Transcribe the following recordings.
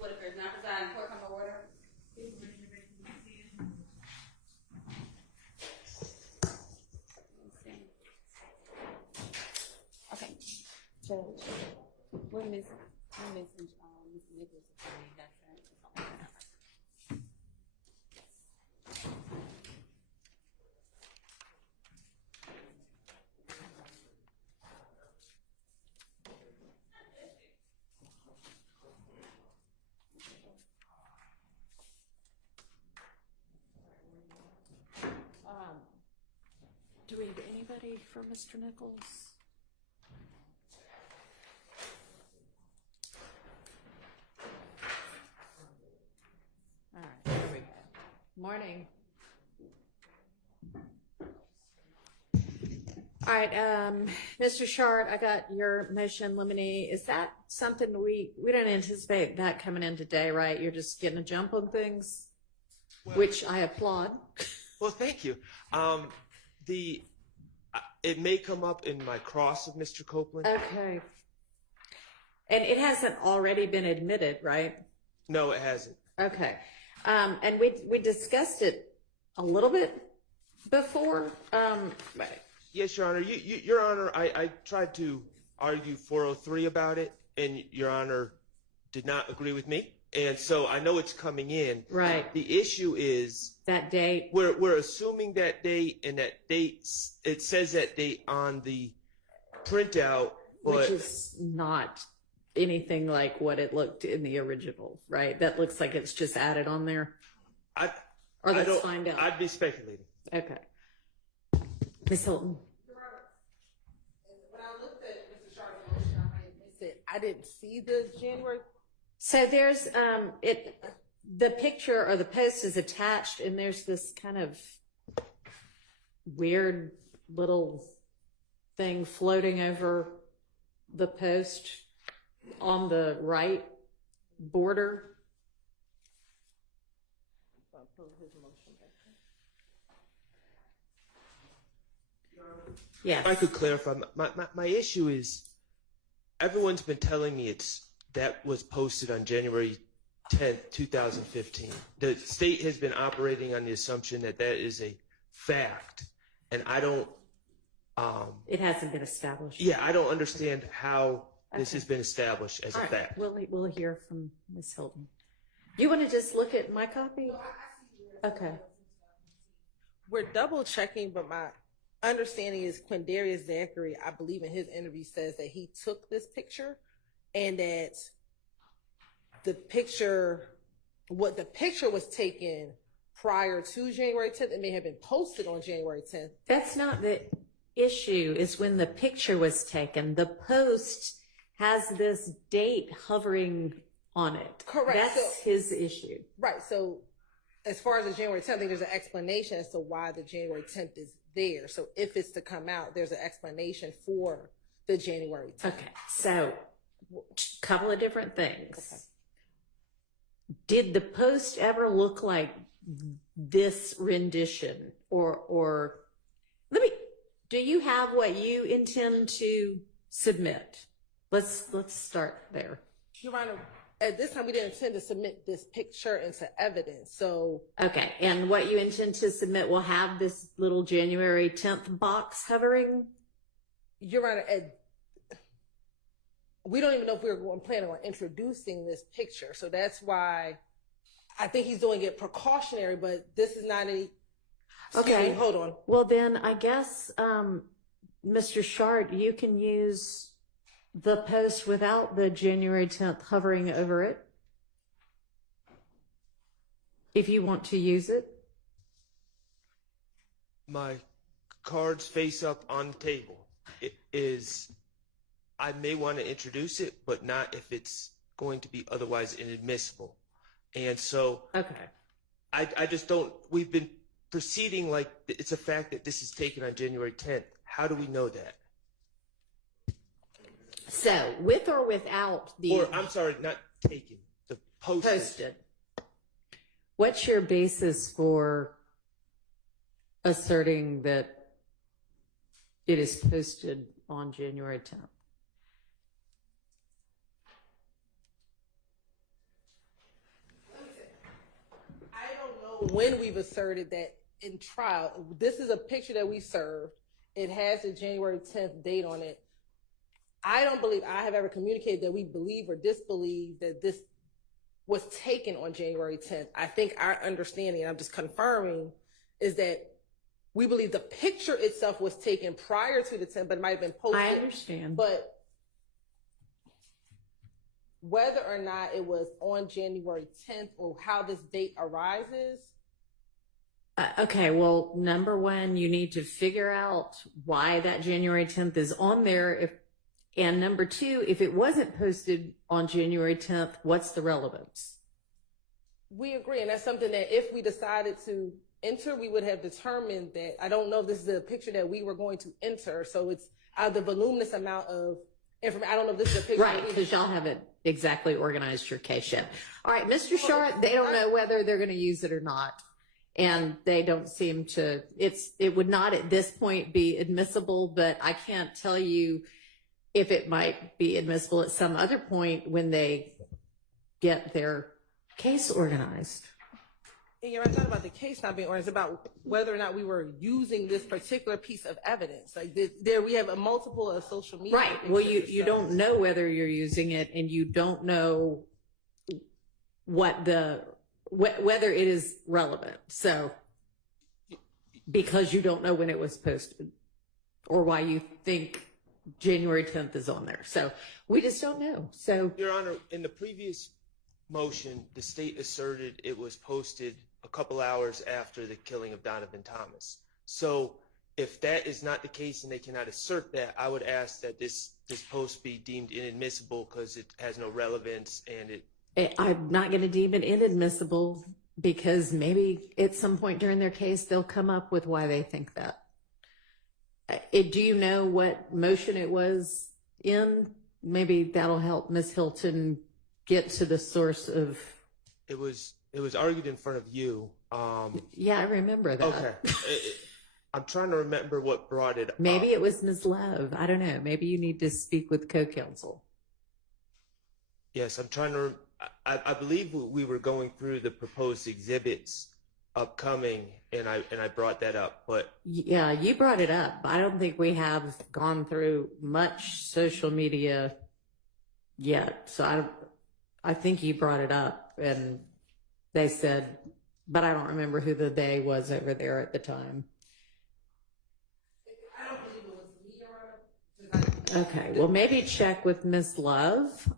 Whitaker is now presiding. Court come to order. Okay. Judge, we're missing Mr. Nichols. That's it. Do we have anybody for Mr. Nichols? All right, here we go. Morning. All right, Mr. Shard, I got your motion limine. Is that something we don't anticipate that coming in today, right? You're just getting a jump on things, which I applaud. Well, thank you. It may come up in my cross of Mr. Copeland. Okay. And it hasn't already been admitted, right? No, it hasn't. Okay. And we discussed it a little bit before. Yes, Your Honor. Your Honor, I tried to argue 403 about it, and Your Honor did not agree with me. And so I know it's coming in. Right. The issue is that date. We're assuming that date, and that date, it says that date on the printout, but which is not anything like what it looked in the original, right? That looks like it's just added on there. Let's find out. I'd be speculating. Okay. Ms. Hilton. When I looked at Mr. Sharp's motion, I might miss it. I didn't see the January. So there's the picture or the post is attached, and there's this kind of weird little thing floating over the post on the right border. Yes. If I could clarify, my issue is everyone's been telling me that was posted on January 10th, 2015. The state has been operating on the assumption that that is a fact, and I don't. It hasn't been established. Yeah, I don't understand how this has been established as a fact. We'll hear from Ms. Hilton. You want to just look at my copy? Okay. We're double checking, but my understanding is Quindarius Zachary, I believe in his interview, says that he took this picture and that the picture was taken prior to January 10th. It may have been posted on January 10th. That's not the issue, is when the picture was taken. The post has this date hovering on it. Correct. That's his issue. Right. So as far as the January 10th, I think there's an explanation as to why the January 10th is there. So if it's to come out, there's an explanation for the January 10th. Okay. So a couple of different things. Okay. Did the post ever look like this rendition or do you have what you intend to submit? Let's start there. Your Honor, at this time, we didn't intend to submit this picture into evidence. So okay, and what you intend to submit will have this little January 10th box hovering? Your Honor, we don't even know if we're planning on introducing this picture. So that's why I think he's doing it precautionary, but this is not any. Okay, hold on. Well, then I guess, Mr. Shard, you can use the post without the January 10th hovering over it, if you want to use it. My cards face up on the table. It is, I may want to introduce it, but not if it's going to be otherwise inadmissible. And so okay, I just don't, we've been proceeding like it's a fact that this is taken on January 10th. How do we know that? So, with or without the... Or, I'm sorry, not taken, the posted. What's your basis for asserting that it is posted on January 10th? when we've asserted that in trial, this is a picture that we served. It has the January 10th date on it. I don't believe I have ever communicated that we believe or disbelieve that this was taken on January 10th. I think our understanding, and I'm just confirming, is that we believe the picture itself was taken prior to the 10th, but it might have been posted. I understand. But whether or not it was on January 10th or how this date arises. Okay, well, number one, you need to figure out why that January 10th is on there. And number two, if it wasn't posted on January 10th, what's the relevance? We agree, and that's something that if we decided to enter, we would have determined that. I don't know if this is a picture that we were going to enter, so it's the voluminous amount of information. I don't know if this is a picture. Right, because y'all haven't exactly organized your case yet. All right, Mr. Sharp, they don't know whether they're going to use it or not. And they don't seem to, it would not at this point be admissible, but I can't tell you if it might be admissible at some other point when they get their case organized. And you're right, it's not about the case not being organized, it's about whether or not we were using this particular piece of evidence. Like there we have a multiple of social media. Right, well, you don't know whether you're using it, and you don't know whether it is relevant. So, because you don't know when it was posted or why you think January 10th is on there. So we just don't know. So, Your Honor, in the previous motion, the state asserted it was posted a couple hours after the killing of Donovan Thomas. So if that is not the case and they cannot assert that, I would ask that this post be deemed inadmissible because it has no relevance and it. I'm not going to deem it inadmissible because maybe at some point during their case they'll come up with why they think that. Do you know what motion it was in? Maybe that'll help Ms. Hilton get to the source of. It was argued in front of you. Yeah, I remember that. Okay. I'm trying to remember what brought it up. Maybe it was Ms. Love. I don't know. Maybe you need to speak with co-counsel. Yes, I'm trying to. I believe we were going through the proposed exhibits upcoming, and I brought that up. But yeah, you brought it up. I don't think we have gone through much social media yet. So I think you brought it up, and they said, but I don't remember who the they was over there at the time. I don't believe it was me. Okay, well, maybe check with Ms. Love.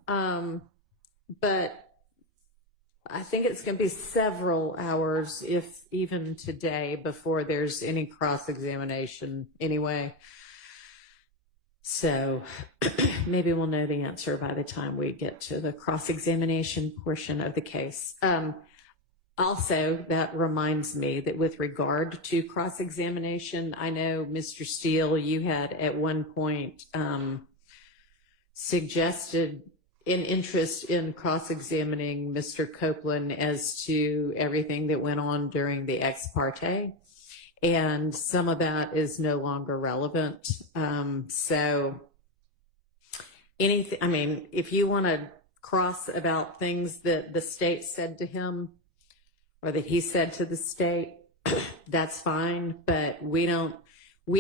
But I think it's going to be several hours, if even today, before there's any cross-examination anyway. So maybe we'll know the answer by the time we get to the cross-examination portion of the case. Also, that reminds me that with regard to cross-examination, I know, Mr. Steele, you had at one point suggested an interest in cross-examining Mr. Copeland as to everything that went on during the ex parte. And some of that is no longer relevant. So anything, I mean, if you want to cross about things that the state said to him or that he said to the state, that's fine. But we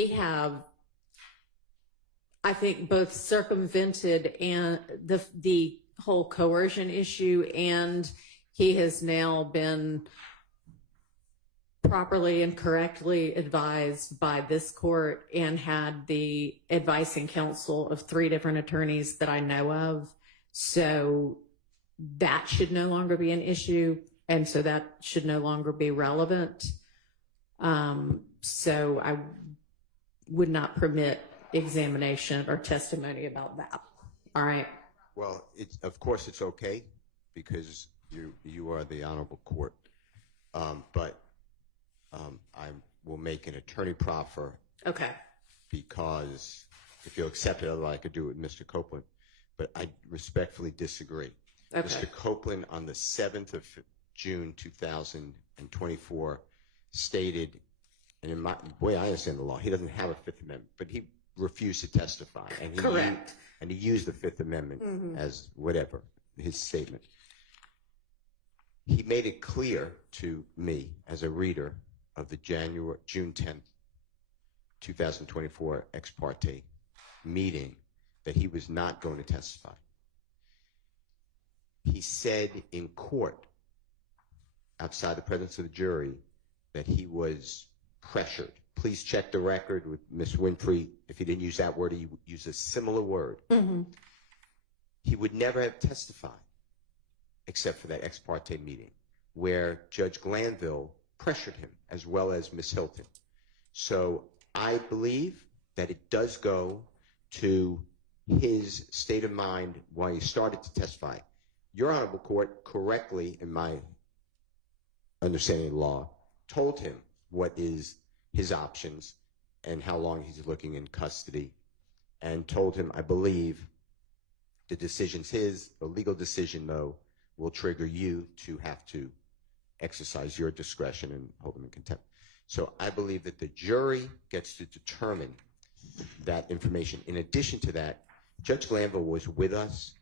have, I think, both circumvented and the whole coercion issue, and he has now been properly and correctly advised by this court and had the advice and counsel of 3 different attorneys that I know of. So that should no longer be an issue, and so that should no longer be relevant. So I would not permit examination or testimony about that. All right. Well, of course it's okay because you are the honorable court. But I will make an attorney proffer. Okay. Because if you'll accept it, otherwise I could do it with Mr. Copeland. But I respectfully disagree. Okay. Mr. Copeland on the 7th of June 2024 stated, and in the way I understand the law, he doesn't have a Fifth Amendment, but he refused to testify. And Correct. He used the Fifth Amendment as whatever, his statement. he made it clear to me as a reader of the June 10th, 2024 ex parte meeting that he was not going to testify. He said in court, outside the presence of the jury, that he was pressured. Please check the record with Ms. Winfrey. If he didn't use that word, he would use a similar word. Mm-hmm. He would never have testified except for that ex parte meeting where Judge Glanville pressured him, as well as Ms. Hilton. So I believe that it does go to his state of mind while he started to testify. Your Honorable Court, correctly, in my understanding of law, told him what is his options and how long he's looking in custody, and told him, I believe, the decision's his. The legal decision, though, will trigger you to have to exercise your discretion and hold him in contempt. So I believe that the jury gets to determine that information. In addition to that, Judge Glanville was with us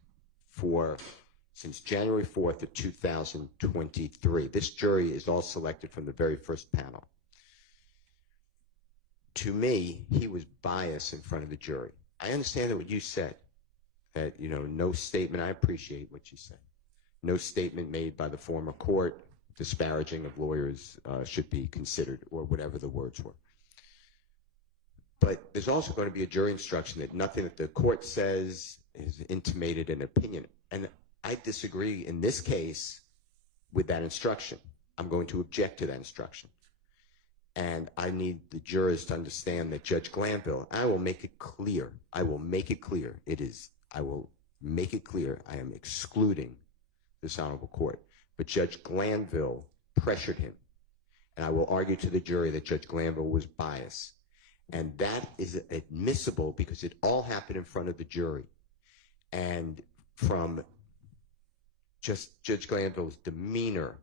since January 4th of 2023. This jury is all selected from the very first panel. To me, he was biased in front of the jury. I understand that what you said, that, no statement, I appreciate what you said. No statement made by the former court disparaging of lawyers should be considered, or whatever the words were. But there's also going to be a jury instruction that nothing that the court says is intimated an opinion. And I disagree in this case with that instruction. I'm going to object to that instruction. And I need the jurors to understand that Judge Glanville, I will make it clear. I will make it clear. I will make it clear I am excluding this honorable court. But Judge Glanville pressured him. And I will argue to the jury that Judge Glanville was biased. And that is admissible because it all happened in front of the jury. And from just Judge Glanville's demeanor,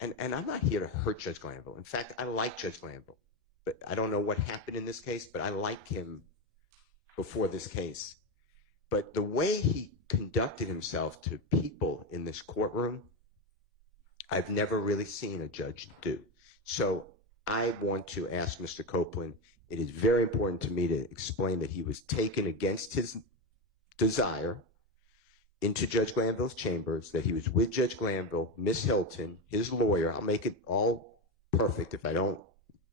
and I'm not here to hurt Judge Glanville. In fact, I like Judge Glanville. But I don't know what happened in this case, but I like him before this case. But the way he conducted himself to people in this courtroom, I've never really seen a judge do. So I want to ask Mr. Copeland, it is very important to me to explain that he was taken against his desire into Judge Glanville's chambers, that he was with Judge Glanville, Miss Hilton, his lawyer. I'll make it all perfect. If I don't,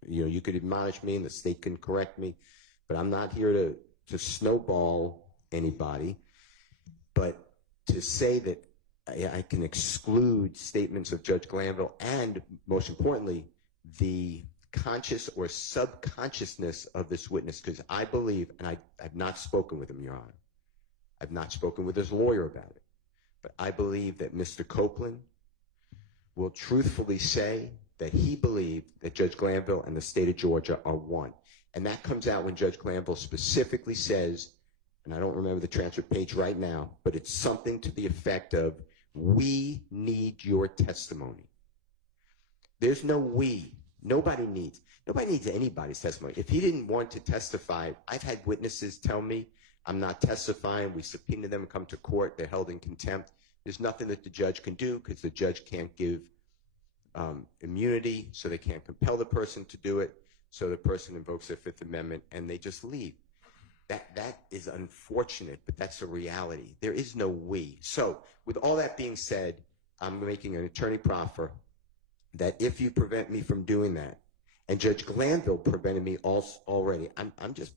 you could admonish me and the state can correct me, but I'm not here to snowball anybody. But to say that I can exclude statements of Judge Glanville and, most importantly, the conscious or subconsciousness of this witness, because I believe, and I've not spoken with him, Your Honor. I've not spoken with his lawyer about it. But I believe that Mr. Copeland will truthfully say that he believed that Judge Glanville and the state of Georgia are one. And that comes out when Judge Glanville specifically says, and I don't remember the transcript page right now, but it's something to the effect of, we need your testimony. There's no we. Nobody needs anybody's testimony. If he didn't want to testify, I've had witnesses tell me, I'm not testifying. We subpoena them and come to court. They're held in contempt. There's nothing that the judge can do because the judge can't give immunity, so they can't compel the person to do it. So the person invokes their Fifth Amendment and they just leave. That is unfortunate, but that's a reality. There is no we. So with all that being said, I'm making an attorney proffer that if you prevent me from doing that, and Judge Glanville prevented me already, I'm just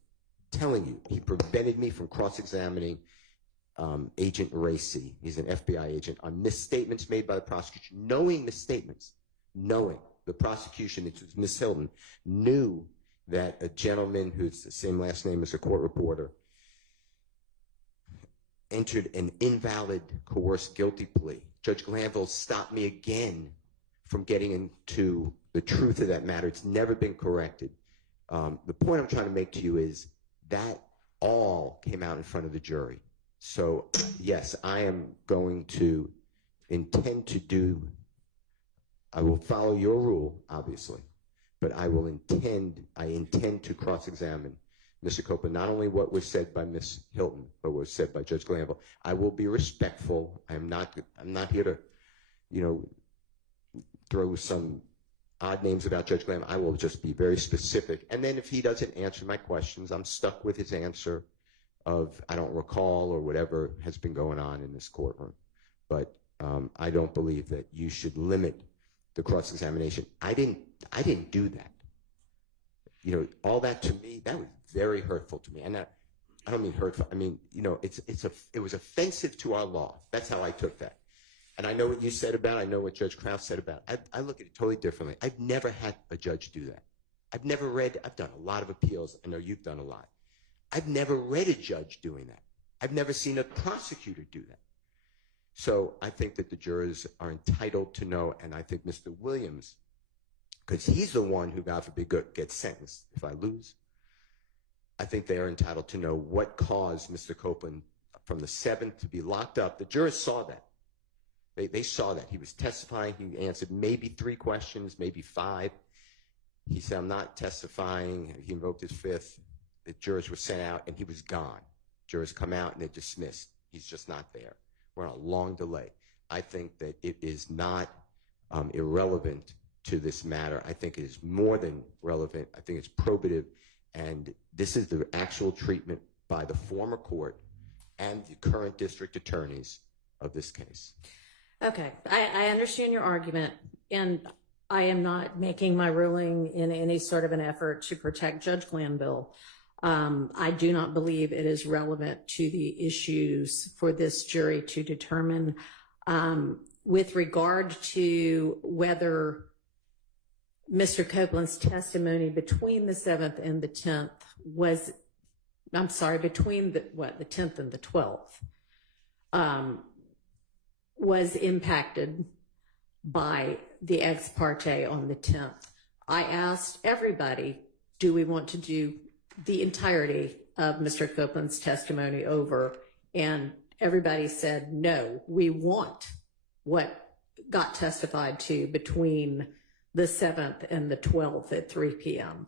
telling you, he prevented me from cross-examining Agent Racy. He's an FBI agent on misstatements made by the prosecution, knowing misstatements, knowing the prosecution, it was Miss Hilton, knew that a gentleman who's the same last name as a court reporter entered an invalid, coerced guilty plea. Judge Glanville stopped me again from getting into the truth of that matter. It's never been corrected. The point I'm trying to make to you is that all came out in front of the jury. So, yes, I am going to intend to I will follow your rule, obviously, but I intend to cross-examine Mr. Copeland, not only what was said by Miss Hilton, but what was said by Judge Glanville. I will be respectful. I'm not here to, throw some odd names about Judge Glam. I will just be very specific. And then if he doesn't answer my questions, I'm stuck with his answer of I don't recall or whatever has been going on in this courtroom. But I don't believe that you should limit the cross-examination. I didn't do that. You know, all that to me, that was very hurtful to me. And I don't mean hurtful. I mean, you know, it was offensive to our law. That's how I took that. And I know what you said about it. I know what Judge Kraft said about it. I look at it totally differently. I've never had a judge do that. I've done a lot of appeals. I know you've done a lot. I've never read a judge doing that. I've never seen a prosecutor do that. So I think that the jurors are entitled to know, and I think Mr. Williams, because he's the one who, God forbid, gets sentenced if I lose, I think they are entitled to know what caused Mr. Copeland from the 7th to be locked up. The jurors saw that. They saw that. He was testifying. He answered maybe 3 questions, maybe 5. He said, I'm not testifying. He invoked his 5th. The jurors were sent out, and he was gone. Jurors come out, and they're dismissed. He's just not there. We're on a long delay. I think that it is not irrelevant to this matter. I think it is more than relevant. I think it's probative. And this is the actual treatment by the former court and the current district attorneys of this case. Okay, I understand your argument, and I am not making my ruling in any sort of an effort to protect Judge Glanville. I do not believe it is relevant to the issues for this jury to determine. With regard to whether Mr. Copeland's testimony between the 7th and the 10th was, I'm sorry, between the 10th and the 12th, was impacted by the ex parte on the 10th. I asked everybody, do we want to do the entirety of Mr. Copeland's testimony over? And everybody said, no, we want what got testified to between the 7th and the 12th at 3 p.m.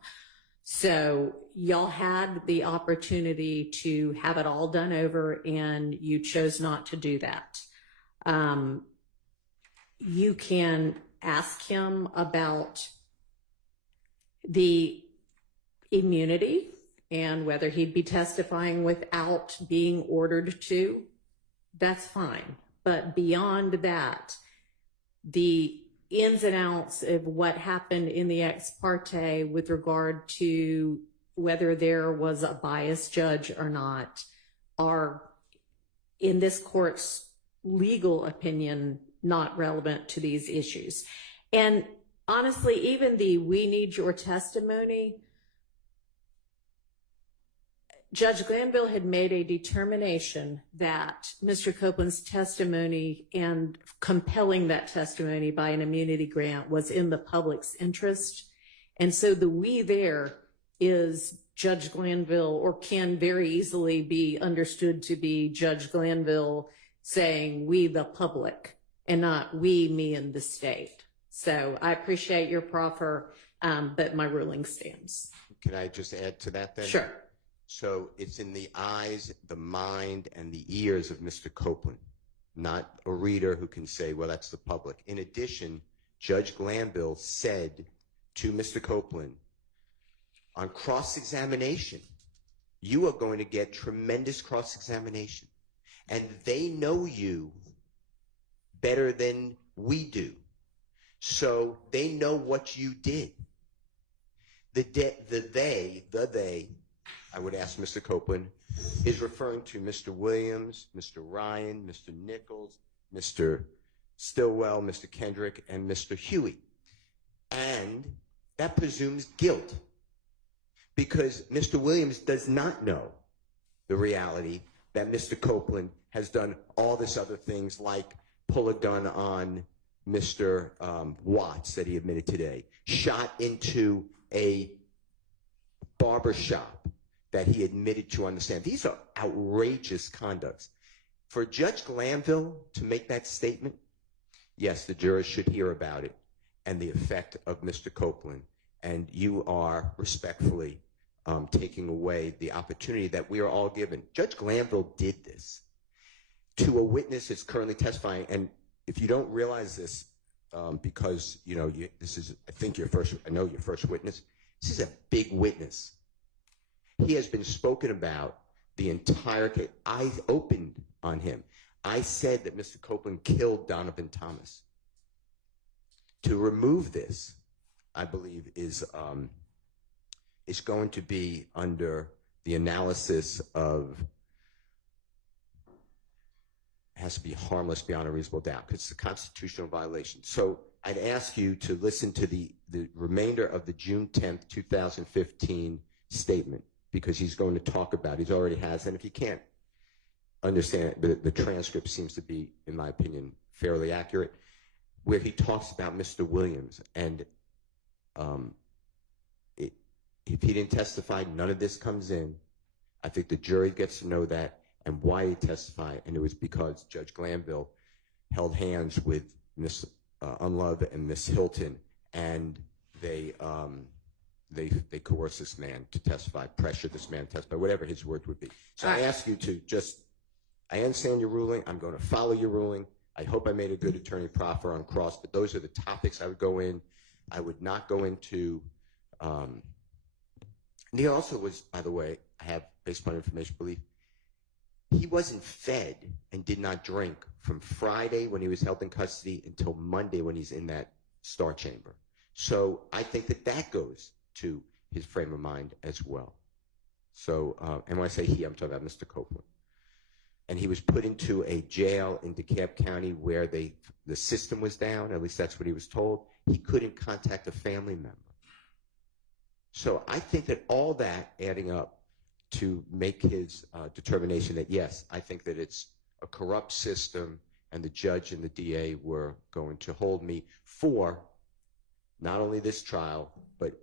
So y'all had the opportunity to have it all done over, and you chose not to do that. You can ask him about the immunity and whether he'd be testifying without being ordered to. That's fine. But beyond that, the ins and outs of what happened in the ex parte with regard to whether there was a biased judge or not are, in this court's legal opinion, not relevant to these issues. And honestly, even the we need your testimony, Judge Glanville had made a determination that Mr. Copeland's testimony and compelling that testimony by an immunity grant was in the public's interest. And so the we there is Judge Glanville, or can very easily be understood to be Judge Glanville saying we the public, and not we, me, and the state. So I appreciate your proffer, but my ruling stands. Can I just add to that then? Sure. So it's in the eyes, the mind, and the ears of Mr. Copeland, not a reader who can say, well, that's the public. In addition, Judge Glanville said to Mr. Copeland, on cross-examination, you are going to get tremendous cross-examination. And they know you better than we do. So they know what you did. The they, I would ask Mr. Copeland, is referring to Mr. Williams, Mr. Ryan, Mr. Nichols, Mr. Stillwell, Mr. Kendrick, and Mr. Huey. And that presumes guilt, because Mr. Williams does not know the reality that Mr. Copeland has done all this other things, like pull a gun on Mr. Watts that he admitted today, shot into a barber shop that he admitted to on the stand. These are outrageous conducts. For Judge Glanville to make that statement, yes, the jurors should hear about it and the effect of Mr. Copeland. And you are respectfully taking away the opportunity that we are all given. Judge Glanville did this to a witness that's currently testifying. And if you don't realize this, because, this is, I think I know your first witness. This is a big witness. He has been spoken about the entire case. I opened on him. I said that Mr. Copeland killed Donovan Thomas. To remove this, I believe, is going to be under the analysis of, has to be harmless beyond a reasonable doubt, because it's a constitutional violation. So I'd ask you to listen to the remainder of the June 10th, 2015 statement, because he's going to talk about, he already has, and if you can't understand it, the transcript seems to be, in my opinion, fairly accurate, where he talks about Mr. Williams, and if he didn't testify, none of this comes in. I think the jury gets to know that and why he testified, and it was because Judge Glanville held hands with Miss Unlove and Miss Hilton, and they coerced this man to testify, pressured this man to testify, whatever his words would be. So I ask you to just, I understand your ruling. I'm going to follow your ruling. I hope I made a good attorney proffer on cross, but those are the topics I would go in. I would not go into, and he also was, by the way, I have, based upon information, belief, he wasn't fed and did not drink from Friday when he was held in custody until Monday when he's in that star chamber. So I think that goes to his frame of mind as well. So, and when I say he, I'm talking about Mr. Copeland. And he was put into a jail in DeKalb County where the system was down, at least that's what he was told. He couldn't contact a family member. So I think that all that adding up to make his determination that, yes, I think that it's a corrupt system and the judge and the DA were going to hold me for not only this trial, but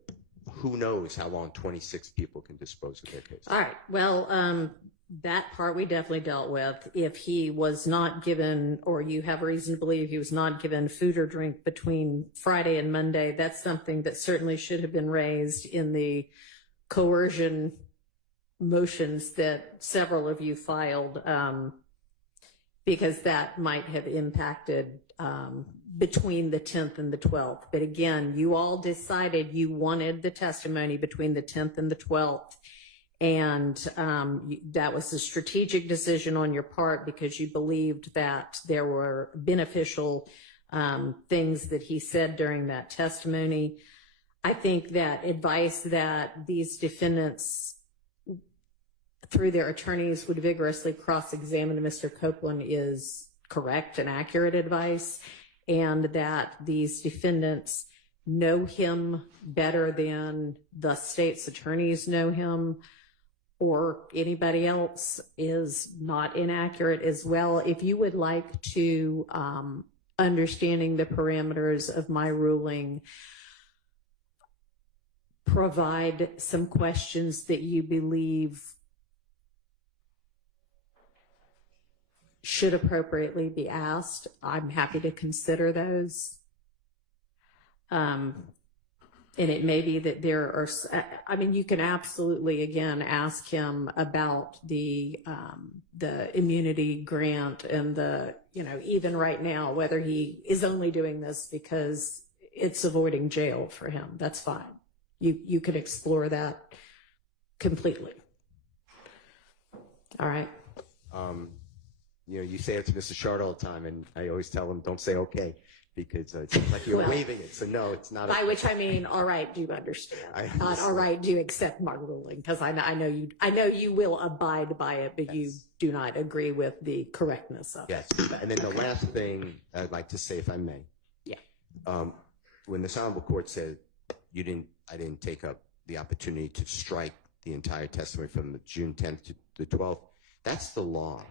who knows how long 26 people can dispose of their case. All right. Well, that part we definitely dealt with. If he was not given, or you have reason to believe he was not given food or drink between Friday and Monday, that's something that certainly should have been raised in the coercion motions that several of you filed, because that might have impacted between the 10th and the 12th. But again, you all decided you wanted the testimony between the 10th and the 12th. And that was a strategic decision on your part because you believed that there were beneficial things that he said during that testimony. I think that advice that these defendants, through their attorneys, would vigorously cross-examine Mr. Copeland is correct and accurate advice, and that these defendants know him better than the state's attorneys know him or anybody else is not inaccurate as well. If you would like to, understanding the parameters of my ruling, provide some questions that you believe should appropriately be asked, I'm happy to consider those. And it may be that there are, I mean, you can absolutely, again, ask him about the immunity grant and the, even right now, whether he is only doing this because it's avoiding jail for him. That's fine. You could explore that completely. All right. You say it to Mr. Shard all the time, and I always tell him, don't say okay, because it seems like you're waving it. So no, it's not. By which I mean, all right, do you understand? Not all right, do you accept my ruling? Because I know you will abide by it, but you do not agree with the correctness of it. Yes. And then the last thing I'd like to say, if I may. Yeah. When this honorable court said I didn't take up the opportunity to strike the entire testimony from the June 10th to the 12th, that's the law.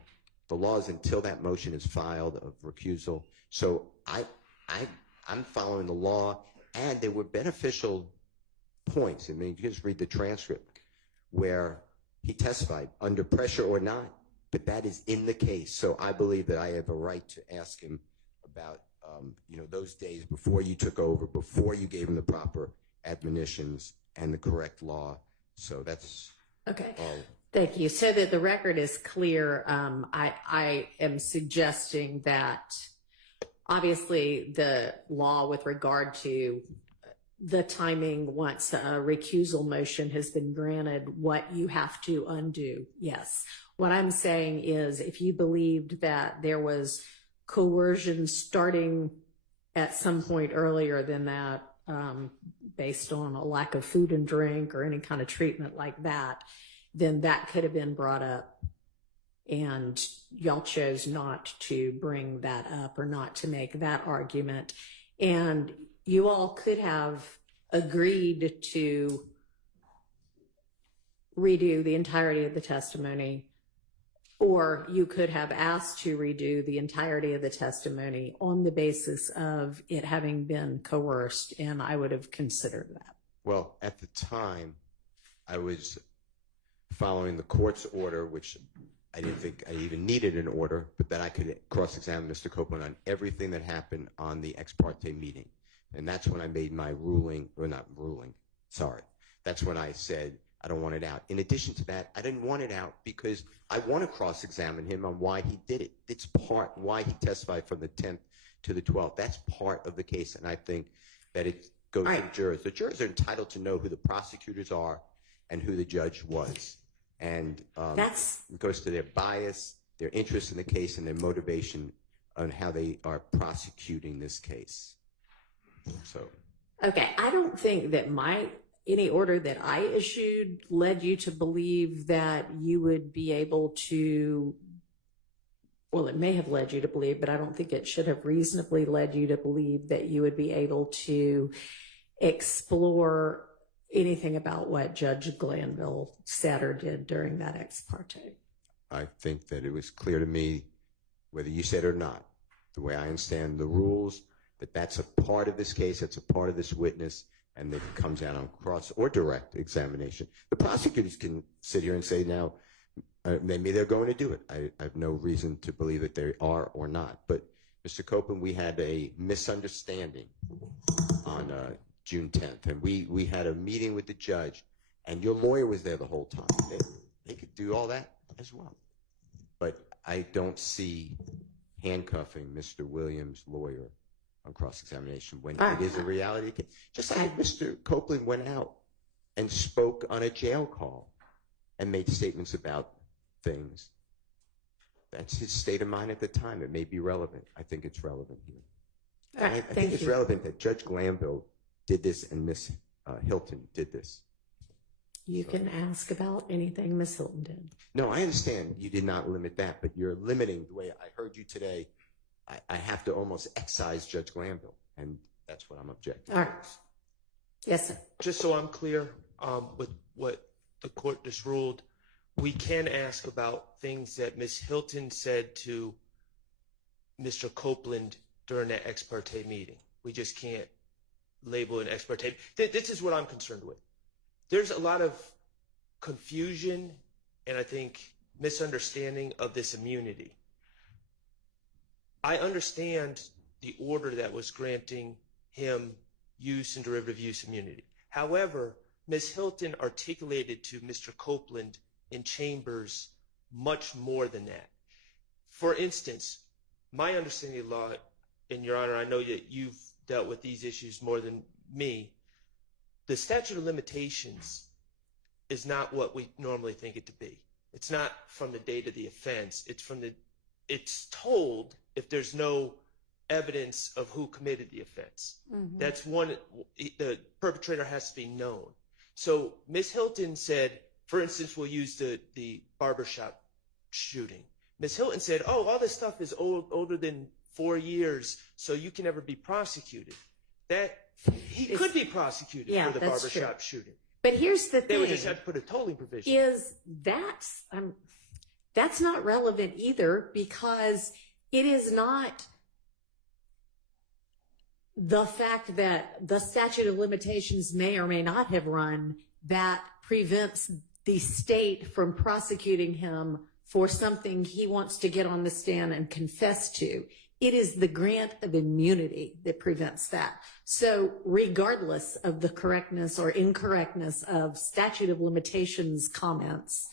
The law is until that motion is filed of recusal. So I'm following the law, and there were beneficial points. I mean, you just read the transcript where he testified under pressure or not, but that is in the case. So I believe that I have a right to ask him about, those days before you took over, before you gave him the proper admonitions and the correct law. So that's okay. all. Thank you. So that the record is clear, I am suggesting that obviously the law with regard to the timing once a recusal motion has been granted, what you have to undo. Yes. What I'm saying is if you believed that there was coercion starting at some point earlier than that, based on a lack of food and drink or any kind of treatment like that, then that could have been brought up. And y'all chose not to bring that up or not to make that argument. And you all could have agreed to redo the entirety of the testimony, or you could have asked to redo the entirety of the testimony on the basis of it having been coerced, and I would have considered that. Well, at the time, I was following the court's order, which I didn't think I even needed an order, but that I could cross-examine Mr. Copeland on everything that happened on the ex parte meeting. And that's when I made my ruling, or not ruling, sorry. That's when I said, I don't want it out. In addition to that, I didn't want it out because I want to cross-examine him on why he did it. It's part why he testified from the 10th to the 12th. That's part of the case, and I think that it goes to the jurors. The jurors are entitled to know who the prosecutors are and who the judge was. And it goes to their bias, their interest in the case, and their motivation on how they are prosecuting this case. So, okay, I don't think that any order that I issued led you to believe that you would be able to, well, it may have led you to believe, but I don't think it should have reasonably led you to believe that you would be able to explore anything about what Judge Glanville said or did during that ex parte. I think that it was clear to me, whether you said it or not, the way I understand the rules, that's a part of this case, that's a part of this witness, and that it comes out on cross or direct examination. The prosecutors can sit here and say now, maybe they're going to do it. I have no reason to believe that they are or not. But Mr. Copeland, we had a misunderstanding on June 10th, and we had a meeting with the judge, and your lawyer was there the whole time. They could do all that as well. But I don't see handcuffing Mr. Williams' lawyer on cross-examination when it is a reality case. Just like Mr. Copeland went out and spoke on a jail call and made statements about things. That's his state of mind at the time. It may be relevant. I think it's relevant here. I think it's relevant that Judge Glanville did this and Miss Hilton did this. You can ask about anything Miss Hilton did. No, I understand you did not limit that, but you're limiting the way I heard you today. I have to almost excise Judge Glanville, and that's what I'm objecting. All right. Yes, sir. Just so I'm clear with what the court just ruled, we can ask about things that Ms. Hilton said to Mr. Copeland during that ex parte meeting. We just can't label an ex parte. This is what I'm concerned with. There's a lot of confusion and I think misunderstanding of this immunity. I understand the order that was granting him use and derivative use immunity. However, Ms. Hilton articulated to Mr. Copeland in chambers much more than that. For instance, my understanding of law, and Your Honor, I know that you've dealt with these issues more than me, the statute of limitations is not what we normally think it to be. It's not from the date of the offense. It's told if there's no evidence of who committed the offense. Mm-hmm. That's one, the perpetrator has to be known. So Ms. Hilton said, for instance, we'll use the barbershop shooting. Ms. Hilton said, oh, all this stuff is older than 4 years, so you can never be prosecuted. He could be prosecuted for the barbershop shooting. But here's the thing. They would just have to put a tolling provision. That's not relevant either, because it is not the fact that the statute of limitations may or may not have run that prevents the state from prosecuting him for something he wants to get on the stand and confess to. It is the grant of immunity that prevents that. So regardless of the correctness or incorrectness of statute of limitations comments,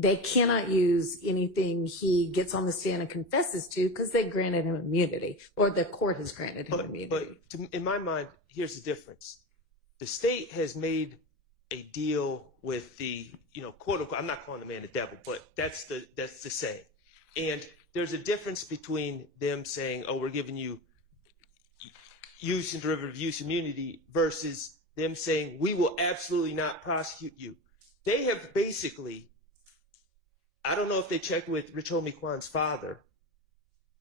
they cannot use anything he gets on the stand and confesses to because they granted him immunity, or the court has granted him immunity. In my mind, here's the difference. The state has made a deal with the, quote unquote, I'm not calling the man the devil, but that's the saying. And there's a difference between them saying, oh, we're giving you use and derivative use immunity versus them saying, we will absolutely not prosecute you. They have basically, I don't know if they checked with Rich Homie Kwan's father,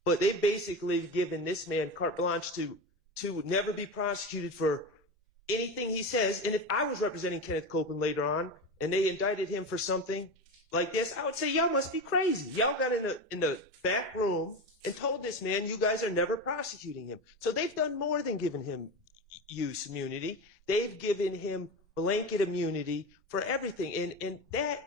but they've basically given this man carte blanche to never be prosecuted for anything he says. And if I was representing Kenneth Copeland later on and they indicted him for something like this, I would say, y'all must be crazy. Y'all got in the back room and told this man, you guys are never prosecuting him. So they've done more than giving him use immunity. They've given him blanket immunity for everything. And that,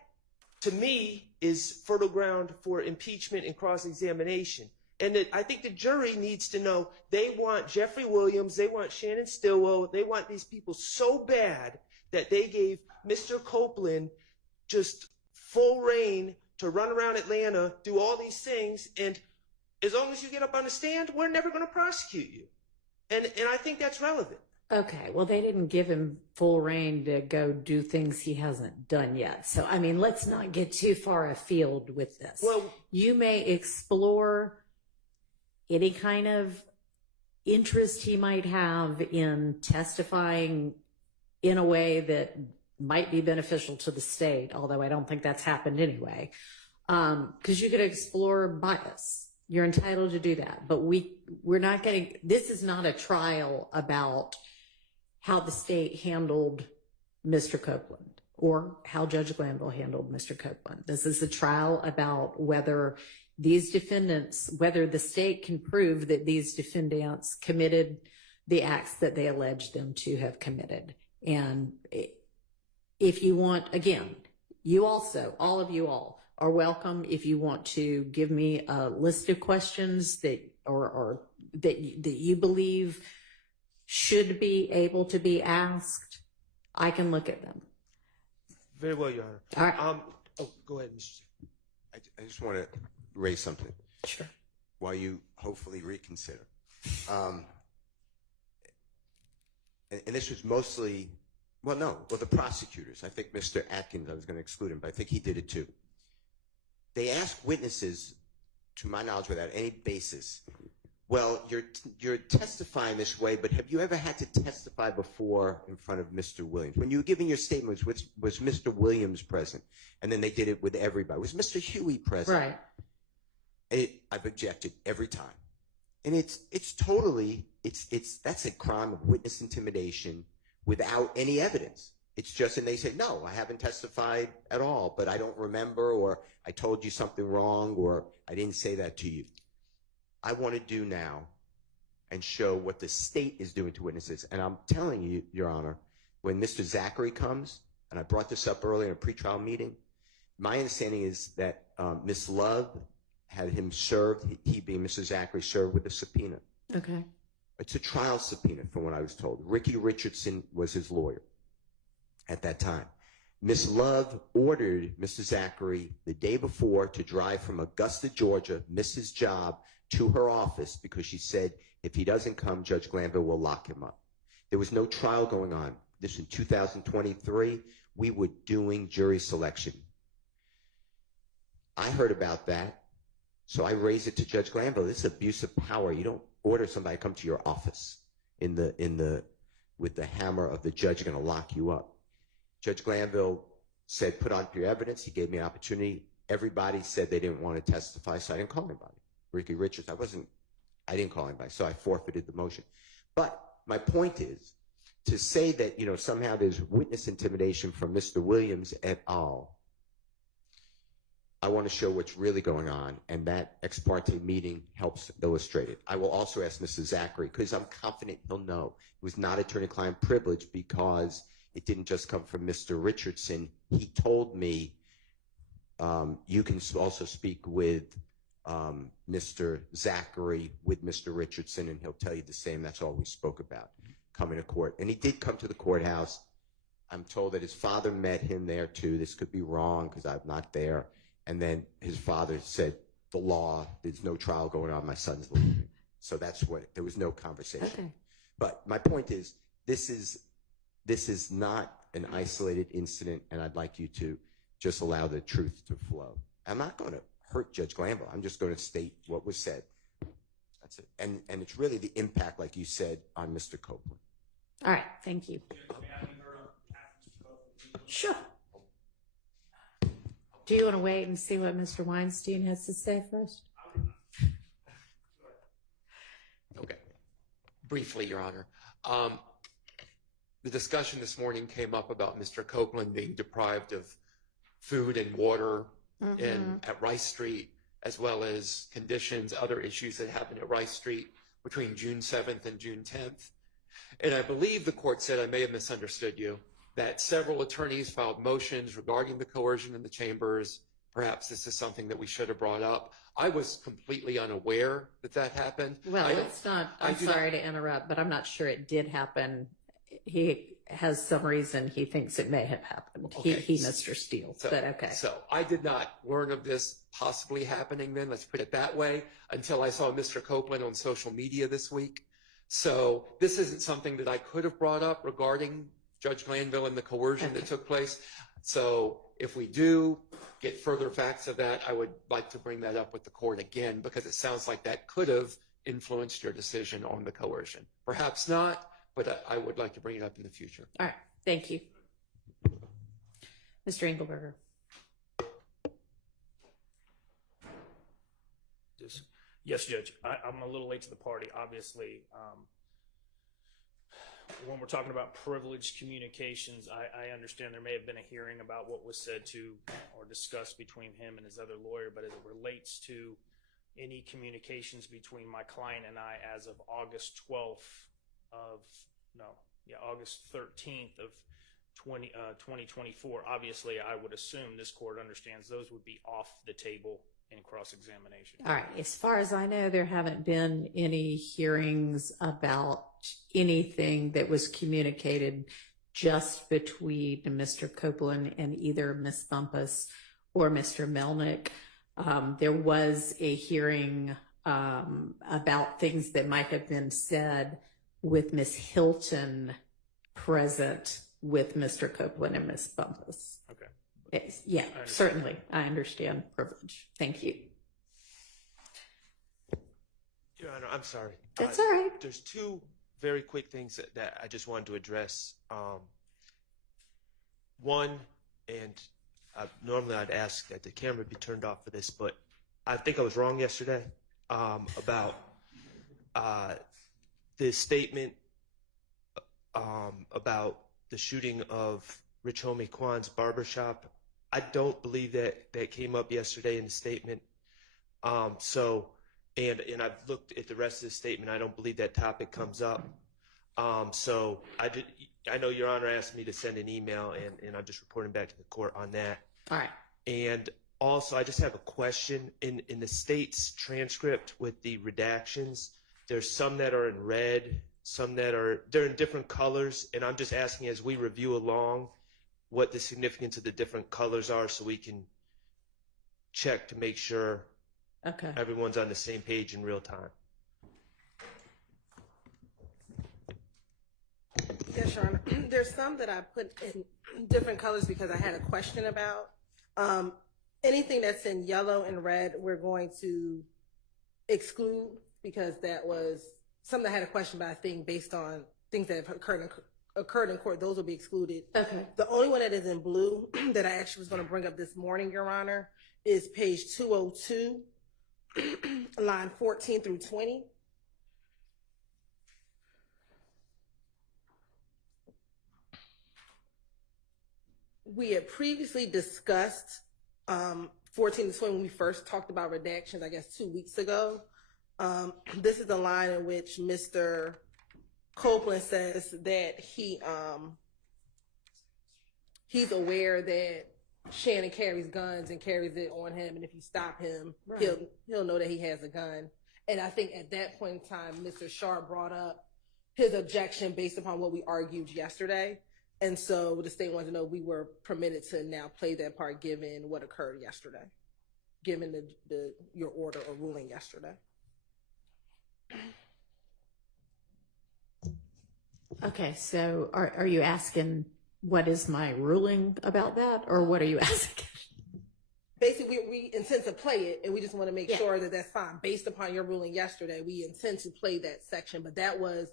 to me, is fertile ground for impeachment and cross-examination. And I think the jury needs to know they want Jeffrey Williams, they want Shannon Stillwell, they want these people so bad that they gave Mr. Copeland just full reign to run around Atlanta, do all these things, and as long as you get up on the stand, we're never going to prosecute you. And I think that's relevant. Okay, well, they didn't give him full reign to go do things he hasn't done yet. So, I mean, let's not get too far afield with this. Well, you may explore any kind of interest he might have in testifying in a way that might be beneficial to the state, although I don't think that's happened anyway. Because you could explore bias. You're entitled to do that. But we're not getting, this is not a trial about how the state handled Mr. Copeland or how Judge Glanville handled Mr. Copeland. This is a trial about whether these defendants, whether the state can prove that these defendants committed the acts that they allege them to have committed. And if you want, again, you also, all of you all are welcome if you want to give me a list of questions that or that you believe should be able to be asked. I can look at them. Very well, Your Honor. All right. Go ahead, Mr. I just want to raise something. Sure. While you hopefully reconsider. And this was mostly, the prosecutors. I think Mr. Atkins, I was going to exclude him, but I think he did it too. They asked witnesses, to my knowledge, without any basis, well, you're testifying this way, but have you ever had to testify before in front of Mr. Williams? When you were giving your statements, was Mr. Williams present? And then they did it with everybody. Was Mr. Huey present? Right. I've objected every time. And it's totally, that's a crime of witness intimidation without any evidence. It's just, and they say, no, I haven't testified at all, but I don't remember, or I told you something wrong, or I didn't say that to you. I want to do now and show what the state is doing to witnesses. And I'm telling you, Your Honor, when Mr. Zachary comes, and I brought this up earlier in a pretrial meeting, my understanding is that Ms. Love had him served, he being Mr. Zachary, served with a subpoena. Okay. It's a trial subpoena from what I was told. Ricky Richardson was his lawyer at that time. Ms. Love ordered Mr. Zachary the day before to drive from Augusta, Georgia, miss his job, to her office because she said if he doesn't come, Judge Glanville will lock him up. There was no trial going on. This in 2023, we were doing jury selection. I heard about that, so I raised it to Judge Glanville. This is abuse of power. You don't order somebody to come to your office with the hammer of the judge going to lock you up. Judge Glanville said, put on your evidence. He gave me an opportunity. Everybody said they didn't want to testify, so I didn't call anybody. Ricky Richards, I didn't call anybody, so I forfeited the motion. But my point is, to say that, somehow there's witness intimidation from Mr. Williams et al., I want to show what's really going on, and that ex parte meeting helps illustrate it. I will also ask Mr. Zachary, because I'm confident he'll know. It was not attorney-client privilege because it didn't just come from Mr. Richardson. He told me you can also speak with Mr. Zachary with Mr. Richardson, and he'll tell you the same. That's all we spoke about, coming to court. And he did come to the courthouse. I'm told that his father met him there too. This could be wrong because I'm not there. And then his father said, the law, there's no trial going on, my son's leaving. So that's what, there was no conversation. Okay. But my point is, this is not an isolated incident, and I'd like you to just allow the truth to flow. I'm not going to hurt Judge Glanville. I'm just going to state what was said. That's it. And it's really the impact, like you said, on Mr. Copeland. All right, thank you. Sure. Do you want to wait and see what Mr. Weinstein has to say first? Okay. Briefly, Your Honor. The discussion this morning came up about Mr. Copeland being deprived of food and water at Rice Street, as well as conditions, other issues that happened at Rice Street between June 7th and June 10th. And I believe the court said, I may have misunderstood you, that several attorneys filed motions regarding the coercion in the chambers. Perhaps this is something that we should have brought up. I was completely unaware that that happened. Well, it's not, I'm sorry to interrupt, but I'm not sure it did happen. He has some reason he thinks it may have happened. Okay. He Mr. Steele, but okay. So I did not learn of this possibly happening then, let's put it that way, until I saw Mr. Copeland on social media this week. So this isn't something that I could have brought up regarding Judge Glanville and the coercion that took place. So if we do get further facts of that, I would like to bring that up with the court again, because it sounds like that could have influenced your decision on the coercion. Perhaps not, but I would like to bring it up in the future. All right, thank you. Mr. Engelberger. Yes, Judge. I'm a little late to the party, obviously. When we're talking about privileged communications, I understand there may have been a hearing about what was said to or discussed between him and his other lawyer, but as it relates to any communications between my client and I as of August 13th of 2024, obviously I would assume this court understands those would be off the table in cross-examination. All right, as far as I know, there haven't been any hearings about anything that was communicated just between Mr. Copeland and either Ms. Bumpus or Mr. Melnick. There was a hearing about things that might have been said with Ms. Hilton present with Mr. Copeland and Ms. Bumpus. Okay. Yeah, certainly. I understand privilege. Thank you. Your Honor, I'm sorry. That's all right. There's two very quick things that I just wanted to address. One, and normally I'd ask that the camera be turned off for this, but I think I was wrong yesterday about the statement about the shooting of Rich Homie Kwan's barbershop. I don't believe that came up yesterday in the statement. And I've looked at the rest of the statement. I don't believe that topic comes up. So I know Your Honor asked me to send an email, and I'm just reporting back to the court on that. All right. And also, I just have a question. In the state's transcript with the redactions, there's some that are in red, some they're in different colors, and I'm just asking as we review along what the significance of the different colors are so we can check to make sure everyone's on the same page in real time. Yes, Your Honor. There's some that I put in different colors because I had a question about. Anything that's in yellow and red, we're going to exclude because that was something I had a question about, I think, based on things that have occurred in court. Those will be excluded. Okay. The only one that is in blue that I actually was going to bring up this morning, Your Honor, is page 202, line 14 through 20. We had previously discussed 14 to 20 when we first talked about redactions, I guess 2 weeks ago. This is the line in which Mr. Copeland says that he's aware that Shannon carries guns and carries it on him, and if you stop him, he'll know that he has a gun. And I think at that point in time, Mr. Sharp brought up his objection based upon what we argued yesterday. And so the state wanted to know we were permitted to now play that part given what occurred yesterday. given your order or ruling yesterday. Okay, so are you asking what is my ruling about that, or what are you asking? Basically, we intend to play it, and we just want to make Yeah. sure that that's fine. Based upon your ruling yesterday, we intend to play that section, but that was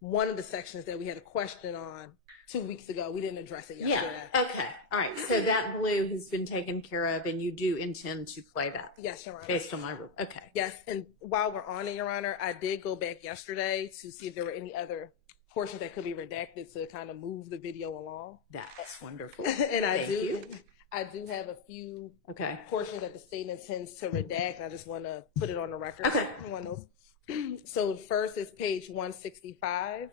one of the sections that we had a question on 2 weeks ago. We didn't address it yesterday. Yeah, okay, all right, so that blue has been taken care of, and you do intend to play that Yes, Your Honor. based on my rule, okay. Yes, and while we're on it, Your Honor, I did go back yesterday to see if there were any other portions that could be redacted to kind of move the video along. That's wonderful. And Thank you. I do have a few Okay. portions that the state intends to redact. I just want to put it on the record. Okay. One of those. So first is page 165,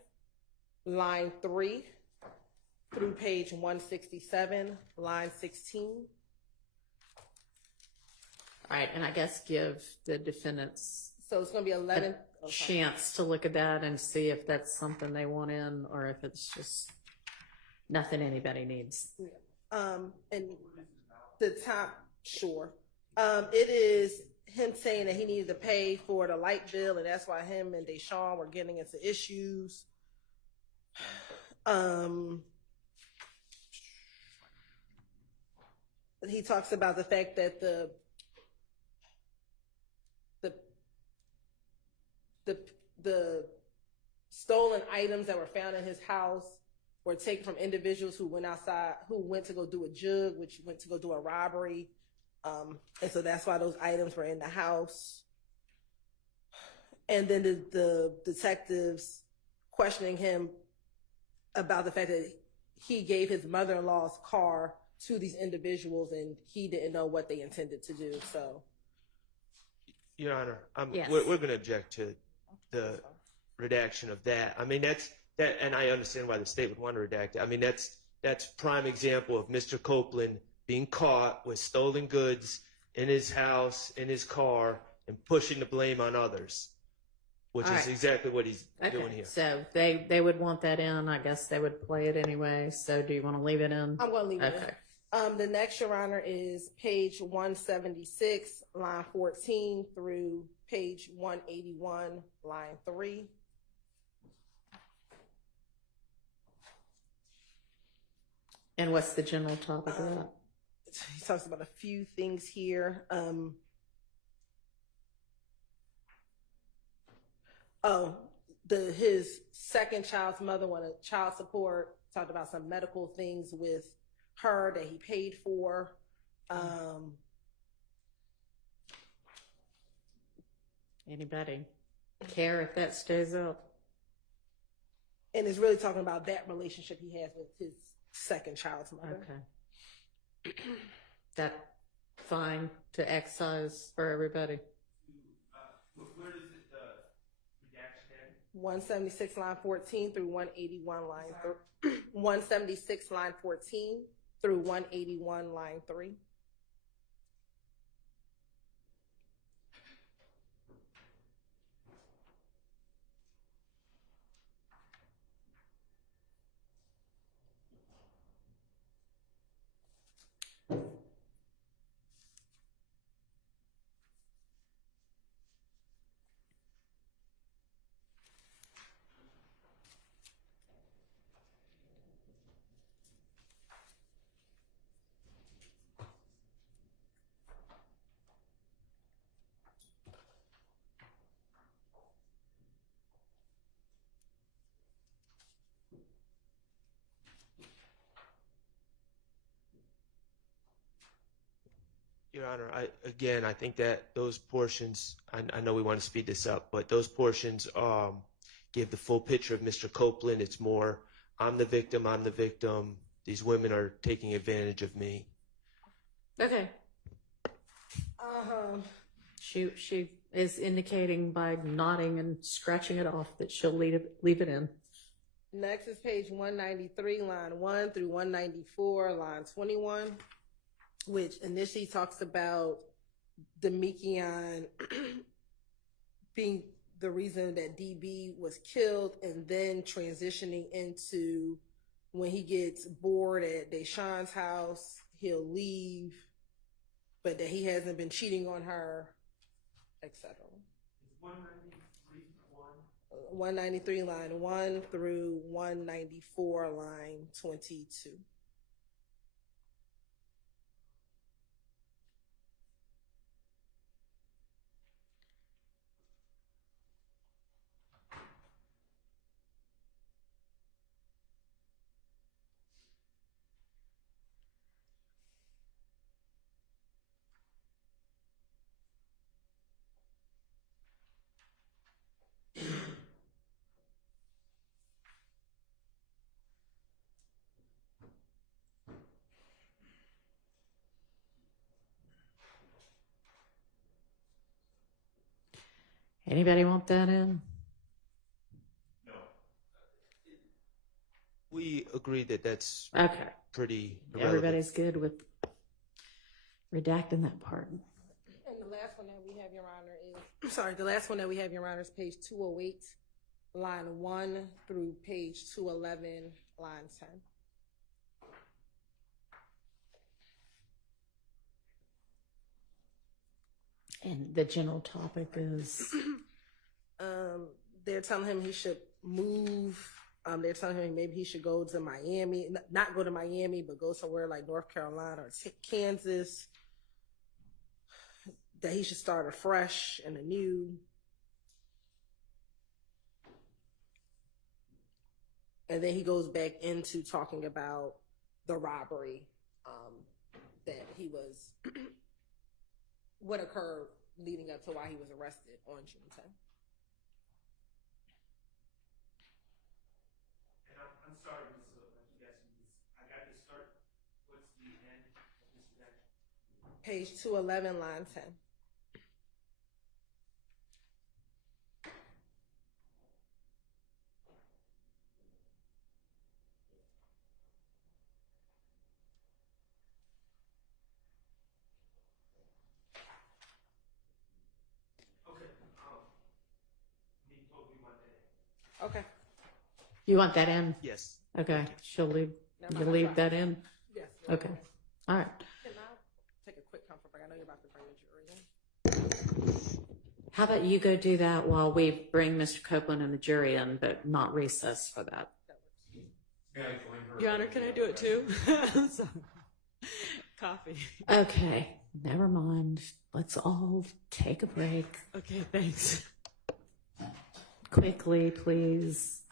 line 3, through page 167, line 16. All right, and I guess give the defendants So it's going to be 11. a chance to look at that and see if that's something they want in, or if it's just nothing anybody needs. And the top, sure. It is him saying that he needed to pay for the light bill, and that's why him and Deshaun were getting into issues. He talks about the fact that the stolen items that were found in his house were taken from individuals who went outside, who went to go do a jug, which went to go do a robbery. And so that's why those items were in the house. And then the detectives questioning him about the fact that he gave his mother-in-law's car to these individuals and he didn't know what they intended to do. So, Your Honor, Yes. we're going to object to the redaction of that. I mean, that, and I understand why the state would want to redact it. I mean, that's prime example of Mr. Copeland being caught with stolen goods in his house, in his car, and pushing the blame on others, which All is right. exactly what he's doing Okay, here. so they would want that in. I guess they would play it anyway. So do you want to leave it in? I'm going to leave it in. Okay. The next, Your Honor, is page 176, line 14 through page 181, line 3. And what's the general topic of that? He talks about a few things here. His second child's mother wanted child support. Talked about some medical things with her that he paid for. Anybody care if that stays up? And it's really talking about that relationship he has with his second child's mother. Okay. That fine to excise for everybody. Where does it, redaction end? 176 line 14 through 181 line 176 line 14 through 181 line 3. Your Honor, I think that those portions, I know we want to speed this up, but those portions give the full picture of Mr. Copeland. It's more, I'm the victim, these women are taking advantage of me. Okay. She is indicating by nodding and scratching it off that she'll leave it in. Next is page 193, line 1 through 194, line 21, which initially talks about Demekion being the reason that DB was killed, and then transitioning into when he gets bored at Deshaun's house, he'll leave but that he hasn't been cheating on her, etc. 193 line 1 through 194 line 22. Anybody want that in? We agree that that's Okay. pretty irrelevant. Everybody's good with redacting that part. And the last one that we have, Your Honor, the last one that we have, Your Honor, is page 208, line 1 through page 211, line 10. And the general topic is They're telling him he should move. They're telling him maybe he should go to Miami, not go to Miami, but go somewhere like North Carolina or Kansas. That he should start afresh and anew. And then he goes back into talking about the robbery that he was, what occurred leading up to why he was arrested on June 10th. And I'm sorry, Ms. Silva, I keep asking you this. I got to start. What's the end of this redaction? Page 211, line 10. Okay. you want that in? Yes. Okay. She'll leave. Never You mind. leave that in. Yes. Okay. All right. Can I take a quick comfort break? I know you're about to bring the jury in. How about you go do that while we bring Mr. Copeland and the jury in, but not recess for that. Your Honor, can I do it too? Sorry. Coffee. Okay. Never mind. Let's all take a break. Okay, thanks. Quickly, please.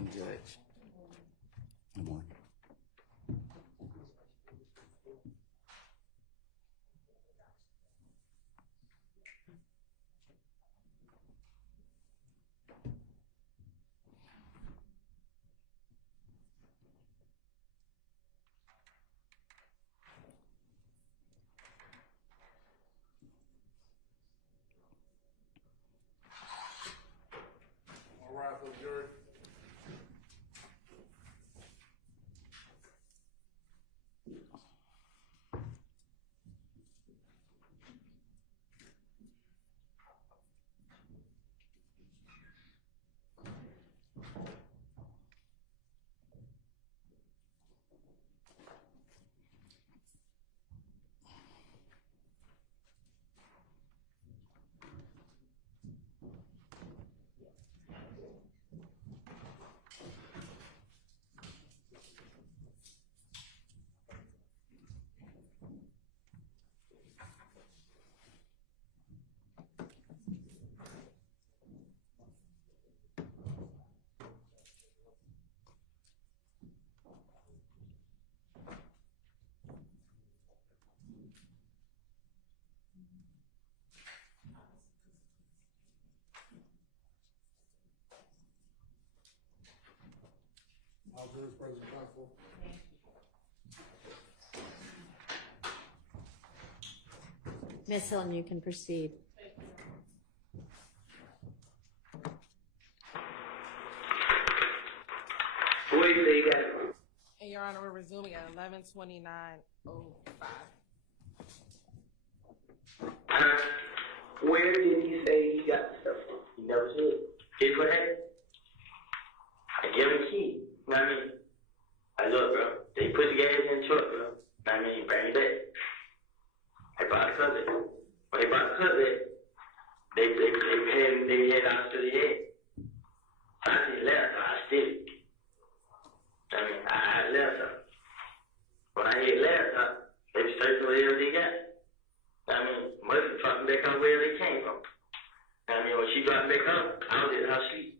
morning, Judge. Good morning. All right, for the jury. All jurors present, counsel. Ms. Hillen, you can proceed. And Your Honor, we're resuming at 11:29:05. Where did he say he got the stuff from? He never said. Here's what happened. I gave him the key. You know what I mean? I look, bro. They put the gas in the truck, bro. You know what I mean? Bring it back. I brought the cutlet. When they brought the cutlet, they had out to the head. So I said left, so I still. I mean, I left her. When I hit left her, they was searching whatever they got. I mean, must have dropped back on where they came from. I mean, when she dropped back up, I was in her sleep.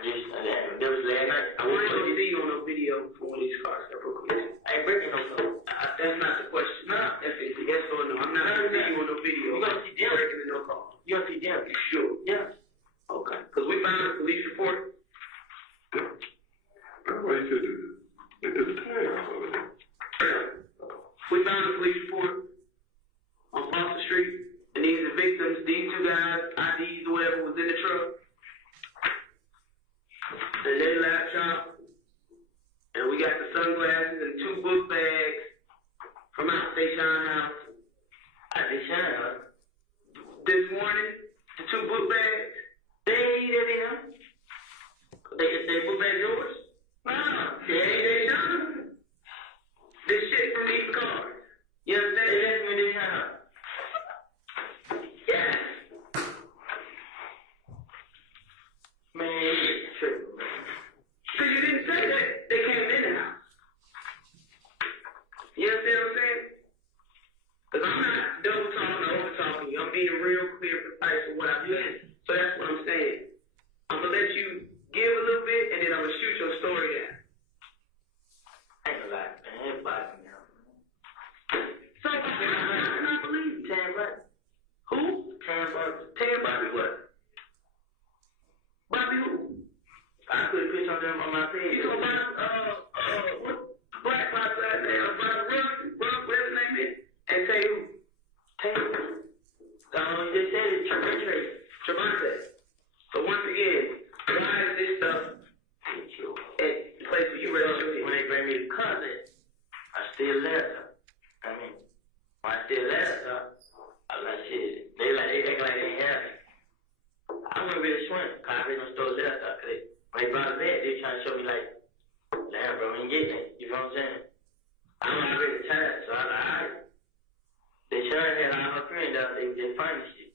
That was last night. I wasn't see you on no video for one of these cars that broke. I ain't breaking no car. That's not the question. No, that's it. Yes or no. I'm not gonna see you on no video. You gonna see them breaking in no car. You gonna see them? You sure? Yeah. Okay. Because we found a police report. Everybody said there's a tag over there. We found a police report on Foster Street, and these are victims. These two guys, IDs or whatever, was in the truck. The little laptop, and we got the sunglasses and 2 book bags from Outstate Shine House. Outstate Shine House. This morning, the 2 book bags, they ain't that in them. They book bags yours? No, they ain't done. This shit from these cars. You understand? They left me this house. Yes. Man, it's tripping, man. So you didn't say that they came in the house. You understand what I'm saying? Because I'm not double talking or over talking you. I'm being real clear, precise with what I'm doing. So that's what I'm saying. I'm going to let you give a little bit, and then I'm going to shoot your story down. I ain't gonna lie, man. Everybody now. So I'm not believing Tam Bobby. Who? Tam Bobby. Tam Bobby what? Bobby who? I put a picture on them on my page. You know Bobby, what? Black Bobby right there, Bobby Ruff, whatever his name is. And say who? Tam. They said it's Trevante. So once again, why is this stuff at the place where you registered when they bring me the cousin? I still left her. I mean, when I still left her, I was like, shit, they act like they ain't have it. I wouldn't really swim, because I really don't still left her. Cause when they brought it back, they were trying to show me like, damn, bro, we ain't getting it. You know what I'm saying? I'm already tired, so I was like, alright. They sure had all her friends out, they funny shit.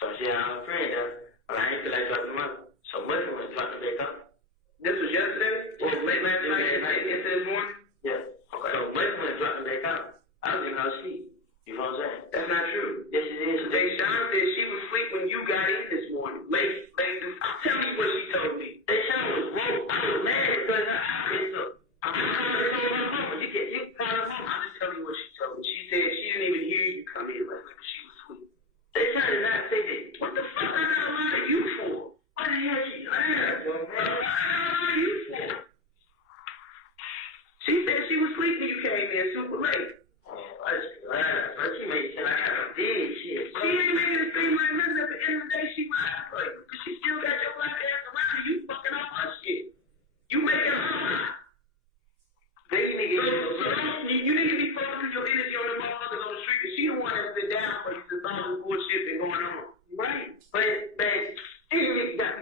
So she had all her friends out, but I ain't feel like dropping them up. So Muslim was dropping back up. This was yesterday? Or late last night? Into this morning? Yeah. Okay. So Muslim was dropping back out. I was in her sleep. You know what I'm saying? That's not true. Yes, it is. Jay Sean said she was asleep when you got in this morning. Late. I'm telling you what she told me. Jay Sean was woke. I was being super late. But she made it seem like I got a big shit. She ain't making it seem like nothing. At the end of the day, she riding for you. Because she still got your black ass around and you fucking off her shit. You making her high. So you need to be focusing your energy on the motherfuckers on the street. Because she the one that's been down for you since all this bullshit been going on. Right. But, man, you got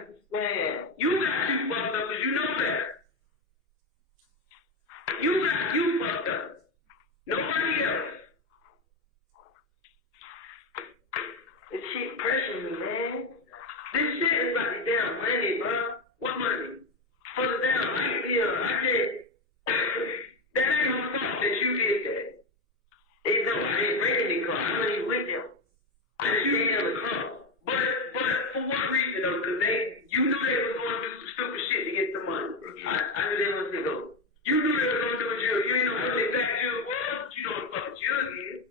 you fucked up because you know that. You fucked up. Nobody else. This shit pressuring me, man. This shit is about the damn money, bro. What money? For the damn light bill. That ain't my fault that you did that. No, I didn't break any car. I wasn't even with them. I didn't get in the car. But for what reason though? Because you knew they was going to do some stupid shit to get the money. I knew they was going to go. You knew they was going to do a jug. You ain't know what the exact jug was, but you know what the fucking jug is.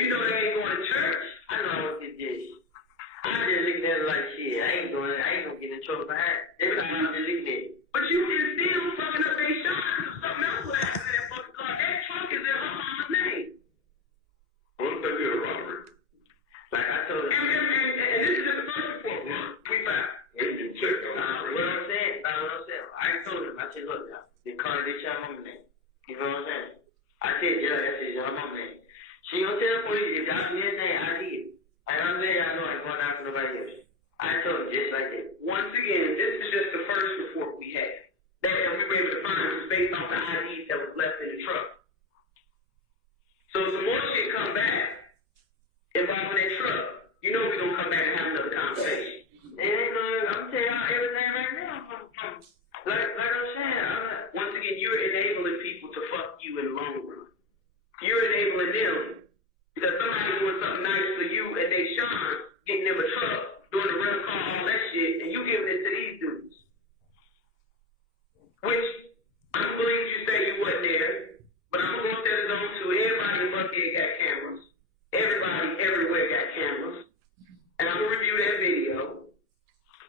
You know they ain't going to church. I know I was get this. I just looking at it like shit. I ain't going to get in trouble behind. Every time I'm just looking at it. But you can still fucking up their shot because something else would happen to that fucking car. That truck is in her mama's name. What if they did a robbery? Like I told her. And this is just the first report, bro. We found. We can check on What I'm saying, I told him, I said, look, the car they shot my mama name. You know what I'm saying? I said, yeah, that's it, your mama name. She gonna tell the police, if y'all do anything, I did. And I'm there, I know I ain't going after nobody else. I told him just like that. Once again, this is just the first report we had. That we were able to find was based off the IDs that was left in the truck. So if some more shit come back involving that truck, you know we're gonna come back and have another conversation. I'm telling y'all everything right now. Like I'm saying, once again, you're enabling people to fuck you in the long run. You're enabling them because somebody's doing something nice for you and they shine, getting them a truck, doing the rental car, all that shit, and you giving it to these dudes. Which I don't believe you say you wasn't there, but I'm going to set it on to everybody in Buckhead got cameras. Everybody everywhere got cameras. And I'm going to review that video.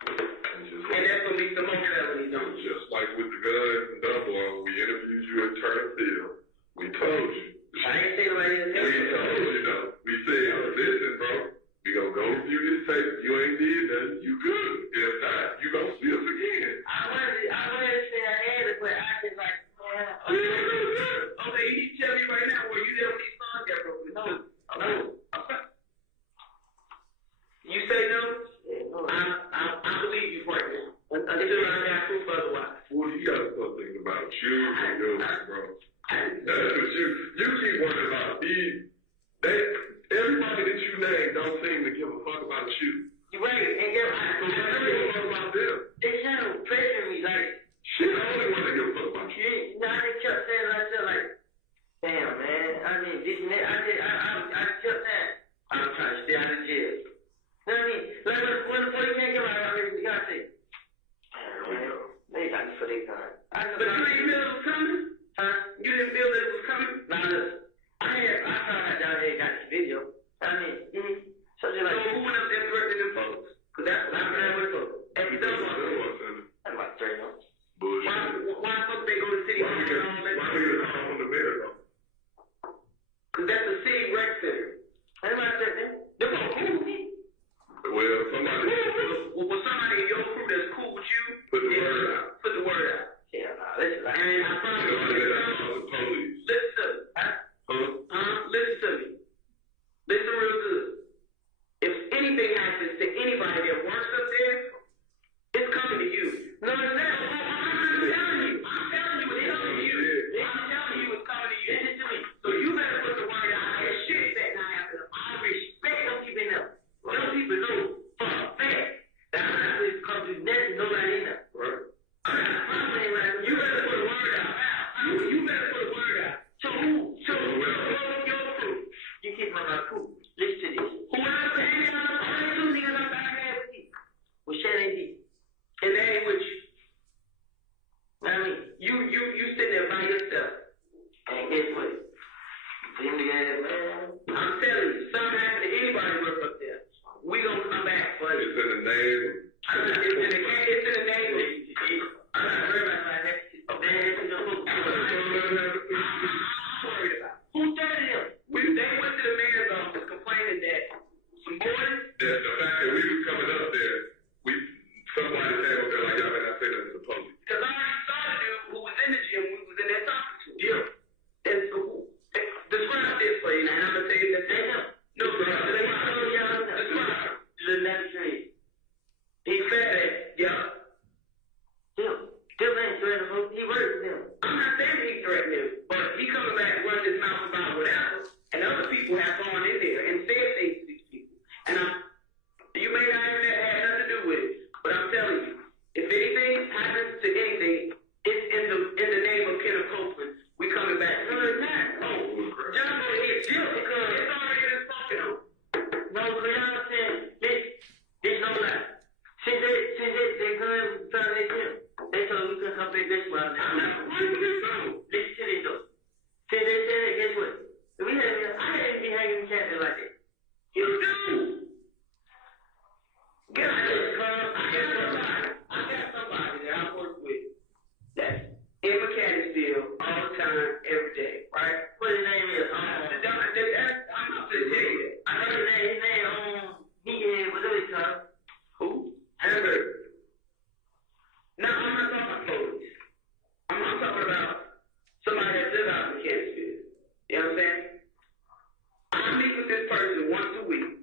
And that's going to be some more felonies on you. Just like with the guns and double O, we interviewed you at Turnfield. We told you. I ain't saying right here. We told you though. We said, listen, bro, we gonna go review this tape. You ain't did nothing. You good. If not, you gonna see us again. I wanted to say I had it, but I just like, okay, you need to tell me right now where you did when these songs got broken. No. Okay. You say no? I believe you right now. Until I got proof otherwise. Well, you gotta start thinking about you and yours, bro. That's what you keep worrying about. Everybody that you name don't seem to give a fuck about you. You're right, and they're right. They don't give a fuck about them. They kind of pressure me, like, She the only one that give a fuck about you. I just kept saying like, damn, man, I mean, this and that. I kept saying, I'm trying to stay out of jail. You know what I mean? Like, when the police can't come out, you gotta say, damn, man, they got me for their time. But you didn't feel it was coming? Huh? You didn't feel that it was coming? Nah, look. I found out down there got this video. I mean, so just like, who went up there threatening them folks? Because that's what I'm playing with folks. And you don't want to. That's about 3 months. Bullshit. Why the fuck they go to city hall and all that? Why do you call from the mayor though? Because that's the city rec center. Everybody said that. They're going to cool with me. Well, somebody Well, somebody in your crew that's cool with you, put the word out. Put the word out. Yeah, big this one. I'm not going to listen to this though. Since they said it, guess what? I hadn't been hanging in Canada like that. You do. Get out of this club. I got somebody that I work with that's in Mechanicsville all the time, every day, right? What his name is? I'm not going to tell you that. I know his name. He is, whatever it's called. Who? Hamburger. No, I'm not talking about police. I'm talking about somebody that lives out in Mechanicsville. You know what I'm saying? I meet with this person once a week.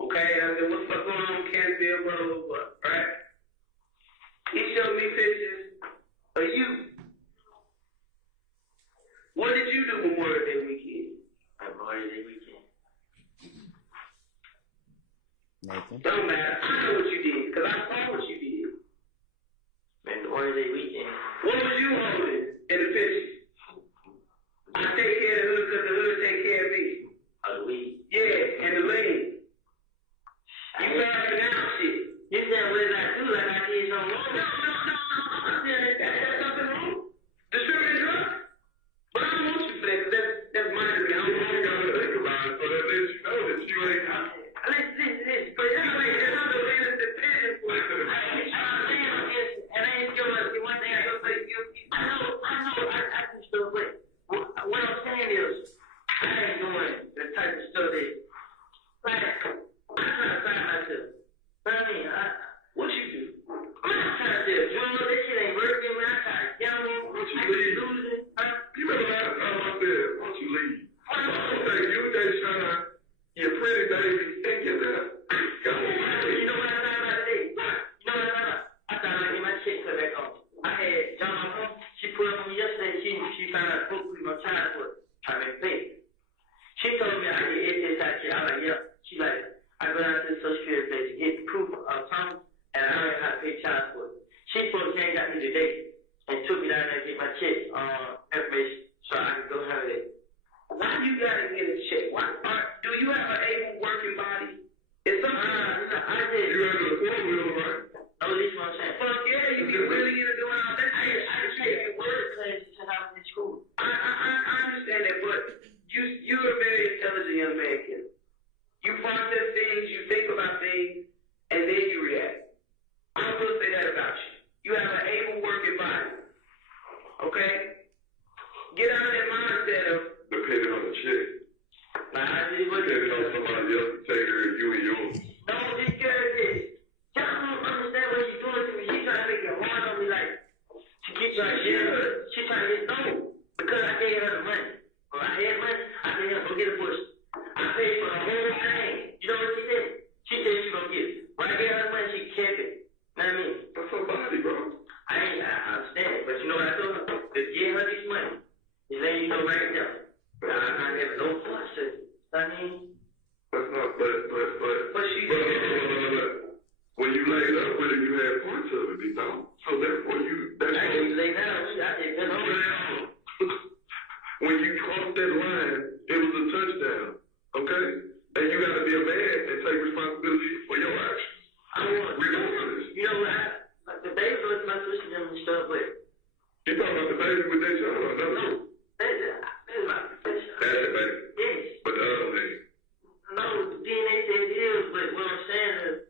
Okay, I said, what's going on in Mechanicsville, blah, blah, blah, right? He showed me pictures of you. What did you do Memorial Day weekend? Memorial Day weekend. Nathan? Don't matter. I know what you did, because I saw what you did. Memorial Day weekend. What was you holding in the pictures? I take care of the hood because the hood take care of me. Oh, the weed? Yeah, and the lean. You passing out shit. You said what did I do? Like I did something wrong? No. I said that's something wrong. Distributing drugs? But I don't want you for that, because that's minor to me. I don't want you to think about it, so that lets you know that you ain't out. Listen. But anyway, that's not the way that's dependent for it. And I ain't sure one thing I go say guilty. I know, I can still wait. What I'm saying is, I ain't doing the type of stuff that, like, I'm trying to find myself. I mean, what you do? I'm not trying to say a drug, that shit ain't working, man. I try to get on, I keep losing. You remember last time I said, why don't you leave? I don't think you they shine your pretty baby and get that. Go on. You know what I thought about today? I thought I'd get my check cut back on. I had John, my mom, she put up on me yesterday, she found out book with my child support, trying to pay. She told me I get SSI check. I was like, yeah. She's like, I go down to the Social Security place to get proof of time, and I don't know how to pay child support. She supposed to change out me today and took me down there to get my check information so I can go have it. Why you gotta get a check? Do you have an able working body? It's something. I did. You have a four-wheel, right? Oh, this is what I'm saying. Fuck yeah, you be willing into doing all that. I take word classes to have in school. I understand that, but you're a very intelligent young man, kid. You process things, you think about things, and then you react. I will say that about you. You have an able working body. Okay? Get out of that mindset of Depending on the check. Depending on somebody else to take care of you and yours. No, this girl is. Y'all don't understand what she's doing to me. She's trying to make it hard on me, like, to get you out of jail. She's trying to get because I gave her the money. When I had money, I said, go get a push. I paid for the whole thing. You know what she said? She said she gonna get it. When I gave her the money, she kept it. Know what I mean? That's her body, bro. I understand it, but you know what I told her? To give her this money. Just letting you know right now. I'm not having no fun, sis. I mean, That's not, but she. When you laid up with it, you had parts of it, you know? So therefore, that's I didn't lay down. I didn't know. When you crossed that line, it was a touchdown, okay? And you got to be a man and take responsibility for your actions. Regardless. You know what? Like the baby was my sister and stuff, but. You talking about the baby with that child? No. That's my sister. That's the baby. Yes. But the other baby. No, the DNA said it is, but what I'm saying is,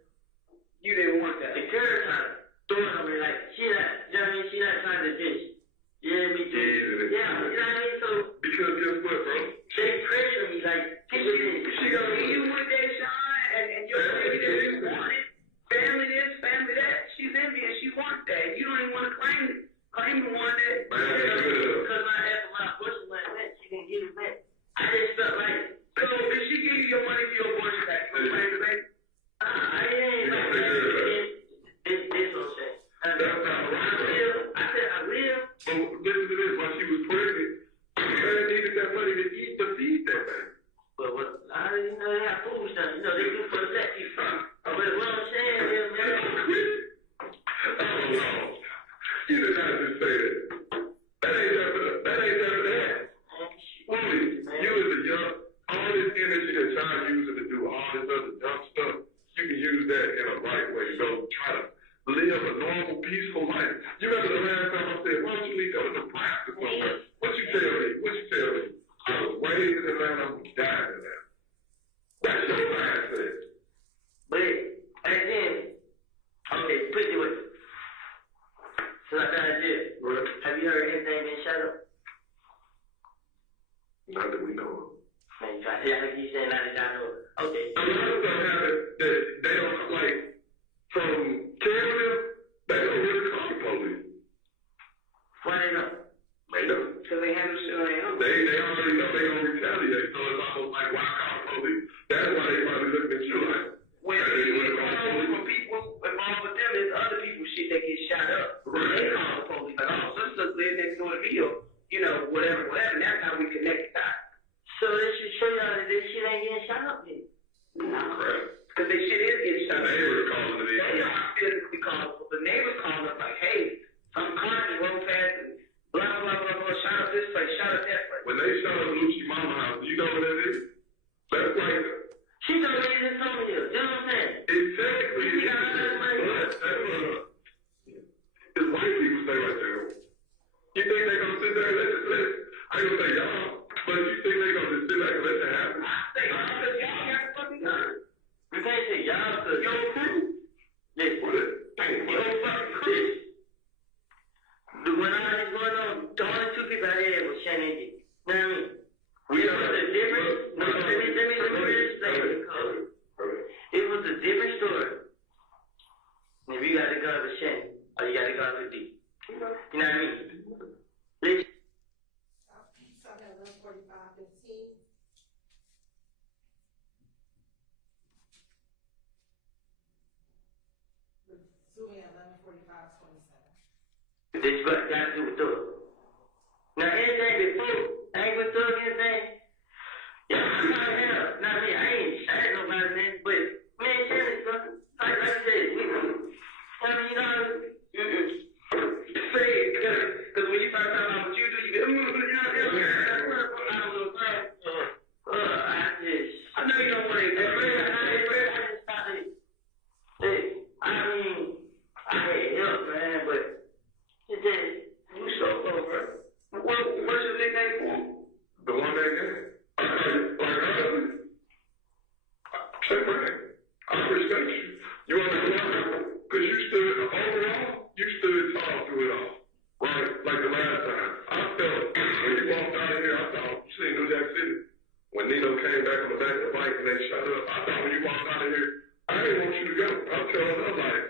you didn't want that. The girl kind of throwing on me like, she not, you know what I mean? She not trying to ditch. Yeah, me too. Yeah, you know what I mean? So. Because guess what, bro? They pressure me like, she got to you with that shine and your baby that you wanted, family this, family that, she's envious, she wants that. You don't even want to claim the one that, because I asked my abortion like that, she didn't give it back. I just felt like, so if she give you your money for your abortion back, you claim it back? I ain't no this what I'm saying. I said I will. But listen to this, while she was pregnant, she needed that money to feed that baby. But what I didn't know they have food stuff. You know, they do for the black people. But what I'm saying is, man. Oh, no. You did not just say that. That ain't never that. Woman, you as a young, all this energy that y'all using to do all this other dumb stuff, you can use that in a right way. So try to live live a normal, peaceful life. You remember the last time I said, why don't you leave go to Nebraska somewhere? What you tell me? What you tell me? I was raised in Atlanta, I'm gonna die in Atlanta. That's your mindset. But, and then, okay, put it with. So I got this. Have you heard anything been shut up? Not that we know of. Man, you saying not that I know. Okay. A lot of stuff happens that they don't, like, from Canada, they don't really call the police. Why they don't? They don't. Because they handle shit on their own. They already know they're going to retaliate, so it's almost like, why call the police? That's why they probably looking at you like, When people involved with them, there's other people shit that get shot up. Right. They call the police, like, oh, sister lives next door to video, you know, whatever, and that's how we connect the dots. So this should show y'all that this shit ain't getting shot up yet. No. Correct. Because this shit is getting shot The up. neighbors calling it in. They don't physically call, but the neighbors calling up like, hey, some car just rolled past and blah, blah, blah, blah, shot up this place, shot up that place. When they shot up Lucci Mama house, you know what that is? That's like, She told me this over here, you know what I'm saying? exactly. She got all that money. It's white people stay right there. You think they gonna sit there and let I ain't gonna say y'all, but you think they gonna just sit back and let that happen? Y'all got the fucking gun. You can't say y'all, cause yo crew. Listen, What is yo fucking crew. When all this going on, the only two people I had was Shannon and Dick. You know what I mean? It was a different, no, let me explain it, because it was a different story. If you got a gun for Shannon, or you got a gun for Dick. You know what I mean? Listen. This got to do with Thug. Now, anything before, I ain't with Thug, anything. Yeah, I'm not here. Now, me, I ain't nobody, man, but, man, Shannon, like I said, we know. I mean, you know, say it, because when you start talking about what you do, you go, I know you don't want to, I mean, I had help, man, but it just, you so over. What's your nickname for? the one that did it? I respect you. You understand? Because you stood overall, you stood tall through it all. Right? Like the last time. I felt, when you walked out of here, I thought, you seen New Jack City? When Nino came back on the back of the bike and they shot up, I thought when you walked out of here, I didn't want you to go. I'm telling them, like,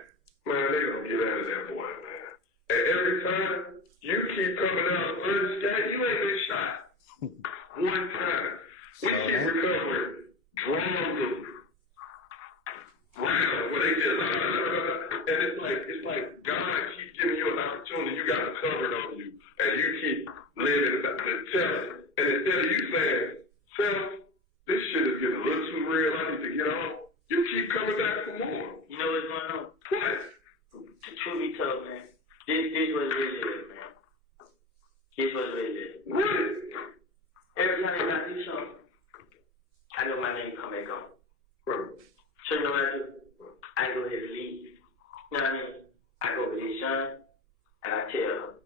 man, they don't get out of that boy, man. And every time, you keep coming out, Ernest, you ain't been shot. One time. We keep recovering. Drums of rounds where they just, and it's like God keeps giving you an opportunity. You got it covered on you, and you keep living the telling. And instead of you saying, self, this shit is getting a little too real, I need to get on, you keep coming back for more. You know what's going on? What? The truth be told, man. This was really good, man. This was really good. What? Every time I do something, I know my name come back on. Right. So you know what I do? I go ahead and leave. You know what I mean? I go with his son, and I tell him,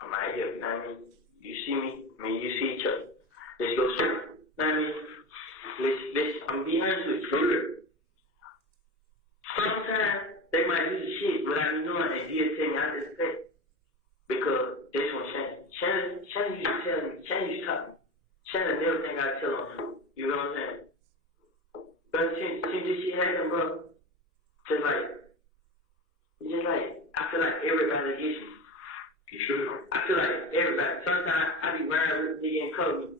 I'm right here. You know what I mean? You see me, you see each other. Let's go somewhere. You know what I mean? Let's, I'm being honest with you. Okay. Sometimes they might do the shit without me knowing, and he'll tell me I just say. Because that's what Shannon used to tell me. Shannon used to talk to me. Shannon never think I tell on him. You know what I'm saying? But since this shit happened, bro, it's just like, I feel like everybody gets me. You should. I feel like everybody. Sometimes I be wearing with me and Kobe.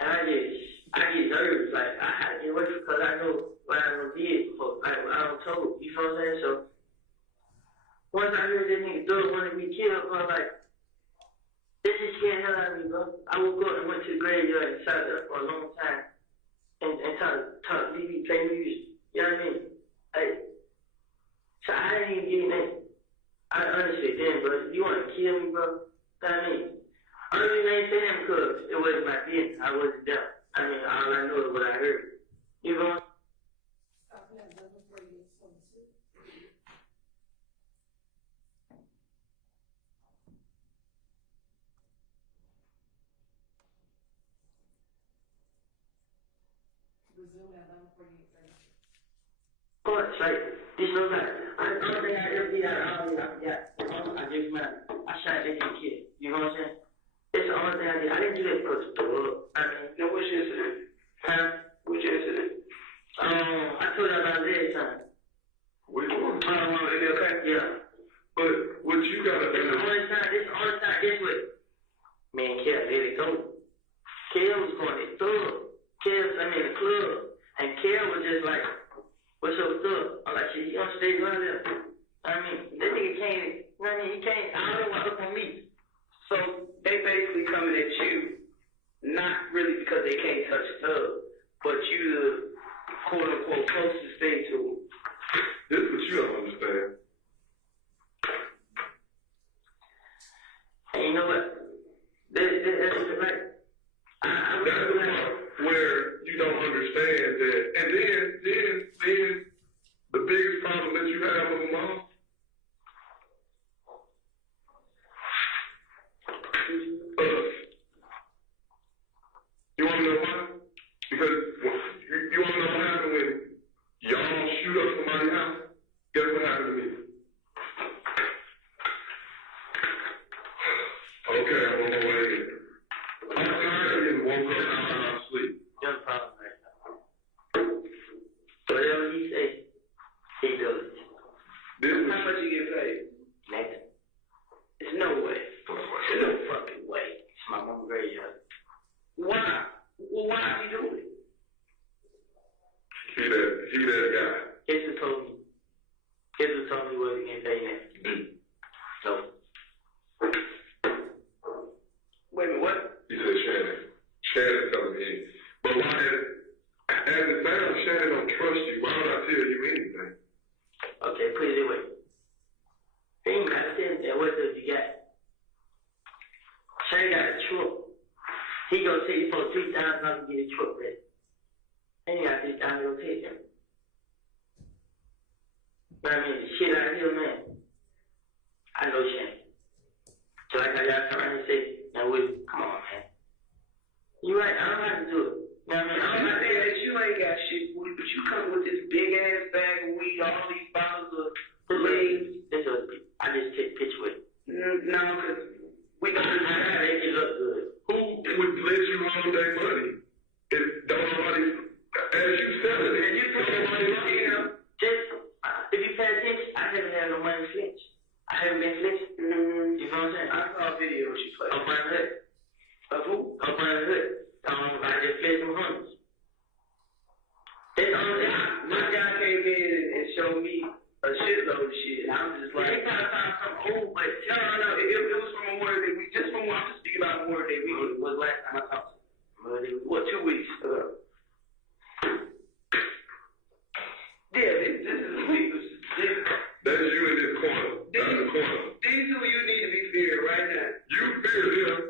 And I get nervous. Like, I had to get away because I know what I done did before. Like, what I done told. You feel what I'm saying? So, once I heard this nigga Doug wanted me killed, bro, like, this just scared the hell out of me, bro. I woke up and went to the graveyard and sat there for a long time and talk TV, play music. You know what I mean? Like, so I didn't even get nothing. I honestly didn't, bro. You want to kill me, bro? You know what I mean? Only reason I ain't saying that because it wasn't my business. I wasn't there. I mean, all I know is what I heard. You know? But it's like, this looks like, I don't think I ever did that. I just remember, I shot that kid. You know what I'm saying? It's the only thing I did. I didn't do that for the thug. I mean, no, which incident? Huh? Which incident? I told you about last time. Which one? Yeah. But what you gotta This do. the only time, guess what? Man, Kev let it go. Kev was going to thug. The club. And Kev was just like, what's up with thug? I'm like, shit, you gonna stay around there? I mean, that nigga can't, you know what I mean? He can't, I don't know what up on me. So they basically coming at you, not really because they can't touch thug, but you the quote unquote closest thing to them. This is what you don't understand. And you know what? That's right. That's the part where you don't understand that. And then the biggest problem that you have with them all, us. You want to know why? Because you want to know what happened when y'all shoot up somebody's house? Guess what happened to me? Okay, I'm on my way in. I'm tired and woke up out of my sleep. Just problem right now. Whatever he say, he does it. How much you get paid? Next. There's no way. There's no fucking way. It's my mom graveyard. Why? Well, why is he doing it? He that guy. Guess who told me? Guess who told me what he getting paid next? No. Wait a minute, what? He said Shannon. Shannon told me. But why as it sounds, Shannon don't trust you. Why would I tell you anything? Okay, put it away. He ain't got to tell me what does you got. Shannon got a truck. He gonna take you for $3,000 to get a truck ready. And he got $3,000 to take him. But I mean, the shit out here, man. I know Shannon. So like how y'all come around and say, now Willie, come on, man. You right, I don't have to do it. You know what I mean? I'm not saying that you ain't got shit, Woody, but you come with this big ass bag of weed, all these bottles of leaves. I just take a picture with it. No, because we don't do that. I make it look good. Who would let you hold their money? If don't nobody, as you sell it, And you don't nobody like you it. know, just, if you pay attention, I haven't had no money flinch. I haven't been flinching. You know what I'm saying? I saw a video she played. Of my hood. Of who? Of my hood. I just flinched some hundreds. It's the only thing. My guy came in and showed me a shitload of shit. And I'm just They like, trying to find some old, but no, it was from Memorial Day week. Just from, I'm just speaking about Memorial Day week. it was last time I talked to him. What, 2 weeks? Yeah, this is a big. That's you in this corner. That's the corner. These who you need to be feared right now. You fear them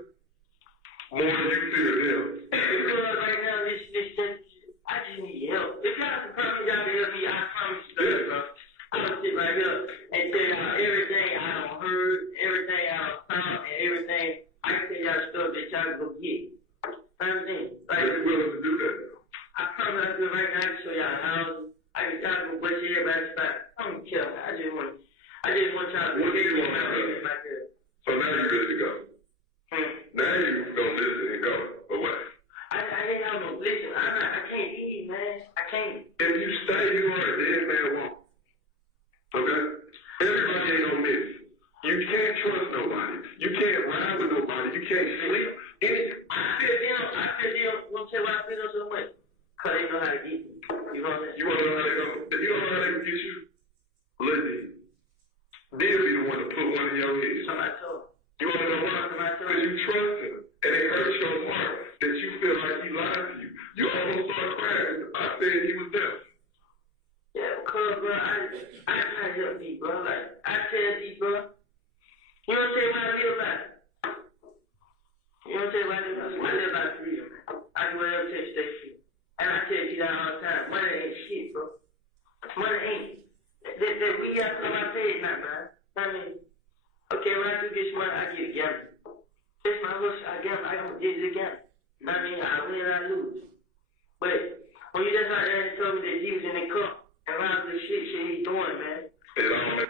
more than you fear them. Because right now, I just need help. If y'all can come down to help me, I promise you, bro. I'm gonna sit right here and tell y'all everything I done heard, everything I done found, and everything. I can tell y'all stuff that y'all can go get. Understand? Like, They're willing to do that. I promise I do right now. I can show y'all houses. I can y'all can butch everybody's back. I don't care. I just want y'all to What do you get want my to do? business like that. So now you're ready to go. Now you gonna listen and go away. I didn't have no listen. I can't eat, man. I can't. If you stay, you are a dead man walk. Okay? Everybody ain't gonna miss. You can't trust nobody. You can't ride with nobody. You can't sleep. I feel them. Won't tell why I feel them so much. Cause they know how to get me. You know what I'm saying? You wanna know how they go? You don't know how they can get you? Listen. They'll be the one to put one in your head. Somebody told me. You wanna know why? Because you trust him. And it hurts your heart that you feel like he lied to you. You almost start crying. I said he was there. Yeah, cause bro, I try to help me, bro. Like I tell you, bro. You don't tell why I live by. You don't tell why I live by. I live by freedom, man. I do whatever it takes to stay free. And I tell you that all the time. Money ain't shit, bro. Money ain't. That we got to come out paid now, man. I mean, okay, when I do this money, I get a gamble. That's my hustle. I gamble. I don't get it again. I mean, I win, I lose. But When you just out there and told me that he was in the cup and around the shit he's doing, man. It all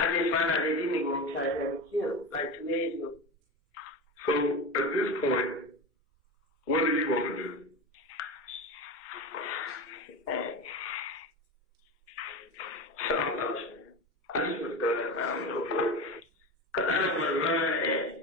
I just found out that these niggas gonna try to have me killed like 2 days ago. So at this point, what do you want to do? So I just want to go down. I don't know. Cause I don't want to run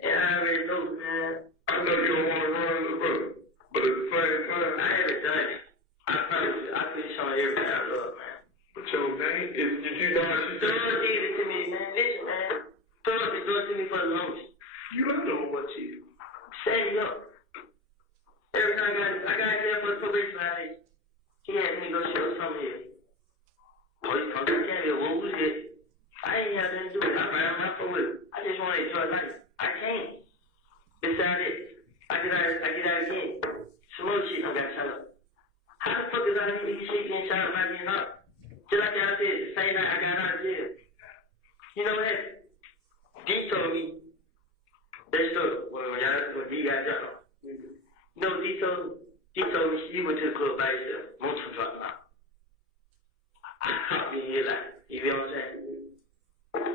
and I already know, man. I know you don't want to run, little brother, but at the same time, I haven't done it. I promise you, I feel showing everything I love, man. but your name is, did you know how she Thug did it to me, man. Listen, man. Thug been doing it to me for the longest. You don't know what you. Set me up. Every time I got there for the probation violation, he had me go show something here. Boy, he talking to me, what was it? I ain't have nothing to do with it. I ran my phone with it. I just want to enjoy life. I can't. Besides it, I get out again. Some other shit don't got shot up. How the fuck is all these shit getting shot up by getting up? Just like I said, the same night I got out of jail. You know what? D told me, that story, when D got shot. You know, D told me she went to the club by herself. Most of them dropped out. I caught me here like, you feel what I'm saying?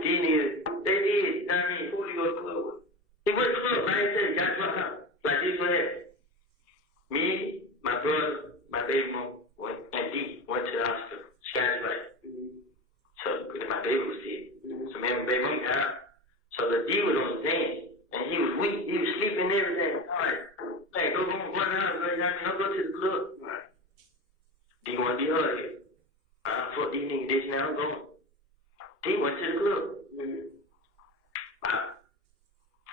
These niggas, they did, you know what I mean? Who do you go to the club with? He went to the club by himself, got dropped out. Like this what happened. Me, my brother, my baby mom, and D went to the hospital. Sky's right. So my baby was sick. So me and my baby mom got out. So the D was on his hand, and he was weak. He was sleeping and everything. All right, hey, go home, go down, don't go to the club. All right. D want to be hard here. Fuck these niggas, this now I'm going. D went to the club. About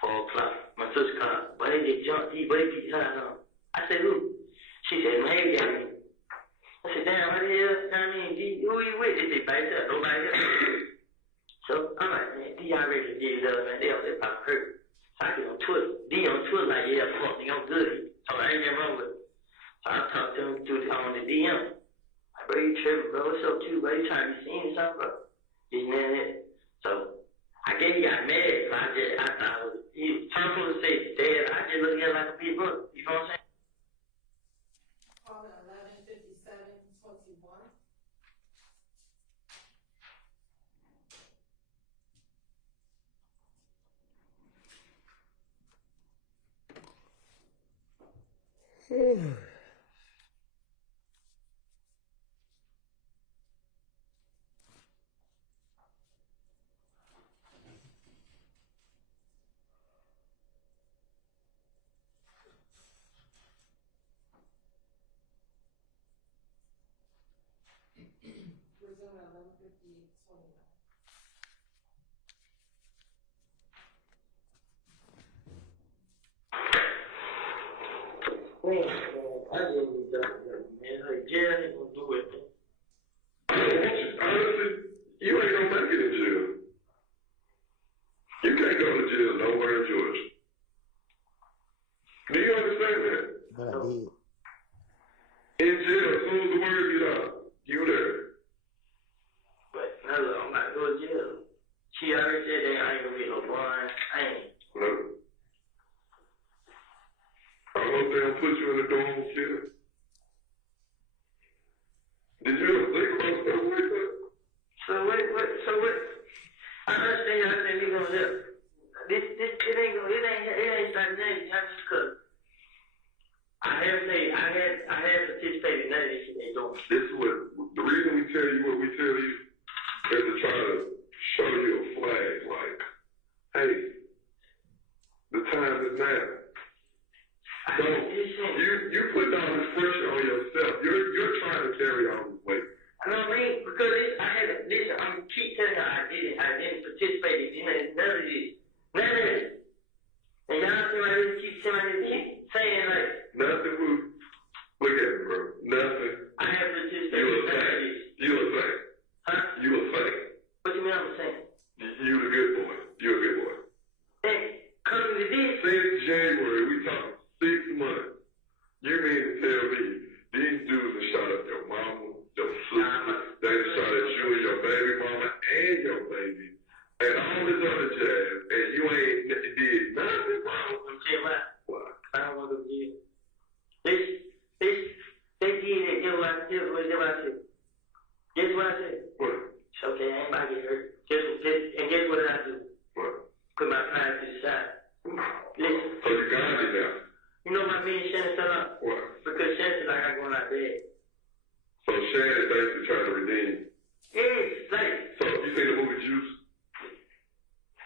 4 o'clock. My sister called. But they get jumped. D, but they get shot on. I said, who? She said, man, he got me. I said, damn, what the hell? You know what I mean? D, who you with? They said, by yourself, nobody else. So I'm like, man, D already did it up, man. They probably hurt. So I get on Twitter. D on Twitter like, yeah, fuck, nigga, I'm good. So I ain't nothing wrong with it. So I talked to him on the DM. Like, bro, you tripping, bro? What's up, too, bro? You trying to be seen or something, bro? This man, that. So I guess he got mad. So I thought, he turned to him and said, Dad, I just look at it like a big brother. You know what I'm saying? Man, I just need to man. Like, jail ain't gonna do it, man. Honestly, you ain't gonna make it in jail. You can't go to jail nowhere in Georgia. Do you understand that? But I did. In jail, as soon as the word get out, you there. But no, I'm not going to jail. She already said that I ain't gonna be no bond. I ain't. No. I hope they don't put you in the dorm, kid. Did you ever think about stuff like that? So what? I understand y'all saying we gonna live. It ain't starting anything. That's just cause I had participated in none of this shit they doing. This is what, the reason we tell you what we tell you is to try to show you a flag, like, hey, the time is now. So you put down this pressure on yourself. You're trying to carry all this weight. I know what I mean? Because I'm keep telling you I didn't participate in none of this. None of this. And y'all seem like this keep saying this other jazz, and you ain't did nothing wrong. I'm saying what? I don't want to do this. They did it. Guess what I said? Guess what I said? What? It's okay, I ain't about to get hurt. Guess what did I do? What? Put my pride to the side. Listen. So you got it now. You know my me and Shannon set up? What? Because Shannon said I got going out bed. So Shannon is basically trying to redeem. Yeah, like. So you seen the movie Juice?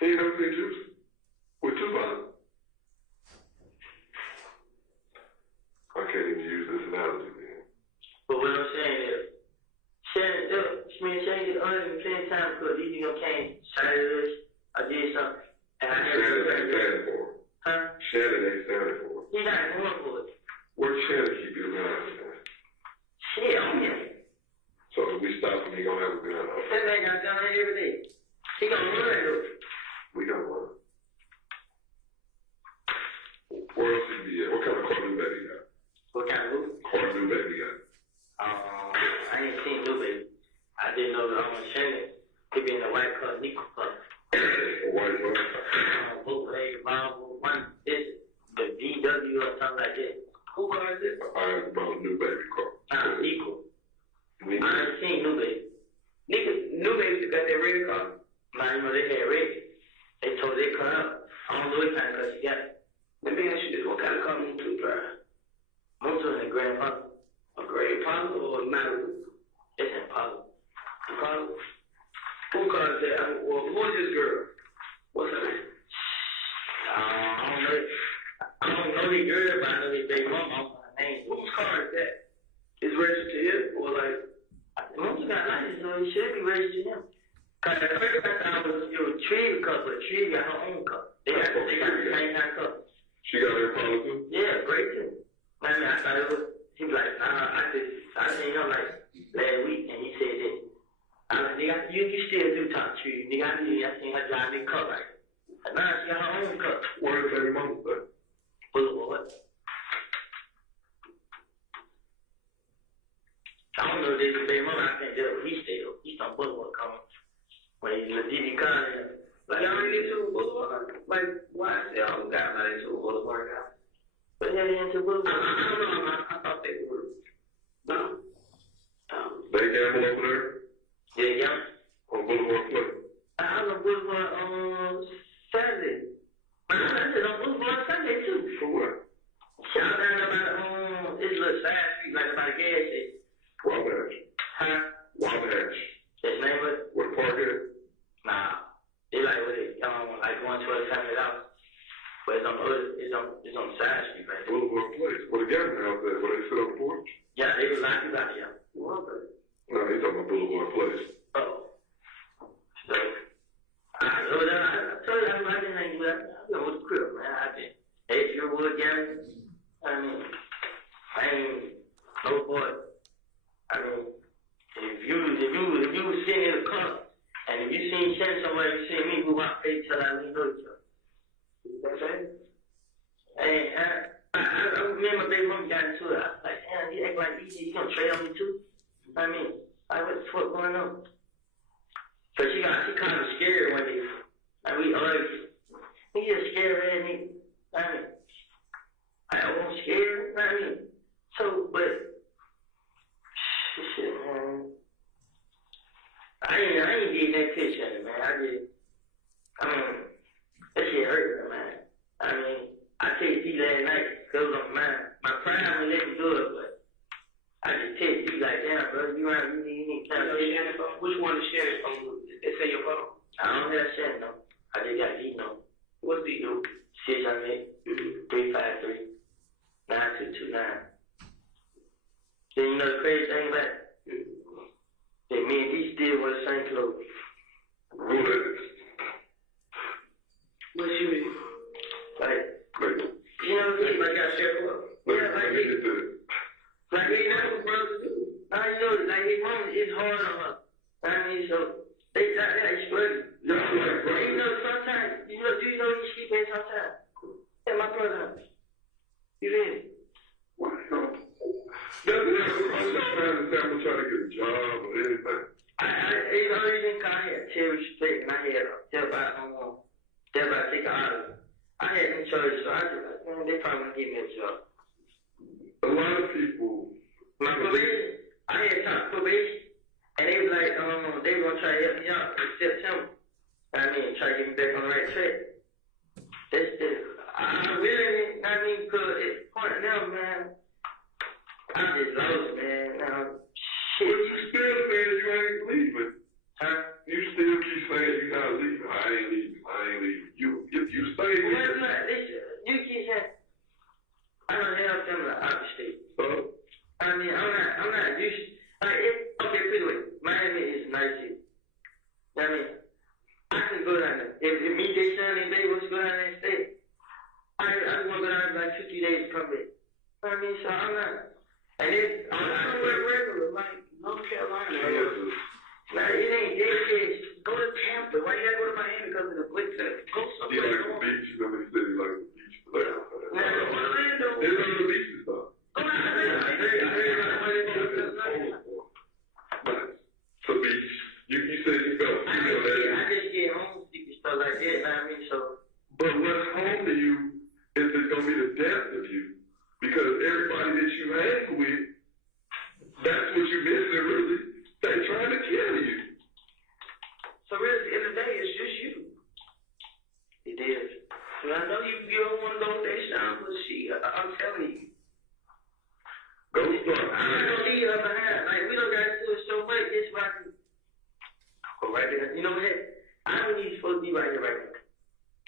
You ain't never seen Juice? With Tupac? I can't even use this analogy, man. But what I'm saying is, Shannon get under me plenty of times because these niggas came, started this, I did something. And I had Shannon ain't standing for it. Huh? Shannon ain't standing for it. He not going for it. Where Shannon keep his gun out, man? Shit, on him. So if we stop him, he gonna have a gun out. That man got done every day. He gonna run though. We got one. Where else he be at? What kind of Courtroom baby he got? What kind of movie? Courtroom baby he got? I ain't seen New Baby. I didn't know that I was Shannon. He be in the white car, Nico car. A white one? Bootleg, Marvel, one, this, the VW or something like that. Who car is this? I asked about New Baby car. Nico. Nico. I ain't seen New Baby. New Baby got that red car. Now, you know, they had red. They told they cut up. I don't know what kind of car she got. Let me ask you this. What kind of car Moto drive? Moto is a Grand Impala. A Grand Impala or a Malibu? It's an Impala. Impala? Who car is that? Well, who is this girl? What's her name? I don't know the girl, but I know they baby mama. I don't know her name. Whose car is that? Is registered to him? Or like, Moto got license, so it should be registered to him. Cause at first I thought it was Tree car, but Tree got her own car. They got the same kind of car. She got her Impala too? Yeah, great too. I mean, I thought it was, he was like, I seen him like last week, and he said that, I was like, nigga, you still do talk Tree. Nigga, I seen her drive me car right. And now she got her own car. Where is baby mama at? Boulevard. I don't know if this is baby mama. I can't tell where he still. He's on Boulevard coming. When he's in the DD car, like, y'all ain't into Boulevard? Like, why is y'all guys not into Boulevard guys? But yeah, they into Boulevard. I don't know. I thought they were. No. They gamble over there? Yeah, yeah. On Boulevard Play? I was on Boulevard on Saturday. I did on Boulevard Sunday too. For what? Shout down about this little side street, like about a gas station. Wabash. Huh? Wabash. That's the name of it? What park is? Nah. They like what it like going towards $100. But it's on the side street right there. Boulevard Place. Where the gambling house at? Where they sit on the porch? Yeah, they was like out there. No, they talking about Boulevard Place. Oh. So I told you I didn't hang with I've been with the crib, man. I've been if you would gambling. I mean I ain't no boy. I mean if you was sitting in the car and if you seen Shannon somewhere, you seen me move out there till I didn't know each other. You know what I'm saying? And I remember baby mom got into it. I was like, damn, he act like he gonna trade on me too. I mean, like what the fuck going on? So she kind of scared one day. Like we argued. He just scared at me. I mean, I wasn't scared. I mean, so but shit, man. I ain't getting that picture, man. I mean, that shit hurt me, man. I mean, I texted you last night, cause it was on my pride wouldn't let me do it, but I just texted you like, damn, bro, you need to know Shannon phone? Which one is Shannon phone? They say your phone? I don't have Shannon, no. I just got D no. What's D no? 608-353-9229. Then you know the crazy thing about it? That me and D still wear the same clothes. Roulette. What you mean? Like, you know, like I said, yeah, like he, like he know brothers do. I know, like his mom is hard on her. I mean, so they struggling. You know, sometimes, do you know he sleep in sometimes? Yeah, my brother. You did. What? I'm trying to get a job or anything. You know, he didn't call. I had Terry Split and I had Jeff out on probation, and they was like, they were gonna try to help me out in September. I mean, try to get me back on the right track. I really, cause it's point now, man. I'm just lost, man. Shit. But you still saying you ain't leaving. Huh? You still keep saying you're not leaving. I ain't leaving. If you stay Well, here. you keep saying, I don't have them in the opposite state. So, I mean, I'm not used. Okay, pretty much. Miami is nice here. I mean, I can go down there. If me, they son, and they want to go down there and stay, I just want to go down there like 2-3 days to come back. I mean, so I'm not. And I'm somewhere regular, like North Carolina. Kansas. Now, it ain't dead. Go to Tampa. Why you gotta go to Miami because of the blitz? Go He somewhere. like the beach. You know what he said he like the beach. Now, go to Orlando. There's other beaches though. Go to Orlando. So beach. You said you felt I just get homesick and stuff like that, you know what I mean? So. But what's home to you is it's gonna be the death of you. Because everybody that you hang with, that's what you're missing really. They're trying to kill you. So really, at the end of the day, it's just you. It is. And I know you can get on one of those days, Sean, but I'm telling you. Go start. I'm not gonna leave her behind. Like, we don't gotta do it so much, it's why I can go right there. You know what? I don't need supposed to be right here right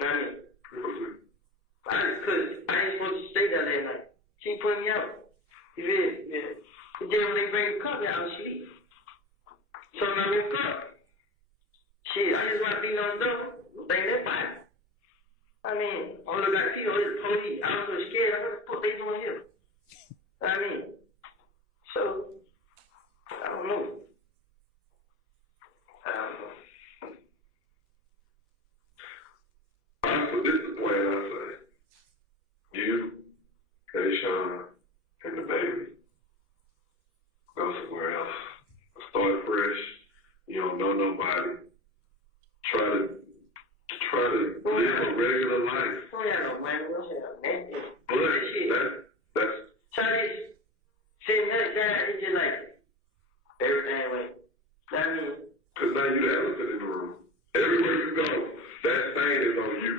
now. You know what I mean? Cause I ain't supposed to stay down there at night. She put me out. You feel it? Yeah. And then when they bring the cover out, she leaves. So when I woke up, shit, I just want to be on the door, bang that body. I mean, all I got to see is the police. I was so scared. What the fuck they doing here? I mean, so, I don't know. So this is the plan I say. You, Kayshawn, and the baby go somewhere else. Start fresh. You don't know nobody. Try to live a regular life. We don't have no money. We don't have nothing. But that's Charlie, sitting that down, it's just like, everything went. I mean, because now you the elephant in the room. Everywhere you go, that stain is on you.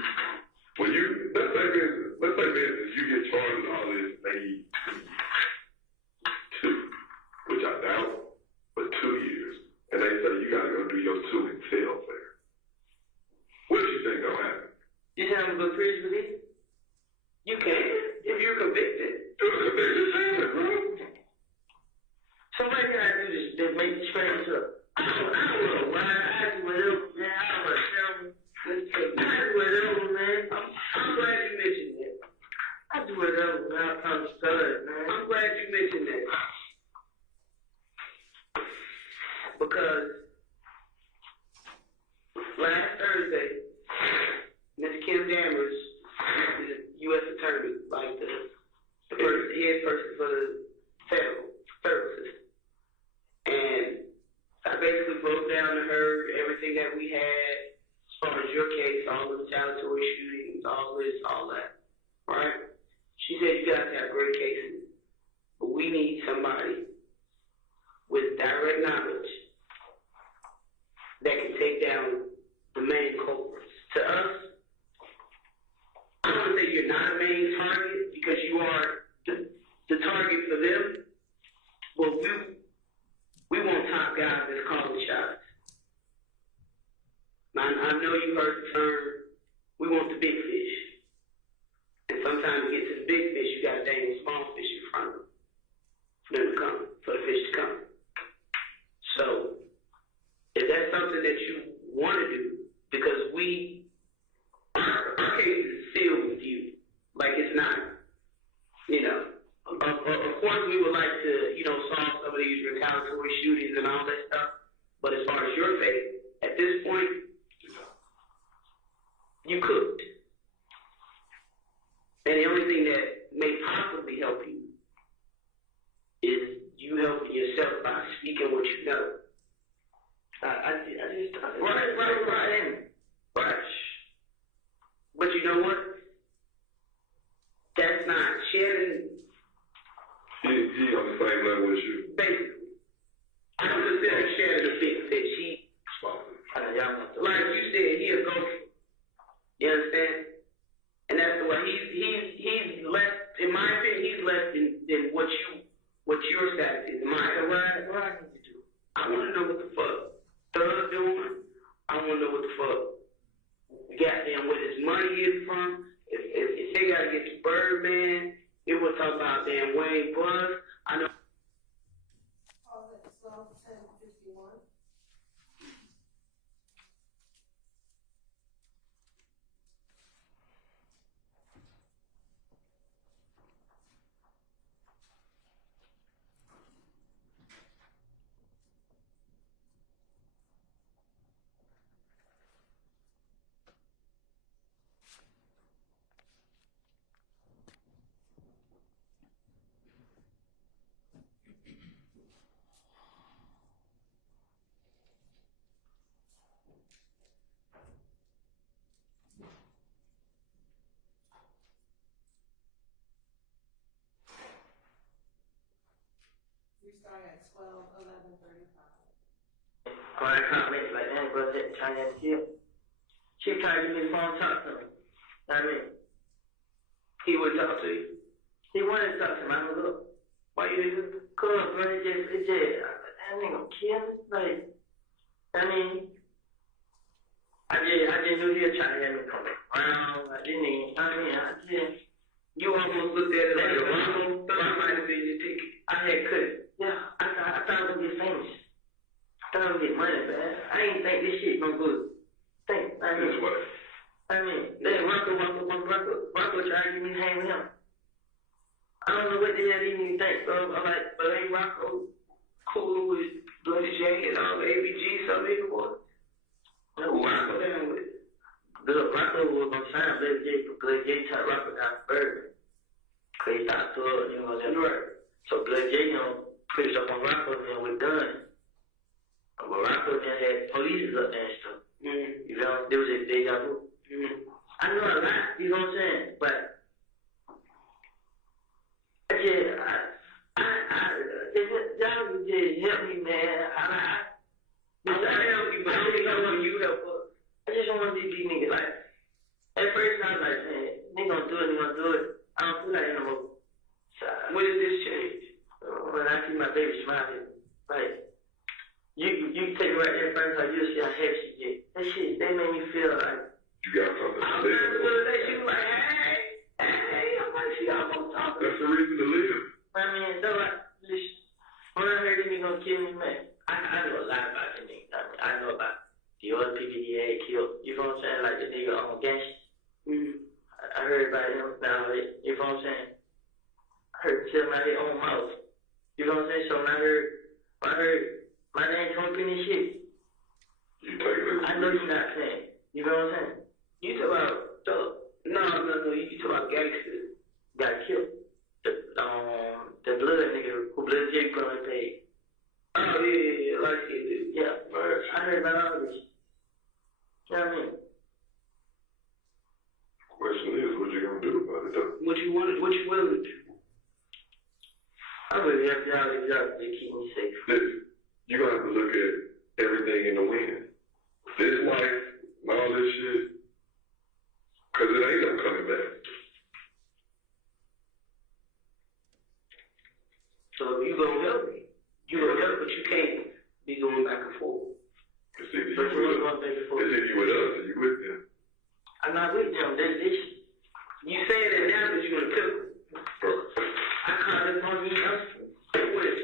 When you, let's say business, you get charged with all this, maybe 2 years, which I doubt, but 2 years. And they say you gotta go do your 2 and tell fair. What do you think gonna happen? you tell them to go to prison for this? You can, if you're convicted. You're convicted, family, bro. So what can I do to make this strange up? I don't know why. I do whatever, man. I don't want to tell them. I do whatever, man. I'm glad you mentioned that. I do whatever, man. I'm stud, man. I'm glad you mentioned that. Because last Thursday, Mr. Kim Dammers, the U.S. Attorney, like the head person for the federal system. And I basically broke down to her everything that we had as far as your case, all the retaliatory shootings, all this, all that. Right? She said, you guys have great cases, but we need somebody with direct knowledge that can take down the main culprits. To us, I don't want to say you're not a main target because you are the target for them, but we want top guys that's calling shots. Now, I know you heard the term, we want the big fish. And sometimes to get to the big fish, you got to dangle small fish in front of them for them to come, for the fish to come. So, if that's something that you want to do, because our case is sealed with you, like it's not, you know. Of course, we would like to, solve some of these retaliatory shootings and all that stuff. But as far as your faith, at this point, you could. And the only thing that may possibly help you is you helping yourself by speaking what you know. Right. But you know what? That's not sharing. He on the same level as you. Basically. I to go for. You understand? And that's the way he's less, in my opinion, he's less than what your status is. What I need to do? I want to know what the fuck Thug doing. I want to know what the fuck goddamn where his money is from. If they gotta get to Birdman, they will talk about damn Wayne Bus. I know. I can't make like that, bro. Trying to kill. She tried to give me the phone, talk to me. I mean, he would talk to you. He wanted to talk to me. I'm like, look, why you didn't? Cause, bro, it just, that nigga gonna kill me. Like, I mean, I just knew he was trying to have me come around. I didn't even, you almost looked at it like a wrong. I might have been your ticket. I had cut. Yeah, I thought I was gonna get famous. I thought I was gonna get money, man. I didn't think this shit gonna go. Then Rocco tried to get me to hang with him. I don't know what the hell he even think, bro. I'm like, but ain't Rocco cool with Bloody J and all the ABG, some nigga boy? No, who Rocco down with? Look, Rocco was gonna sign Bloody J, but Bloody J tried Rocco down to Bergen. Cause he thought to her, you know, that's right. So Bloody J gonna push up on Rocco and we're done. But Rocco then had police up there and stuff. You know, there was a deja vu. I know a lot, you know what I'm saying? But y'all just help me, man. I help you, but I really don't want you to help us. I just don't want these niggas like. At first I was like, man, they gonna do it. I don't feel like it no more. So, when did this change? When I see my baby smiling, like. You take it right there in front of her, you'll see how happy she get. That shit, they made me feel like. You got something to live. She was like, hey, I'm like, she almost talking. That's the reason to live. I mean, so like, listen, when I heard he gonna kill me, man, I know a lot about the nigga. I know about the other people he had killed. You know what I'm saying? Like the nigga on gangster. I heard about him now, you know what I'm saying? I heard him tell my head on mouth. You know what I'm saying? So when I heard my name come in this shit. You take it. I know you're not saying. You know what I'm saying? You talk about Thug. No. You talk about gangsters. Got killed. The blood nigga who Blood J probably paid. Oh yeah, like he did. Yeah. I heard about all this. You know what I mean? Question is, what you gonna do about it though? What you willing to do? I'm really happy y'all to keep me safe. Listen. You're going to have to look at everything in the wind. This life and all this shit, because it ain't no coming back. So you going to help me. But you can't be going back and forth. It's either you with us or you with them. I'm not with them. You saying that now because you're going to kill them. I called him on you.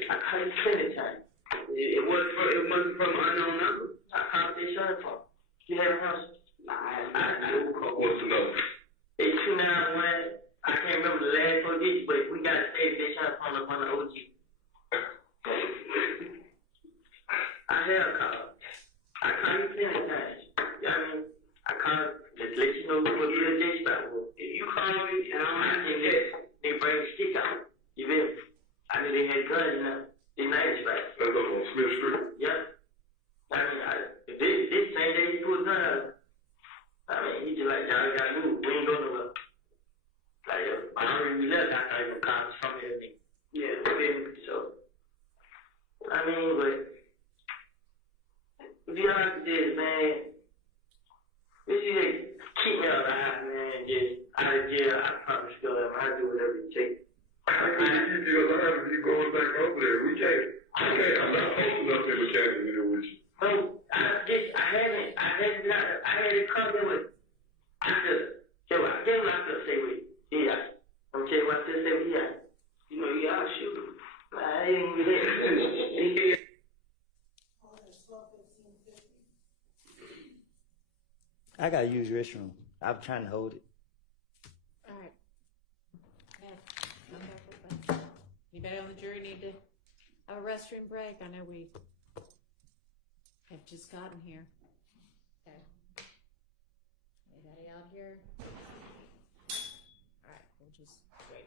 I called you plenty of times. It wasn't from an unknown number. I called this shot phone. You have a house? What's the number? It's 291. I can't remember the last 4 digits, but we got to save this shot phone up on the OG. I have called. I called you plenty of times. You know what I mean? I called to let you know what your day spot was. If you call me and I don't have to get, they bring the stick out. You feel me? I knew they had guns, you know. Nice, right? That's on Smith Street? Yeah. I mean, this same day he pulled a gun out. I mean, he just like, y'all gotta move. We ain't going nowhere. Like, I already left after I even called from here. Yeah, so, I mean, but, if y'all like this, man, this they keep me alive, man, just out of jail, I promise you, I'll do whatever it takes. I can't keep you alive if you're going back over there. I'm not posting up there with Canada in there with you. No, I had it come there with, I could, I could say with, yeah. I'm telling you what I could say with, yeah. You know, y'all shoot. I ain't even there. I gotta use restroom. I'm trying to hold it. All right. Anybody on the jury need to have a restroom break? I know we have just gotten here. Okay. Anybody out here? All right, we'll just wait.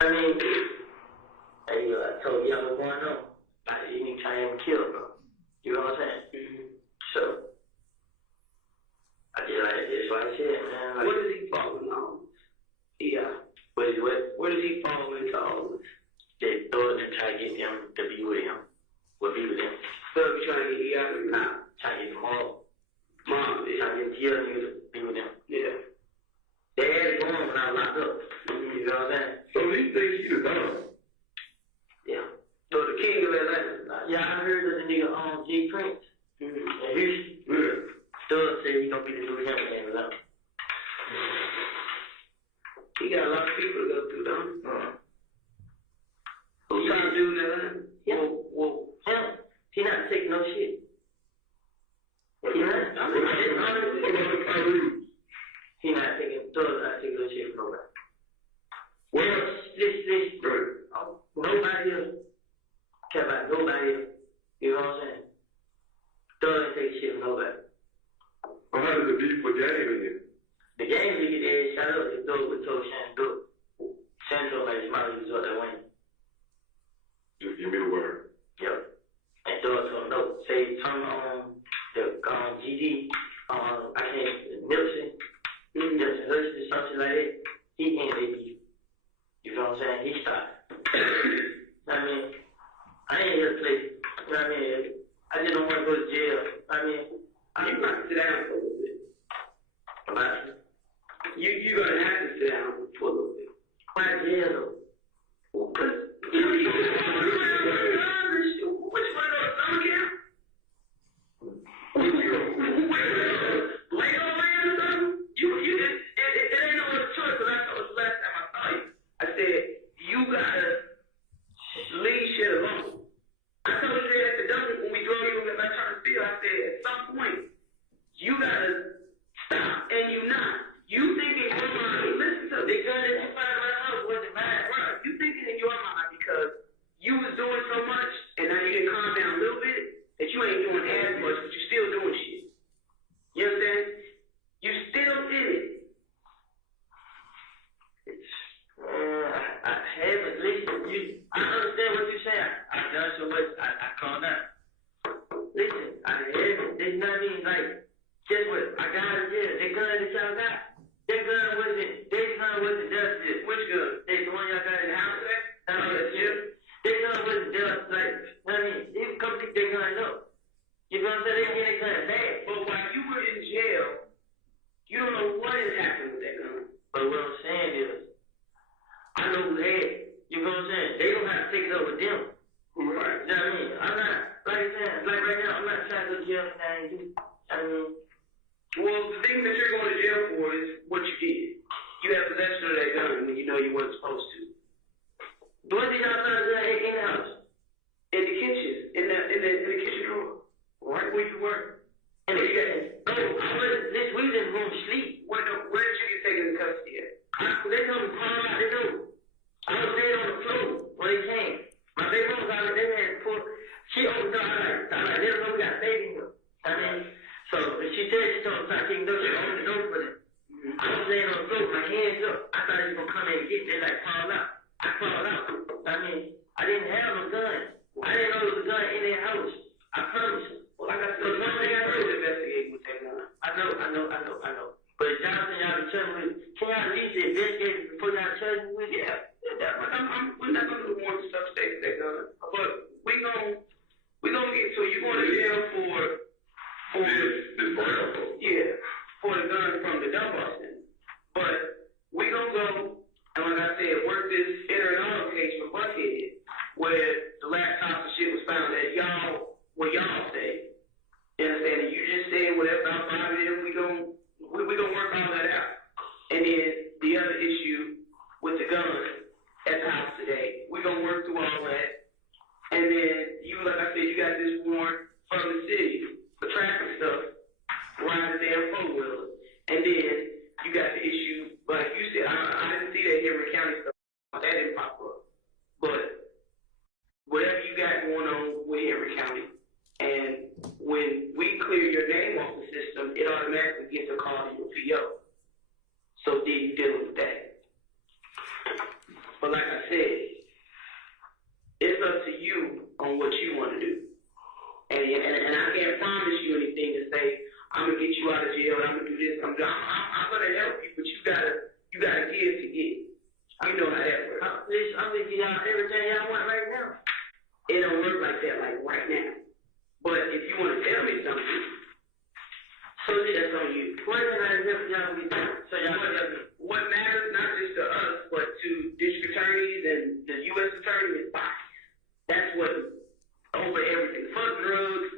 I mean, I told you I was going on. I didn't even try and kill him. You know what I'm saying? Mm-hmm. So, I just like I said, man. Like, what is he following on? Yeah. What is he following on? They thought and try to get him to be with him. Be with him. So, we trying to get you out of now. Trying to get them all. Mom, they trying to get you to be with them. Yeah. They had it going when I was locked up. You know what I'm saying? So these things you done. Yeah. So the king of Atlanta. Yeah, I heard that the nigga G Prince. Mm-hmm. And Houston. Yeah. Still say he gonna be the new him in Atlanta. He got a lot of people to go through, though. Who's trying to do that? Yeah. Well, him. He not taking no shit. He not. I'm just honest. He not taking. Thug not taking no shit from nobody. Well, this, nobody else care about nobody else. You know what I'm saying? Thug take shit from nobody. Well, how did the beef with game in here? The game we get there, shut up, the Thug would told Shan do it. Shan told my smiley was what that win. Just give me the word. Yep. And Thug told him no. Say, turn on the GD, I can't, Nipsey, Hudson, something like that. He ended it. You know what I'm saying? He stopped. I mean, I ain't here to play. You know what I mean? I just don't want to go to jail. I mean, you got to sit down for a little bit. You're going to have to sit down for a little bit. Why jail though? Because which one of those summer camp? Lego land or something? It ain't no other choice, because I told you last time I saw you. I said, you gotta haven't. Listen, I understand what you're saying. I done so much. I calm down. Listen, I haven't. There's nothing like, guess what? I got it here. The gun that y'all got. That gun wasn't justice. Which gun? The one y'all got in the house there? That gun wasn't just like, I mean, you can come pick that gun up. You know what I'm saying? They get that gun back. But while you were in jail, you don't know what has happened with that gun. But what I'm saying is, I know who had it. You know what I'm saying? They don't have to take it up with them. Right. You know what I mean? I'm not, like I said, like right now, I'm not trying to go to jail and I ain't do. I mean, well, the thing that you're going to jail for is what you did. You had possession of that gun when you know you weren't supposed to. What did y'all find out in the house? In the kitchen. In the kitchen room. Right where you were. And they got, no, I wasn't, we was in the room sleep. Where did you get taken into custody at? They told me, call out, they knew. I was dead on the floor when they came. My baby mom was out there, they had put, she opened the door, I like, they don't know we got a baby here. I mean, so she said she told me, I can't go, she opened the door for them. I was laying on the floor, my hands up. I thought he was going to come in and get me, they like, call out. I called out. I mean, I didn't have no gun. I didn't know there was a gun in their house. I promise you. Well, like I said, there's one thing I know is investigating with that gun. I know. But if y'all think y'all be telling me, can y'all at least investigate it before y'all charge me with it? Yeah. We're not going to do more stuff taking that gun. But we're going to get to it. You're going to jail for this brown. Yeah, for the gun from the dump busting. But we're going to go, and like I said, work this inner and auto case for Buckhead, where the laptops and shit was found at where y'all stay. You understand? And you just said whatever outside of it, we're gonna work all that out. And then the other issue with the gun at the house today, we're gonna work through all that. And then like I said, you got this warrant from the city for traffic stuff, riding the damn four-wheeler. And then you got the issue, like you said, I didn't see that Henry County stuff. That didn't pop up. But whatever you got going on with Henry County, and when we clear your name off the system, it automatically gets a call to your PO. So then you deal with that. But like I said, it's up to you on what you want to do. And I can't promise you anything to say, I'm going to get you out of jail, I'm going to do this, I'm going to help you, but you gotta give to get. You know how that works. I'm going to give y'all everything y'all want right now. It don't work like that, like right now. But if you want to tell me something, so that's on you. What can I help y'all with? So y'all what matters not just to us, but to district attorneys and the U.S. attorney is bodies. That's what over everything. Fuck drugs.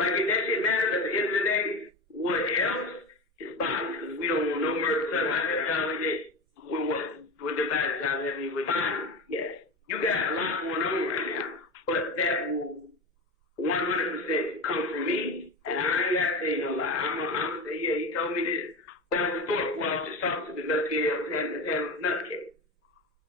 Like if that shit matters at the end of the day, what helps is bodies. Because we don't want no murder. So I help y'all with it. With what? With the bodies y'all help me with. Bodies, yes. You got a lot going on right now. But that will 100% come from me, and I ain't got to say no lie. I'm gonna say, yeah, he told me this. That was Thorpe, who I was just talking to the investigator and the nut case.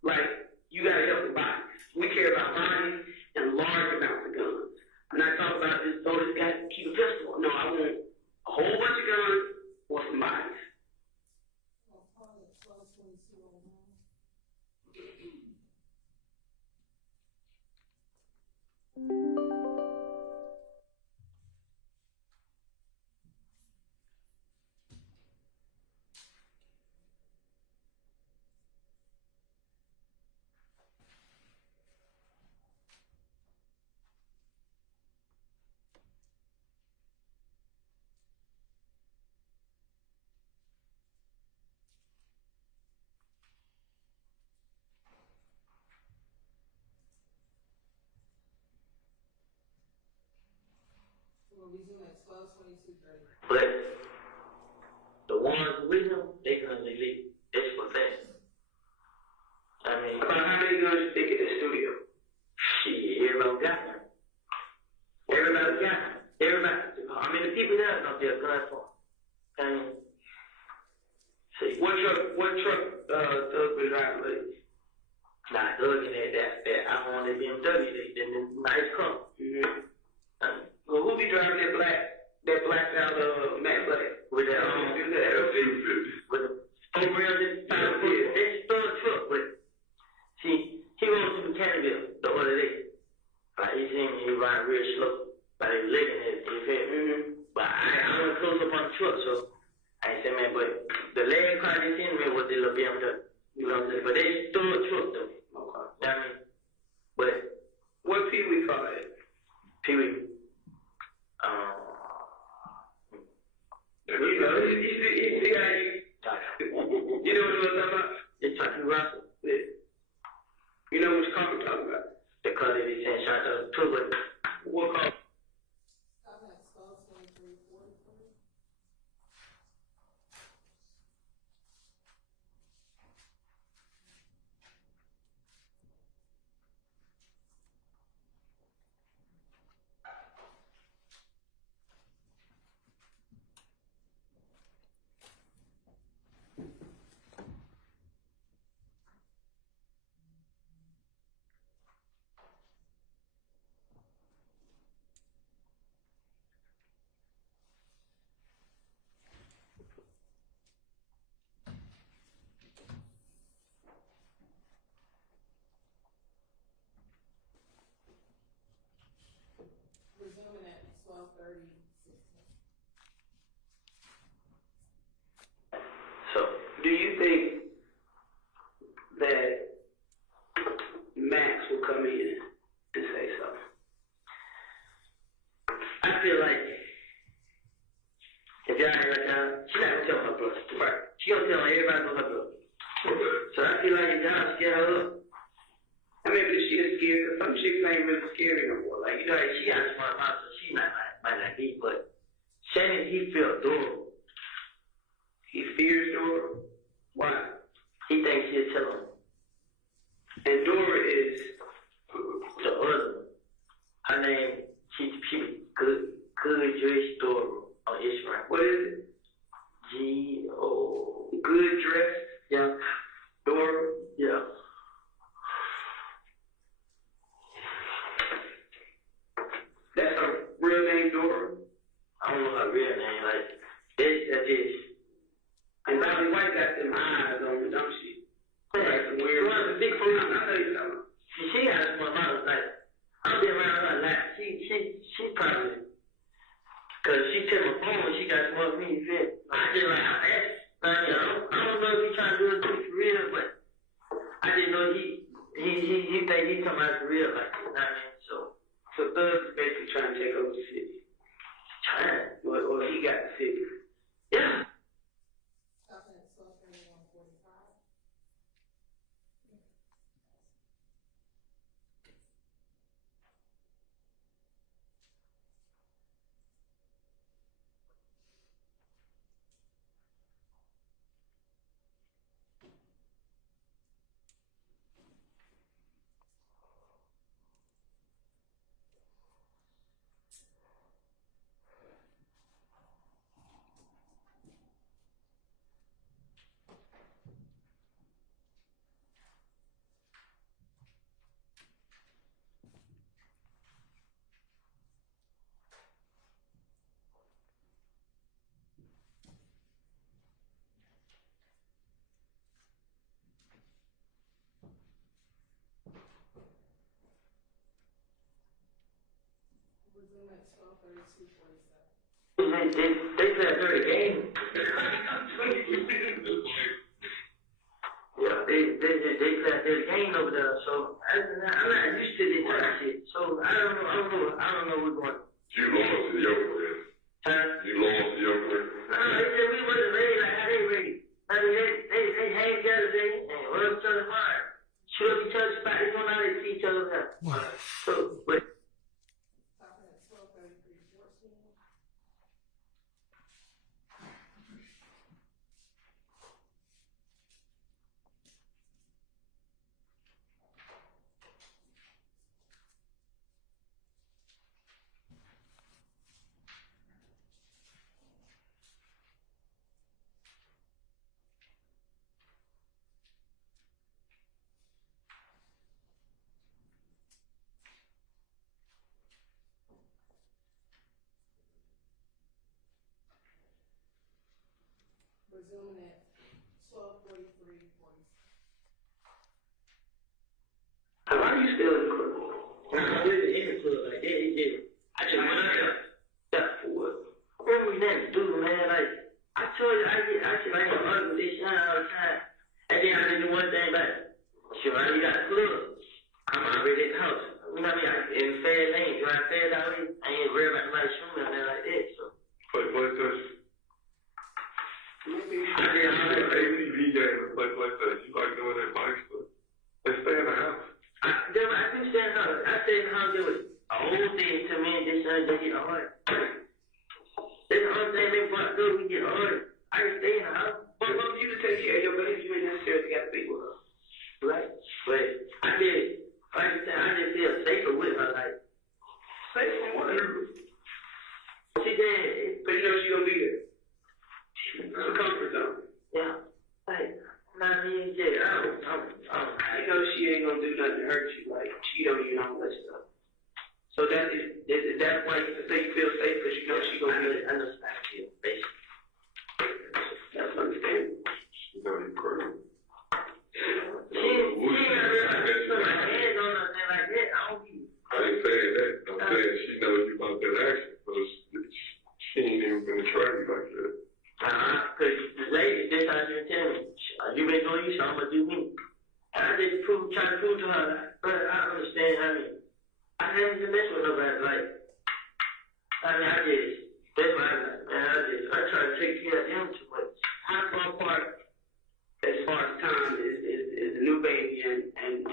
Like, you got to help the bodies. We care about bodies and large amounts of guns. I'm not talking about this, this guy keep a pistol. No, I want a whole bunch of guns or some bodies. But the ones with them, they guns elite. That's for that. I mean, about how many guns you think in the studio? Shit, everybody got them. Everybody got them. Everybody. I mean, the people there know they're guns for. I mean, see. What truck Doug been driving lately? Nah, Doug in that I want that BMW, that nice car. Mm-hmm. Well, who be driving that black out Matt Black with that L-50 with the 4 wheels inside of it? They stole the truck, but see, he you think that Max will come in and say something? I feel like if y'all ain't let down, she's not gonna tell her brother. Right. She gonna tell everybody but her brother. So I feel like if y'all scare her up, I mean, if she is scared, some chicks ain't really scary no more. Like, you know, like, she got a smart mouth, so she might not be, but Shannon, he feels Dora. He fears Dora. Why? He thinks she'll tell him. And Dora is the other one. Her name, she good dress Dora on Instagram. What is it? G-O. Good dress? Yeah. Dora? Yeah. That's her real name, Dora? I don't know her real name. Like, that's it. And Bobby White got them eyes on her, don't she? Like some weird. Well, big food. I'll tell you something. She has one mouth. Like, I've been around her a lot. She probably, because she took my phone when she got smart me, you feel? I just like, I don't know if he's trying to do it for real, but I didn't know he think he's talking about for real, like, you know what I mean? So Thug is basically trying to take over the city. Trying? Or he got the city. Yeah. They play a dirty game. Yeah, they play a dirty game over there. So I'm not used to this kind of shit. So I don't know what's going on. You lost to your friend. Huh? You lost to your friend. No, they said we wasn't ready like how they ready. I mean, they hang together, and whatever each other fire. Shoot up each other's spot, they don't know how to see each other now. So, but. Resuming at 12:43. Why are you still in the club? I was in the club like that. I just went out there. That's for what? What was that to do, man? Like, I told you, I ain't gonna argue with this shit all the time. And then I did one thing like, sure, I already got a club. I'm already in the house. You know what I mean? In fair lane, you know, I fair that way. I ain't worried about nobody shooting me like that, so. Play PlayStation. I did ATV game, play PlayStation. You like doing that bike stuff? They stay in the house. I do stay in the house. I stay in the house. It was a whole thing to me and this son, they get hard. That's the only thing they want to do, we get hard. I can stay in the house. But what you to take care of your baby, you ain't necessarily got to be with her. Right? But I did, like I said, I just feel safer with her. Like, safe from what? She did. But you know she gonna be there. It's a comfort zone. Yeah. Like, I mean, yeah, you know she ain't gonna do nothing to hurt you, like cheat on you and all that stuff. So that is that why you say you feel safe because you know she gonna be there? I know it's not you, basically. That's understandable. You know you're crazy. She ain't really put my hands on her and like that. I ain't saying that. I'm saying she knows you about that action, so she ain't even gonna try you like that. Because the lady, this how she was telling me, she been doing you, so I'm gonna do me. And I just try to prove to her, like, but I understand. I mean, I haven't been messing with nobody. Like, I mean, that's what I try to take care of them too much. How far apart, as far as time, is the new baby and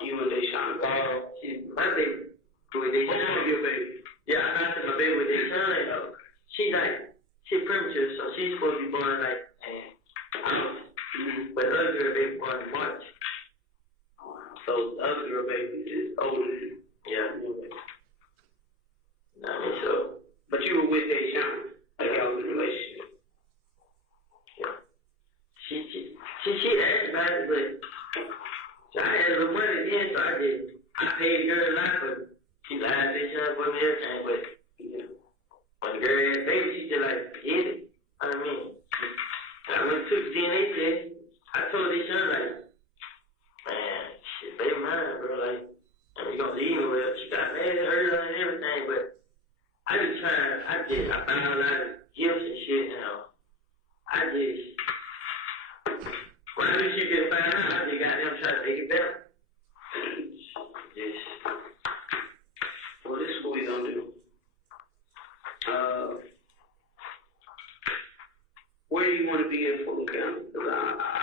you and Deshaun? She's my baby. With Deshaun. Oh, your baby. Yeah, I got to my baby with Deshaun. She's premature, so she's supposed to be born like August. But the other girl baby born in March. So the other girl baby is older than you. Yeah. I mean, so. But you were with Deshaun. Like y'all was in a relationship. Yeah. She asked about it, but so I had a little money then, so I paid the girl a lot, but she lied, Deshaun for me everything, but when the girl had a baby, she still like, get it. I mean, I went to the DNA test. I told Deshaun, like, man, shit, baby mine, bro, like, I mean, you gonna leave me with her. She got mad at her and everything, but I found a lot of gifts and shit now. When I knew she could find out, I just got them trying to make it better. Well, this is what we gonna do. Where do you want to be in Fulton County? Because I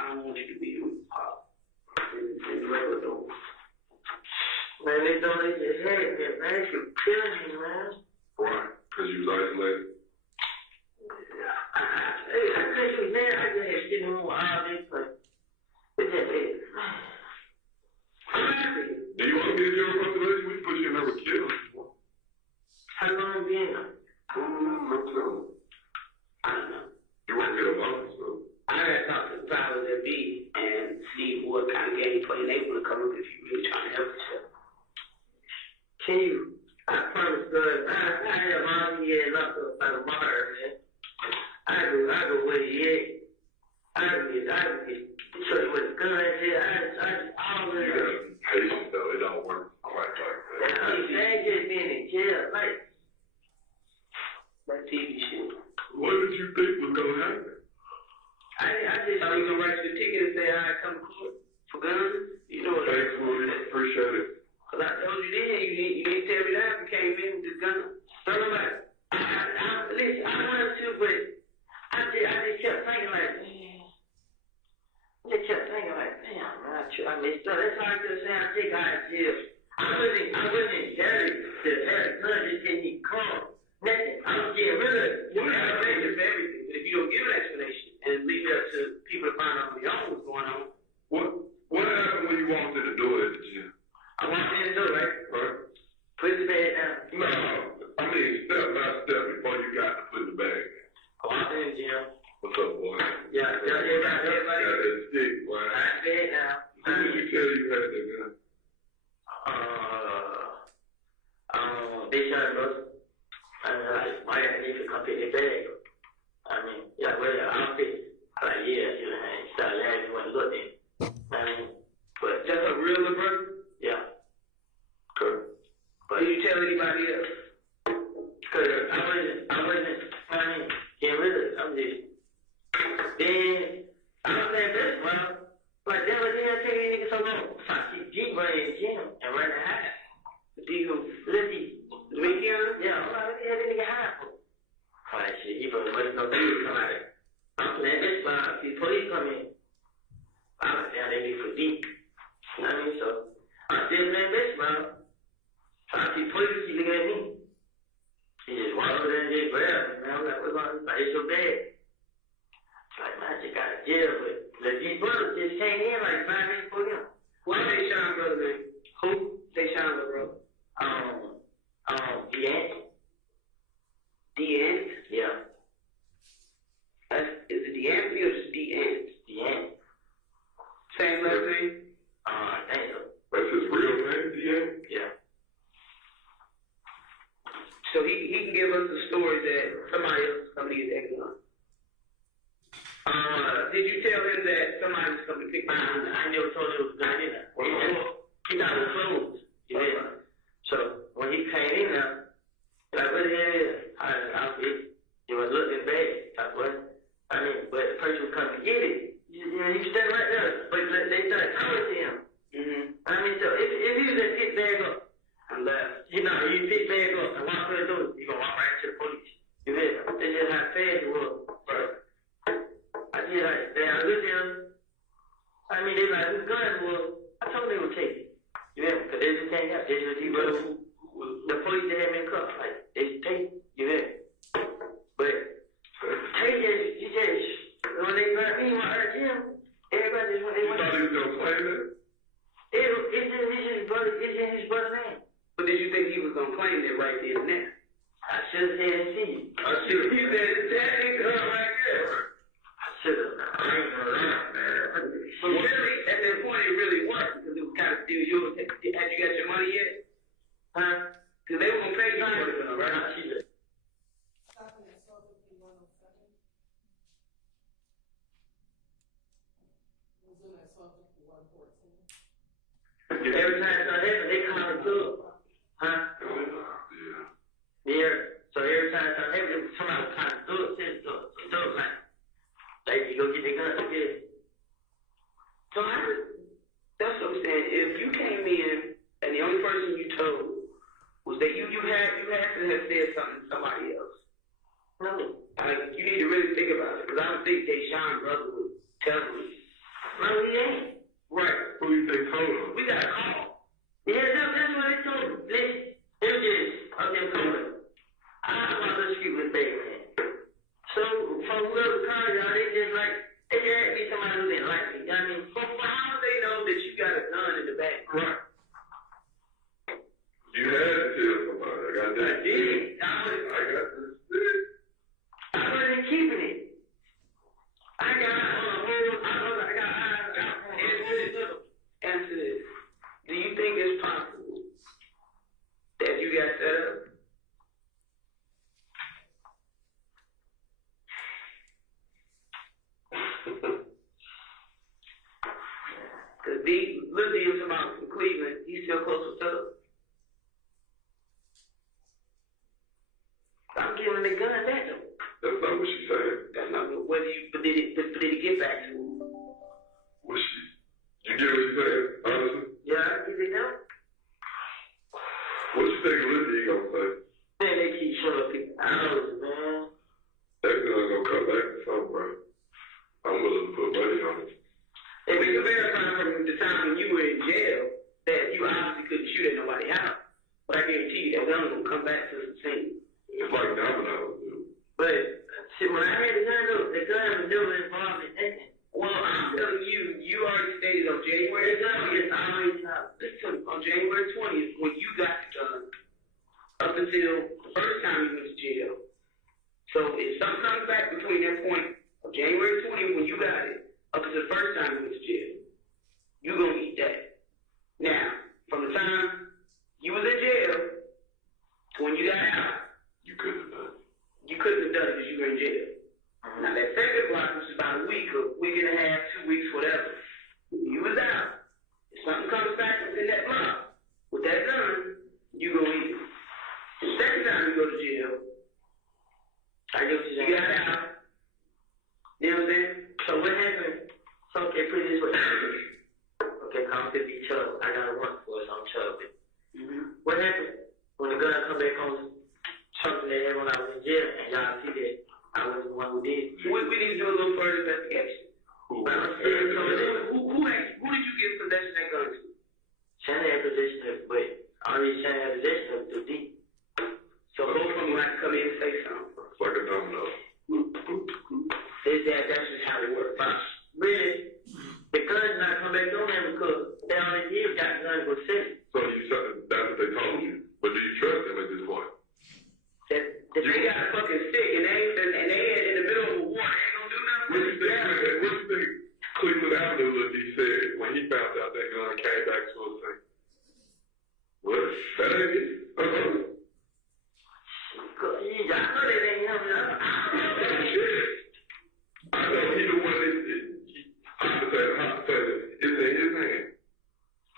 don't want you to be in Pop in the regular door. Man, they don't let your head get man. You're killing me, man. Why? Because you was isolated? I think you was there. I just had sitting home all day, but it's just it. I'm happy. Do you want to be a general population? We can put you in there with kids. How long have you been here? I don't know. You won't get a month, so. I gotta talk to the powers that be and see what kind of game plan they want to come up if you really trying to help yourself. Can you? I promise, God. I have all the years locked up by Lamar, man. I go where he is. I can show you what the gun is. I always. You gotta be patient, though. It don't work quite like that. I just being in jail, like That TV shit. What did you think was going to happen? I just So you gonna write you a ticket and say, I come to court for guns? You know what? Thanks, Woody. Appreciate it. Cause I told you then, you didn't tell me that you came in with this gun. Don't know about it. Listen, I wanted to, but I just kept thinking like, man. I just kept thinking like, damn, man, I messed up. That's why I could say I think I had jail. I wasn't in Jeffery to have a gun, just didn't need call. Nothing. I was getting rid of it. You have a page of everything, but if you don't give an explanation and leave it up to people to find out on their own what's going on. What happened when you walked in the door at the gym? I walked in the door, right? Right? Put the bed down. No, I mean step by step before you got to put the bag in. I walked in the gym. What's up, boy? Yeah, everybody. Got that stick, boy. I bed down. Who did you tell you had that gun? They shot brother. I mean, like, why I need to come pick the bag? I mean, yeah, well, I'll pick. I'm like, yeah, you know, and started laughing when he looked at me. I mean, but That's a real little brother? yeah. Correct. But Did you tell anybody else? cause I wasn't, I mean, getting rid of it. I'm just, then, I was saying this, bro. Like, that was there taking these niggas so long. So I keep deep running in the gym and running high. The weekend? Yeah, I'm like, what the hell this nigga high for? I'm like, shit, he probably wasn't no dude come out there. I'm playing this spot, see police come in. I'm like, damn, they be for deep. You know what I mean? So, I'm still playing this spot. So I see police keep looking at me. He just walked over there and just grabbed me, man. I'm like, what's on? Like, it's your bag. Like, man, I just got out of jail, but these brothers just came in like 5 minutes before him. Why they shine brother name? Who? They shine brother. Deanne. Deanne? Yeah. Is it Deanne or just Deanne? Deanne. Same last name? I think so. That's his real name, Deanne? Yeah. So he can give us the story that somebody else is coming to get that gun. Did you tell him that somebody was coming to pick my gun? I never told him it was done either. He thought it was closed. You did. So when he came in there, like, what the hell is it? He was looking back. Like, what? I mean, but the person was coming to get it. He was standing right there. they started talking to him. I mean, so if he was a fit bag up and left, you fit bag up and walk through the door, you gonna walk right to the police. You feel? That's just how fast it was. But I just like, they are good there. I mean, they like, whose gun was? I told them they would take it. You feel? Because they just can't have. They just keep running. The police that had been cuffed, like, they just take it. You feel? But he just, when they grabbed me, when I heard him, everybody just went, they went. You thought he was gonna claim that? It's in his brother's name. But did you think he was gonna claim that right there and there? I should have said it to you. I should have. He said that nigga right there. I should have. But really, at that point, it really worked because it was kind of still yours. Had you got your money yet? Huh? Because they were gonna pay you for it, right? I should have. Every time it happens, they come out and do it. Huh? Yeah. So every time it happens, somebody trying to do it, do it, man. Like, you go get the gun again. So that's what I'm saying. If you came in and the only person you told was that you had to have said something to somebody else. No. Like, you need to really think about it. Because I don't think Deshaun's brother would tell me. No, he ain't. Right. Who you think told him? We got a call. Yeah, that's what they told him. They were just up there calling. I'm on the street with big man. So, from whoever called y'all, they just like, they had me somebody who didn't like me. I mean, from how do they know that you got a gun in the back? Right. You had to tell somebody. I got that. I did. I got this. I wasn't keeping it. I got answer this. Do you think it's possible that you got set up? Because little deals about from Cleveland, he's still close to stuff. I'm giving the gun back to him. That's not what she said. That's not what did it get back to him? What she? You get what you said, honestly? Yeah, I get it now. What you think Lindsay gonna say? Man, they keep showing people hours, man. That gun's gonna come back to something, bro. I'm willing to put money on it. If we can verify from the time when you were in jail that you obviously couldn't shoot at nobody's house, but I guarantee you that gun will come back to the scene. It's like dominoes, dude. But see, when I had the gun was never involved in anything. Well, I'm telling you, you already stated on January 20th, on January 20th, when you got the gun, up until the first time you went to jail. So if something comes back between that point of January 20th when you got it, up until the first time you went to jail, you're going to eat that. Now, from the time you was in jail to when you got out, You couldn't have done it. You couldn't have done it because you were in jail. Now that second block was about a week and a half, 2 weeks, whatever. You was out. If something comes back within that block with that gun, you go eat it. The second time you go to jail, you got out. You know what I'm saying? So what happened? So okay, put it this way. Okay, I'm 50 Chubb. I got a run for it, so I'm Chubb. What happened when the gun come back on something that happened when I was in jail and y'all see that I was the one who did? We need to do a little further investigation. Who did you give possession of that gun to? Shannon had possession of it, but already Shannon had possession of it too deep. So both of them have to come in and say something. It's like a domino. That's just how it works. Really, the gun's not coming back on them because they already did got guns with sitting. So that's what they told you. But do you trust them at this point? If they got a fucking stick and they in the middle of a war, they ain't gonna do nothing. What do you think Cleveland Avenue look he said when he found out that gun came back to us saying, what? That ain't it? I know that ain't him. I know he the one that it's in his hand.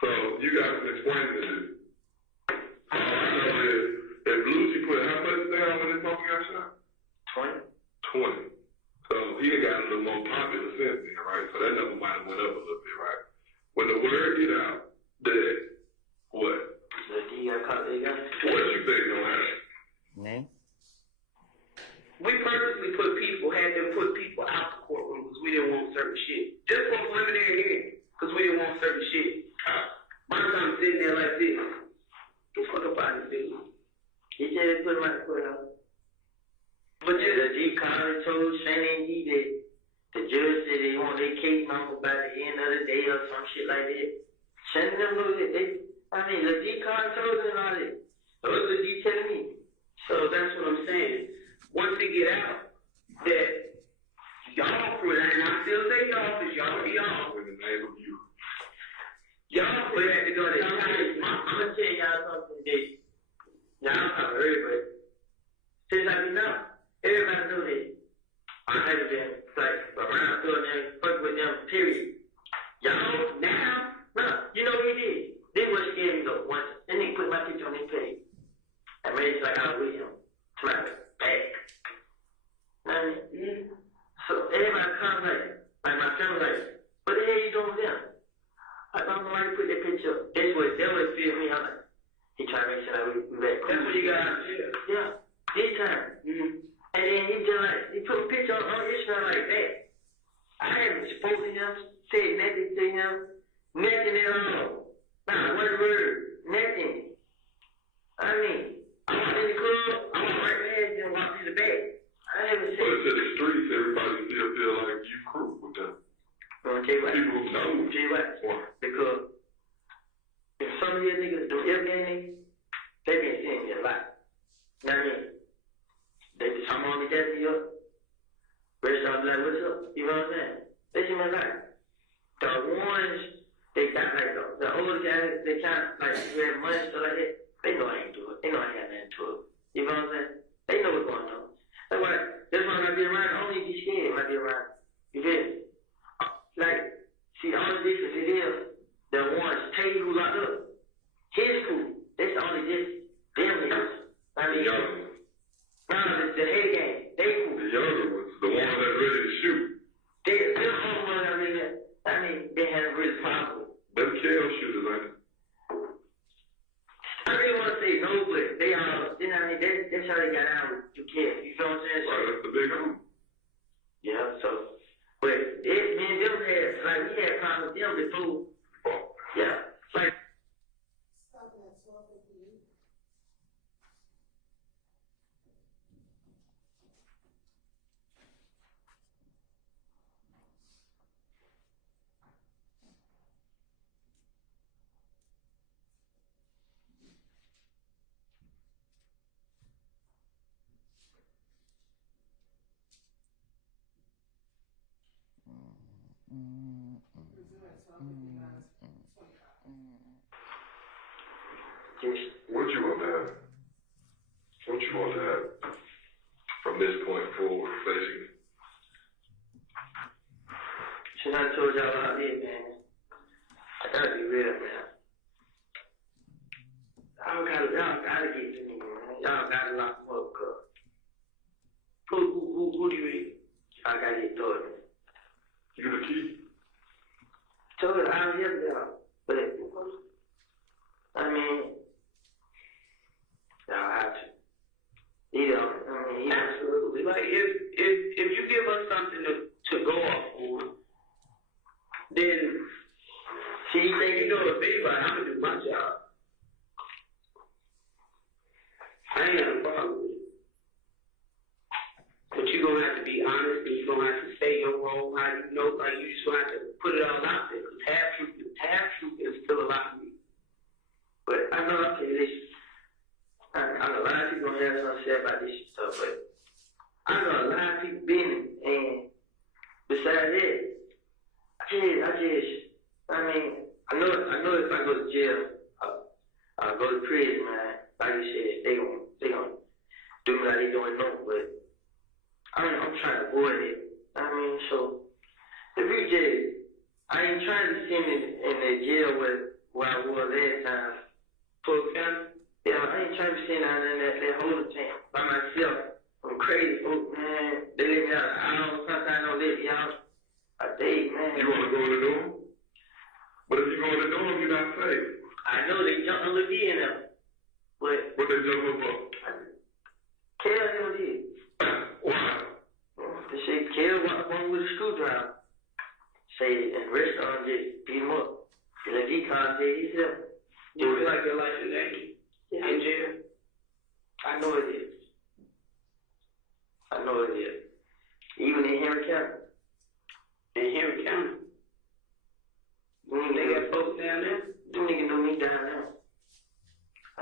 So you got to explain to this. All I know is that Bluesy put how much down when his mom got shot? 20. So he done got a little more popular since then, right? So that number might have went up a little bit, right? home by the end of the day or some shit like that. Sending them little, the decon told and all that. Those are the telling me. So that's what I'm saying. Once they get out, that y'all put, and I still say y'all, because y'all. In the name of you. Y'all put that to go there. I'm going to tell y'all something that y'all have heard, but since I be now, everybody know that I haven't been, like, around doing them, fuck with them, period. Y'all, now, you know what he did? They was scared me though, once. Then they put my picture on their page. I made it like I was with him. Slap it back. So everybody comes like my family like, what the hell you doing with them? I don't know why you put that picture up. They would feel me. I'm like, he trying to make sure that we back. That's what you got. Yeah. This time. And then he just like, he put a picture on Instagram like that. I haven't spoken to him, said nothing to him, nothing at all. Not one word, nothing. I mean, I walked in the club, I walked right past him, walked in the back. I haven't said. But to the streets, everybody still feel like you crew with them. People who know. Tell you what, because if some of you niggas do everything, they been seeing me a lot. You know what I mean? They just come on me, gas me up. Rest of them like, what's up? You know what I'm saying? They see my life. The ones, they got like the older guys, they kind of like wear money and stuff like that. They know I ain't do it. They know I ain't got nothing to it. You know what I'm saying? They know what's going on. That's why I might be around. I don't need to be scared. I might be around. You feel me? Like, see, the only difference it is, the ones tell you who locked up. His crew. That's the only difference. Them niggas. I mean, the head game. They crew. The younger ones, the ones that's ready to shoot. Them homeowners, I mean, they had a real problem. Them kill shooters, ain't it? I really want to say no, but they all, you know what I mean, that's how they got out with you kids. You feel what I'm saying? Right, that's the big one. Yeah, so, but me and them had, like, we had problems with them before. Yeah, like. What you want to have? What you want to have from this point forward, basically? Since I told y'all about this, man, I gotta be real, man. Y'all gotta get to me, man. Y'all gotta lock them up, cuz. Who do you read? Y'all gotta get to it. You got a key? Told it, I'll help y'all. But, I mean, y'all have to. Like, if you give us something to go off on, then, see, you think you know if anybody, I'm gonna do my job. I ain't got a problem with it. But you're gonna have to be honest and you're gonna have to say your role, how you know, like, you just gonna have to put it all out there. Because half truth is still a lot of me. But I know, okay, I know a lot of people gonna have something to say about this stuff, but I know a lot of people been, and besides that, I know if I go to jail, I'll go to prison, man. Like you said, they gonna do me like they doing no, but I'm trying to avoid it. So if you jail, I ain't trying to send in the jail where I was last time. For family, yeah, I ain't trying to send out in that holding tank by myself. I'm crazy, folks, man. They let me out an hour, sometimes don't let me out a day, man. You want to go in the dorm? But if you go in the dorm, you're not safe. I know they jumped on the D in them. But what they jump up for? Kel him did. Why? They say Kel walked on with a screwdriver. Say, and the rest of them just beat him up. And the decon said he's him. You feel like your life is angry in jail? I know it is. Even in Henry County. In Henry County? They got folks down there. Them niggas know me down there. I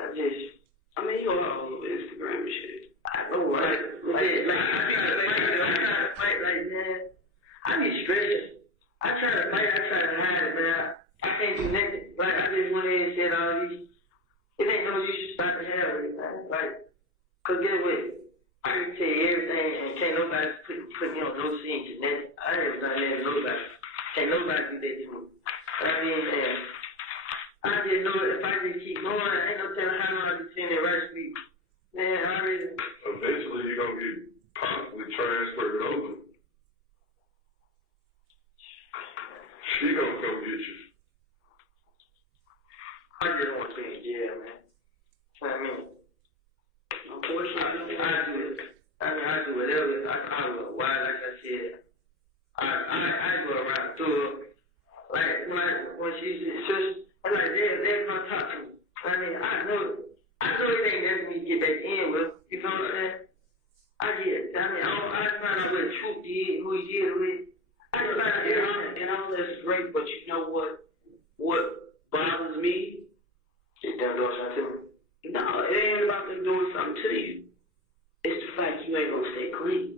mean, you all over Instagram and shit. I know, right? I try to fight like that. I be stressing. I try to fight, I try to hide it, man. I can't do nothing. Like, I just went in and said all these. It ain't no use to stop the hell with it, man. Like, cause get away. I can tell you everything, and can't nobody put me on no scene to nothing. I ain't done that to nobody. Can't nobody do that to me. I mean, man, I just know if I just keep going, I ain't no telling how long I can send it right to people. Man, I really. Eventually, you're gonna get possibly transferred over. She gonna come get you. I just want to be in jail, man. I mean, unfortunately, I do it. I mean, I do whatever. I will. Why, like I said, I go around through it. Like, when she's just, I'm like, they're gonna talk to me. I mean, I know it ain't nothing me to get back in with. You know what I'm saying? I find out what the truth did, who he did it with. I just find out and all that's great, but you know what bothers me? Just them doing something to me. No, it ain't about them doing something to you. It's the fact you ain't gonna stay clean.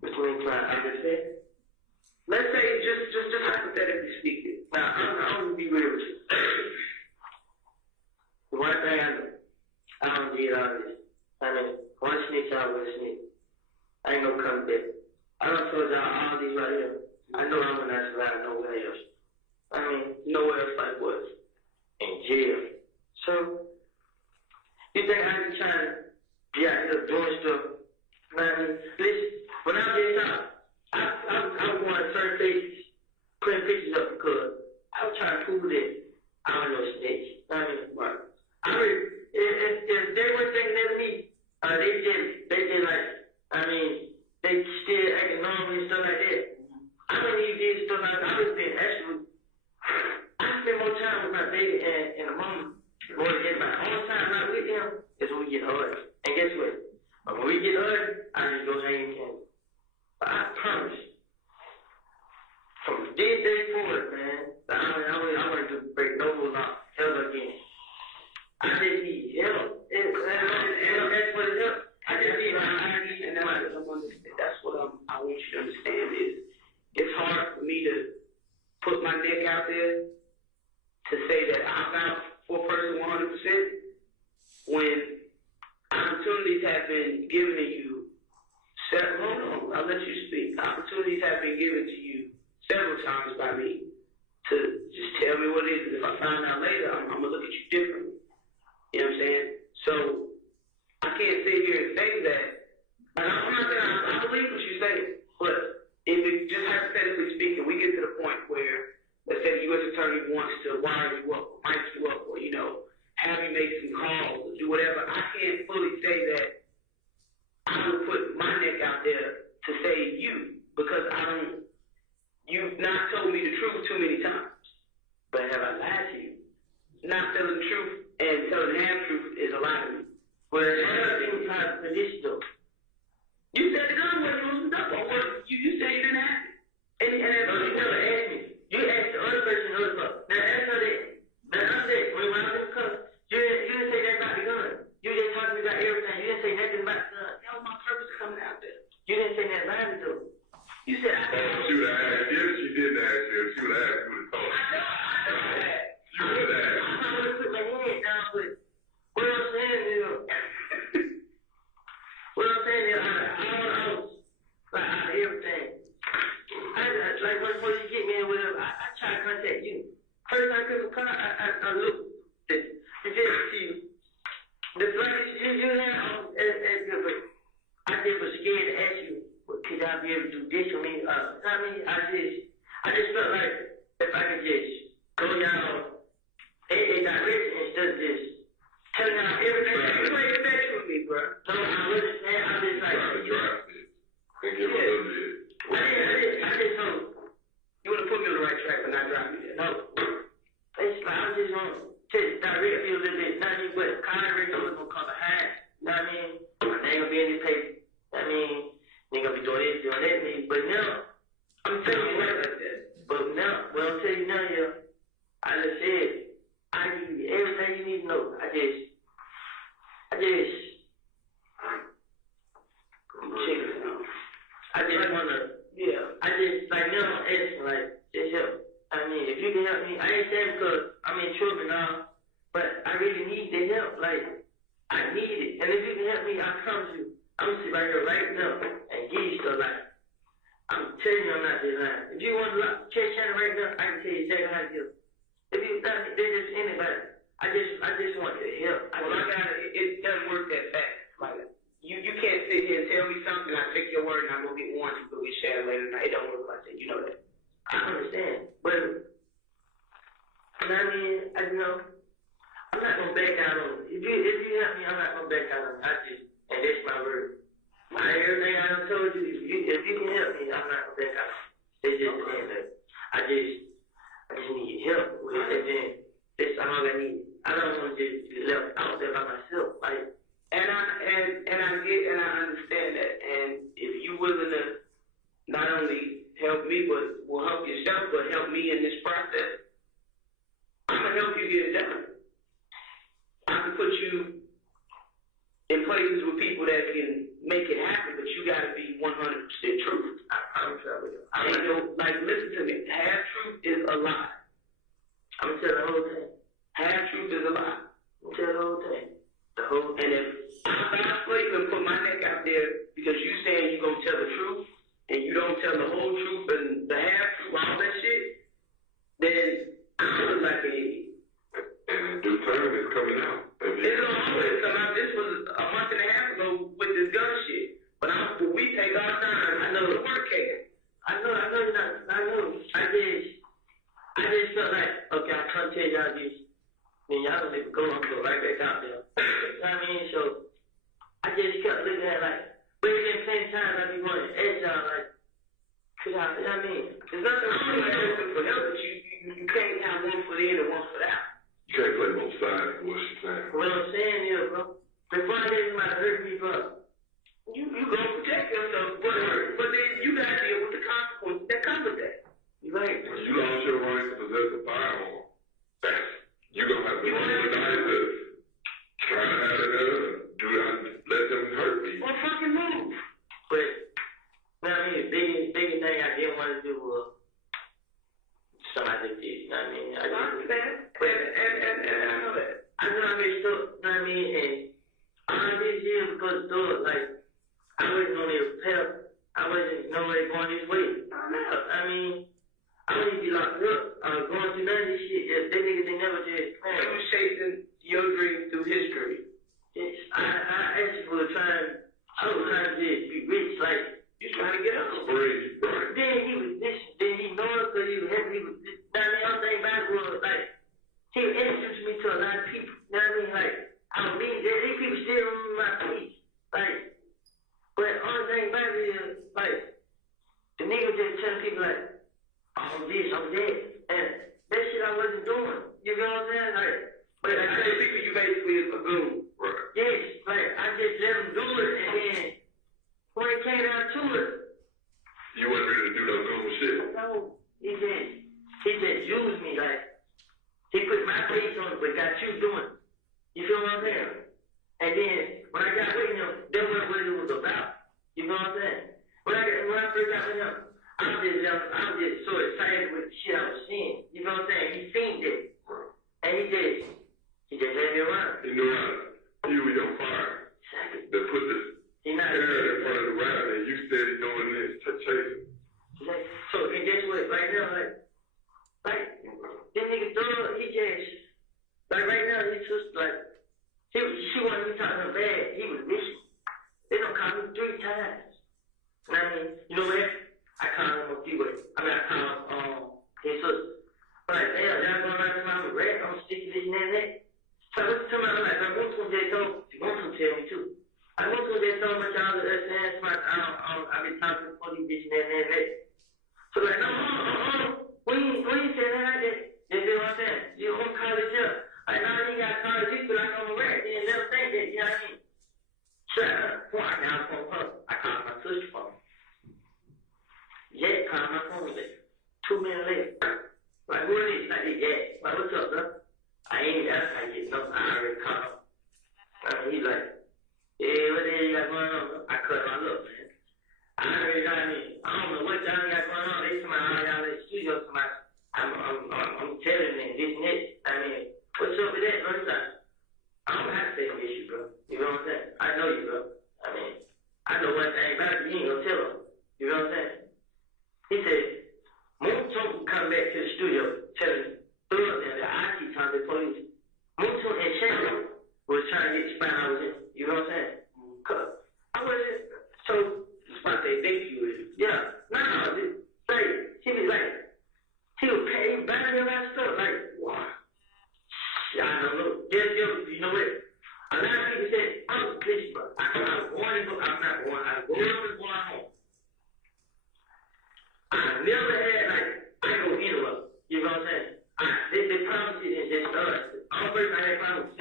What you mean, trying to understand? Let's say, just hypothetically speaking. Now, I'm gonna be real with you. The one thing I don't did all this. I mean, one snitch, I was a snitch. I ain't no coming back. I done told y'all all these right here. I know I'm not surviving nowhere else. I mean, nowhere else like what? In jail. So, you think I be trying to be out here doing stuff? You know what I mean? Listen, when I did out, I was going to certain places, putting pictures up because I was trying to prove that I was no snitch. You know what I mean? Right. I mean, if they were thinking of me, they did like, I mean, they still acting normal and stuff like that. I don't even did stuff like that. I was being actually, I spend more time with my baby and the mama more than anybody. All the time not with them is when we get hard. And guess what? When we get hard, I just go hang and but I promise, from this day forward, man, I want to break no more law ever again. I just need help. That's what it's help. I just need my ID, and that's what I want you to understand is it's hard for me to put my neck out there to say that I'm out for a person 100% when opportunities have been given to you. Hold on, I'll let you speak. Opportunities have been given to you several times by me to just tell me what it is. And if I find out later, I'm going to look at you differently. You know what I'm saying? So I can't sit here and say that. And I'm not saying I believe what you say, but if it, just hypothetically speaking, we get to the point where, let's say the U.S. Attorney wants to wire you up, mic you up, or, have you make some calls, or do whatever, I can't fully say that I would put my neck out there to save you because you've not told me the truth too many times. But have I lied to you? Not telling the truth and telling the half-truth is a lie to me. Whereas other things try to condition though. You said the gun wasn't loosened up, or what? You said you didn't have it. And that person never asked me. You asked the other person to look up. Now ask her that. Now I said, when I was coming, you didn't say that about the gun. You just talked to me about everything. You didn't say nothing about the gun. That was my purpose coming out there. You didn't say nothing about it though. You said She would have asked. Yes, she didn't ask you. She would have asked. You would have told her. I know that. She would have asked. I would have put my head down, but what I'm saying is, I was like out of everything. Like before you get me in whatever, I try to contact you. First time I pick a car, I look. You just see the flash you have but I just was scared to ask you, could I be able to do this for me? I just felt like if I could just go down a direction instead of just telling out everything. You ain't expect with me, bro. So I'm just like, And give her a little bit. I just know you want to put me on the right track, but not drop me there. No. It's like I just want to direct me a little bit. Not even, but Congress always gonna come behind. You know what I mean? They ain't gonna be in this paper. I mean, they ain't gonna be doing this, doing that. But now, I'm telling you like that. But now, I just said, I give you everything you need to know. I just wanna, I just, like, now I'm asking, like, just help. I mean, if you can help me, I ain't saying because I'm in trouble now, but I really need the help. Like, I need it. And if you can help me, I promise you, I'm gonna sit right here right now and give you stuff. Like, I'm telling you, I'm not just lying. If you want to check channel right now, I can tell you exactly how to do it. If you not, there's just anybody. I just want to help. It doesn't work that fast. Like, you can't sit here and tell me something, I take your word, and I'm going to get warranted, but we share it later tonight. It don't work like that. You know that. I understand. But, you know what I mean? I'm not going to back out on it. If you help me, I'm not going to back out on it. And that's my word. Everything I done told you, if you can help me, I'm not going to back out on it. It's just the end of it. I just need help with it, and then that's all I need. I don't want to just be left out there by myself. Like, and I get and I understand that. And if you willing to not only help me, but will help yourself, but help me in this process, I'm gonna help you get it done. I can put you in places with people that can make it happen, but you gotta be 100% truth. I promise you. I ain't no, like, listen to me. Half truth is a lie. I'm gonna tell the whole thing. Half truth is a lie. I'm gonna tell the whole thing. And if I'm slave and put my neck out there because you saying you gonna tell the truth and you don't tell the whole truth and the half truth, all that shit, then I look like an idiot. And in due time, it's coming out. It's gonna always come out. This was a month and a half ago with this gun shit. But we take our time. I know the work case. I know. I just felt like, okay, I can't tell y'all this. Then y'all gonna go and go right back out there. You know what I mean? So I just kept looking at like, but it's been plenty of times I be wanting to ask y'all like, you know what I mean? There's nothing wrong with asking for help, but you can't have one for the in and one for that. You can't play both sides of what she's saying. What I'm saying is, bro, before I get somebody hurt me, bro, you gonna protect yourself, but then you gotta deal with the consequences that come with that. You right. When you lost your right to possess a firearm, you're gonna have to roll the dice to try to have it do not let them hurt me. Well, fucking move. But, you know what I mean, the biggest thing I didn't want to do was somebody like this, you know what I mean? I understand. But, and I know that. I know I messed up, you know what I mean? And all this year because of thought, like, I wasn't on their help. I wasn't nowhere going this way. I mean, I wouldn't be locked up. Going through none of this shit. If they niggas they never did. You was chasing your dream through history. Yes, I actually was trying to just be rich, like, You trying to get up. Free, right. then he was this, then he know it because he was happy, he was this. You know what I mean? All thing about it was, like, he introduced me to a lot of people. You know what I mean? Like, I was meeting, these people still remember my face. Like, but all thing about it is, like, the nigga just telling people, like, I'm this, I'm that. And that shit I wasn't doing. You know what I'm saying? Like, But I tell people you basically is a goon. Right. yes, like, I just let him do it, and then when it came down to it, You wasn't ready to do no cool shit. no, he just used me, like, he put my face on it, but got you doing it. You feel what I'm saying? And then, when I got with him, that wasn't what it was about. You know what I'm saying? When I first got with him, I was just so excited with the shit I was seeing. You know what I'm saying? He seen it. And he just had me around. You knew how to fuel your fire. Exactly. They put the He not hair in front of the rabbit and you steady doing this, chasing. like, so, and guess what? Right now, like, this nigga thug, he just, like, right now, he's just, like, she wanted me to talk to him bad. He was missing. They don't call me 3 times. You know what I mean? You know what? I call him a few ways. I call his sister. I'm like, damn, y'all going around to my rat, I'm sticky this and that. So I looked to him, I'm like, I want to just tell me too. I want to just tell my y'all that that's saying, I've been talking to police, this and that. So like, no, we ain't saying that like that. You feel what I'm saying? You don't call it up. Like, no, you got to call it you like I'm a rat. You never think that, you know what I mean? Shut up. Why? Now I'm phone her. I called my sister phone. Jet called my phone like 2 minutes later. Like, what is it? Like, did that. Like, what's up, bro? I ain't asked how you get no. I already called. He's like, yeah, what the hell you got going on, bro? I cut my look, man. I already got me. I don't know what y'all got going on. They somebody out y'all in the studio, somebody. I'm telling them this and that. I mean, what's up with that, bro? He's like, I don't have to take this, bro. You know what I'm saying? I know you, bro. I mean, I know one thing about you. You ain't gonna tell him. You know what I'm saying? He said, Moon Toon come back to the studio telling thugs and the IT time the police. Moon Toon and Shannon was trying to get the spot I was in. You know what I'm saying? Cause I was in. So, the spot they think you is. Yeah. No, like, he was like, he was paying back and all that stuff. Like, wow. I don't know. You know what? A lot of people said, oh, this, bro. I'm not going. I'm going home. I never had, like, I go anywhere. You know what I'm saying? They promised it and just us. All first I had promised.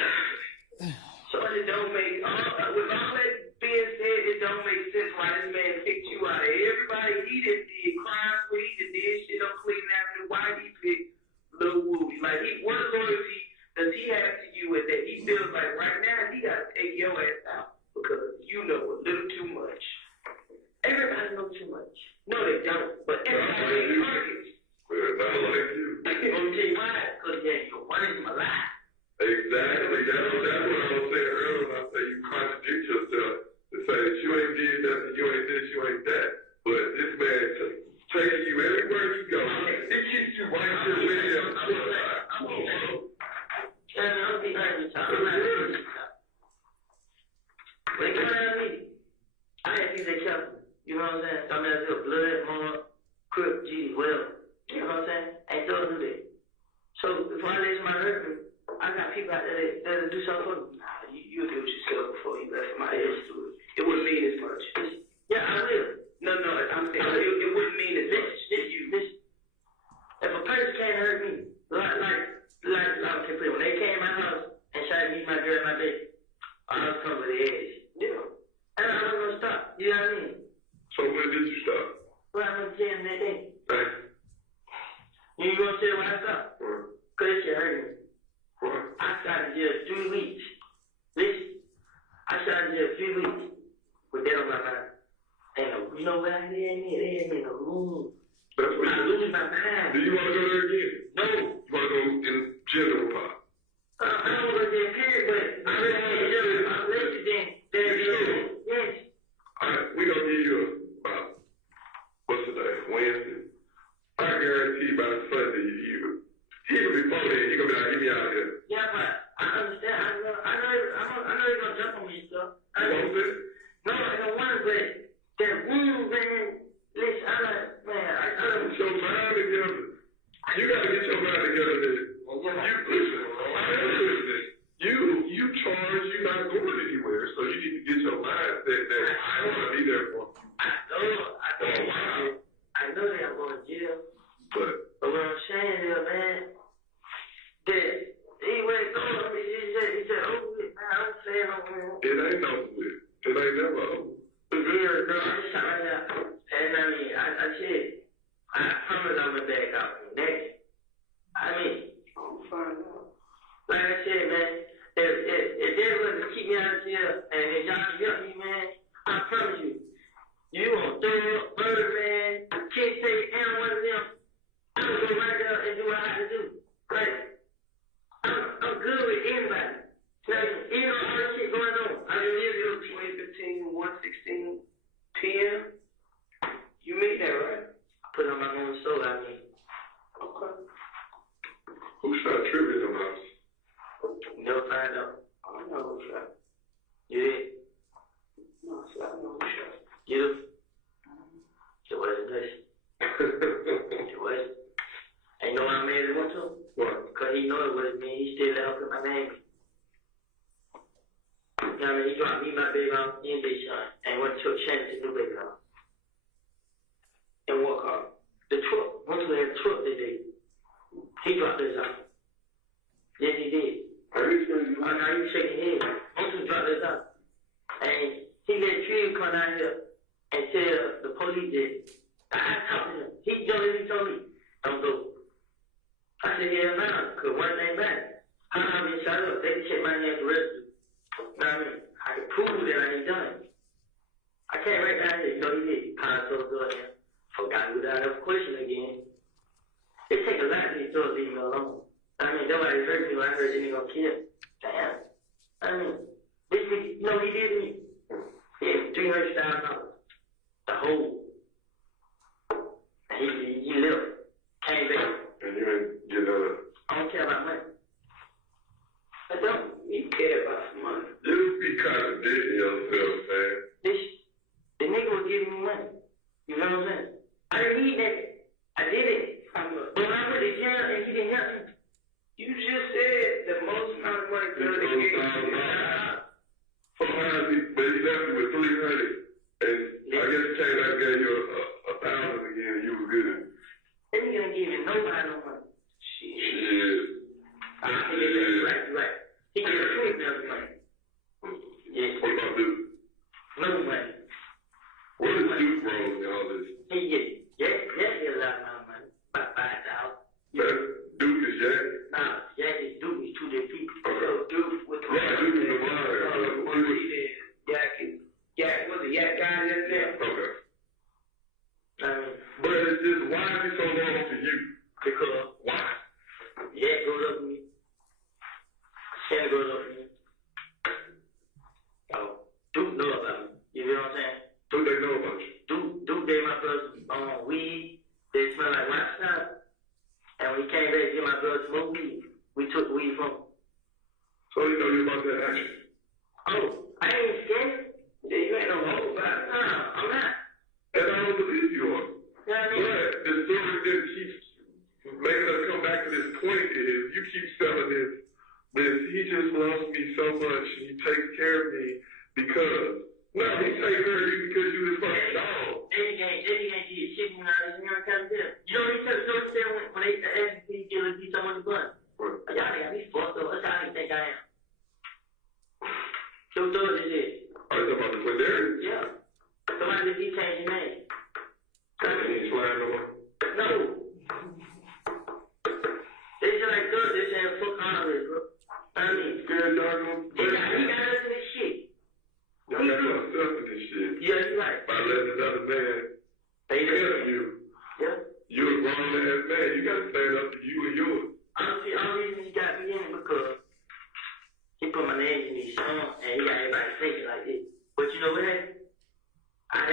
So it don't make, with all that being said, it don't make sense why this man picked you out of everybody. He just did crime, he just did shit on Cleveland Avenue. Why he picked Lil Woozy? Like, what loyalty does he have to you with that? He feels like right now he got to take your ass out because you know a little too much. Everybody knows too much. No, they don't. But everybody knows targets. Well, not like you. I'm going to tell you why. Because, yeah, you're running my life. Exactly. That's what I was saying earlier. I say you contradict yourself to say that you ain't did nothing, you ain't this, you ain't that. But this man taking you everywhere you go. He keeps you right here with him. I'll be honest with y'all. I'm not really with y'all. When it comes down to me, I had things that kept me. You know what I'm saying? Some of that blood, more, crip, G, whatever. You know what I'm saying? Ain't those do that. So before I let somebody hurt me, I got people out there that'll do something for me. Nah, you do it yourself before you let somebody else do it. It wouldn't mean as much. Yeah, I will. No, I'm saying it wouldn't mean as much. Listen. If a person can't hurt me, like when they came to my house and tried to meet my girl and my baby, I was coming with the edge. You know? And I wasn't gonna stop. You know what I mean? So when did you stop? Well, I'm gonna tell them that day. Thanks. You gonna tell why I stopped? Cause that shit hurt me. What? I started just 3 weeks. Listen, I started just 3 weeks with that on my mind. And you know what I did? They had me in a room. That's what I lose my mind. Do you want to go there again? No. You want to go in general, Pop? I don't want to get period, but I'm ready to there it is. Yes. All right, we gonna give you what's the day? Wednesday. I guarantee by Sunday even before then, you gonna be like, get me out of here. Yeah, but I understand. I know you're gonna jump on me, stuff. You want this? No, I don't want to, but that wound, man. Listen, I Get your mind together. You gotta get your mind together, nigga. You charged, you're not going anywhere, so you need to get your mindset that I want to be there for you. I know that I'm going to jail. But what I'm saying is, man, that he went going, he said, oh, man, I'm saying over here. it ain't over with. It ain't never over. It's very No, I'm just trying right now. And I mean, I said, I promise I'm going to back out from next. I mean, I'm fine now. Like I said, man, if they was to keep me out of jail and if y'all can help me, man, I promise you, you gonna throw up, murder, man, can't take any one of them. I'm gonna go right there and do what I have to do. Like, I'm good with anybody. Like, you know, all this shit going on. I mean, it's 2015, 1:16 p.m. You meet that, right? I put on my own soul, I mean. Okay. Who shot Trivia in the house? Never find out. I know who shot. You did? No, I know who shot. You? It wasn't this. It wasn't. And you know why I'm mad at him too? What? Because he know it wasn't me. He still let her put my name. You know what I mean? He dropped me my baby off in Bay Shine and went to a chance to do baby off. And what car? The truck. Once we had a truck that day, he dropped this off. Yes, he did. Are you saying you? Oh, no, you shaking his head. Once we dropped this off. And he let Tree come out here and tell the police that I talked to him. He told me, don't go. I said, hell no, because one thing back, how I been shot up, they can check my name for residue. You know what I mean? I can prove that I ain't done it. I can't right down here, you know, he did kind of forgot without a question again. It take a lot of these to leave me alone. I mean, nobody hurt me when I heard that nigga gonna kill. Damn. I mean, this nigga, you know what he did to me? Yeah, $300,000. The whole. And he left. Came back. And you ain't get I don't care about money. I don't. You care about some money. You be contradicting yourself, man. The nigga was giving me money. You know what I'm saying? I didn't need that. I did it. But when I went to jail and he didn't help me. You just said the most amount of money could have gave you. Sometimes he left you with 300, and I guess he came back and gave you a 1,000 again, and you was good. They ain't gonna give you nobody no money. Shit. Right. He gave $20,000 money. Yeah. What about Duke? No money. What is Duke role in all this? He get a lot of money. About 5,000. Man, Duke is Jack? Nah, Jack is Duke is two different people. Okay. Dude, with the Right, Duke is Lamar. Yak was a yak guy that's there. Okay. But But it's just, why is he so loyal to you? because Why? Jack goes up with me. Shannon goes up with me. Oh, Duke know about me. You know what I'm saying? What they know about you? Duke gave my brother weed. They smell like white stuff. And when he came back to get my brother smoke weed, we took the weed from him. So he know you about that action. Oh, I ain't scared. Yeah, you ain't no hoe about it. Nah, I'm not. And I don't believe you on it. You know what I mean? But the story that keeps making us come back to this point is you keep selling this he just loves me so much and he takes care of me because no, he takes care of you because you his fucking dog. They ain't get shit when I was in kind of deal. You know what he said when they asked me to be someone's blood? What? Y'all got me fucked up. That's how I think I am. So thug is it. Are you talking about the Quindarius? Yeah. Somebody just he changed his name. He ain't flying no more. No. They just like thug, they saying fuck Congress, bro. I mean, Scared dog. he got us in this shit. Y'all got yourself in this shit. Yeah, you're right. By letting another man help you. Yeah. You're a grown ass man. You gotta stand up to you and yours. Honestly, the only reason he got me in it because he put my name in his song and he got everybody thinking like this. But you know what happened? I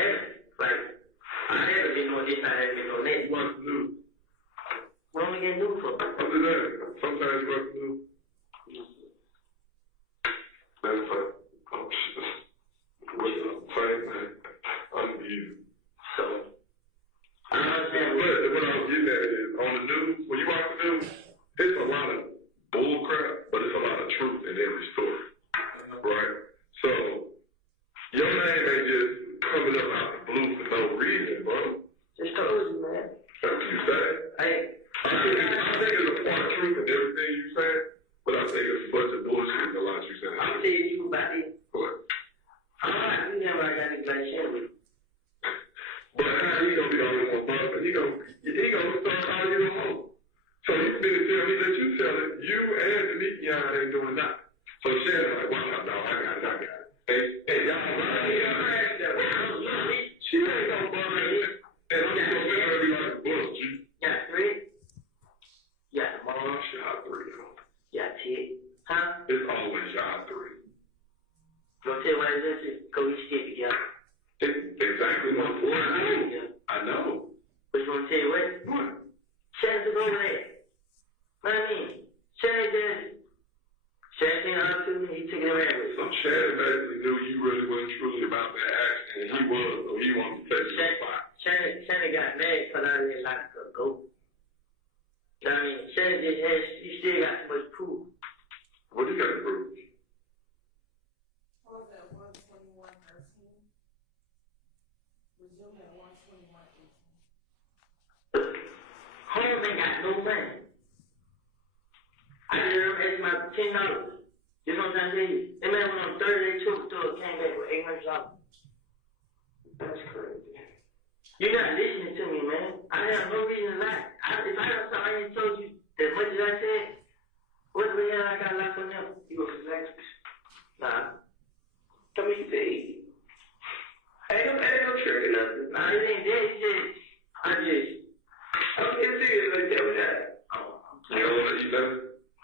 haven't been doing this, I haven't been doing that. You watch the news. What am I getting new for? I'm just saying. Sometimes you watch the news. That's fine. Oh, shit. What's up? Same thing. Unbelievable. So, I understand But what I was getting at is, on the news, when you watch the news, it's a lot of bull crap, but it's a lot of truth in every story. Right? So, your name ain't just coming up out the blue for no reason, bro. just told you, man. That's what you say. I think it's a part of truth in everything you say, but I think it's a bunch of bullshit in a lot you say. I'm telling you about it. What? You never got anybody share with you. But how he gonna be the only one bumping? He gonna start calling you a hoe. So you need to tell me that you tell it. You and the meat y'all ain't doing nothing. So Shannon like, watch out, dog. I got it. Hey, y'all right here. She ain't no bum. And I'm just gonna make her be like, bullshit. You got 3? Yeah, Lamar. shot 3. Yeah, Ted. Huh? It's always shot 3. Gonna tell you what it is? Because we stick together. Exactly my point. I know. But you want to tell you what? What? Shannon took over there. What I mean? Shannon came out to me, he took it around with So Shannon basically knew you really wasn't truly about that action, and he was, so he wanted to take your spot. Shannon got mad because I didn't like to go. You know what I mean? Shannon just has, he still got so much proof. What you got to prove? What was that, 121:13? Resume at 121:18. Holmes ain't got no money. I just asked my $10. You know what I'm saying? That man went on 30 day trip to came back with $800. That's crazy. You're not listening to me, man. I have no reason to lie. If I don't I ain't told you As much as I said, what the hell I got left on them? You go for that? Nah. Tell me you say. Ain't no trick or nothing. Nah, it ain't that. I'm getting serious. Like, tell me that. You don't want to eat nothing?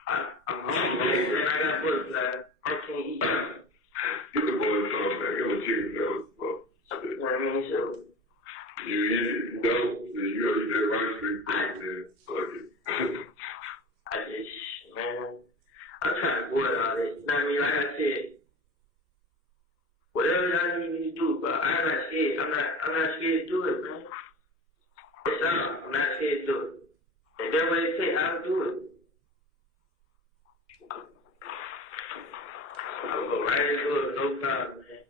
I'm hungry, man. I got butter fly. I can't eat. Get the boy some back. Get the chicken sandwich. You know what I mean? So. You eat it, you don't. You gotta eat that rice cream. Then fuck it. Man, I'm trying to avoid all that. You know what I mean? Like I said, whatever y'all need me to do, but I'm not scared. I'm not scared to do it, man. It's all. I'm not scared to do it. If that's what it takes, I'll do it. I'll go right into it, no problem, man.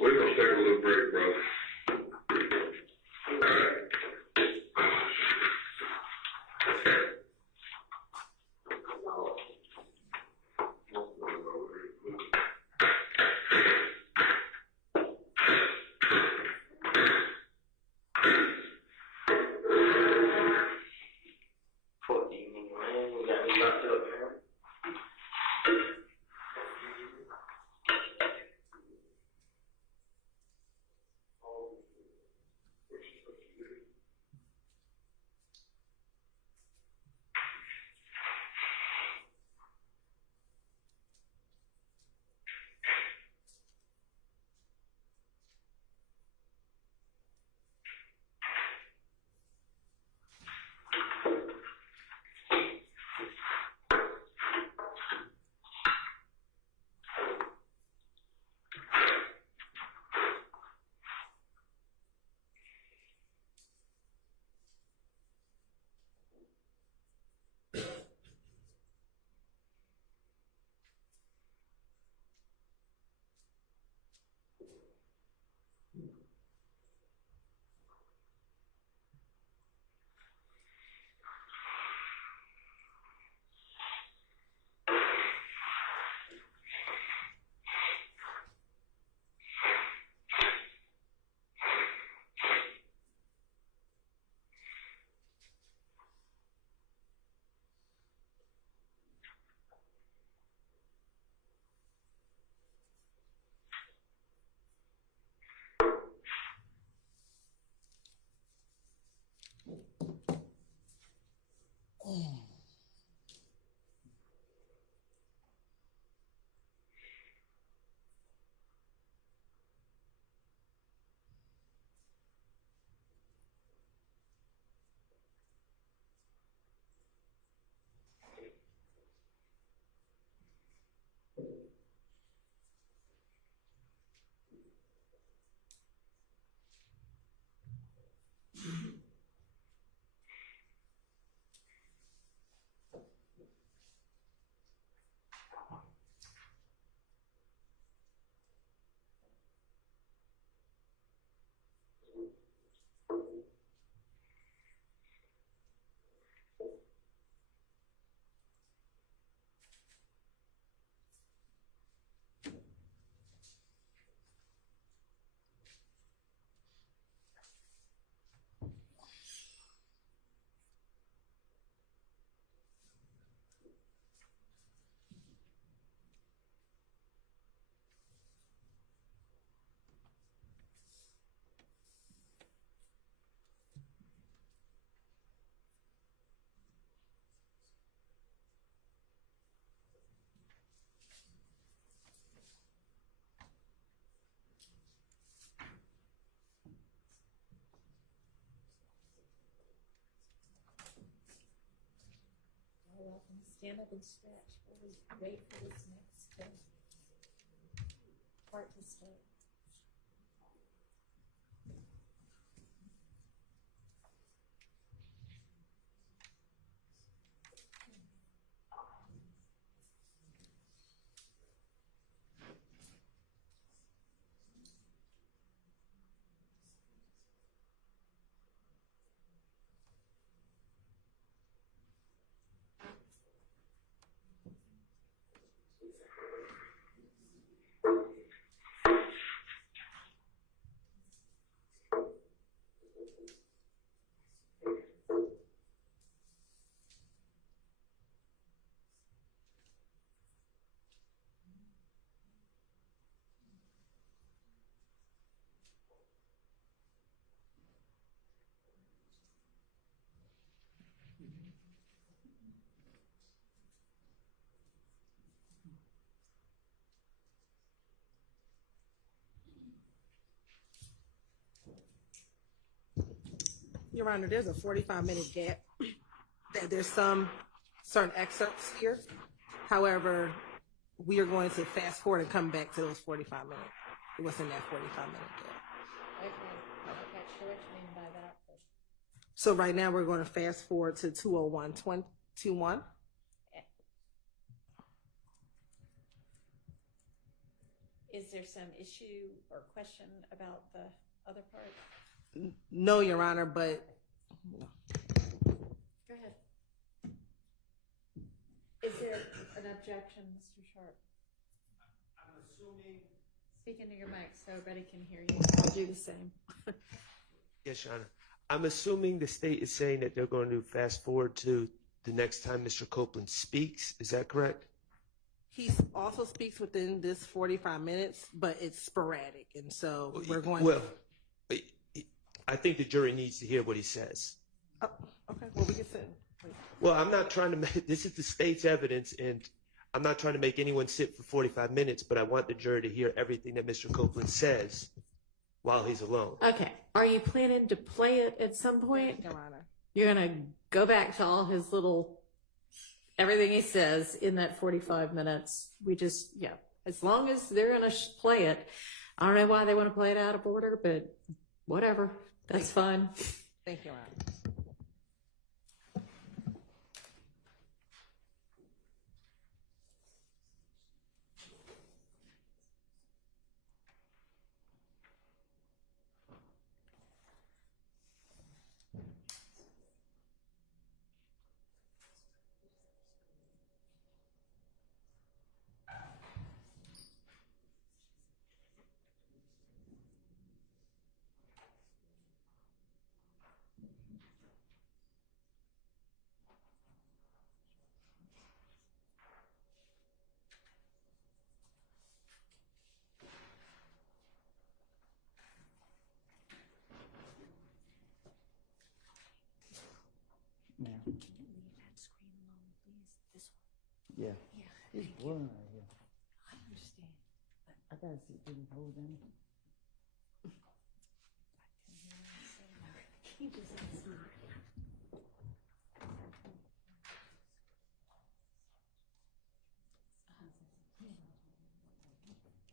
We're gonna take a little break, bro. All right. Stand up and stretch. Wait for this next part to start. Your Honor, there's a 45-minute gap. There's some certain excerpts here. However, we are going to fast forward and come back to those 45 minutes. What's in that 45-minute gap? Okay, I'm not sure what you mean by that. But... So right now we're going to fast forward to 2:01:21. Is there some issue or question about the other part? No, Your Honor, but Go ahead. Is there an objection, Mr. Sharp? I'm assuming. Speak into your mic so everybody can hear you. I'll do the same. Yes, Your Honor. I'm assuming the state is saying that they're going to fast forward to the next time Mr. Copeland speaks. Is that correct? he also speaks within this 45 minutes, but it's sporadic, and so we're going. Well, I think the jury needs to hear what he says. Oh, okay. Well, we can sit. Well, I'm not trying to make, this is the state's evidence, and I'm not trying to make anyone sit for 45 minutes, but I want the jury to hear everything that Mr. Copeland says while he's alone. Okay. Are you planning to play it at some point? Your Honor. You're going to go back to all his little, everything he says in that 45 minutes. We just, yeah, as long as they're going to play it. I don't know why they want to play it out of order, but whatever. That's fine. Thank you, Your Honor. Now. Can you leave that screen alone, please? This one. Yeah. Yeah. It's boring right here. I understand. But I gotta see if we hold down. he doesn't see it.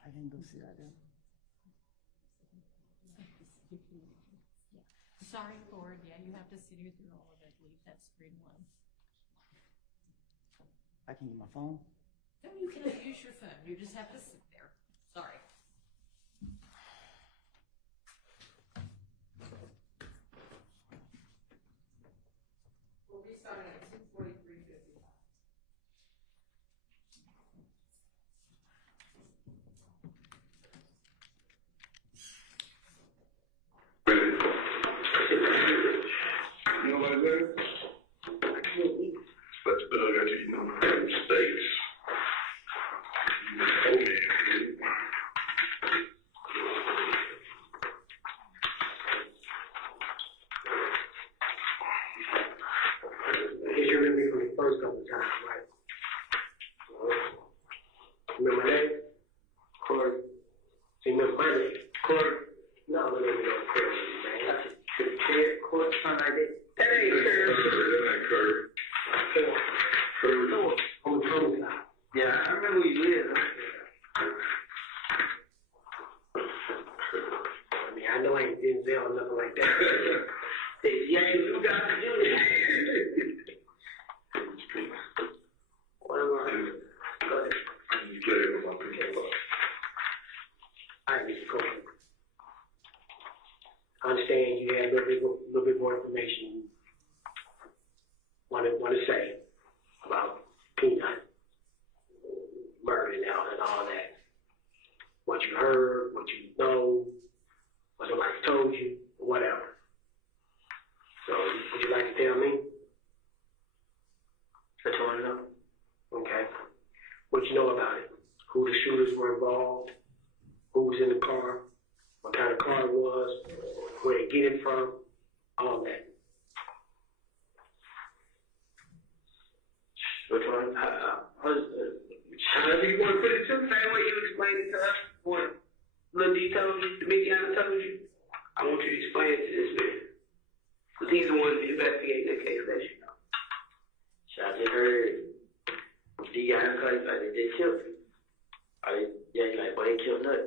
I can go see right there. Sorry, Ford. Yeah, you have to sit here through all of it. Leave that screen alone. I can get my phone. No, you cannot use your phone. You just have to sit there. Sorry. We'll be starting at 2:43:55. You know what I said? Let's got you eating them steaks. Oh, man. Because you remember me from the first couple of times, right? Remember that? Corey. So you remember my name? Corey? No, my name is Corey, man. That's a kid, Corey, something like that. That ain't Curry. That ain't Curry. Curry. No, on the Thomas side. Yeah, I remember where you lived. I mean, I know I ain't Denzel or nothing like that. Yeah, you got to do it. Whatever. Go ahead. You get it with my people. All right, Mr. Copeland. I understand you had a little bit more information you want to say about Peanut murder and all that. What you heard, what you know, what somebody told you, whatever. So, would you like to tell me? That's all I know. Okay. What you know about it? Who the shooters were involved? Who was in the car? What kind of car it was? Where they get it from? All that. Which one? However you want to put it to the same way you explained it to us. What little details Mickey told you? I want you to explain it to this man. Because he like they killed him. He's like, boy, they killed Nut.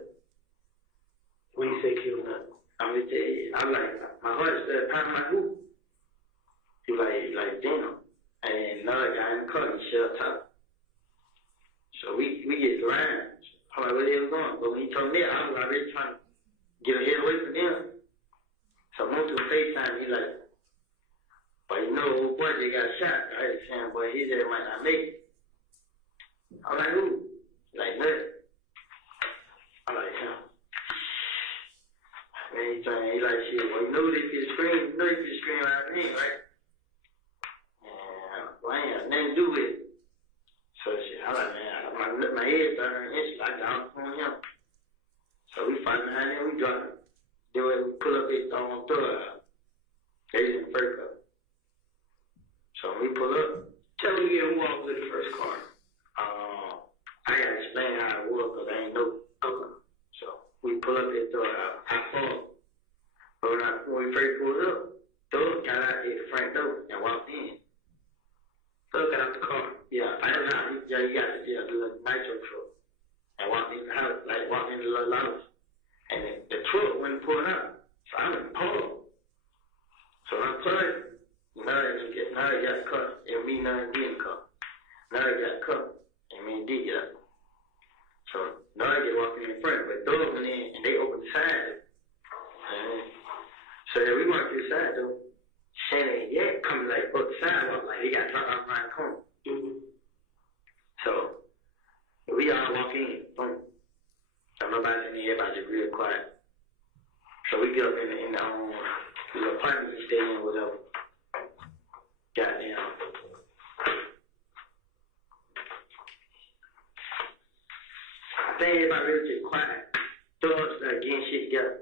When you say killed Nut, I'm gonna tell you, I'm like, my heart started pounding like who? He like, damn. And another guy in the car, he shut up. So we get around. I'm like, where they was going? But when he told me that, I was already trying to get a head away from them. So I went to FaceTime, he like, but you know, old boy, they got shot. I was saying, boy, his head might not make it. I'm like, who? Like, Nut. I'm like, him. Man, he like, shit, well, you know they could scream, out of me, right? And well, I ain't have nothing to do with it. So shit, I like, man, my head started instantly. I got off on him. So we fight behind him, we drop him. Then we pull up his door. They in the first car. So when we pull up, tell me again who I was in the first car. I gotta explain how it was because I ain't know. So we pull up his door. I fall. But when we first pulled up, Doug got out the front door and walked in. Doug got out the car. Yeah, I don't know. He got to do a nitro truck and walked in the house, like walked in the little lounge. And the truck wouldn't pull out. So I went pull. So I pulled. Now he got cut. And me now getting cut. Now he got cut. And me did get up. So now I get walking in front. But Doug went in and they opened the side. So then we walked to the side though. Shannon yet coming like up the sidewalk like he got dropped off my corner. So we all walk in, boom. So nobody's in there, everybody's real quiet. So we get up in the apartment we stay in, whatever. Goddamn. I think everybody really just quiet. Thugs like getting shit together.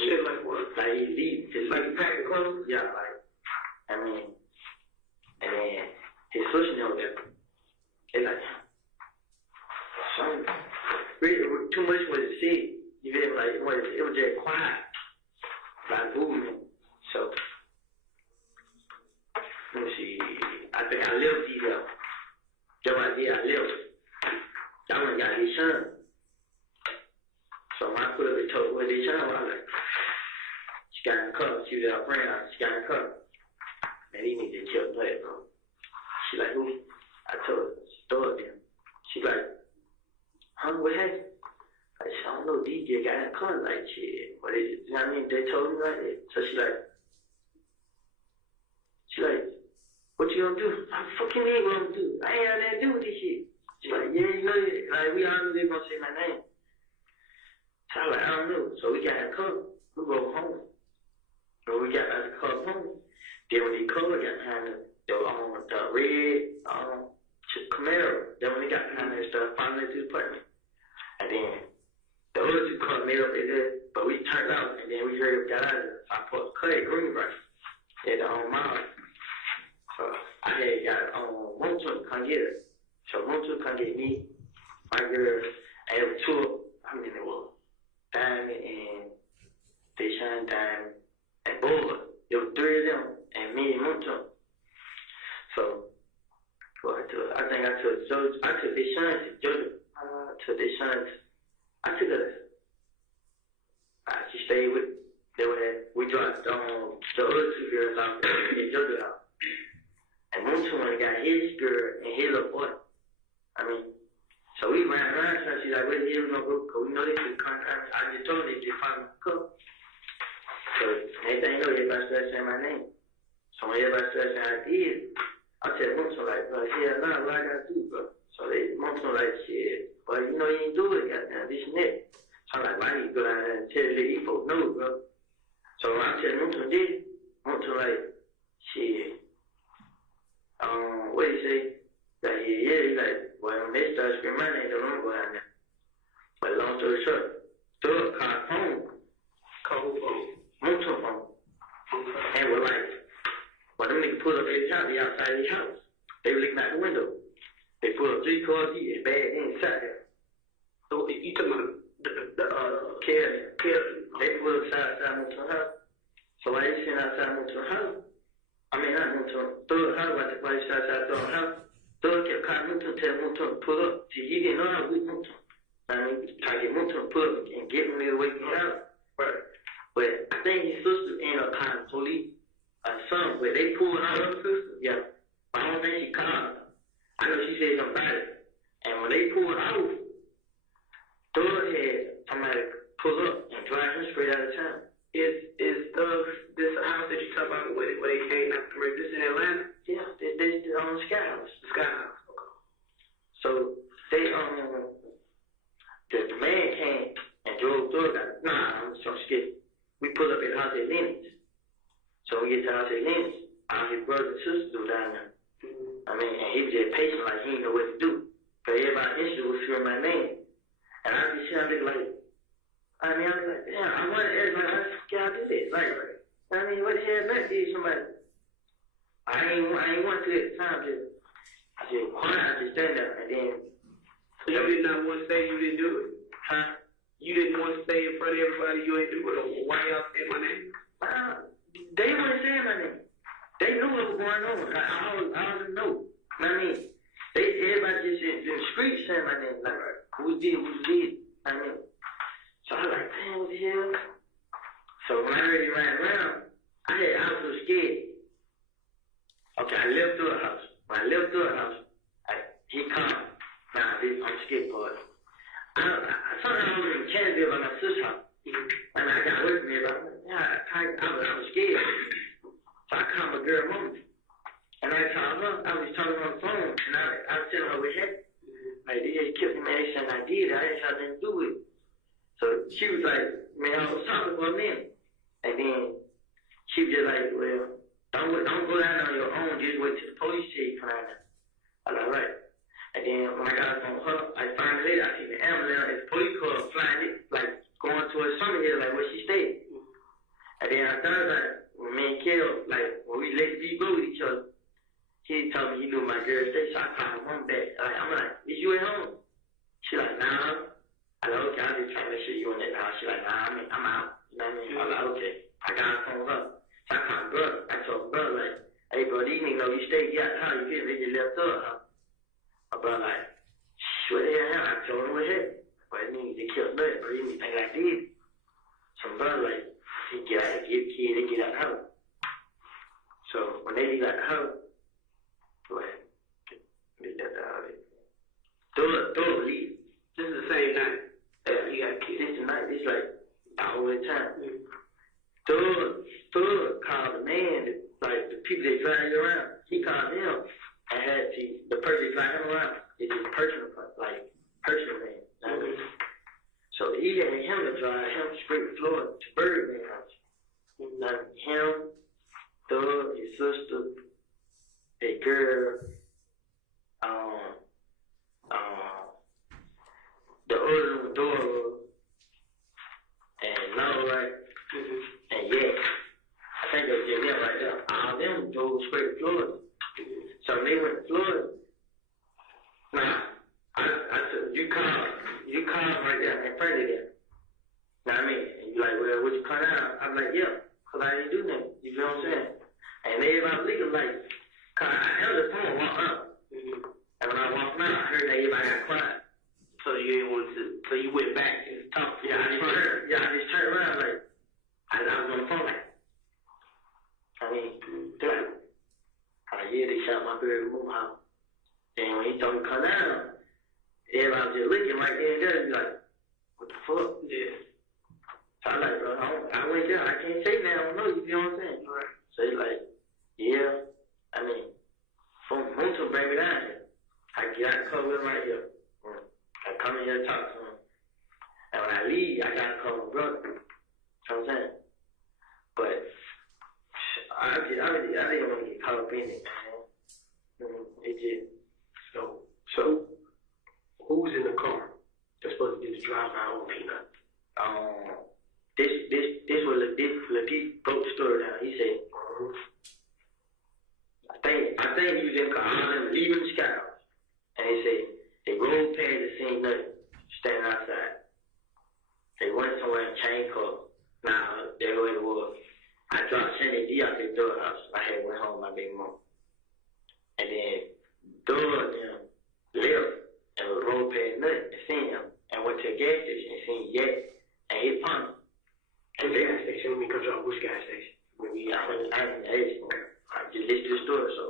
Shit like what? Like he's leaving. Just like he packed the clothes? Yeah, like, I mean, and then his sister know that. They like, something, really, too much was said. You feel me? Like, it was just quiet. Like movement. So, let me see. I think I left these out. Just right there, I left. I went and got his son. So when I put up the talk with his son, I was like, she got in the cup. She was our friend. She got in the cup. Man, he need to chill play, bro. She like, who? I told her. She told him. She like, huh, what happened? I said, I don't know, DJ got in the car. Like, shit. What is it? You know what I mean? They told me like that. So she like, what you gonna do? What the fuck you mean what I'm gonna do? I ain't had nothing to do with this shit. She like, yeah, you know, like, we all knew they were gonna say my name. So I was like, I don't know. So we got in the car. We go home. So we got out of the car home. Then when they car got behind the red Camaro. Then when they got behind there, started following to the apartment. And then the other two cars made up in there, but we turned out, and then we heard it got out of there. So I put cut green right at the mile. So I had got Montu to come get her. So Montu come get me, my girl, and it was two. I mean, it was Diamond and Deshaun, Diamond, and Bull. It was three of them, and me and Montu. So, well, I think I took Deshaun to Georgia. I took her. She stayed with. We dropped the other two girls off in Georgia house. And Montu went and got his girl and his little boy. I mean, so we ran around, so she's like, where the hell we gonna go? Because we know they could come down. I just told her they just find my cup. So next thing you know, everybody started saying my name. So when everybody started saying I did, I said, Montu like, bro, hell no, what I gotta do, bro? So Montu like, shit, well, you know you ain't do it, goddamn, this and that. So I'm like, well, I need to go down there and tell these folks no, bro. So I said, Montu did. Montu like, shit. What do you say? Like, yeah, he's like, well, when they start screaming my name, they don't go down there. But long story short, Doug called phone. Called phone. Montu phone. And we're like, well, them niggas pulled up every time they outside the house. They were looking out the window. They pulled up 3 cars, he had bad inside there. So you took the Kelly. They pulled up outside Montu's house. So while they sitting outside Montu's house, I mean, not Montu, Doug's house, while they sat outside Doug's house, Doug kept calling called Moonton, tell Moonton to pull up. See, he didn't know how to whip Moonton. Try to get Moonton to pull up and get me away from the house. Right. But I think his sister ended up calling the police or something, but they pulled out her sister. Yeah. But I don't think she called her. I know she said something about it. And when they pulled out, Doug had somebody pull up and drive him straight out of town. Is this house that you talk about where they came out from? Is this in Atlanta? Yeah, this on the Sky House. The Sky House. Okay. So they the man came and drove Doug out. Nah, I'm so scared. We pull up at the house at Lenny's. So we get to the house at Lenny's. All his brothers and sisters were down there. I mean, and he was just patient, like he didn't know what to do. But everybody interested was hearing my name. And I just sounded like, I was like, damn, I wanted everybody, how y'all do this? Like, I mean, what the hell that did somebody? I ain't want to at the time, I said, quiet, I just stand there, and then. So you did not want to say you didn't do it? Huh? You didn't want to say in front of everybody you ain't do it, or why y'all say my name? They weren't saying my name. They knew what was going on. I already know. I mean, everybody just in the streets saying my name, like, who did. I mean, so I was like, damn, what the hell? So when I really ran around, I was so scared. Okay, I left through the house. When I left through the house, he called. Nah, I'm scared, boy. Sometimes I was in Canada by my sister's house. And I got away from me, but I was scared. So I called my girl mom. And I told her, I was talking on the phone, and I was telling her what happened. Like, they just kept me, man, they said I did. I didn't have nothing to do with it. So she was like, man, I was talking for a minute. And then she was just like, well, don't go down on your own. Just wait till the police chief come out. I was like, right. And then when I got on her, I found later, I seen the ambulance and the police car flying it, like going towards Summerhill, like where she stayed. And then I thought like, when me and Kel, like when we let the go with each other, he told me he knew my girl stayed, so I called my mom back. I'm like, is you at home? She like, nah. I like, okay, I'll just try to make sure you in that house. She like, nah, I'm out. You know what I mean? I like, okay. I got her phone up. So I called my brother. I told my brother, like, hey, bro, these niggas know you stayed. You got the house. You feel me? They just left her house. My brother like, what the hell happened? I told him what happened. But it means they killed nothing, bro. You think I did? So my brother like, he get out, get the kid, they get out the house. So when they get out the house, go ahead. Get that out of it. Throw a leave. This is the same night. Yeah, he got kids. This is the night. It's like all the time. Thug called the man, like the people that drive you around. He called them and had the person driving him around. It's just personal man. You know what I mean? So he had him to drive him straight to Florida to Birdman House. Like him, Thug, his sister, a girl, the other daughter, and Lamar, and yeah, I think it was just them right there. All of them drove straight to Florida. So when they went to Florida, I said, you call right there in front of them. You know what I mean? And you like, well, would you call out? I'm like, yeah, because I didn't do nothing. You feel what I'm saying? And everybody legal like, cause I held the phone, walked up. And when I walked out, I heard everybody got quiet. So you went back and talked. Yeah, I just turned around like, I was on the phone like, I mean, yeah, they shot my girl in the house. And when he told me to come down, everybody was just looking right there and there and be like, what the fuck? Yeah. So I'm like, bro, I went there. I can't say now. I don't know. You feel what I'm saying? Right. So he's like, yeah. I mean, from Moonton, bring me down here. I get out the car with him right here. I come in here and talk to him. And when I leave, I got to call my brother. You know what I'm saying? But I didn't want to get caught up in it, man. It just. So, who's in the car that's supposed to be the driver on Peanut? This was Latif broke the story down. He said, I think he was in the car, all of them leaving the sky. And he said, they rolled past the scene, nothing, standing outside. They went somewhere and changed clothes. Nah, that's what it was. I dropped Sandy D out the door house. I had went home with my baby mom. And then, them, which gas station? Maybe I didn't ask him. I just listened to the story, so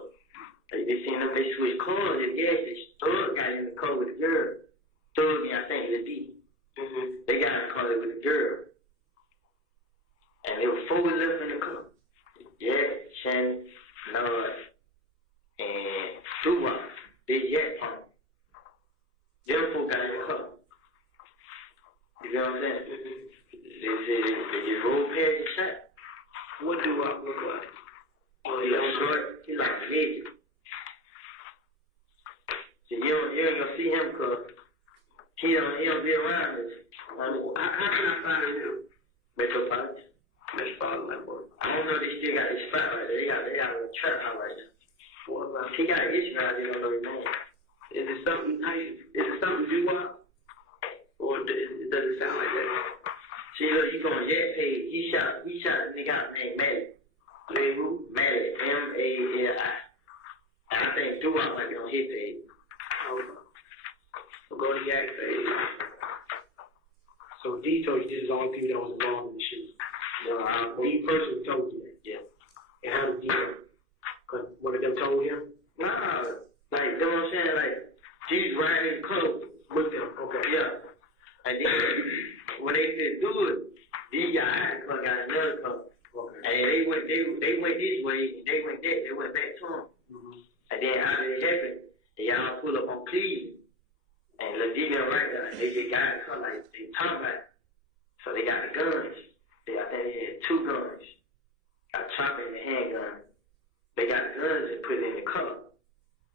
they seen them, they switched cars at the gas station. Thug got in the car with the girl. Thug, I think, the D. They got in the car with the girl. And there were 4 left in the car. Jeff, Shannon, Lord, and Duma. They jet on it. Them 4 got in the car. You know what I'm saying? They said they just rolled past the shot. what do I look like? Oh, he's short. He's like big. So you ain't gonna see him because he don't be around us. How can I find him? Metropolitan. Metropolitan boy. I don't know if they still got his spot right there. They got a trap house right there. He got an issue right there, don't know his name. Is it something do up? Or does it sound like that? See, look, you going jet page. He shot a nigga out named Maddie. Named who? Maddie. M-A-L-I. And I think Duma might be on his page. So go to Yak page. So D told you this is the only people that was involved in the shooting. No, D personally told you that. Yeah. And how did D know? Because one of them told him? Nah, like, you know what I'm saying? Like, she's riding in the car with them. Okay. Yeah. And then, when they said do it, these guys got another car. Okay. And they went this way, and they went that, they went back to them. And then after it happened, they all pulled up on Cleveland. And the female right there, and they just got in the car like they talking about it. So they got the guns. I think they had 2 guns. A chopper and a handgun. They got guns and put it in the car.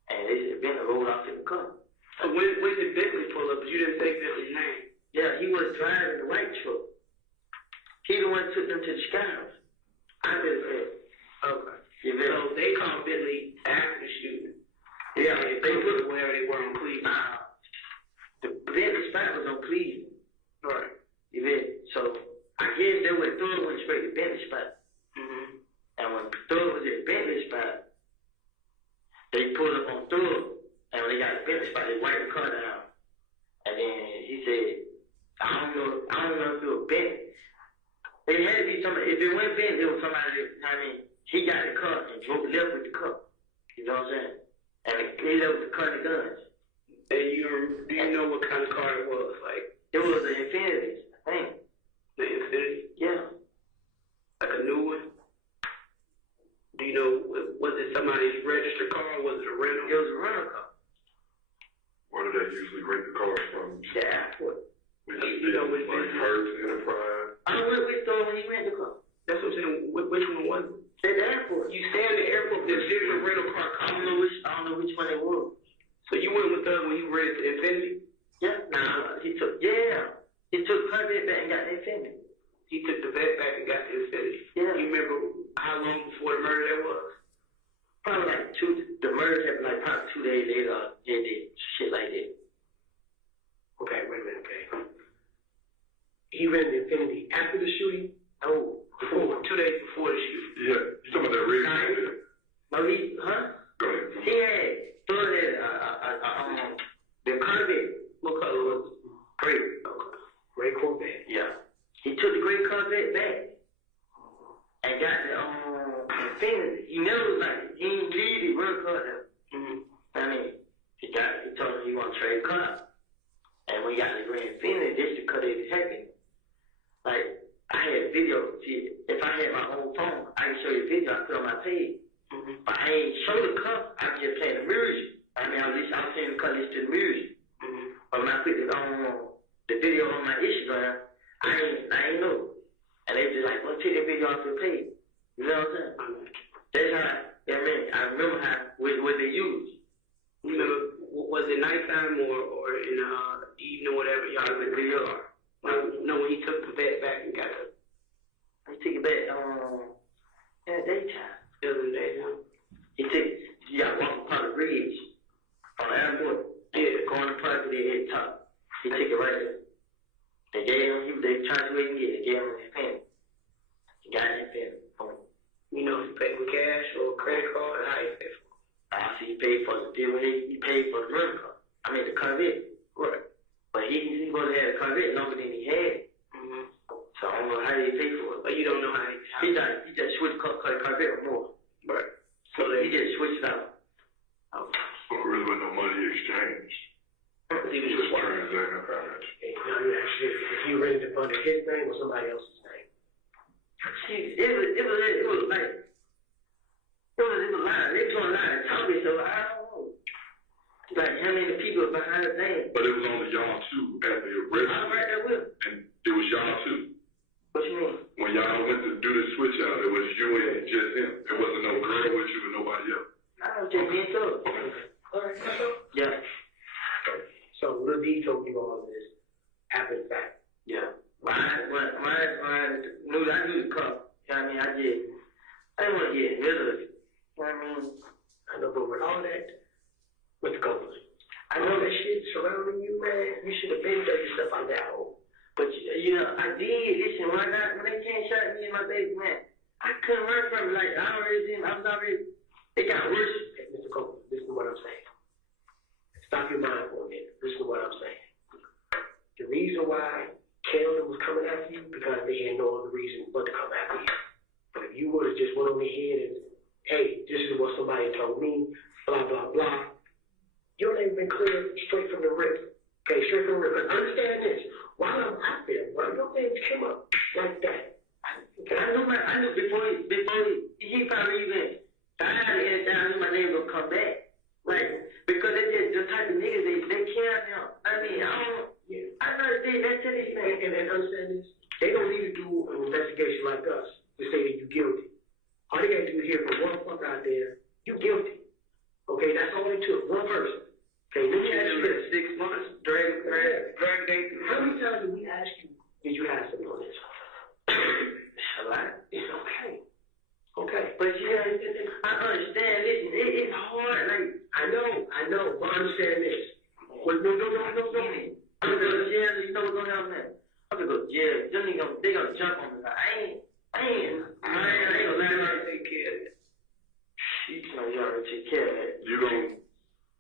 And they just been rolled off in the car. So when did Bentley pull up? But you didn't say Bentley's name. Yeah, he was driving the white truck. He the one took them to the sky house. I just said, okay. So they called Bentley after the shooting. Yeah, they put it wherever they were on Cleveland. The Bentley spot was on Cleveland. Right. You bet. So I guess they went through went straight to Bentley spot. And when Thug was at Bentley spot, they pulled up on Thug. And when they got to Bentley spot, they wiped the car down. And then he said, I don't know if it was Bentley. It had to be somebody. If it went Bentley, it was somebody that, he got the car and drove left with the car. You know what I'm saying? And he left with the car and the guns. And do you know what kind of car it was? Like, it was an Infiniti, I think. The Infiniti? Yeah. Like a new one? Do you know, was it somebody's registered car or was it a rental? It was a rental car. Where do they usually rent the cars from? The airport. You know, like Hertz, Enterprise. I went with Thug when he rented the car. That's what I'm saying. Which one was it? At the airport. You stay in the airport, there's different rental car companies. I don't know which one it was. So you went with Thug when you rented the Infiniti? Yeah. Nah, he took Corvette back and got the Infiniti. He took the vet back and got the Infiniti. Yeah. You remember how long before the murder that was? Probably like the murder happened like probably 2 days later. They did shit like that. Okay, wait a minute, okay. He rented the Infiniti after the shooting? No. Before, 2 days before the shooting. Yeah, you talking about that rig? No, Go ahead. He had thought that the Corvette. What color was it? Gray. Okay. Gray Corvette. Yeah. He took the gray Corvette back and got the Infiniti. He never he didn't leave the real car there. He told him he want to trade car. And when he got the gray Infiniti, this the car that he happened. Like, I had video. See, if I had my own phone, I can show you a video I put on my page. But I ain't show the car. I just play the music. I was playing the car, listen to the music. But when I put it on the video on my Instagram, I ain't know. And they just like, well, take that video off the page. You know what I'm saying? That's how, I remember what they used. You know, was it nighttime or in the evening or whatever? Y'all the video. No, when he took the vet back and got it. He took it back in the daytime. It was in the daytime. He got walking upon the bridge on the airport. Yeah, going to park at the top. He took it right there. They tried to make him get it. They gave him his pen. He got his pen. You know if he paid with cash or credit card, how he paid for it? I see he paid for the deal. He paid for the rental car. The Corvette. Right. But he supposed to have a Corvette longer than he had. So I don't know how he paid for it. But you don't know how he nobody's changed. See what Just why is that a comment? Hey, now you actually, if you rented it under his name or somebody else's name? it was like, it was a lie. They was on a lie and talking, so I don't know. Like, how many people behind the thing? But it was only y'all two at the register. I'm right there with him. And it was y'all two. What you mean? When y'all went to do the switch out, it was you and just him. There wasn't no girl with you and nobody else. I was just being told. All right, Yeah. So Lil D told you all of this after the fact. Yeah. I knew the cup. You know what I mean? I didn't want to get rid of it. You know what I mean? I know, but with all that, Mr. Copeland, I know that shit surrounding you, man. You should have been dug yourself out that hole. But, you know, I did. Listen, when they came shot me and my baby, man, I couldn't run from it. Like, I was already, it got worse. Hey, Mr. Copeland, listen to what I'm saying. Stop your mind for a minute. Listen to what I'm saying. The reason why Canada was coming after you, because they had no other reason but to come after you. But if you would have just went on ahead and, hey, this is what somebody told me, blah, blah, blah, your name been cleared straight from the rip. Okay, straight from the rip. But understand this. While I'm out there, while your names came up like that, okay, I knew before he probably even died and I knew my name would come back. Like, because they just the type of niggas they care now. I mean, I know that's it. And understand this. They don't need to do an investigation like us to say that you're guilty. All they got to do is hear from one fucker out there, you guilty. Okay, that's all it took. One person. Okay, let me ask you this. 6 months, drag day. How many times did we ask you, did you have something on this? A lot. It's okay. Okay. But yeah, I understand. Listen, it's hard. Like, I know, but understand this. Well, no. I'm gonna go to jail. You know what's gonna happen now? I'm gonna go to jail. They gonna jump on me. I ain't gonna let her take care of it. You know, you already take care of it. You gonna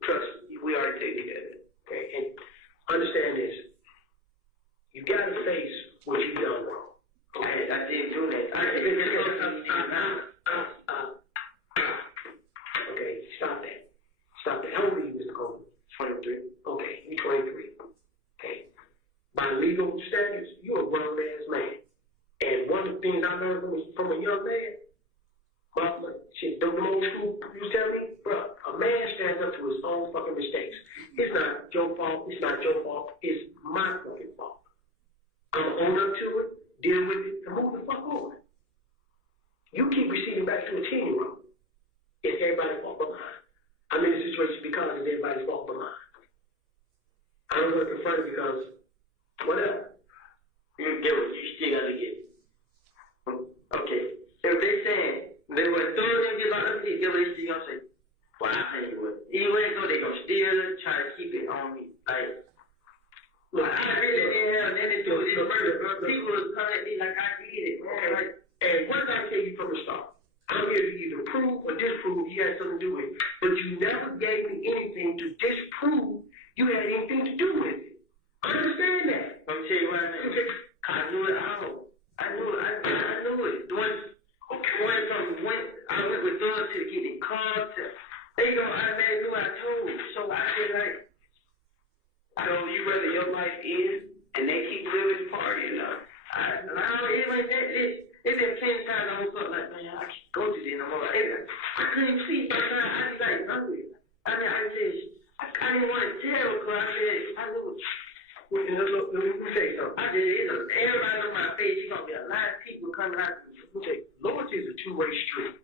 trust me, we already taken care of it. Okay, and understand this. You gotta face what you've done wrong. Okay, I didn't do that. Okay, stop that. How old are you, Mr. Coleman? 23. Okay, you're 23. Okay. By legal standards, you're a grown ass man. And one of the things I learned from a young man, the old school used to tell me, bro, a man stands up to his own fucking mistakes. It's not your fault. It's not your fault. It's my fucking fault. I'm gonna own up to it, deal with it, and move the fuck on. You keep receding back to a 10-year-old. It's everybody's fault but mine. I'm in a situation because it's everybody's fault but mine. I don't want to confront it because whatever. You get what you still gotta get. Okay. If they saying they were throwing them like other people, what they gonna say? Well, I tell you what. Even though they gonna still try to keep it on me. Like, look, I really didn't have anything to do with this murder, bro. People was coming at me like I did it. Okay. Like, and what did I tell you from the start? I'm here to either prove or disprove you had something to do with it. But you never gave me anything to disprove you had anything to do with it. Understand that. Let me tell you what I mean. I knew it all. I knew it. When I went with them to get the car, they go, I made who I told. So I feel like, so you rather your life ends and they keep living partying up? it went that. It been plenty times I woke up like, man, I can't go to this no more. I couldn't sleep. I was like hungry. I didn't want to tell because I knew. Let me say something. Everybody on my face, you're going to be a lot of people coming out. Okay, loyalty is a two-way street.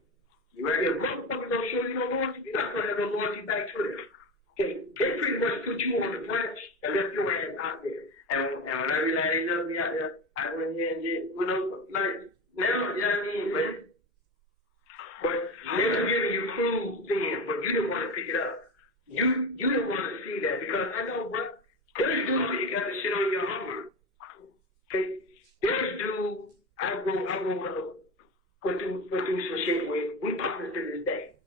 You right? If motherfuckers don't show you no loyalty, you're not going to have no loyalty back to them. Okay, they pretty much put you on the branch and left your ass out there. And when I realized they left me out there, I went here and did, like, now, you know what I mean? But they were giving you clues then, but you didn't want to pick it up. You didn't want to see that because I know what. There's dude, you got the shit on your homework. Okay, there's dude I went through some shit with. We partners to this day.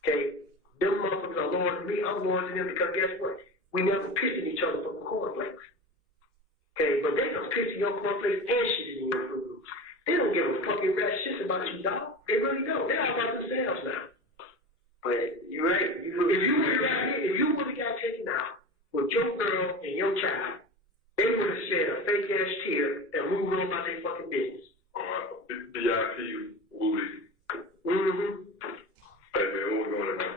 Okay, them motherfuckers are loyal to me. I'm loyal to them because guess what? We never pissed at each other for cornflakes. Okay, but they don't piss in your cornflakes and shit in your food. They don't give a fucking rat shit about you, dog. They really don't. They're all about themselves now. But you're right. If you would have got taken about their fucking business. VIP, Woody. Mm-hmm. Hey man, what we going to do?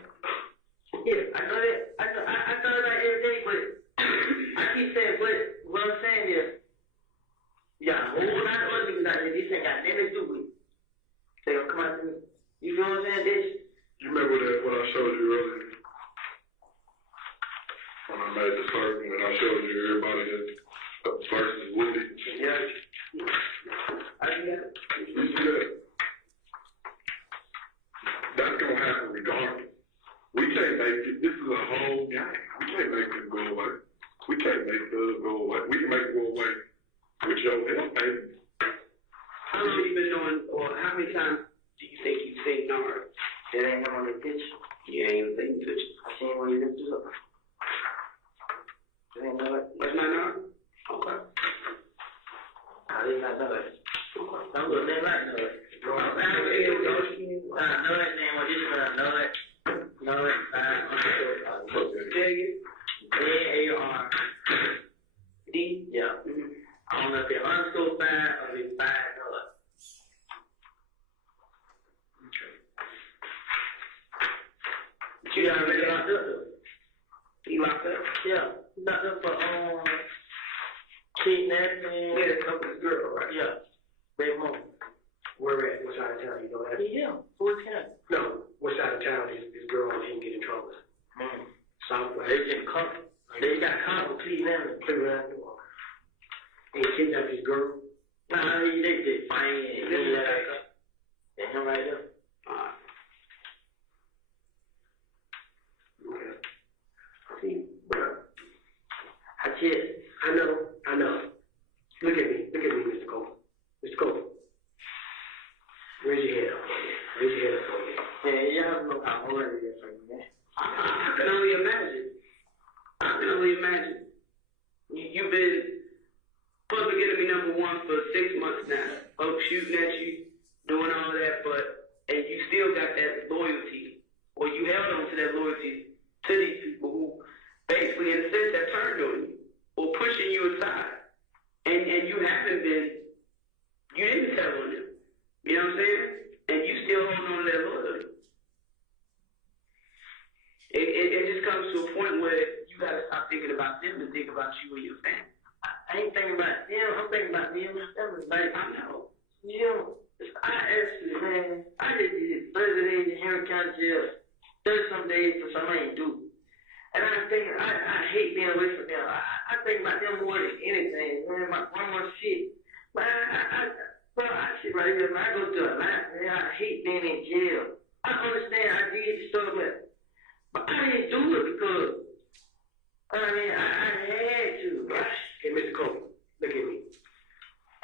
Yeah, I know that. I thought about it every day, but I keep saying, but what I'm saying is, yeah, a whole lot of other niggas out there, this ain't got nothing to do with it. They gonna come out to me. You feel what I'm saying, bitch? You remember what I showed you earlier? When I made the circle and I showed you everybody that versus Woody. Yeah. I do that. You see that? That's gonna happen regardless. We can't make it. This is a whole game. We can't make it go away. We can't make it go away. We can make it go away with your help, baby. How long you been doing, or how many times do you think you've seen Nard? That ain't him on the picture. You ain't even seen the picture. I seen when he looked it up. That ain't Nard. That's not Nard? Okay. Nah, this not Nard. Okay. Don't look nothing like Nard. No, that name was just Nard. Nard. N-A-R-D. Yeah. I don't know if they're underscore 5 or if it's 5 Nard. You already locked up? He locked up? Yeah. Locked up for kidnapping. Yeah, the company's girl, right? Yeah. Baby mama. Where at? What side of town? You know that? Yeah. Fort County. No. What side of town is this girl didn't get in trouble? Southwest. They just caught. They got caught with kidnapping. Cleveland. They kidnapped this girl. Nah, they did fine. And him right there. Okay. See, bro. I know. Look at me, Mr. Cole. Mr. Cole. Raise your head up. Yeah, y'all know how hard it is for me, man. I can only imagine. You've been public enemy number 1 for 6 months now. Folks shooting at you, doing all that, and you still got that loyalty, or you held on to that loyalty to these people who basically, in a sense, have turned on you, or pushing you aside. And you didn't tell on them. You know what I'm saying? And you still hold on to that loyalty. It just comes to a point where you gotta stop thinking about them and think about you and your family. I ain't thinking about them. I'm thinking about them. Like, I know. You know, I actually, man, I just did 30 days in Henry County Jail, 30-some days for something I ain't do. And I think, I hate being away from them. I think about them more than anything, man. My grandma shit. But I sit right here, man. I go to Atlanta, man. I hate being in jail. I understand I did the stuff, but I didn't do it because, I mean, I had to. Hey, Mr. Cole, look at me.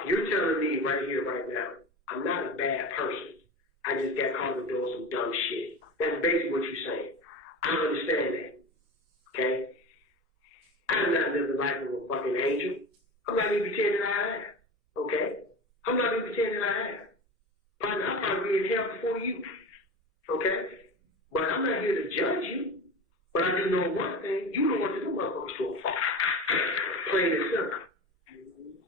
You're telling me right here, right now, I'm not a bad person. I just got caught in doing some dumb shit. That's basically what you're saying. I understand that. Okay? I'm not living life of a fucking angel. I'm not even pretending I am. Okay? I'm not even pretending I am. Partner, I'll probably be in hell before you. Okay? But I'm not here to judge you. But I do know one thing. You don't want to do motherfuckers to a fault. Plain and simple.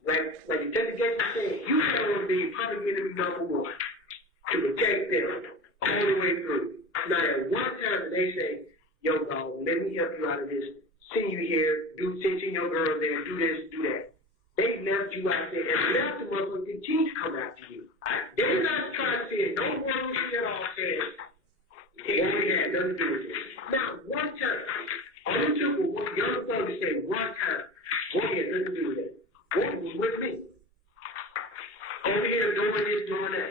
Like Detective Jackson said, you want to be public enemy number 1 to protect them all the way through. Now, at one time, they say, yo, dog, let me help you out of this. Send you here, send your girl there, do this, do that. They left you out there and left the motherfucker continue to come after you. They're not trying to say, don't worry at all, saying, it only had nothing to do with this. Now, one time, all it took was one young fellow to say one time, boy, had nothing to do with that. Boy was with me. Over here doing this, doing that.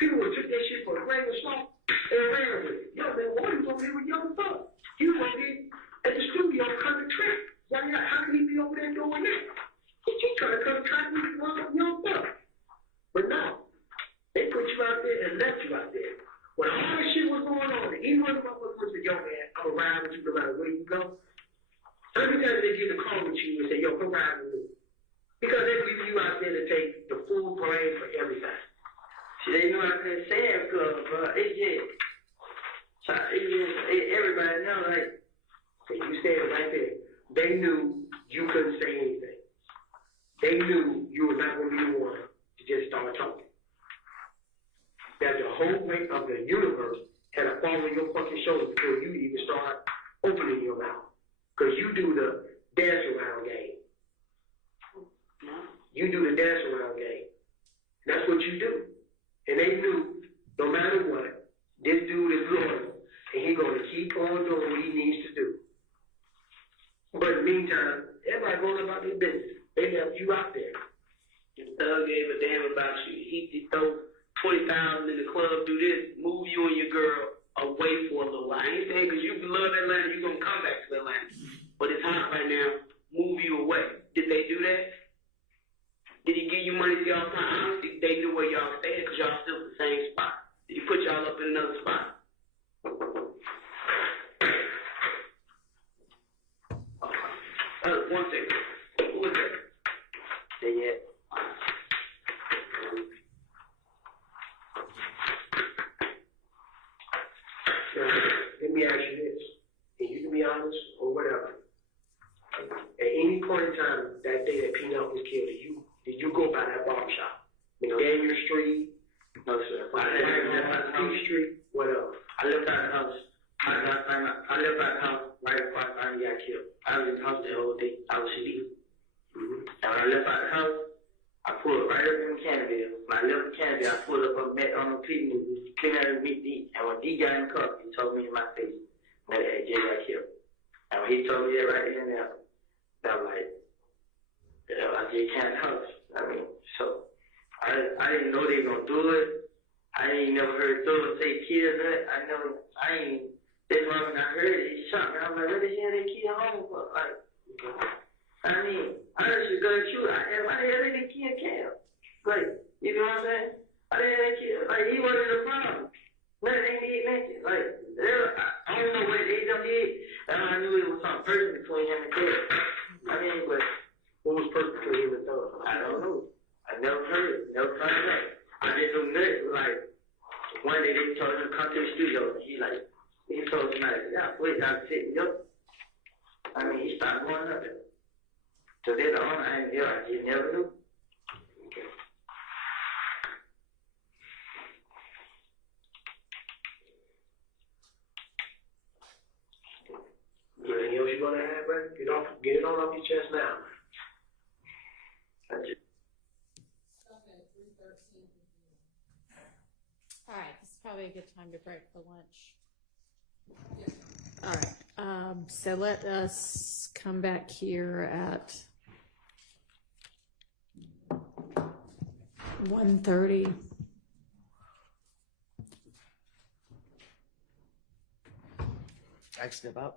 People would took that shit for a grain of salt and ran with it. Yo, man, Warren was over here with young fellas. He was over here at the studio cutting the track. How can he be over there doing that? He trying to cut a track with young fellas. But no, they put you out there and left you out there. When all this shit was going on, even when the motherfuckers said, yo, man, I'm going to ride with you no matter where you go. Every time they get a call with you and say, yo, come ride with me. Because they leave you out there to take the full blame for everything. See, they knew I couldn't say it because, it's everybody know, like, you said it right there. They knew you couldn't say anything. They knew you were not going to be the one to that the whole weight of the universe had to fall on your fucking shoulders before you even start opening your mouth. Because you do the dance around game. You do the dance around game. That's what you do. And they knew, no matter what, this dude is loyal, and he's going to keep on doing what he needs to do. But in the meantime, everybody goes about their business. They left you out there. The thug gave a damn about you. He throw 20,000 in the club, do this, move you and your girl away for a little while. I ain't saying because you love Atlanta, you're going to come back to Atlanta. But it's hot right now, move you away. Did they do that? Did he give you money to y'all time? Honestly, they knew where y'all stayed because y'all still at the same spot. Did he put y'all up in another spot? One second. Who was that? Say yeah. Now, let me ask you this, and you can be honest or whatever. At any point in time that day that Peanut was killed, did you go by that barbershop? McDaniel Street? No, sir. P Street? Whatever. I left out the house. I left out the house right before I finally got killed. I was in the house the whole day. I was sleeping. And when I left out the house, I pulled right up in Canterville. When I left Canterville, I pulled up on Cleveland News. Cleveland to meet D. And when D got in the car, he told me in my face that Jay got killed. And when he told me that right then and there, I'm like, I just can't house. I mean, so I didn't know they were gonna do it. I ain't never heard Thor say kill that. That's why when I heard it, it shocked me. I'm like, what the hell they kill home for? Like, I mean, I just go to shoot. Why the hell they didn't kill Cam? Like, you know what I'm saying? Why the hell they kill? Like, he wasn't the problem. Nothing they did mention. Like, I don't know what they done did. I knew it was some person between him and Ted. I mean, but what was person between him and Thor? I don't know. I never heard it. Never found it out. I just knew that, like, one day they told him to come to the studio. He told somebody, yeah, wait, I'm sitting up. I mean, he started going up there. So then the owner, I just never knew. Anything else you want to add, Brad? Get it on off your chest now. All right, this is probably a good time to break for lunch. All right, so let us come back here at 1:30. I can step out.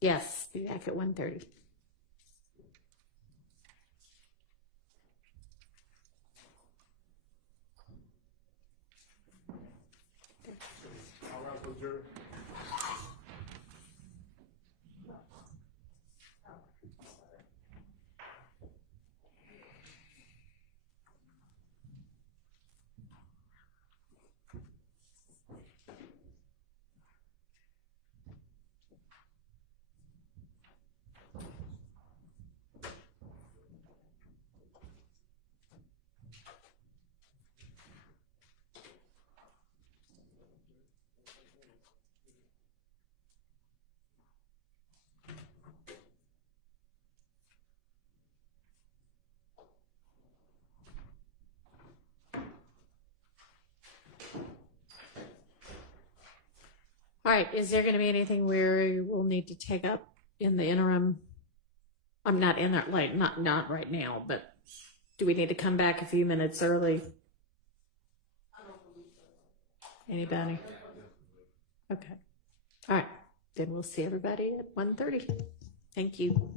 Yes, be back at 1:30. All right, is there going to be anything we will need to take up in the interim? I'm not in that, like, not right now, but do we need to come back a few minutes early? Anybody? Okay. All right, then we'll see everybody at 1:30. Thank you.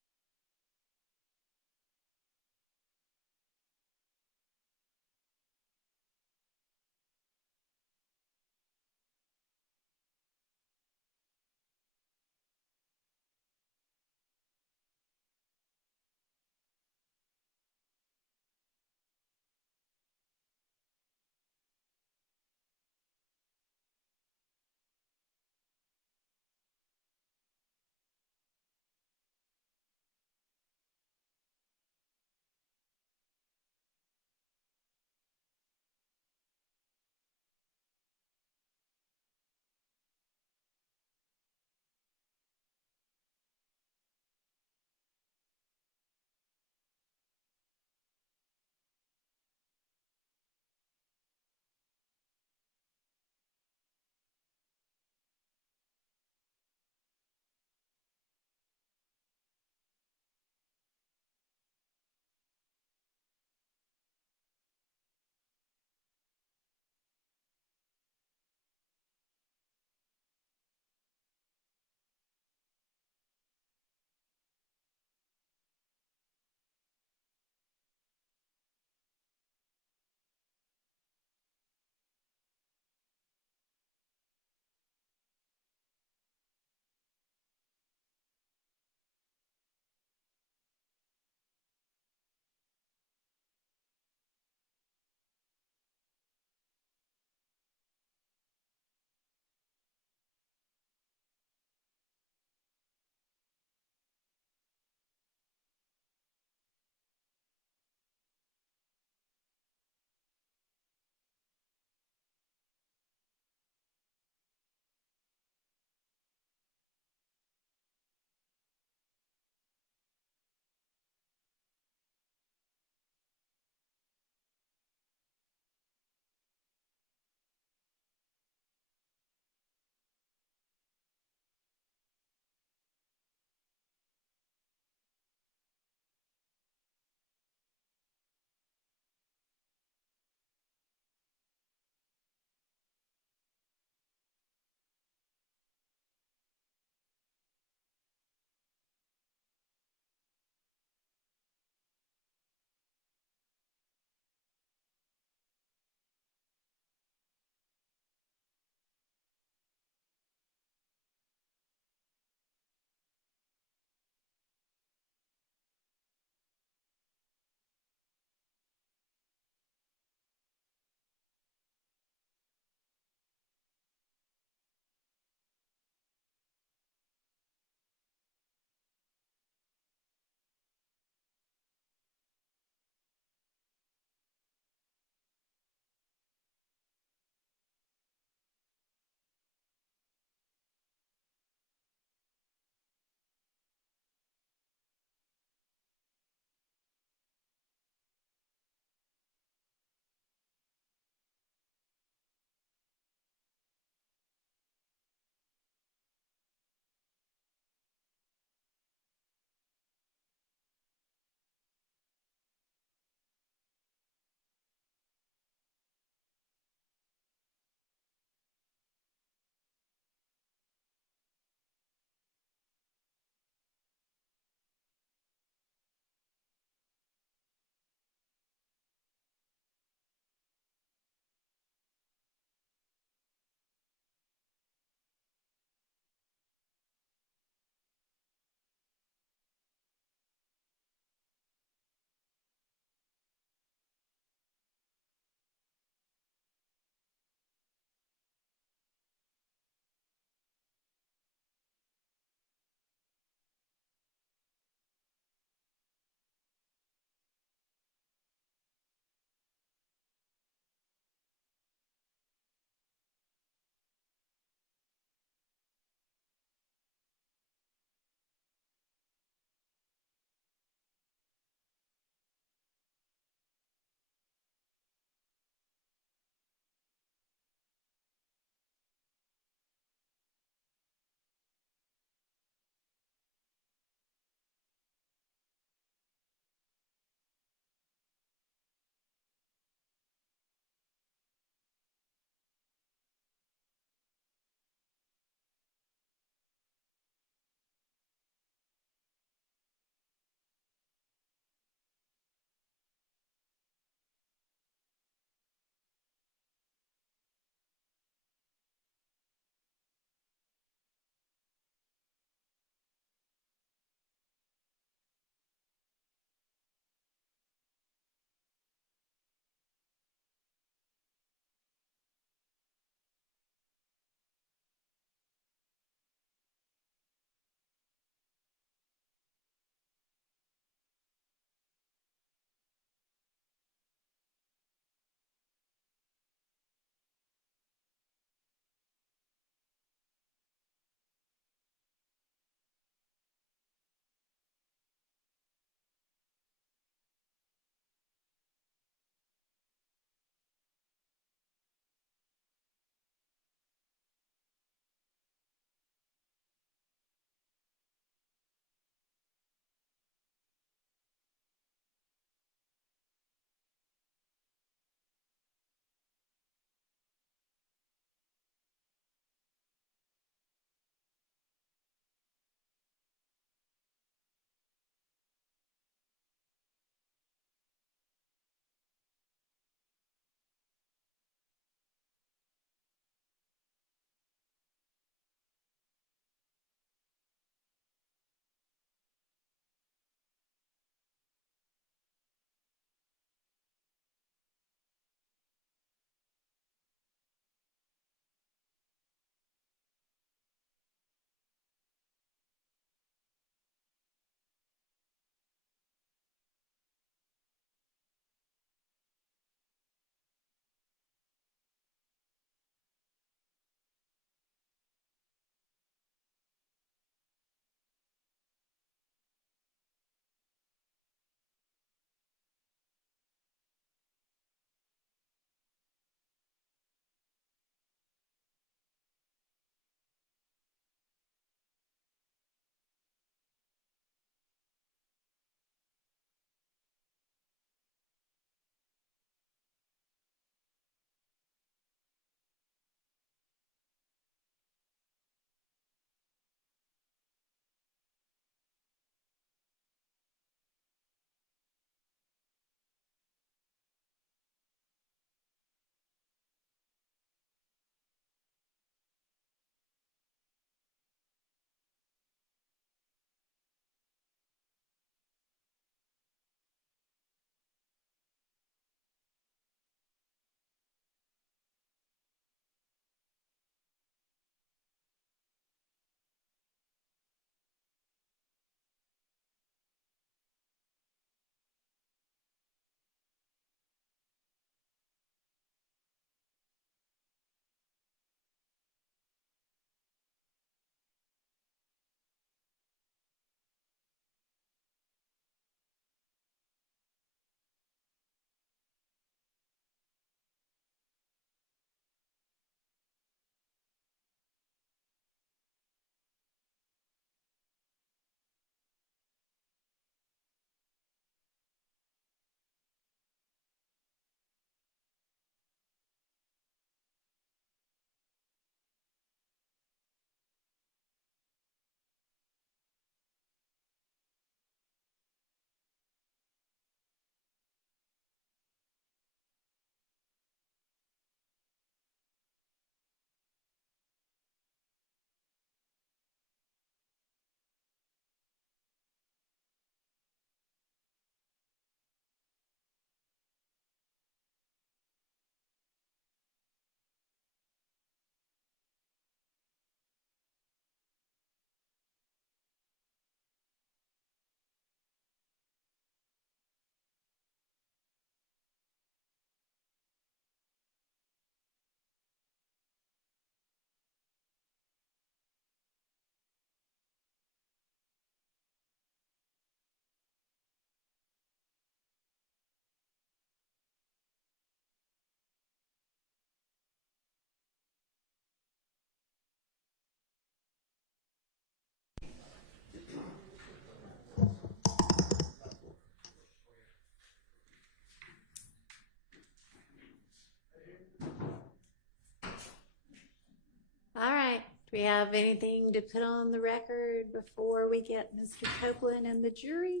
we have anything to put on the record before we get Mr. Copeland and the jury?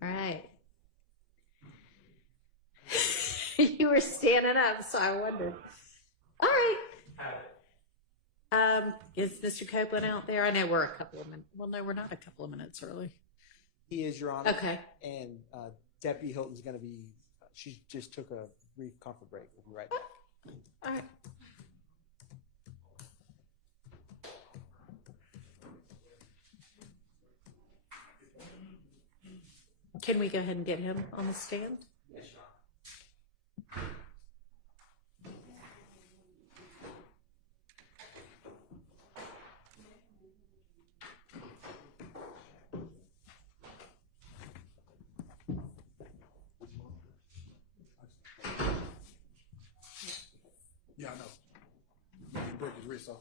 All right. You were standing up, so I wondered. All right. Is Mr. Copeland out there? I know we're a couple of minutes. Well, no, we're not a couple of minutes early. He is, Your Honor. Okay. And Deputy Hilton's going to be, she just took a brief comfort break. We'll be right back. All right. Can we go ahead and get him on the stand? Yes, Your Honor. Yeah, I know. You break his wrist off.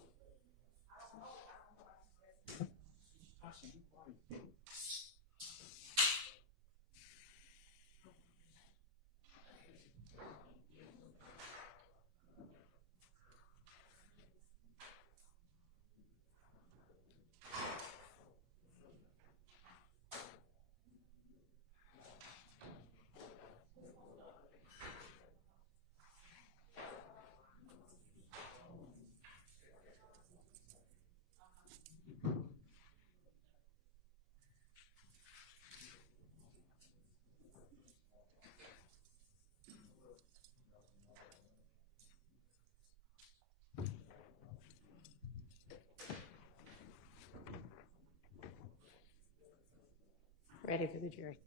Ready for the jury.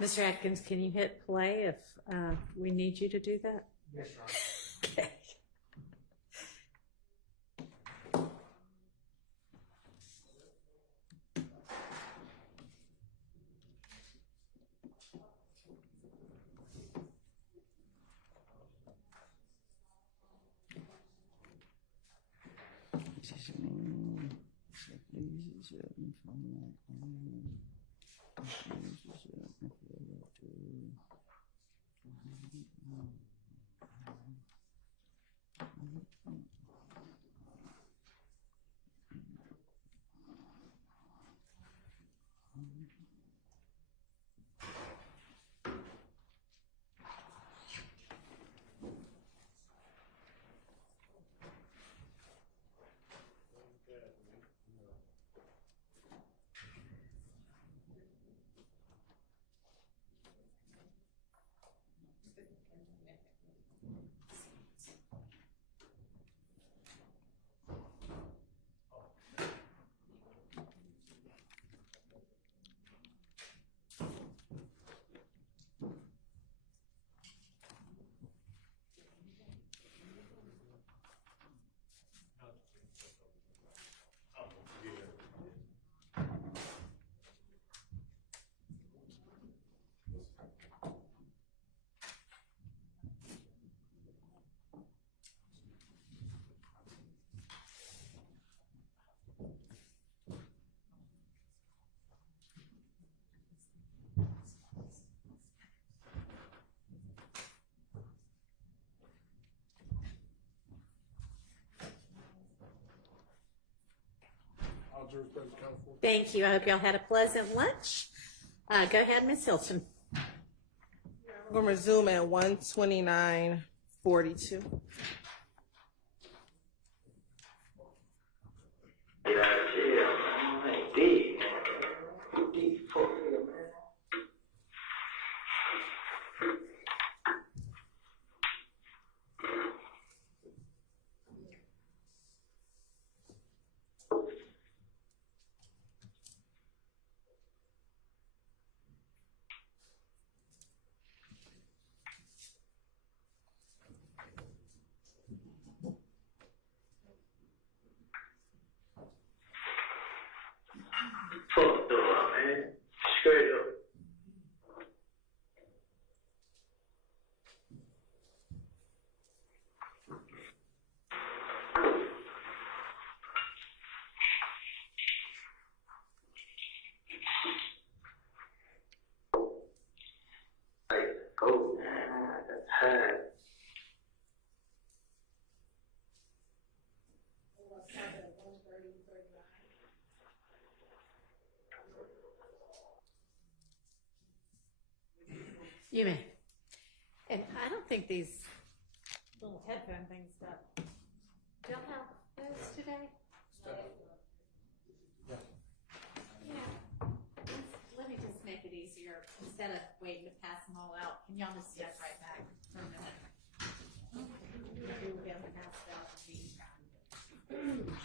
Mr. Atkins, can you hit play if we need you to do that? Yes, Your Honor. Okay. Thank you. I hope y'all had a pleasant lunch. Go ahead, Ms. Hilton. We're going to resume at 1:29:42. You may. And I don't think these little headphone things got. Don't have those today? Yeah. Let me just make it easier. Instead of waiting to pass them all out, can y'all just step right back for a minute? We will get them passed out in the meantime.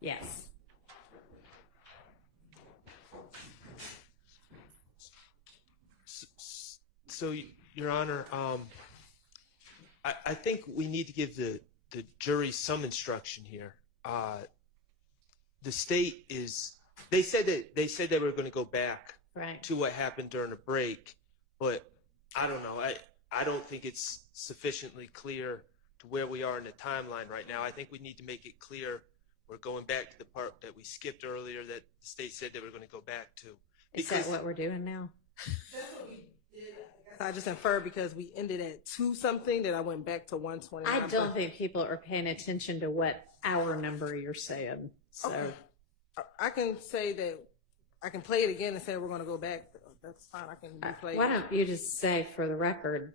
Yes. So, Your Honor, I think we need to give the jury some instruction here. The state is, they said they were going to go back to what happened during the break, but I don't know. I don't think it's sufficiently clear to where we are in the timeline right now. I think we need to make it clear we're going back to the part that we skipped earlier that the state said they were going to go back to. Is that what we're doing now? That's what we did. I just inferred because we ended at 2 something that I went back to 129. I don't think people are paying attention to what hour number you're saying. So okay. I can say that I can play it again and say we're going to go back. That's fine. I can replay. Why don't you just say for the record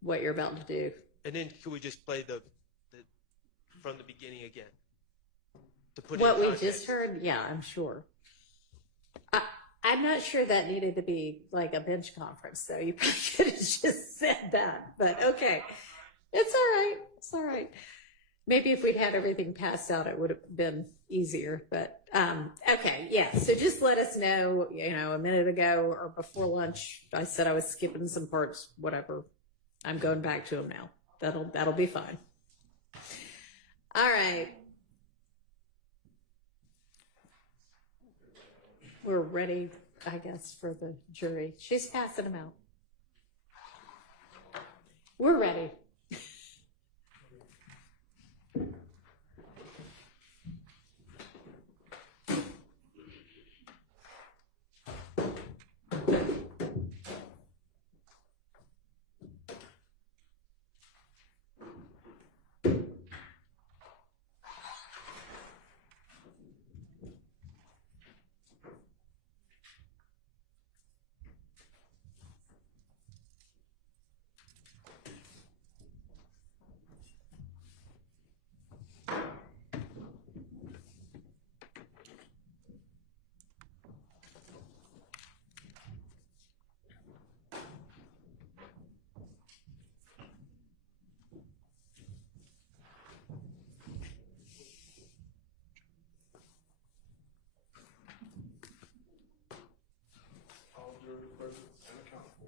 what you're about to do? And then could we just play the from the beginning again? To put What we context. just heard? Yeah, I'm sure. I'm not sure that needed to be like a bench conference, though. You probably could have just said that. But okay, it's all right. It's all right. Maybe if we'd had everything passed out, it would have been easier. But okay, yeah. So just let us know. A minute ago or before lunch, I said I was skipping some parts. Whatever. I'm going back to them now. That'll be fine. All right. We're ready, I guess, for the jury. She's passing them out. We're ready.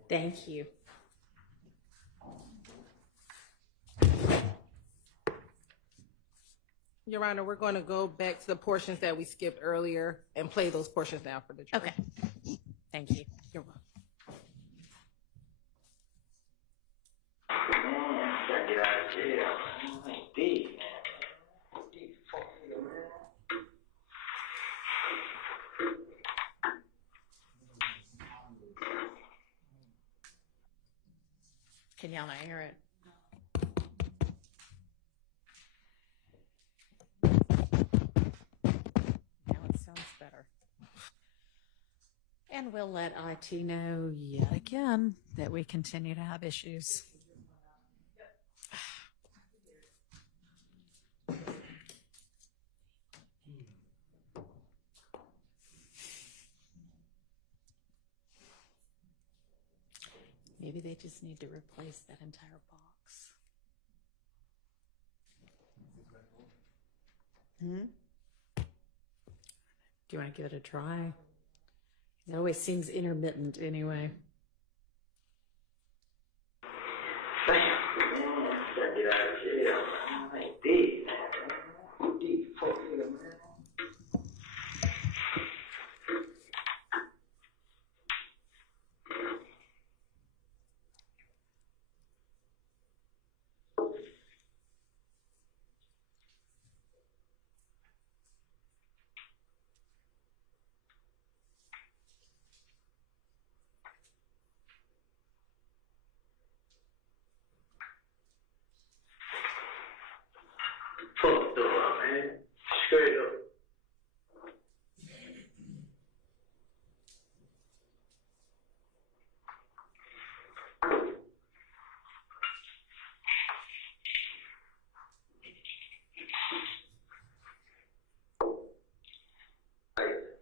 Thank you. Your Honor, we're going to go back to the portions that we skipped earlier and play those portions now for the jury. Okay. Thank you. You're welcome. Gotta get out of jail. Ain't dead. Can y'all not hear it? Now it sounds better. And we'll let IT know yet again that we continue to have issues. Maybe they just need to replace that entire box. Do you want to give it a try? It always seems intermittent anyway. Gotta get out of jail. Ain't dead. Deep fuck nigga, man. Fucked up, man. Straight up.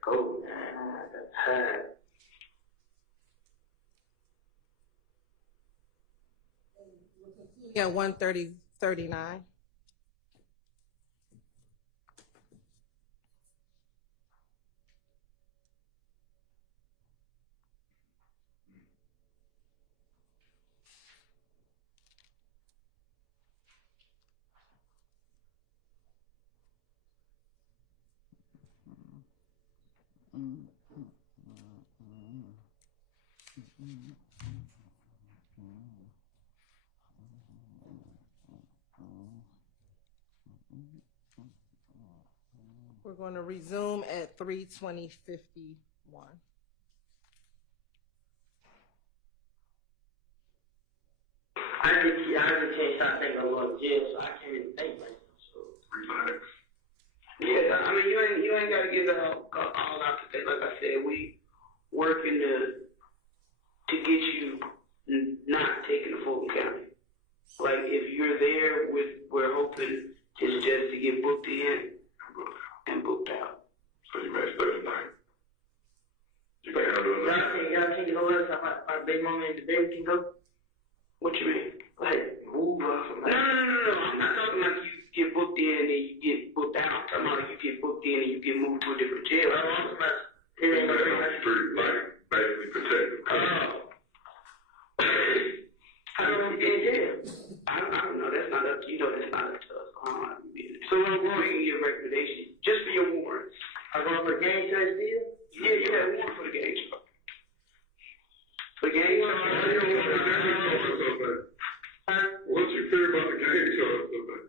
Oh, man, that's hard. Yeah, 1:30:39. We're going to resume at 3:20:51. I just can't stop thinking I'm going to jail, so I can't even think right now. So relax. Yeah, I mean, you ain't got to get all out today. Like I said, we working to get you not taking the Fulton County. Like if you're there, we're hoping just to get booked in and booked out. So you may stay tonight. You can handle it. Y'all can't go with us. My big mama and the baby can go. What you mean? Like move or something? No. I'm not talking about you get booked in and you get booked out. I'm talking about you get booked in and you get moved to a different jail. I'm talking about it ain't no street, like basically protected. How long you been in jail? I don't know. That's not up to you. That's not up to us. So I'm going to get recommendations just for your warrants. I'm going for a gang charge deal? Yeah, you had warrant for the gang charge. For the gang charge? What you feel about the gang charge so bad?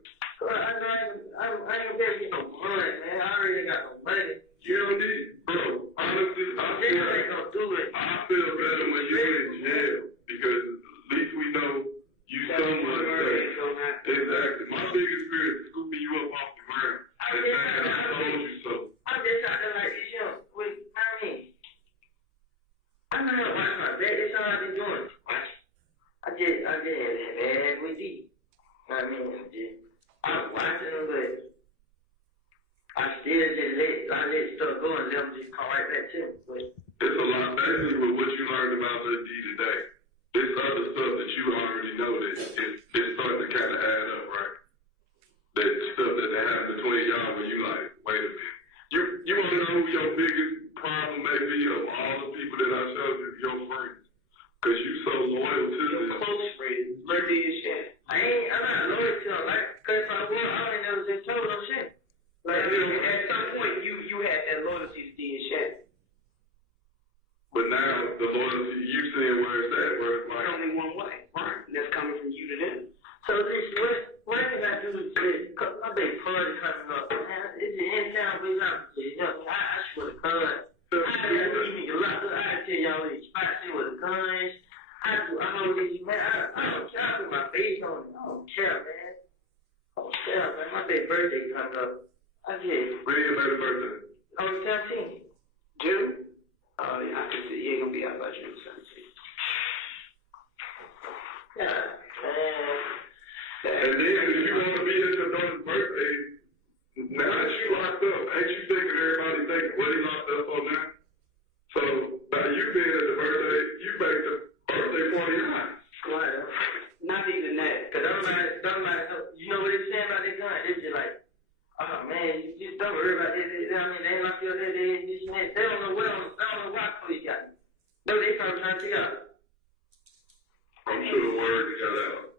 I ain't gonna get no money, man. I already got no money. You don't need, bro. Honestly, ain't gonna do it. I feel better when you're in jail because at least we know you somewhat safe. Exactly. My biggest fear is scooping you up off the ground and saying I told you so. I'm just out there like this, I know how to watch my back. That's all I've been doing. I just had that bad with these. I'm watching them, but I still just let stuff go and let them just come right back to me. But it's a lot basically with what you learned about Lil D today. It's other stuff that you already know that it's starting to kind of add up, right? That stuff that happened between y'all where you like, wait a minute. You want to know who your biggest problem may be of all the people that I showed you, your friends. Because you so loyal to them. Your close friends, Lil D and shit. I'm not loyal to them, like, because if I were, I would never just told them shit. Like, at some point, you had that loyalty to D and shit. But now, the loyalty, you seeing where it's at, where it's like... only one way, right? That's coming from you to them. So, what can I do to this? My big party coming up, man. It's the end now, but I swear to God. I didn't even get locked up. I tell y'all these spots with the guns. I'm over these, man. I don't care. I put my face on it. I don't care, man. I don't care, man. My big birthday coming up. I did. When your baby birthday? On the 17th. June? Oh, yeah, I can see you ain't gonna be out by June 17th. Yeah, man. And then if you want to be at your daughter's birthday, now that you locked up, ain't you thinking everybody thinking what he locked up on now? So by you being at the birthday, you make the birthday party high. Well, not even that, because you know what they're saying about their gun? They're just like, oh man, you just don't worry about it. I mean, they lock you up there, they don't know why police got me. No, they probably trying to figure out. I'm sure the word got out.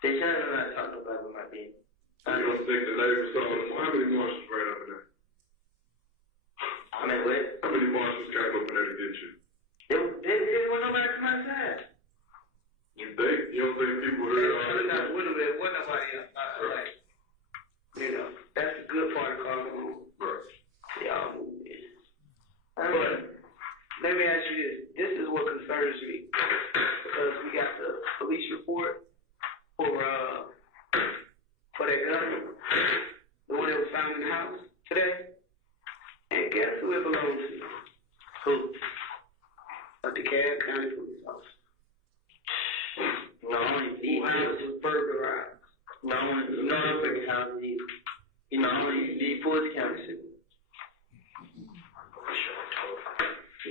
They trying to not talk about it, my baby. You don't think the neighbors saw the how many marshals ran up in there? I mean, what? How many marshals came up in there to get you? They didn't want nobody to come outside. You think? You don't think people heard all that? There wasn't nobody else. Like, you know, that's the good part of calling them. Right. Y'all move it. But let me ask you this. This is what concerns me. Because we got the police report for that gun No, I only leave houses burglarized. No, I don't break houses either. You know, I only leave Fulton County City.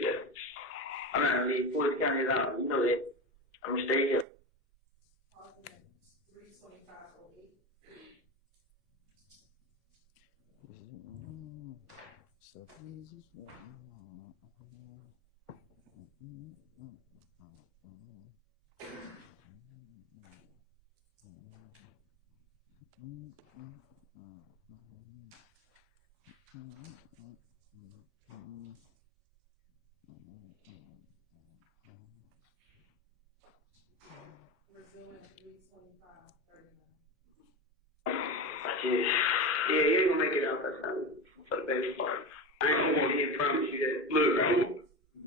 Yeah. I'm not gonna leave Fulton County at all. You know that. I'm gonna stay here. Argument 32508. So please. Resume 32539. Yeah, you ain't gonna make it out that time for the baby part. I ain't gonna here promise you that. Look,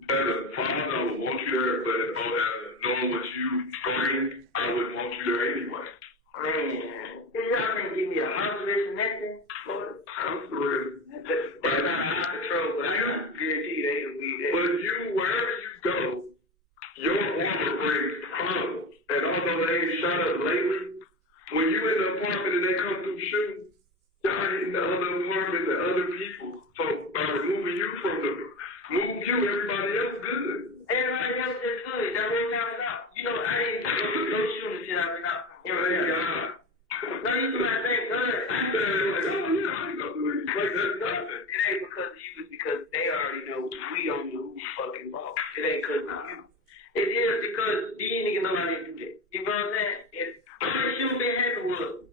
as a father, I would want you there, but knowing what you bring, I wouldn't want you there anyway. Man, y'all can give me a house arrest and nothing, Lord. I'm for real. That's not out of control, but I can guarantee you they will be there. But wherever you go, your armor brings problems. And although they ain't shot up lately, when you in the apartment and they come through shooting, y'all hitting the other apartments and other people. So by removing you everybody else good. Everybody else is good. That whole time is out. You know, I didn't go shooting shit I've been out. Thank God. No, you do not think good. I said, like, oh yeah, I ain't gonna do it. Like, that's nothing. It ain't because of you, it's because they already know we don't know who's fucking fault. It ain't because of you. It is because these niggas know how they do that. You know what I'm saying? If all that shooting been happening was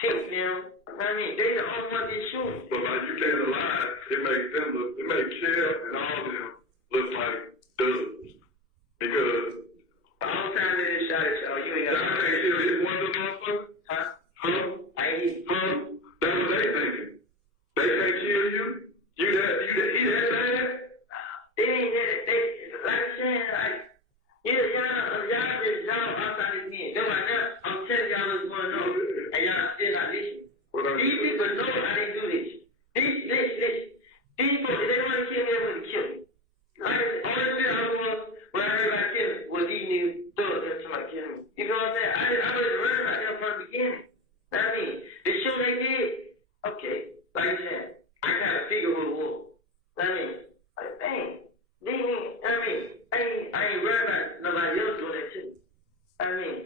tips now. I mean, they the only ones that shooting. But like you can't lie, it makes Shell and all of them look like dubs. Because all the time they done shot at y'all, you ain't got I can't kill hit one of them motherfuckers. Huh? Huh? That's what they thinking. They can't kill you. He that bad? They ain't that, like I said, like, y'all outside this man. They're like, I'm telling y'all what's going on, and y'all still not listening. These people know how they do this. These people, if they want to kill me, they want to kill me. Like, all the shit I was, when I heard about killing, was these niggas thugs that somebody killing me. You know what I'm saying? I was running about them from the beginning. I mean, the show they did, okay, like you said, I kind of figure what it was. I mean, like, dang, they ain't, I ain't worried about nobody else doing that too. I mean,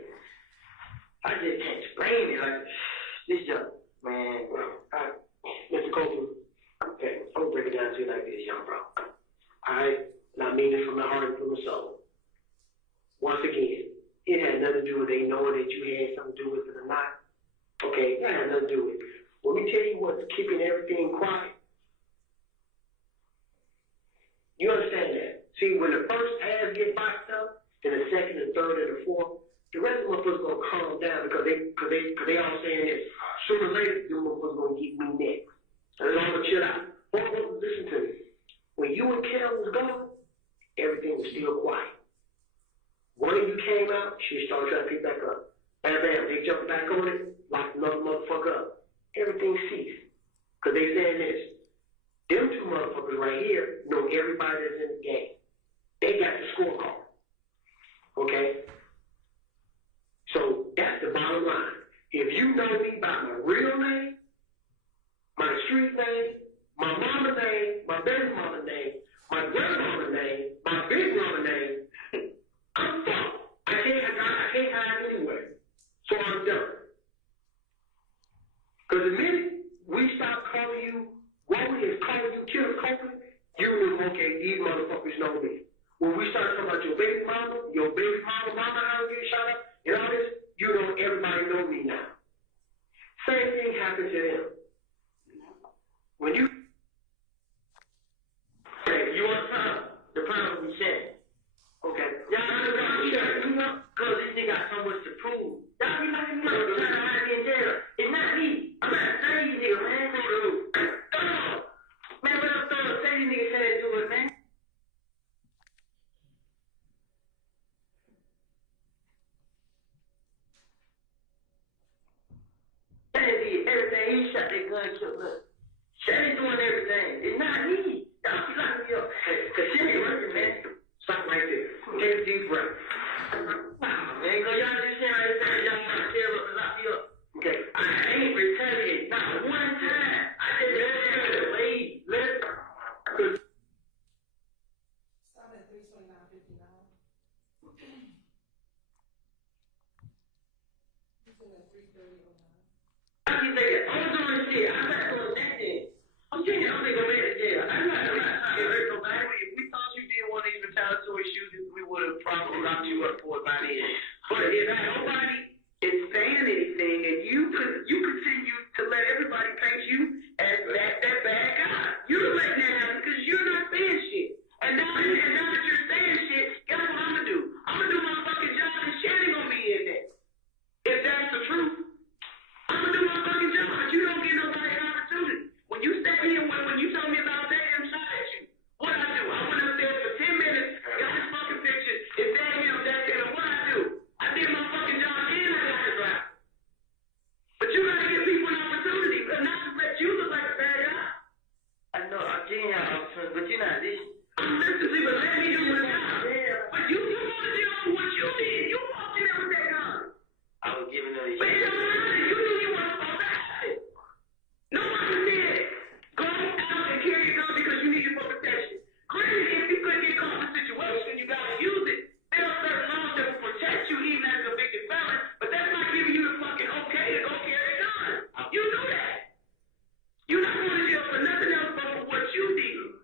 I just can't explain it. Like, this young man, bro. Mr. Courtroom, okay, I'm gonna break it down to you like this, young bro. Alright? And I mean it from the heart and from the soul. Once again, it had nothing to do with they knowing that you had something to do with it or not. Okay, that had nothing to do with it. Let me tell you what's keeping everything quiet. You understand that? See, when the first pass get boxed up, then the second, the third, and the fourth, the rest of them motherfuckers gonna calm down because they all saying this. Sooner or later, them motherfuckers gonna get me next. So they all gonna chill out. Well, listen to me. When you and Kel was gone, everything was still quiet. One of you came out, she started trying to pick back up. Bam, bam, they jumped back on it, locked another motherfucker up. Everything ceased. Because they saying this. Them two motherfuckers right here know everybody that's in the game. They got the scorecard. Okay? So that's the bottom line. If you know me by my real name, my street name, my mama name, my baby mama name, my grandmama name, my big mama name, I'm fucked. I can't hide anywhere. So I'm done. Because the minute we stop calling you Roman and calling you Killer Copeland, you know, okay, these motherfuckers know me. When we start talking about your baby mama, how to get shot up, and all this, you know, everybody know me now. Same thing happened to them. When you Hey, you want time? The problem we said. Okay. You know, because this nigga got so much to prove. Y'all be like, trying to hide me in jail. It's not me. I'm not saying you nigga, man. Man, what I'm throwing, say you nigga said to it, man. Everything, he shot that gun, killed her. Shelly doing everything. It's not me. Y'all be locking me up. Cause she ain't working, man. Stop right there. Take a deep breath. Man, cause y'all just saying I keep thinking, I'm doing shit. I'm not doing that then. I'm telling you, I'm gonna go back to jail. I'm not hurt nobody. If we thought you did one of these retaliatory shootings, we would have probably locked you up for it by then. But if nobody is saying anything and you continue to let everybody paint you as that bad guy, you're letting that happen because you're not saying shit. And now that you're saying shit, guess what I'm gonna do? I'm gonna do my fucking job and Shannon gonna be in there. If that's the truth, I'm gonna do my fucking job, but you don't get nobody an opportunity. When you sat here, when you told me about that, I'm shot at you. What I do? I went up there for 10 minutes, got his fucking picture. Is that him? That's him. What I do? I did my fucking job and I got his rap. But you gotta give people an opportunity, but not to let you look like a bad guy. I know, I'm getting your opportunity, but you're not listening. I'm listening, but let me do my job. But you want to deal with what you did. You walked in there with that gun. I was giving her But it don't matter. You knew you weren't supposed to have it. Nobody said go out and carry a gun because you need it for protection. Granted, if you could get caught in a situation, you gotta use it. There are certain laws that will protect you even as a convicted felon, but that's not giving you the fucking okay to go carry a gun. You know that. You're not going to jail for nothing else but for what you did.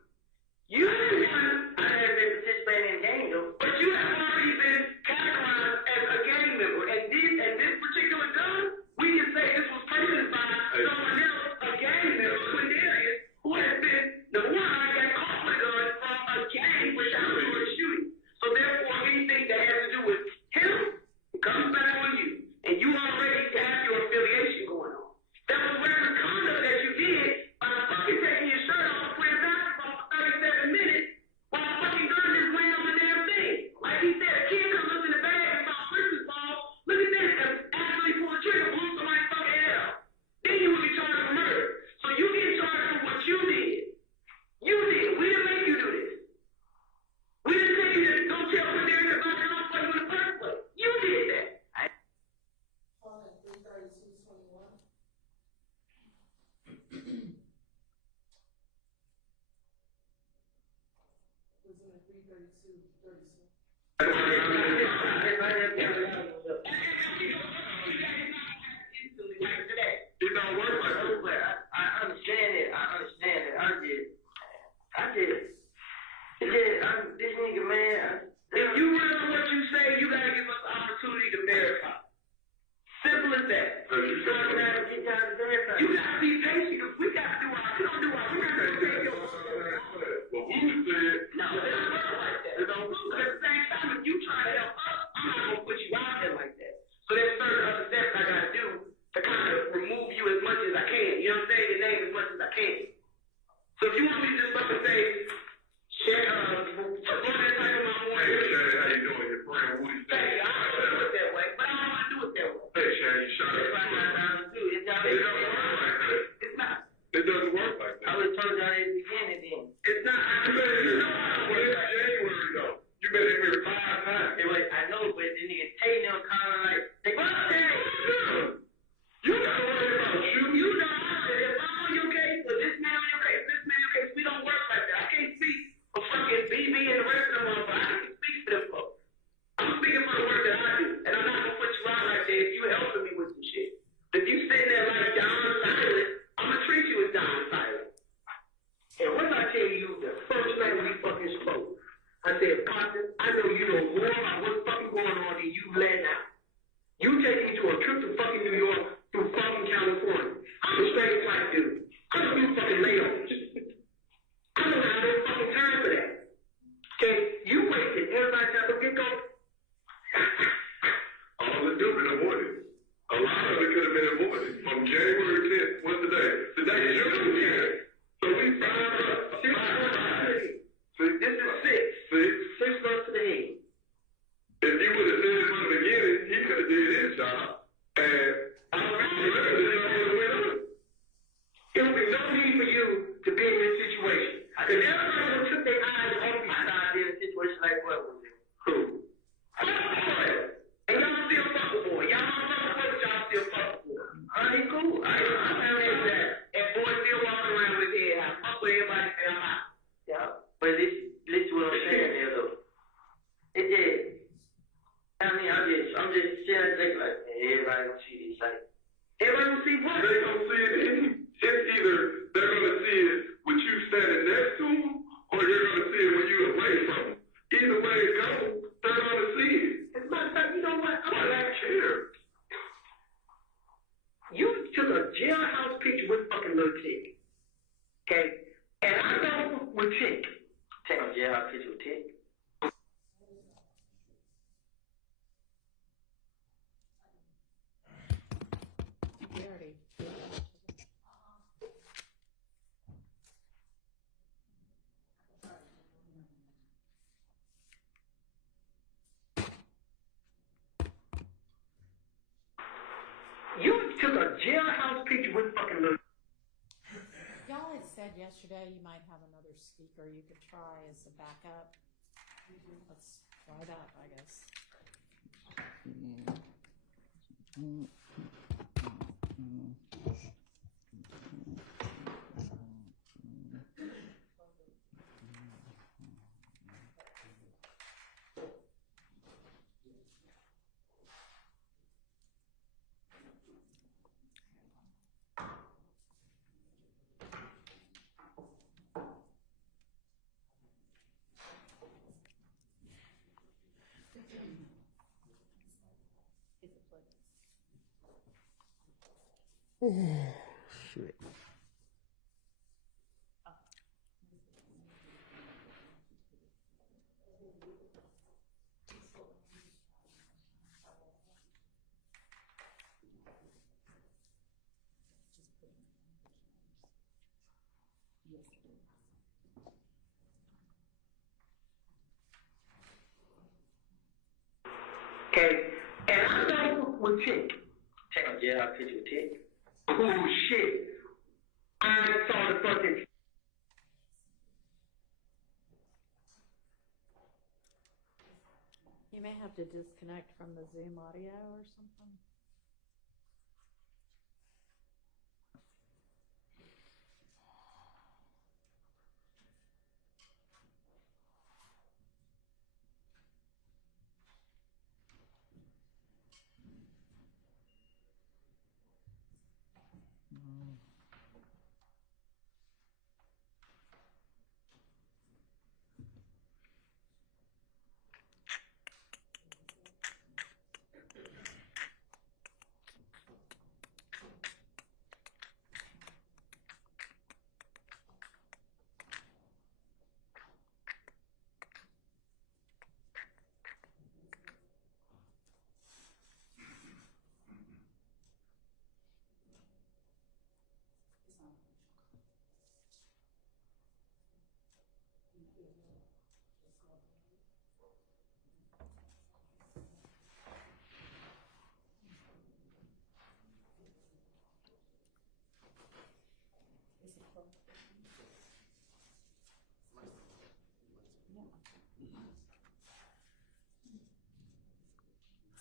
You didn't want. I haven't been participating in game though. But you have already been categorized as a gang member, and this particular gun, we can say this was purchased by someone else, a gang member, Quindarius, who has been the one that got caught with a gun from a gang retaliatory shooting. So therefore, anything that has to do with him comes back on you, and you already have your affiliation going on. That was reckless conduct that you did by fucking taking your shirt off and playing basketball for 37 minutes while a fucking gun is laying on the damn thing. Like he said, a kid comes up in the bag and saw a Christmas ball. Look at this, and actually pull a trigger, blew somebody's fucking head out. Then you would be charged for murder. So you get charged for what you did. You did. We didn't make you do this. We didn't tell you to go tell Quindarius about the house in the first place. You did that. Calling 332-21. Was in the 332-36. It don't work like that. I understand it. This nigga, man. If you remember what you say, you gotta give us the opportunity to verify. Simple as that. You gotta be patient because we gotta do our, we don't do our, we gotta take your. Well, who said? No, it don't work like that. It don't work. At the same time, if you try to help us, I'm not gonna put you out there like that. So there's certain other steps I gotta do to kind of remove you as much as I can. You know what I'm saying? Your name as much as I can. So if you want me to just fucking say, share, support this type of my morning. Hey, Shay, how you doing? Your friend, Woody. Hey, I don't want to do it that way, but I don't want to do it that way. Hey, Shay, you shot That's what I'm trying to do. It's not. It's not. It doesn't work like that. I was told y'all at the beginning then. It's not. You better hear January though. You better hear 5 times. Hey, wait, I know, but the nigga taking them kind of like, they You gotta worry about you. You know, if I'm on your case, or this man on your case, we don't work like that. I can't speak for fucking BB and the rest of them, but I can speak for them folks. I'm speaking for the work that I do, and I'm not gonna put you out like that if you helping me with some shit. If you sitting there like John Silent, I'm gonna treat you as John Silent. And what I tell you, the first night we fucking spoke, I said, partner, I know you know more about what's fucking going on than you let out. You take me to a trip to fucking New York through fucking California. I'm a straight white dude. I don't do fucking layoffs. I don't have no fucking time for that. Okay? You wasted everybody's time to get going. All it do been avoided. A lot of it could have been avoided. From January 10th, what's the day? Today is June 10th. So we found up. This is 6 months to the head. If you would have said it from the beginning, he could have did his job. And I everybody gonna see this site. Everybody gonna see what? They gonna see it. It's either they're gonna see it with you standing next to them, or you're gonna see it when you away from them. Either way it goes, they're gonna see it. As a matter of fact, you know what? Why they care? You took a jailhouse picture with fucking little Tick. Okay? And I know with Tick. Take a jail picture with Tick. We already. You took a jailhouse picture with fucking little. Y'all had said yesterday you might have another speaker you could try as a backup. Let's try that, I guess. Shoot. Okay? And I know with Tick. Take a jail picture with Tick. Oh shit. I saw the fucking. You may have to disconnect from the Zoom audio or something.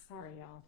Sorry, y'all.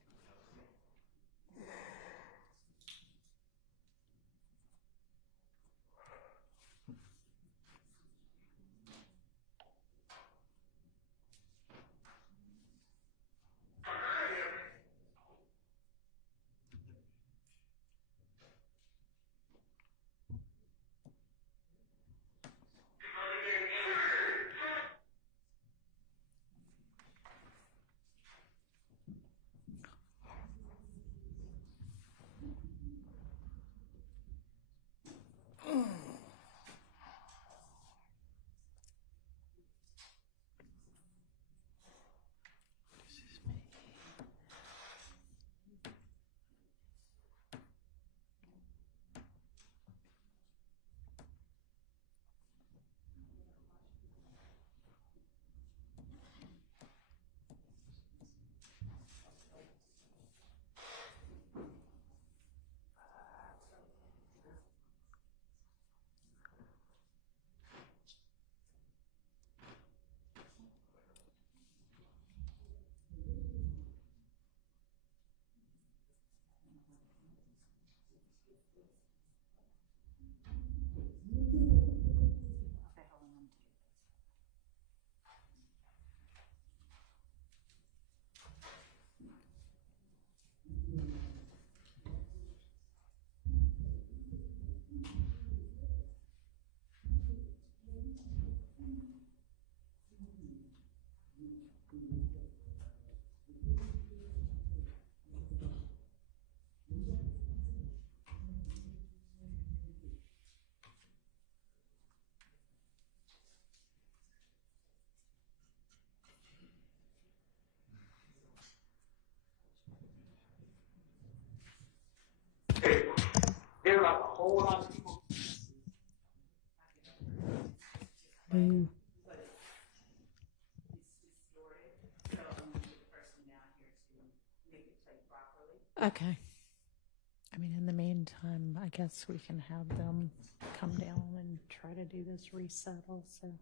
There's like a whole lot of people. Okay. I mean, in the meantime, I guess we can have them come down and try to do this reset also.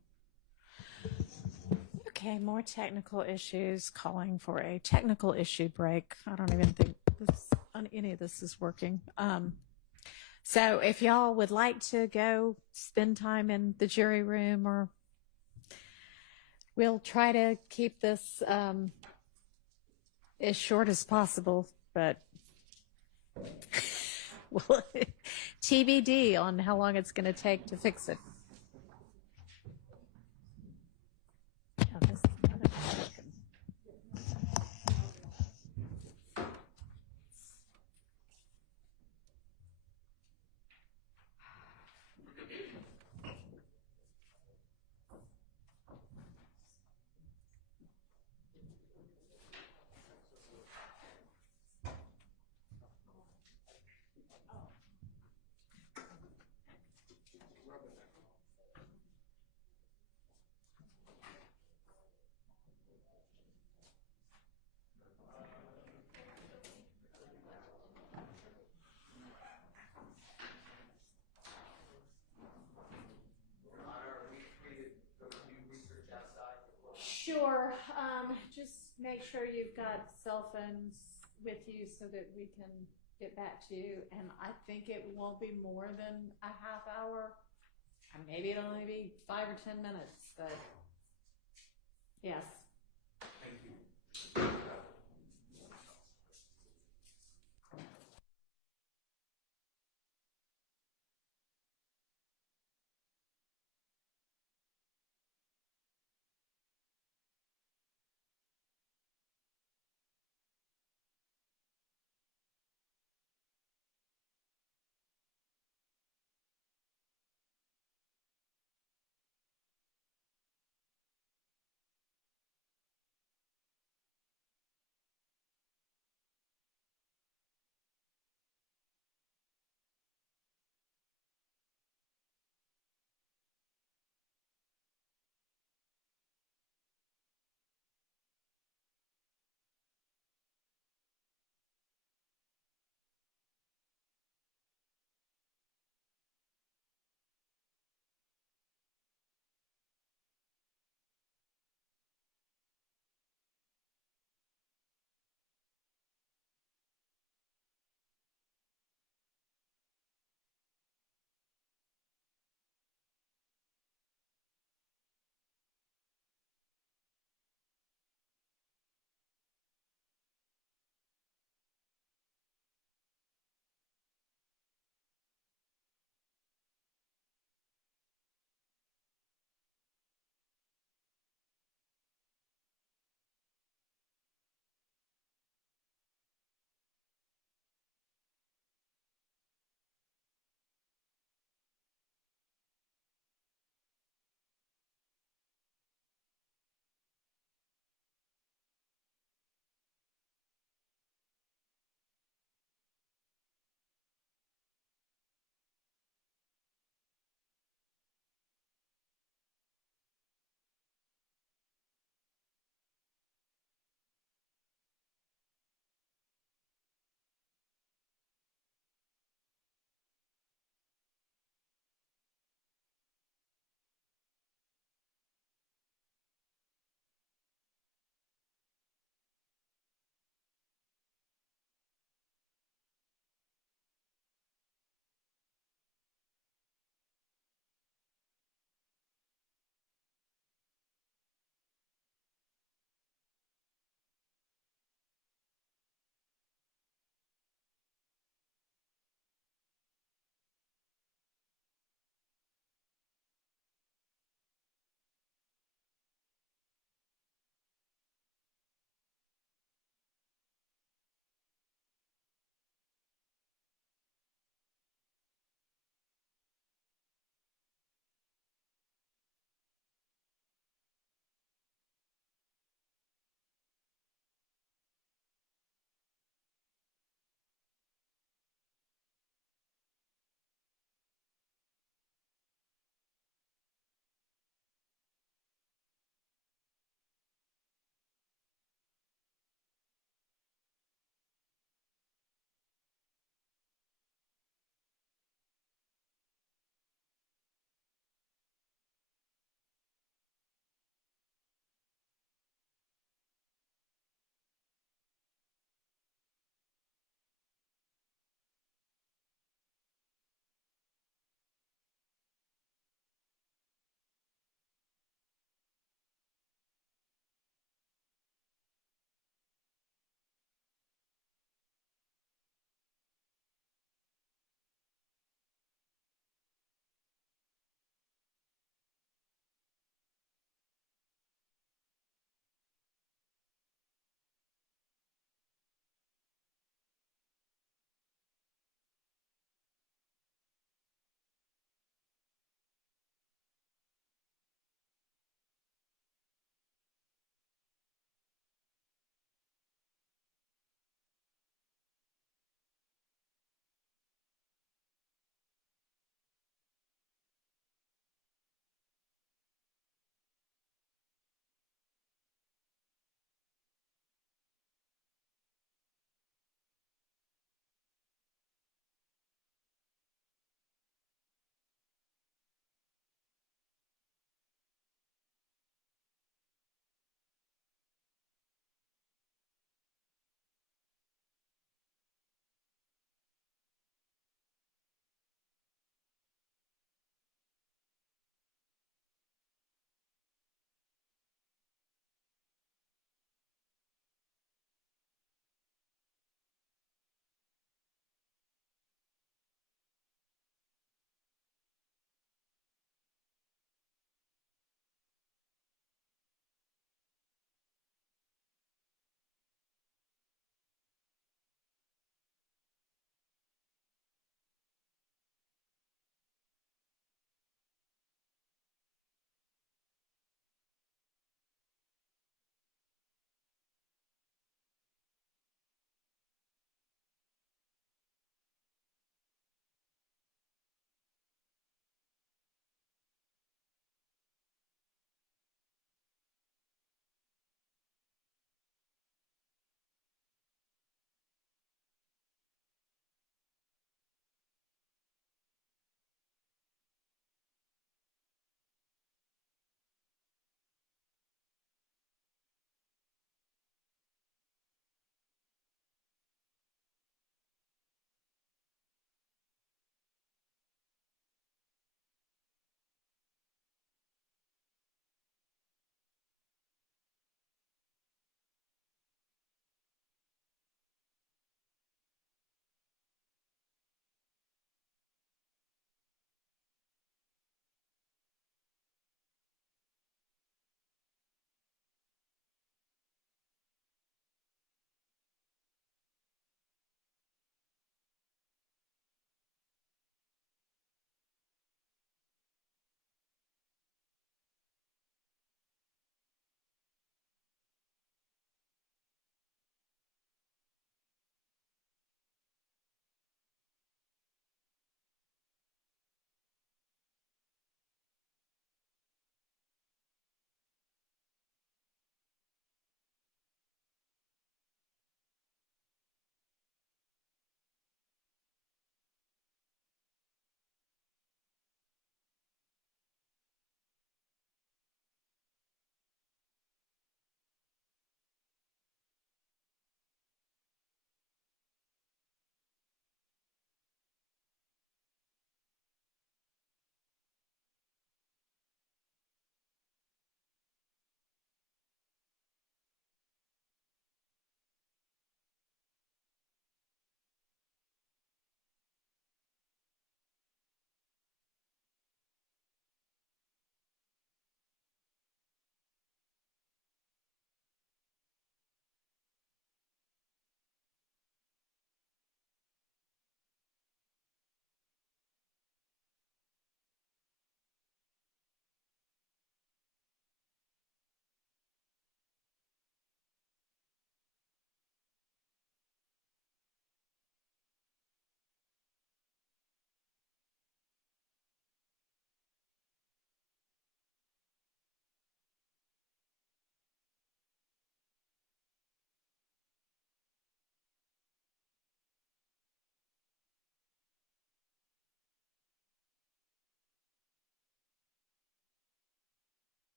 Okay, more technical issues, calling for a technical issue break. I don't even think any of this is working. So if y'all would like to go spend time in the jury room, or we'll try to keep this as short as possible, but well, TBD on how long it's going to take to fix it. Yeah, this is not American. Sure. Just make sure you've got cell phones with you so that we can get back to you. And I think it won't be more than a half hour. Maybe it'll only be 5 or 10 minutes, but yes. Thank you.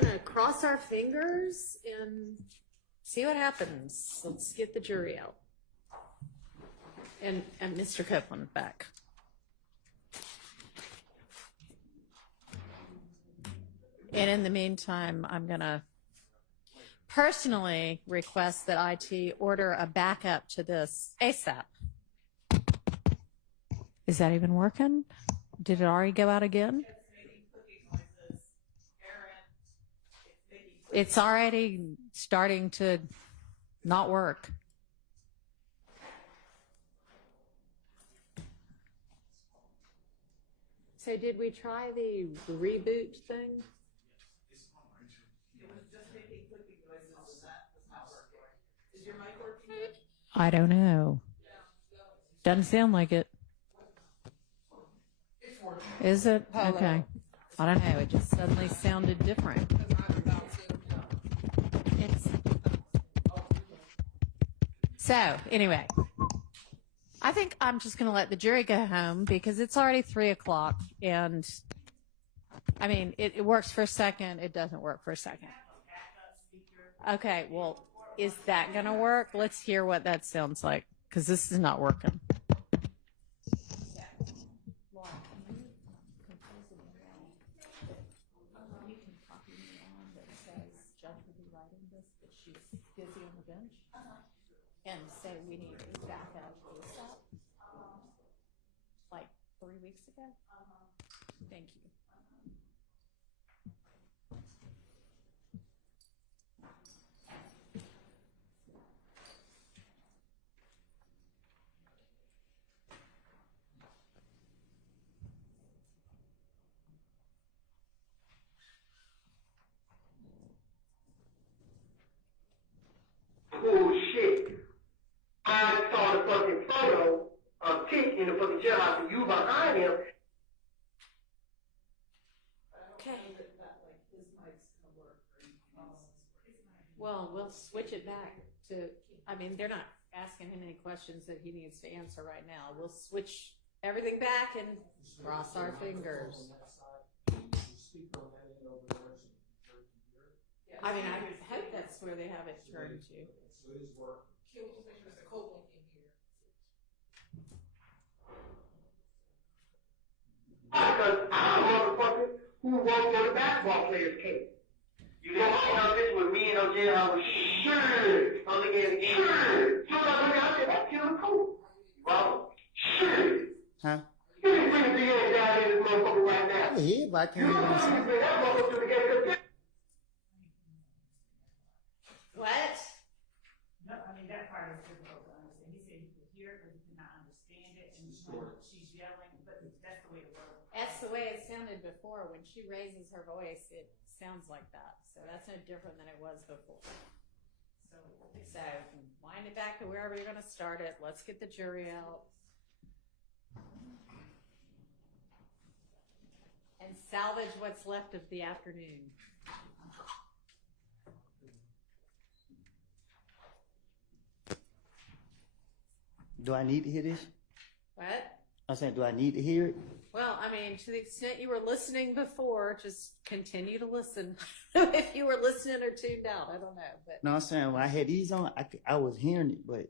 gonna cross our fingers and see what happens. Let's get the jury out. And Mr. Copeland back. And in the meantime, I'm gonna personally request that IT order a backup to this ASAP. Is that even working? Did it already go out again? It's already starting to not work. So did we try the reboot thing? I don't know. Doesn't sound like it. Is it? Okay. I don't know. It just suddenly sounded different. So, anyway, I think I'm just going to let the jury go home because it's already 3 o'clock. And, I mean, it works for a second. It doesn't work for a second. Okay, well, is that going to work? Let's hear what that sounds like because this is not working. Busy on the bench, and say we need to back up ASAP, like 3 weeks ago. Thank you. Bullshit. I saw the fucking photo of Tick in the fucking jailhouse and you behind him. Okay. Well, we'll switch it back to, I mean, they're not asking him any questions that he needs to answer right now. We'll switch everything back and cross our fingers. I mean, I hope that's where they have it turned to. Mr. Copeland in here. Because I'm a motherfucker who wrote for the basketball players case. You didn't know this with me and OJ. I was sure. I'm looking at it. Sure. So I said, that's killing cool. Well, sure. Huh? You didn't bring the DA down in this motherfucker right now. I'm here, but I can't You hear don't what need to bring that motherfucker to the game. What? No, I mean, that part is difficult to understand. He said he could hear it, but he could not understand it, and she's yelling, but that's the way it works. That's the way it sounded before. When she raises her voice, it sounds like that. So that's no different than it was before. So wind it back to wherever you're going to start it. Let's get the jury out. And salvage what's left of the afternoon. Do I need to hear this? What? I'm saying, do I need to hear it? Well, I mean, to the extent you were listening before, just continue to listen. If you were listening or tuned out, I don't know. But No, I'm saying when I had these on, I was hearing it, but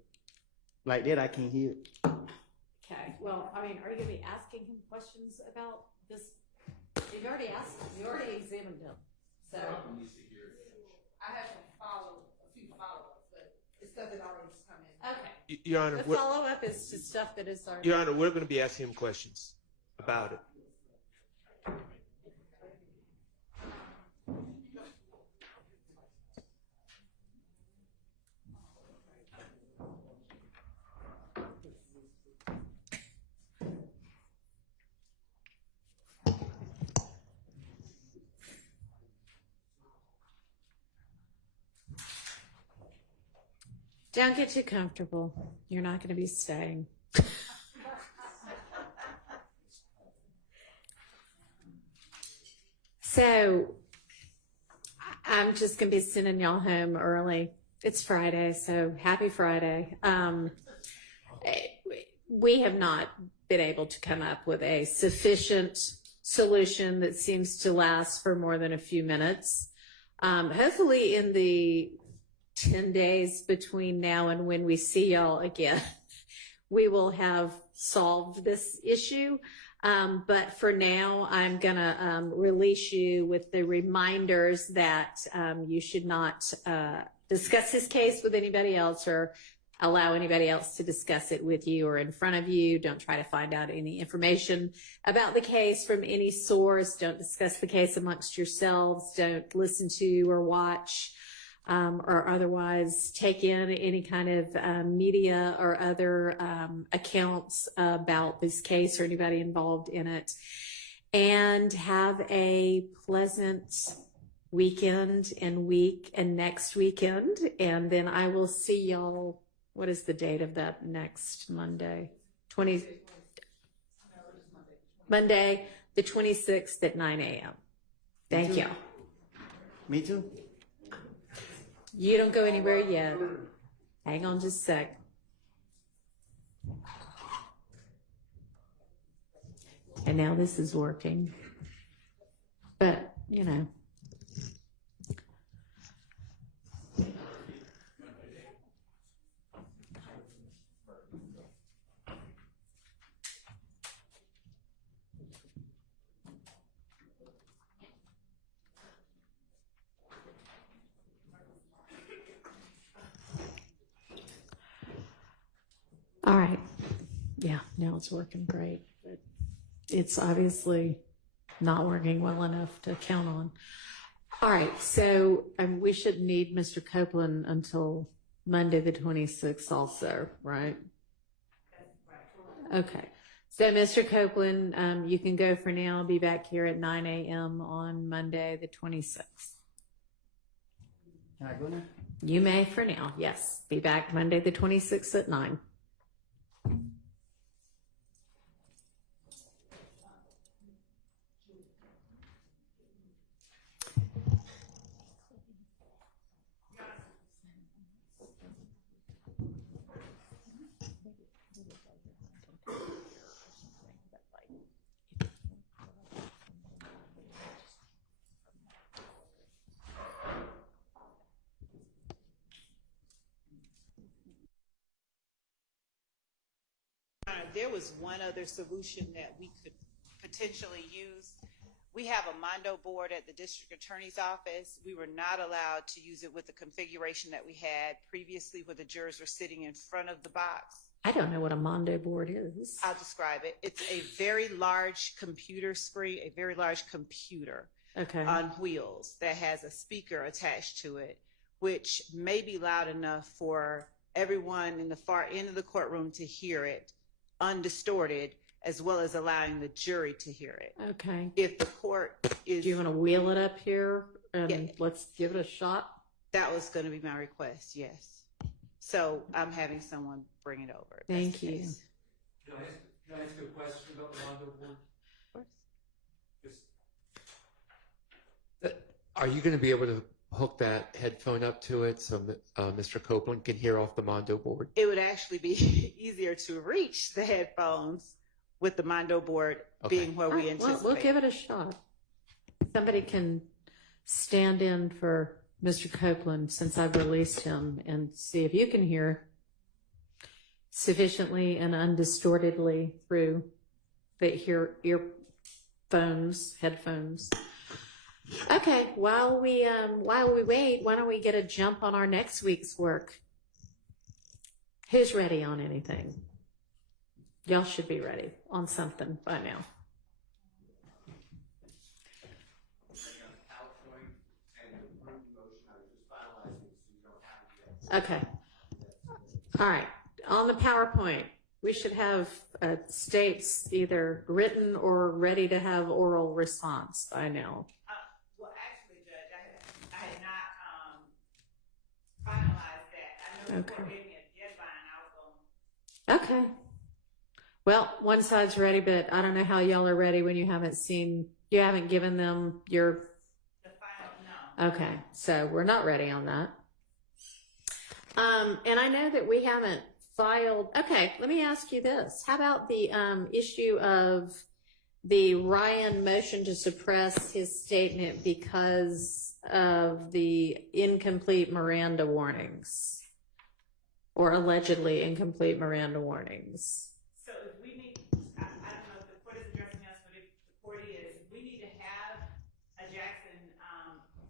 like that, I can't hear it. okay. Well, I mean, are you going to be asking him questions about this? You've already asked him. You already examined him. So I have a few follow-ups, but it's stuff that already come in. okay. Your Honor, The follow-up is to stuff that is already. Your Honor, we're going to be asking him questions about it. Don't get too comfortable. You're not going to be staying. So I'm just going to be sending y'all home early. It's Friday, so happy Friday. We have not been able to come up with a sufficient solution that seems to last for more than a few minutes. Hopefully in the 10 days between now and when we see y'all again, we will have solved this issue. But for now, I'm going to release you with the reminders that you should not discuss this case with anybody else or allow anybody else to discuss it with you or in front of you. Don't try to find out any information about the case from any source. Don't discuss the case amongst yourselves. Don't listen to or watch or otherwise take in any kind of media or other accounts about this case or anybody involved in it. And have a pleasant weekend and week and next weekend. And then I will see y'all. What is the date of that next Monday? Monday, the 26th at 9 a.m. Thank you. Me too. You don't go anywhere yet. Hang on just a sec. And now this is working. But, you know. All right. Yeah, now it's working great. But it's obviously not working well enough to count on. All right, so we should need Mr. Copeland until Monday the 26th also, right? Okay. So, Mr. Copeland, you can go for now. Be back here at 9 a.m. on Monday the 26th. Can I go now? You may for now, yes. Be back Monday the 26th at 9. There was one other solution that we could potentially use. We have a Mondo board at the district attorney's office. We were not allowed to use it with the configuration that we had previously where the jurors were sitting in front of the box. I don't know what a Mondo board is. I'll describe it. It's a very large computer screen, a very large computer on wheels that has a speaker attached to it, which may be loud enough for everyone in the far end of the courtroom to hear it undistorted, as well as allowing the jury to hear it. Okay. If the court is... Do you want to wheel it up here and let's give it a shot? That was going to be my request, yes. So I'm having someone bring it over. Thank you. Can I ask you a question about the Mondo board? Of course. Are you going to be able to hook that headphone up to it so Mr. Copeland can hear off the Mondo board? It would actually be easier to reach the headphones with the Mondo board being where we anticipate. We'll give it a shot. Somebody can stand in for Mr. Copeland since I've released him and see if you can hear sufficiently and undistortedly through the earphones, headphones. Okay, while we wait, why don't we get a jump on our next week's work? Who's ready on anything? Y'all should be ready on something by now. Okay. All right. On the PowerPoint, we should have states either written or ready to have oral response by now. Well, actually, Judge, I had not finalized that. I know the court gave me a deadline. I was going. Okay. Well, one side's ready, but I don't know how y'all are ready when you haven't given them your... The final, no. Okay, so we're not ready on that. And I know that we haven't filed... Okay, let me ask you this. How about the issue of the Ryan motion to suppress his statement because of the incomplete Miranda warnings, or allegedly incomplete Miranda warnings. So if we need, I don't know if the court is addressing us, but if the court is, we need to have a Jackson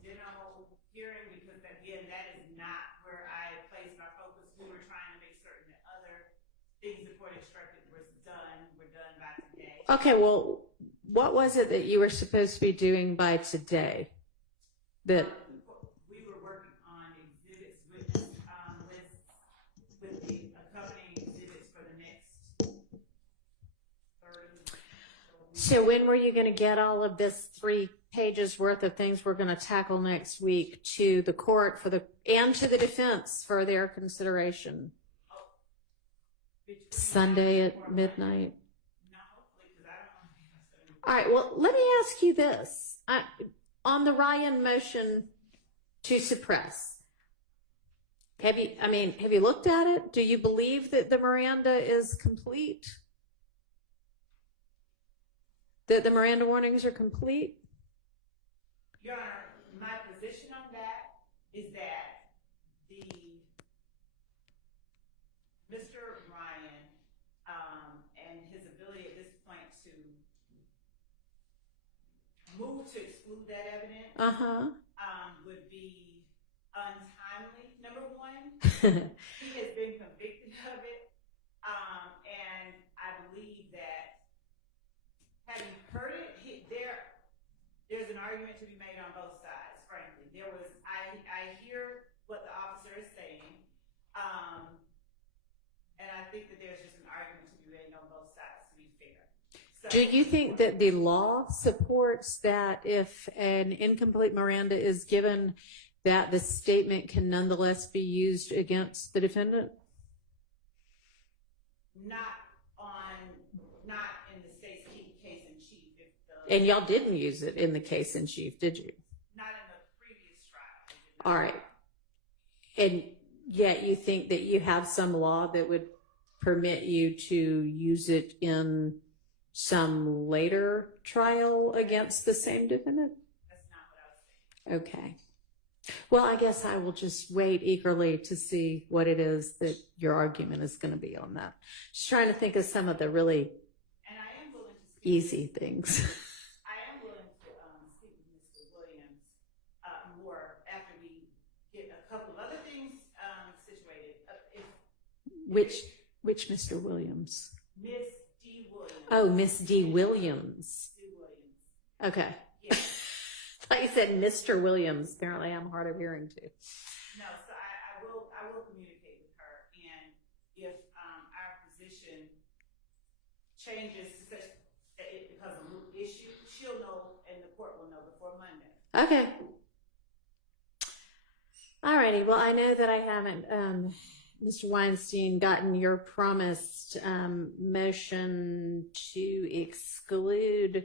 general hearing, because again, that is not where I placed my focus. We were trying to make certain that other things the court instructed were done by today. Okay, well, what was it that you were supposed to be doing by today? That we were working on exhibits, witness lists with the accompanying exhibits for the next 30. So when were you going to get all of this 3 pages worth of things we're going to tackle next week to the court and to the defense for their consideration? Sunday at midnight. All right, well, let me ask you this. On the Ryan motion to suppress, have you looked at it? Do you believe that the Miranda is complete? That the Miranda warnings are complete? Your Honor, my position on that is that Mr. Ryan and his ability at this point to move to exclude that evidence would be untimely, number one. He has been convicted of it, and I believe that having heard it, there's an argument to be made on both sides, frankly. I hear what the officer is saying, and I think that there's just an argument to be made on both sides, to be fair. So, Do you think that the law supports that if an incomplete Miranda is given, that the statement can nonetheless be used against the defendant? Not in the state's case in chief. And y'all didn't use it in the case in chief, did you? Not in the previous trial. All right. And yet you think that you have some law that would permit you to use it in some later trial against the same defendant? That's not what I was saying. Okay. Well, I guess I will just wait eagerly to see what it is that your argument is going to be on that. Just trying to think of some of the really easy things. I am willing to speak with Mr. Williams more after we get a couple of other things situated. Which Mr. Williams? Miss D. Williams. Oh, Miss D. Williams. D. Williams. Okay. Yeah. I thought you said Mr. Williams. Apparently I'm hard of hearing too. No, so I will communicate with her, and if our position changes to such that it becomes a moot issue, she'll know and the court will know before Monday. Okay. Alrighty. Well, I know that I haven't, Mr. Weinstein, gotten your promised motion to exclude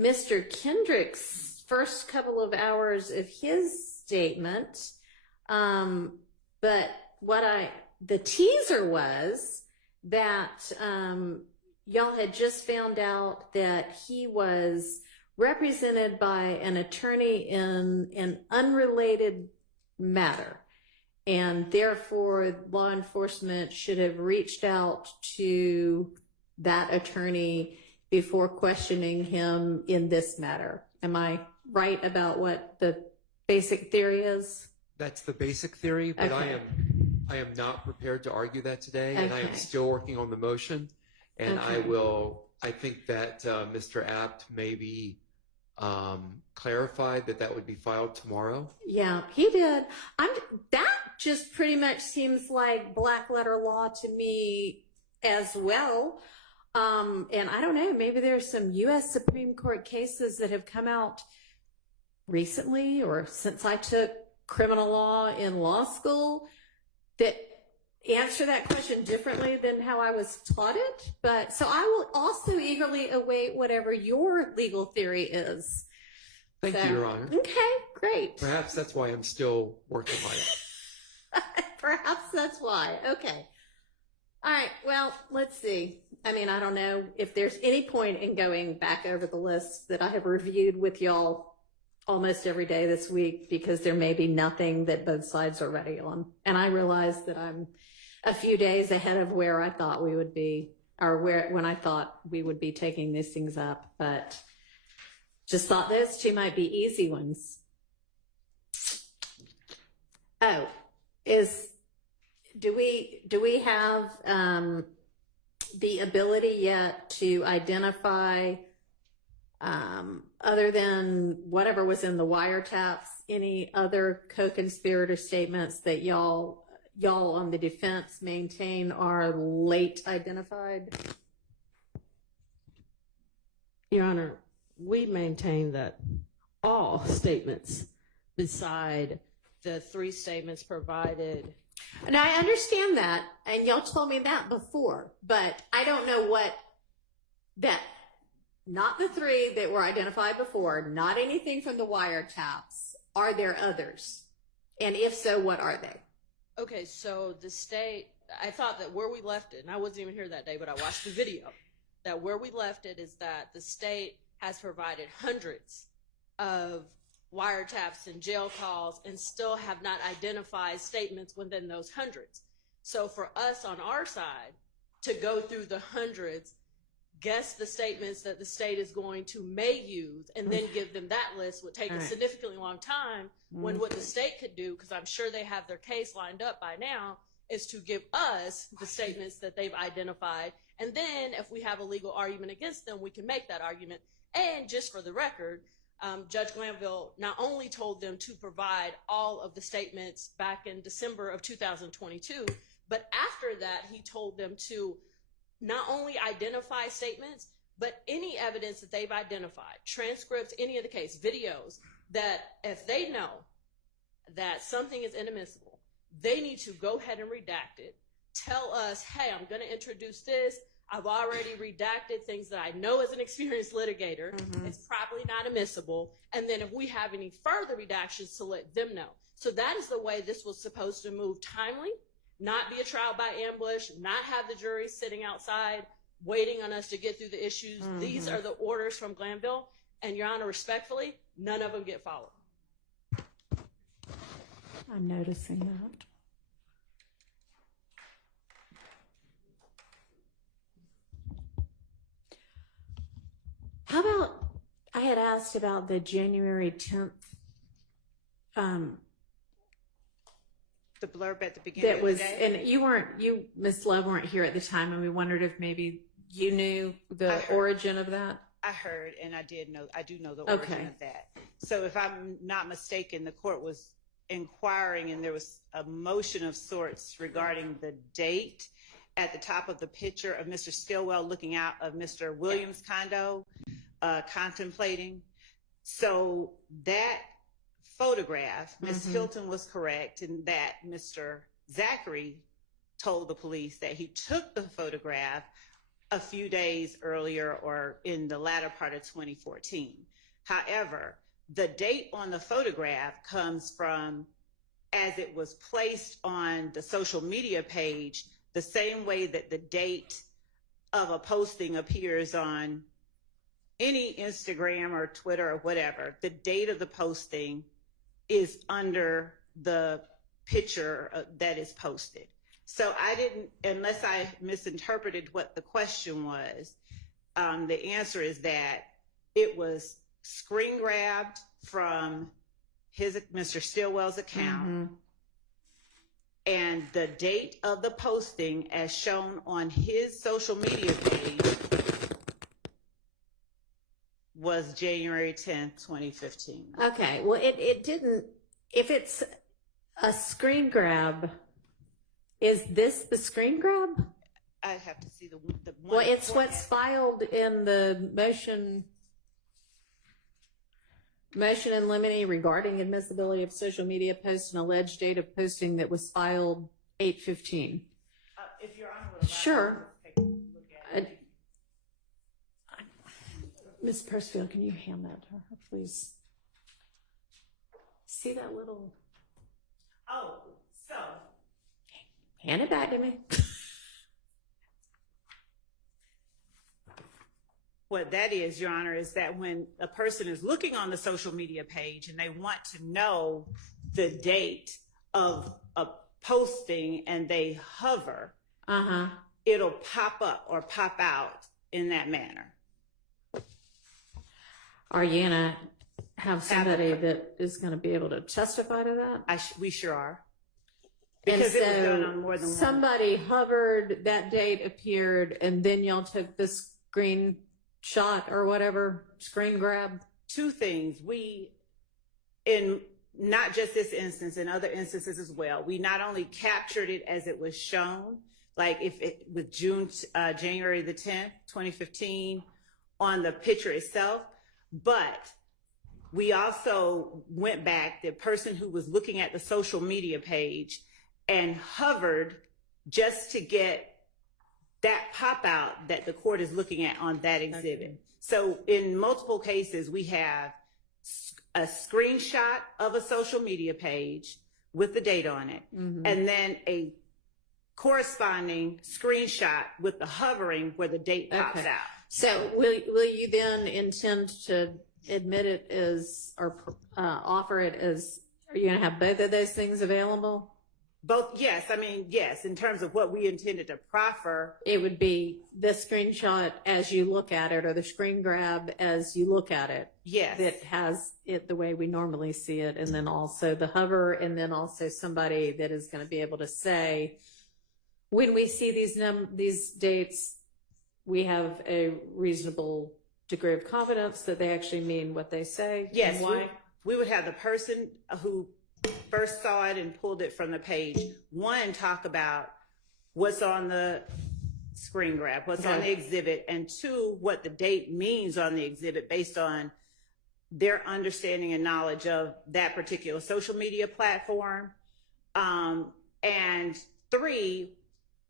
Mr. Kendrick's first couple of hours of his statement. But the teaser was that y'all had just found out that he was represented by an attorney in an unrelated matter, and therefore law enforcement should have reached out to that attorney before questioning him in this matter. Am I right about what the basic theory is? That's the basic theory, but Okay. I am not prepared to argue that today, and I am Okay. still working on the motion. And Okay. I think that Mr. Apt maybe clarified that would be filed tomorrow. Yeah, he did. That just pretty much seems like black letter law to me as well. And I don't know, maybe there's some U.S. Supreme Court cases that have come out recently or since I took criminal law in law school that answer that question differently than how I was taught it. But so I will also eagerly await whatever your legal theory is. Thank you, Your Honor. Okay, great. Perhaps that's why I'm still working on it. Perhaps that's why. Okay. All right. Well, let's see. I mean, I don't know if there's any point in going back over the list that I have reviewed with y'all almost every day this week because there may be nothing that both sides are ready on. And I realize that I'm a few days ahead of where I thought we would be, or when I thought we would be taking these things up, but just thought those two might be easy ones. Oh, do we have the ability yet to identify, other than whatever was in the wiretaps, any other co-conspirator statements that y'all on the defense maintain are late identified? Your Honor, we maintain that all statements beside the 3 statements provided. And I understand that, and y'all told me that before, but I don't know not the 3 that were identified before, not anything from the wiretaps. Are there others? And if so, what are they? Okay, so the state, I thought that where we left it, and I wasn't even here that day, but I watched the video, that where we left it is that the state has provided hundreds of wiretaps and jail calls and still have not identified statements within those hundreds. So for us on our side to go through the hundreds, guess the statements that the state is going to may use, and then give them that list would take a significantly long time, when what the state could do, because I'm sure they have their case lined up by now, is to give us the statements that they've identified. And then if we have a legal argument against them, we can make that argument. And just for the record, Judge Glanville not only told them to provide all of the statements back in December of 2022, but after that, he told them to not only identify statements, but any evidence that they've identified, transcripts, any of the case, videos, that if they know that something is inadmissible, they need to go ahead and redact it, tell us, hey, I'm going to introduce this. I've already redacted things that I know as an experienced litigator. It's probably not admissible. And then if we have any further redactions, to let them know. So that is the way this was supposed to move timely, not be a trial by ambush, not have the jury sitting outside waiting on us to get through the issues. These are the orders from Glanville. And Your Honor, respectfully, none of them get followed. I'm noticing that. How about, I had asked about the January 10th, the blurb at the beginning that was, of the day? and you, Ms. Love, weren't here at the time, and we wondered if maybe you knew the origin of that. I heard, and I do know the origin of that. So if I'm not mistaken, the court was inquiring, and there was a motion of sorts regarding the date at the top of the picture of Mr. Stillwell looking out of Mr. Williams' condo, contemplating. So that photograph, Ms. Hilton was correct in that Mr. Zachary told the police that he took the photograph a few days earlier or in the latter part of 2014. However, the date on the photograph comes from, as it was placed on the social media page, the same way that the date of a posting appears on any Instagram or Twitter or whatever. The date of the posting is under the picture that is posted. So I didn't, unless I misinterpreted what the question was, the answer is that it was screen grabbed from Mr. Stillwell's account, and the date of the posting as shown on his social media page was January 10th, 2015. Okay, well, it didn't, if it's a screen grab, is this the screen grab? I'd have to see the one. Well, it's what's filed in the motion in limine regarding admissibility of social media posts and alleged date of posting that was filed 8/15. If Your Honor would allow, sure. take a look at it. Ms. Persfield, can you hand that to her, please? See that little... Oh, so... Hand it back to me. What that is, Your Honor, is that when a person is looking on the social media page and they want to know the date of a posting and they hover, it'll pop up or pop out in that manner. Are you going to have somebody that is going to be able to testify to that? We sure are. And Because it was so done on more than one. somebody hovered, that date appeared, and then y'all took the screenshot or whatever, screen grab? Two things. We, in not just this instance, in other instances as well, we not only captured it as it was shown, like if it with January the 10th, 2015, on the picture itself, but we also went back, the person who was looking at the social media page and hovered just to get that pop out that the court is looking at on that exhibit. Okay. So in multiple cases, we have a screenshot of a social media page with the date on it, and then a corresponding screenshot with the hovering where the date pops out. So will you then intend to admit it as, or offer it as, are you going to have both of those things available? Both, yes. I mean, yes, in terms of what we intended to proffer. It would be the screenshot as you look at it, or the screen grab as you look at it. Yes. That has it the way we normally see it, and then also the hover, and then also somebody that is going to be able to say, when we see these dates, we have a reasonable degree of confidence that they actually mean what they say. Yes. And why? We would have the person who first saw it and pulled it from the page, one, talk about what's on the screen grab, what's on the exhibit, and two, what the date means on the exhibit based on their understanding and knowledge of that particular social media platform. And three,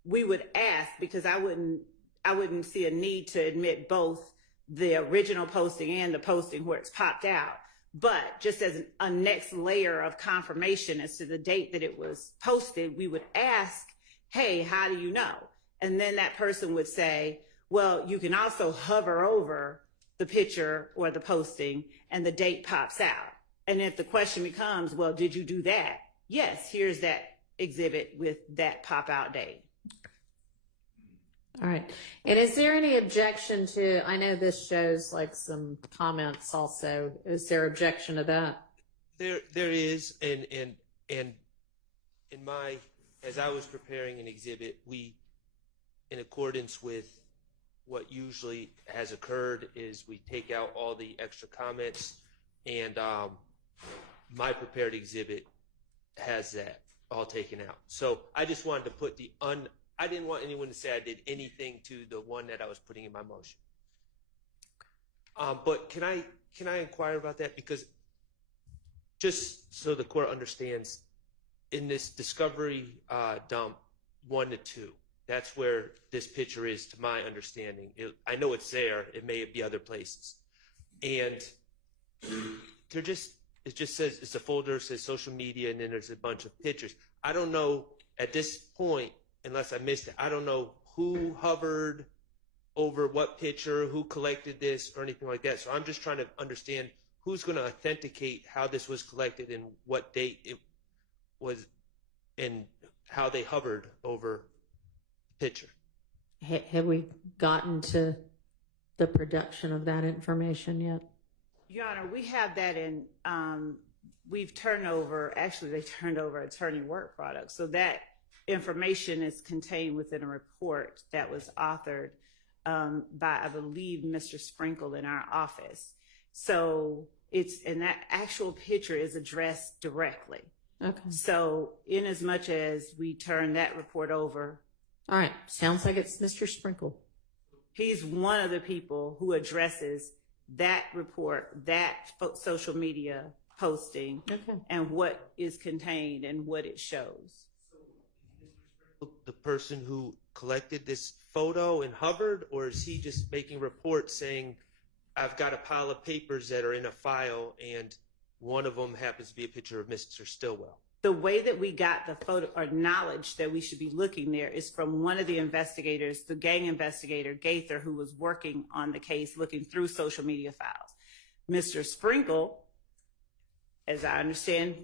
we would ask, because I wouldn't see a need to admit both the original posting and the posting where it's popped out. But just as a next layer of confirmation as to the date that it was posted, we would ask, hey, how do you know? And then that person would say, well, you can also hover over the picture or the posting and the date pops out. And if the question becomes, well, did you do that? Yes, here's that exhibit with that pop out date. All right. And is there any objection to, I know this shows like some comments also. Is there objection to that? There is, and in my, as I was preparing an exhibit, we, in accordance with what usually has occurred, is we take out all the extra comments, and my prepared exhibit has that all taken out. So I just wanted to put I didn't want anyone to say I did anything to the one that I was putting in my motion. But can I inquire about that? Because just so the court understands, in this discovery dump 1 to 2, that's where this picture is, to my understanding. I know it's there. It may be other places. And it just says, it's a folder, it says social media, and then there's a bunch of pictures. I don't know at this point, unless I missed it, I don't know who hovered over what picture, who collected this, or anything like that. So I'm just trying to understand who's going to authenticate how this was collected and what date it was and how they hovered over the picture. Have we gotten to the production of that information yet? Your Honor, we have that in, we've turned over, actually they turned over attorney work products. So that information is contained within a report that was authored by, I believe, Mr. Sprinkle in our office. So and that actual picture is addressed directly. Okay. So in as much as we turn that report over. All right. Sounds like it's Mr. Sprinkle. He's one of the people who addresses that report, that social media posting, and what is contained and what it shows. The person who collected this photo and hovered, or is he just making reports saying, I've got a pile of papers that are in a file and one of them happens to be a picture of Mr. Stillwell? the way that we got the photo or knowledge that we should be looking there is from one of the investigators, the gang investigator, Gaither, who was working on the case, looking through social media files. Mr. Sprinkle, as I understand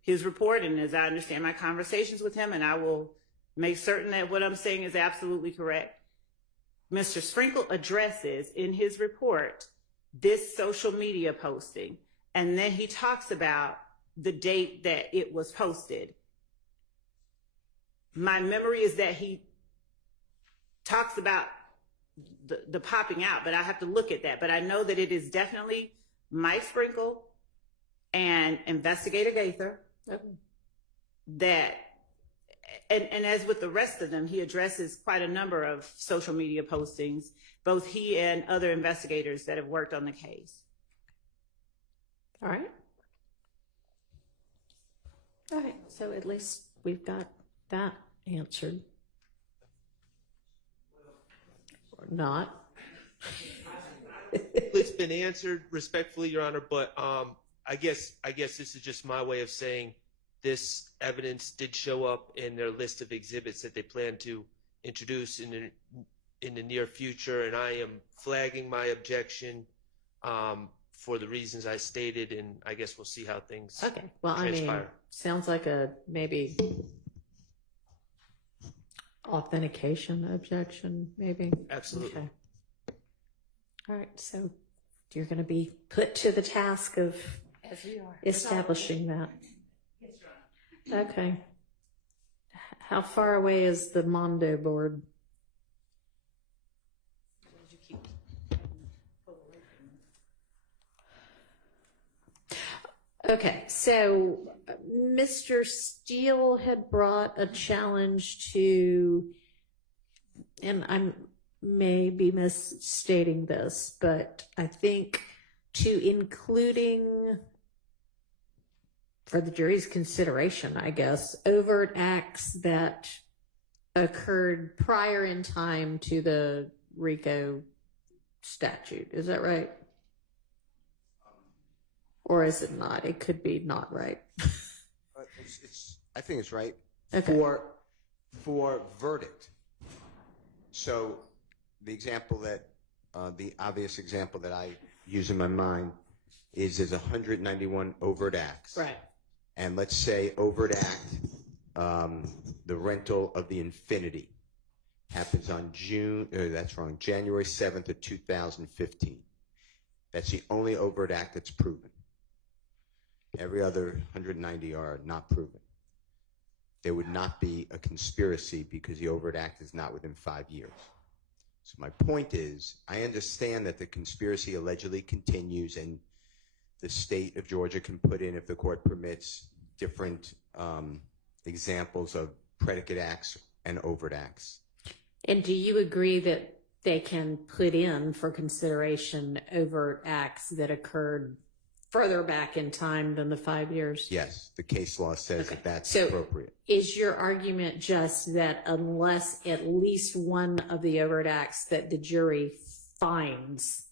his report and as I understand my conversations with him, and I will make certain that what I'm saying is absolutely correct, Mr. Sprinkle addresses in his report this social media posting, and then he talks about the date that it was posted. My memory is that he talks about the popping out, but I have to look at that. But I know that it is definitely Mike Sprinkle and Investigator Gaither that, and as with the rest of them, he addresses quite a number of social media postings, both he and other investigators that have worked on the case. All right. All right, so at least we've got that answered. Or not. It's been answered respectfully, Your Honor, but I guess this is just my way of saying this evidence did show up in their list of exhibits that they plan to introduce in the near future, and I am flagging my objection for the reasons I stated, and I guess we'll see how things transpire. Sounds like a maybe authentication objection, maybe. Absolutely. Okay. All right, so you're going to be put to the task of establishing that. Okay. How far away is the Mondo board? Okay, so Mr. Steele had brought a challenge to, and I may be misstating this, but I think to including, for the jury's consideration, I guess, overt acts that occurred prior in time to the RICO statute. Is that right? Or is it not? It could be not right. I think it's right. Okay. For verdict. So the example that, the obvious example that I use in my mind is there's 191 overt acts. Right. And let's say overt act, the rental of the Infinity happens on January 7th of 2015. That's the only overt act that's proven. Every other 190 are not proven. There would not be a conspiracy because the overt act is not within 5 years. So my point is, I understand that the conspiracy allegedly continues and the state of Georgia can put in, if the court permits, different examples of predicate acts and overt acts. And do you agree that they can put in for consideration overt acts that occurred further back in time than the 5 years? Yes, the case law says that that's So appropriate. is your argument just that unless at least one of the overt acts that the jury finds,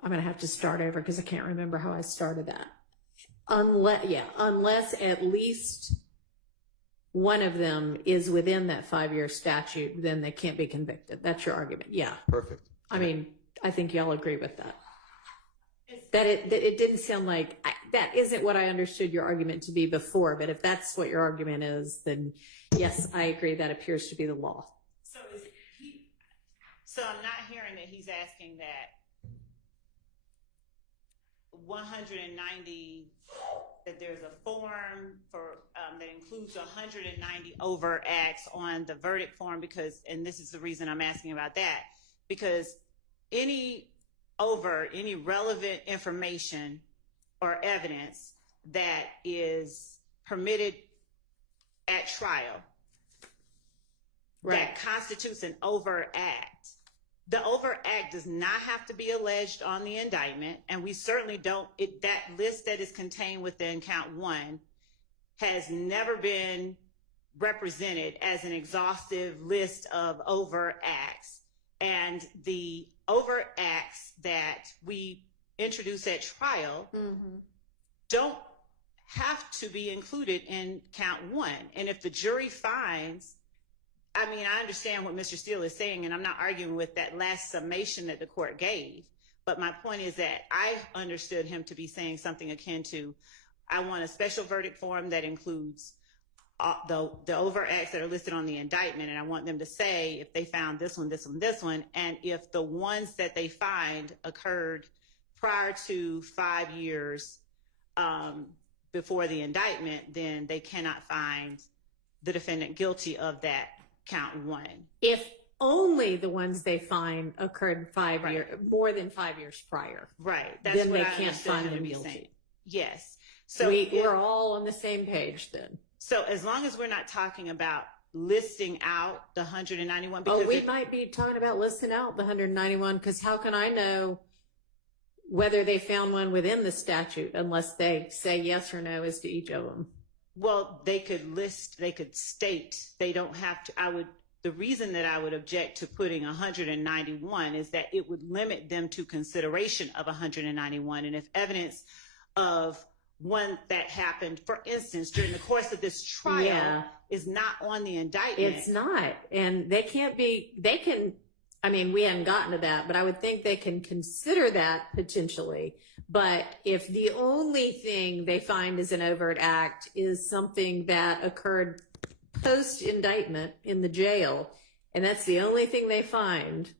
I'm going to have to start over because I can't remember how I started that. Unless at least one of them is within that 5-year statute, then they can't be convicted. That's your argument. Yeah. Perfect. I mean, I think y'all agree with that. That it didn't sound like, that isn't what I understood your argument to be before, but if that's what your argument is, then yes, I agree that appears to be the law. So I'm not hearing that he's asking that 190, that there's a form for that includes 190 overt acts on the verdict form, because, and this is the reason I'm asking about that, because any relevant information or evidence that is permitted at trial that constitutes an overt act. The overt act does not have to be alleged on the indictment, and we certainly don't, that list that is contained within count 1 has never been represented as an exhaustive list of overt acts. And the overt acts that we introduce at trial don't have to be included in count one. And if the jury finds, I mean, I understand what Mr. Steele is saying, and I'm not arguing with that last summation that the court gave. But my point is that I understood him to be saying something akin to, I want a special verdict form that includes the overt acts that are listed on the indictment, and I want them to say if they found this one, this one, this one, and if the ones that they find occurred prior to 5 years before the indictment, then they cannot find the defendant guilty of that count one. If only the ones they find occurred more than 5 years prior. Right. That's then what they I can't understood find him to them be guilty. saying. Yes. So we're all on the same page then. So as long as we're not talking about listing out the 191, because we might be talking about listing out the 191, because how can I know whether they found one within the statute unless they say yes or no as to each of them? Well, they could list, they could state, they don't have to. The reason that I would object to putting 191 is that it would limit them to consideration of 191. And if evidence of one that happened, for instance, during the course of this trial is not on the indictment. It's not. And they can, I mean, we haven't gotten to that, but I would think they can consider that potentially. But if the only thing they find is an overt act is something that occurred post-indictment in the jail, and that's the only thing they find,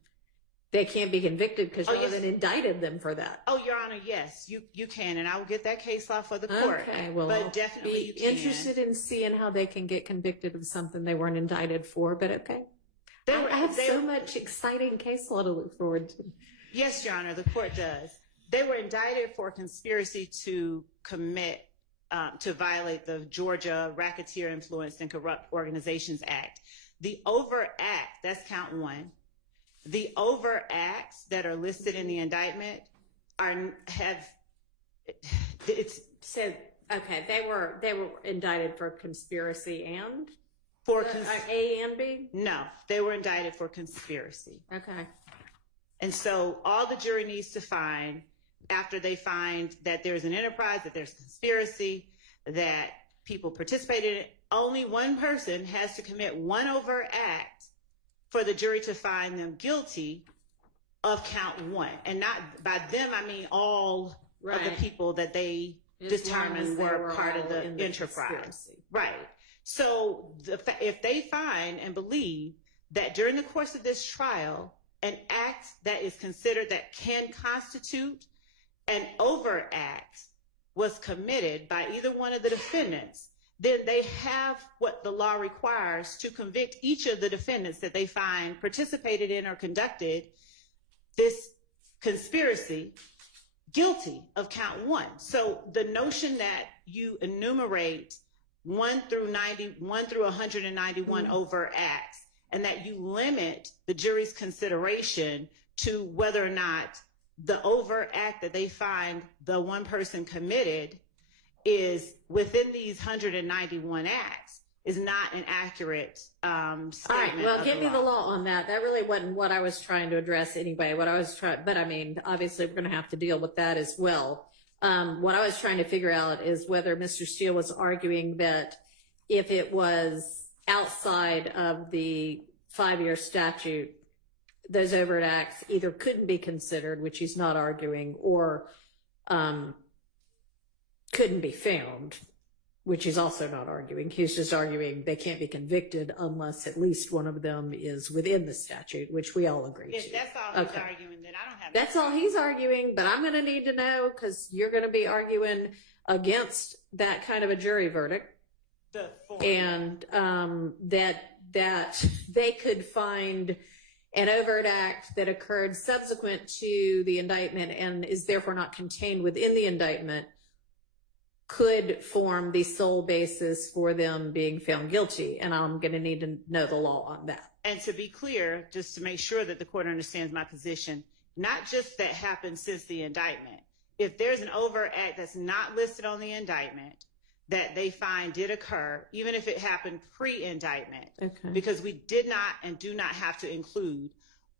they can't be convicted because you haven't indicted them for that. Oh, Your Honor, yes, you can, and I will get that case law for the court. Okay, well, but I'll definitely you be can. interested in seeing how they can get convicted of something they weren't indicted for, but okay. I have so much exciting case law to look forward to. Yes, Your Honor, the court does. They were indicted for conspiracy to commit, to violate the Georgia Racketeer Influenced and Corrupt Organizations Act. The overt act, that's count one. The overt acts that are listed in the indictment they were indicted for conspiracy and for A and B? No, they were indicted for conspiracy. Okay. And so all the jury needs to find, after they find that there's an enterprise, that there's conspiracy, that people participated in it, only one person has to commit one overt act for the jury to find them guilty of count one. And not by them, I mean all of the people that they determined were part of the enterprise. Right. So if they find and believe that during the course of this trial, an act that is considered that can constitute an overt act was committed by either one of the defendants, then they have what the law requires to convict each of the defendants that they find participated in or conducted this conspiracy guilty of count one. So the notion that you enumerate 1 through 191 overt acts, and that you limit the jury's consideration to whether or not the overt act that they find the one person committed is within these 191 acts is not an accurate statement. All right, well, give me the law on that. That really wasn't what I was trying to address anyway. But I mean, obviously we're going to have to deal with that as well. What I was trying to figure out is whether Mr. Steele was arguing that if it was outside of the 5-year statute, those overt acts either couldn't be considered, which he's not arguing, or couldn't be found, which he's also not arguing. He's just arguing they can't be convicted unless at least one of them is within the statute, which we all agree to. That's all he's arguing, then I don't have That's all he's arguing, but I'm going to need to know, because you're going to be arguing against that kind of a jury verdict. And that they could find an overt act that occurred subsequent to the indictment and is therefore not contained within the indictment could form the sole basis for them being found guilty. And I'm going to need to know the law on that. And to be clear, just to make sure that the court understands my position, not just that happened since the indictment. If there's an overt act that's not listed on the indictment that they find did occur, even if it happened pre-indictment, because we did not and do not have to include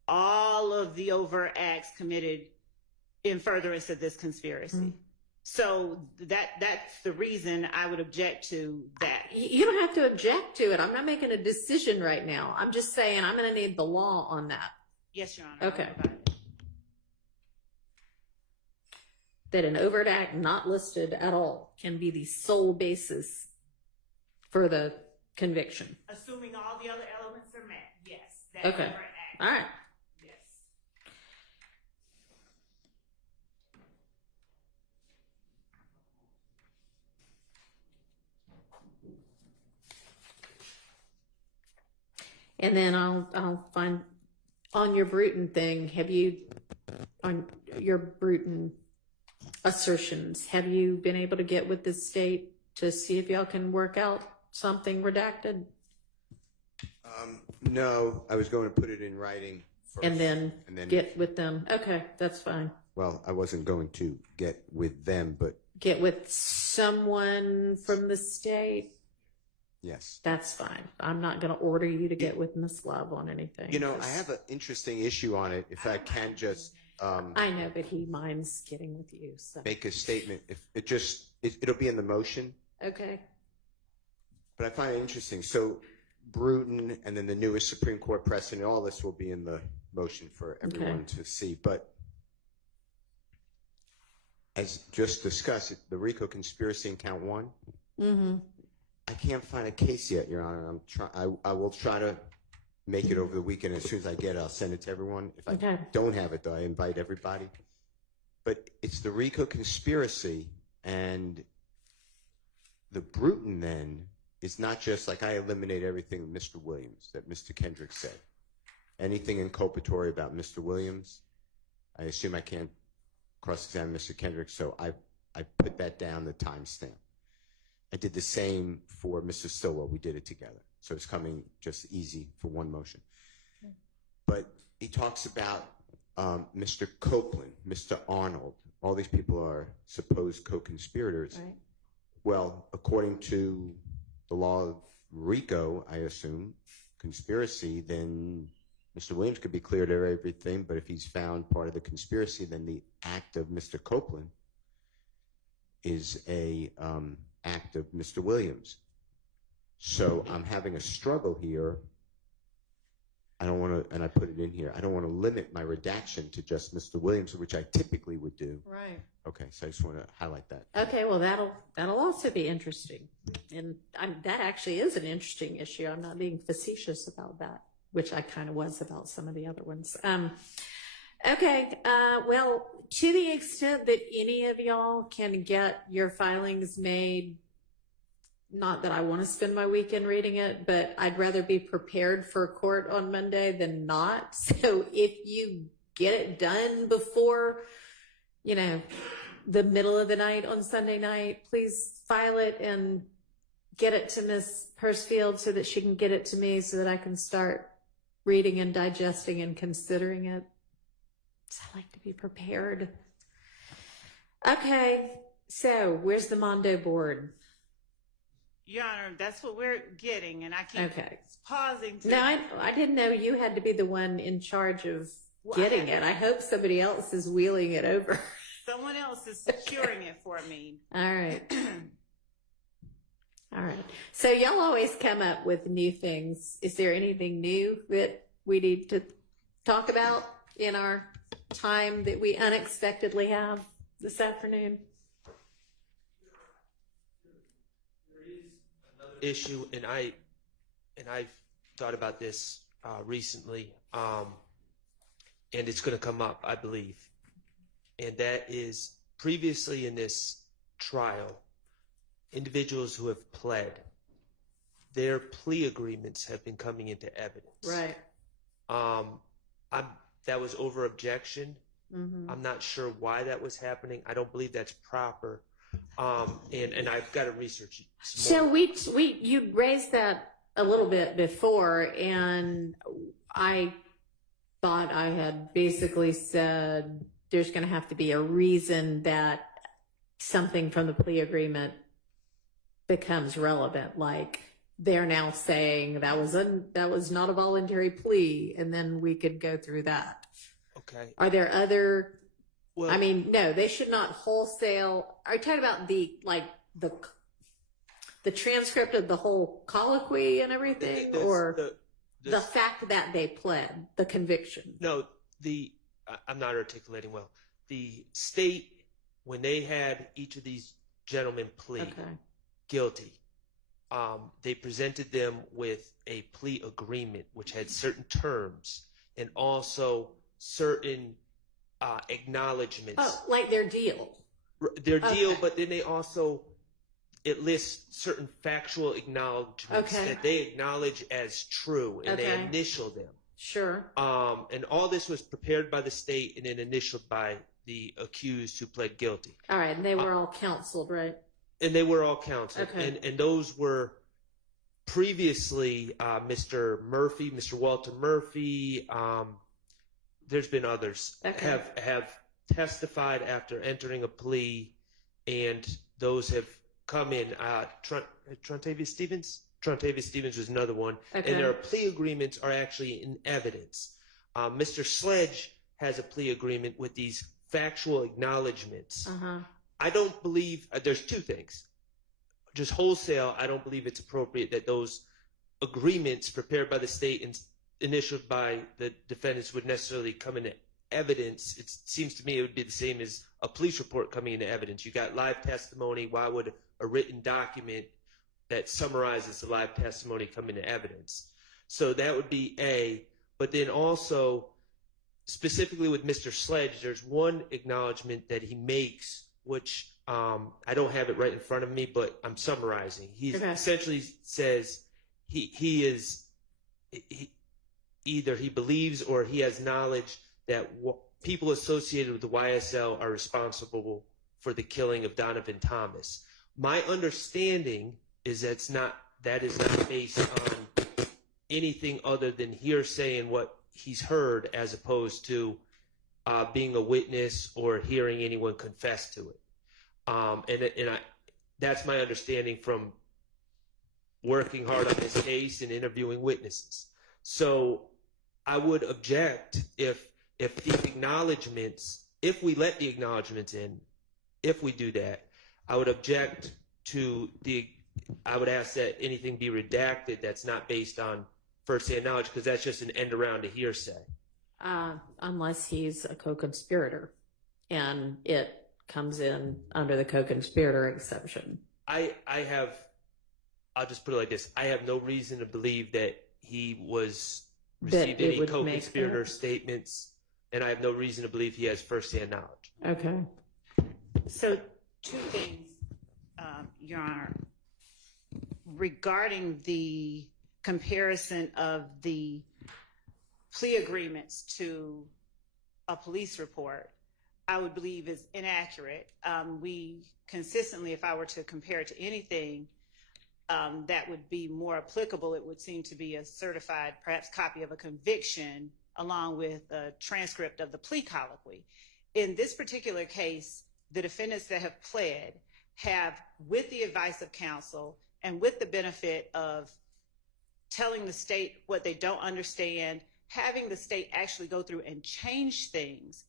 all of the overt acts committed in furtherance of this conspiracy. So that's the reason I would object to that. You don't have to object to it. I'm not making a decision right now. I'm just saying I'm going to need the law on that. Yes, Your Honor. Okay. That an overt act not listed at all can be the sole basis for the conviction. Assuming all the other elements are met, yes. That Okay. overt act. All right. Yes. And then I'll find on your Bruton thing, on your Bruton assertions, have you been able to get with the state to see if y'all can work out something redacted? No, I was going to put it in writing first. And then get with them. Okay, that's fine. Well, I wasn't going to get with them, but Get with someone from the state. yes. That's fine. I'm not going to order you to get with Miss Love on anything. You know, I have an interesting issue on it. If I can just I know, but he minds getting with you. So. make a statement, if it'll be in the motion, Okay. but I find it interesting. So Bruton and then the newest Supreme Court precedent, all this will be in the motion for everyone to see. But as just discussed, the RICO conspiracy in count one, I can't find a case yet, Your Honor. I will try to make it over the weekend. As soon as I get it, I'll send it to everyone. If I don't have it, though, I invite everybody. But it's the RICO conspiracy, and the Bruton then is not just like I eliminate everything with Mr. Williams that Mr. Kendrick said. Anything inculpatory about Mr. Williams, I assume I can't cross-examine Mr. Kendrick, so I put that down the timestamp. I did the same for Mr. Stillwell. We did it together. So it's coming just easy for one motion. But he talks about Mr. Copeland, Mr. Arnold. All these people are supposed co-conspirators. Right. Well, according to the law of RICO, I assume, conspiracy, then Mr. Williams could be cleared of everything, but if he's found part of the conspiracy, then the act of Mr. Copeland is a act of Mr. Williams. So I'm having a struggle here. I don't want to, and I put it in here, I don't want to limit my redaction to just Mr. Williams, which I typically would do. Right. Okay, so I just want to highlight that. Okay, well, that'll also be interesting. And that actually is an interesting issue. I'm not being facetious about that, which I kind of was about some of the other ones. Okay, well, to the extent that any of y'all can get your filings made, not that I want to spend my weekend reading it, but I'd rather be prepared for court on Monday than not. So if you get it done before, the middle of the night on Sunday night, please file it and get it to Miss Hirschfield so that she can get it to me so that I can start reading and digesting and considering it. So I like to be prepared. Okay, so where's the Mondo board? Your Honor, that's what we're getting, and I keep pausing. No, I didn't know you had to be the one in charge of getting it. I hope somebody else is wheeling it over. Someone else is securing it for me. All right. All right. So y'all always come up with new things. Is there anything new that we need to talk about in our time that we unexpectedly have this afternoon? Issue, and I've thought about this recently, and it's going to come up, I believe, and that is previously in this trial, individuals who have pled, their plea agreements have been coming into evidence. Right. That was over objection. I'm not sure why that was happening. I don't believe that's proper. And I've got to research it some more. So you raised that a little bit before, and I thought I had basically said there's going to have to be a reason that something from the plea agreement becomes relevant, like they're now saying that was not a voluntary plea, and then we could go through that. Okay. Are there other? Well, I mean, no, they should not wholesale. Are you talking about the transcript of the whole colloquy and everything, or the fact that they pled the conviction? No, I'm not articulating well. The state, when they had each of these gentlemen plead guilty, they presented them with a plea agreement which had certain terms and also certain acknowledgments. Oh, like their deal. Their deal, but then it lists certain factual acknowledgments that they acknowledge as true, and they initial them. Sure. And all this was prepared by the state and then initialed by the accused who pled guilty. All right, and they were all counseled, right? And they were all counseled. Okay. And those were previously Mr. Walter Murphy. There's been others have testified after entering a plea, and those have come in. Trontavious Stevens? Trontavious Stevens was another one. And their plea agreements are actually in evidence. Mr. Sledge has a plea agreement with these factual acknowledgments. I don't believe, there's two things. Just wholesale, I don't believe it's appropriate that those agreements prepared by the state and initialed by the defendants would necessarily come into evidence. It seems to me it would be the same as a police report coming into evidence. You got live testimony. Why would a written document that summarizes the live testimony come into evidence? So that would be A. But then also, specifically with Mr. Sledge, there's one acknowledgement that he makes, which I don't have it right in front of me, but I'm summarizing. He essentially says he either he believes or he has knowledge that people associated with the YSL are responsible for the killing of Donovan Thomas. My understanding is that is not based on anything other than hearsay and what he's heard, as opposed to being a witness or hearing anyone confess to it. That's my understanding from working hard on this case and interviewing witnesses. So I would object if these acknowledgments, if we let the acknowledgments in, if we do that, I would object to I would ask that anything be redacted that's not based on first-hand knowledge, because that's just an end around to hearsay. Unless he's a co-conspirator and it comes in under the co-conspirator exception. I'll just put it like this. I have no reason to believe that he received any co-conspirator statements, and I have no reason to believe he has first-hand knowledge. Okay. So 2 things, Your Honor. Regarding the comparison of the plea agreements to a police report, I would believe is inaccurate. We consistently, if I were to compare it to anything that would be more applicable, it would seem to be a certified, perhaps, copy of a conviction along with a transcript of the plea colloquy. In this particular case, the defendants that have pled have, with the advice of counsel and with the benefit of telling the state what they don't understand, having the state actually go through and change things,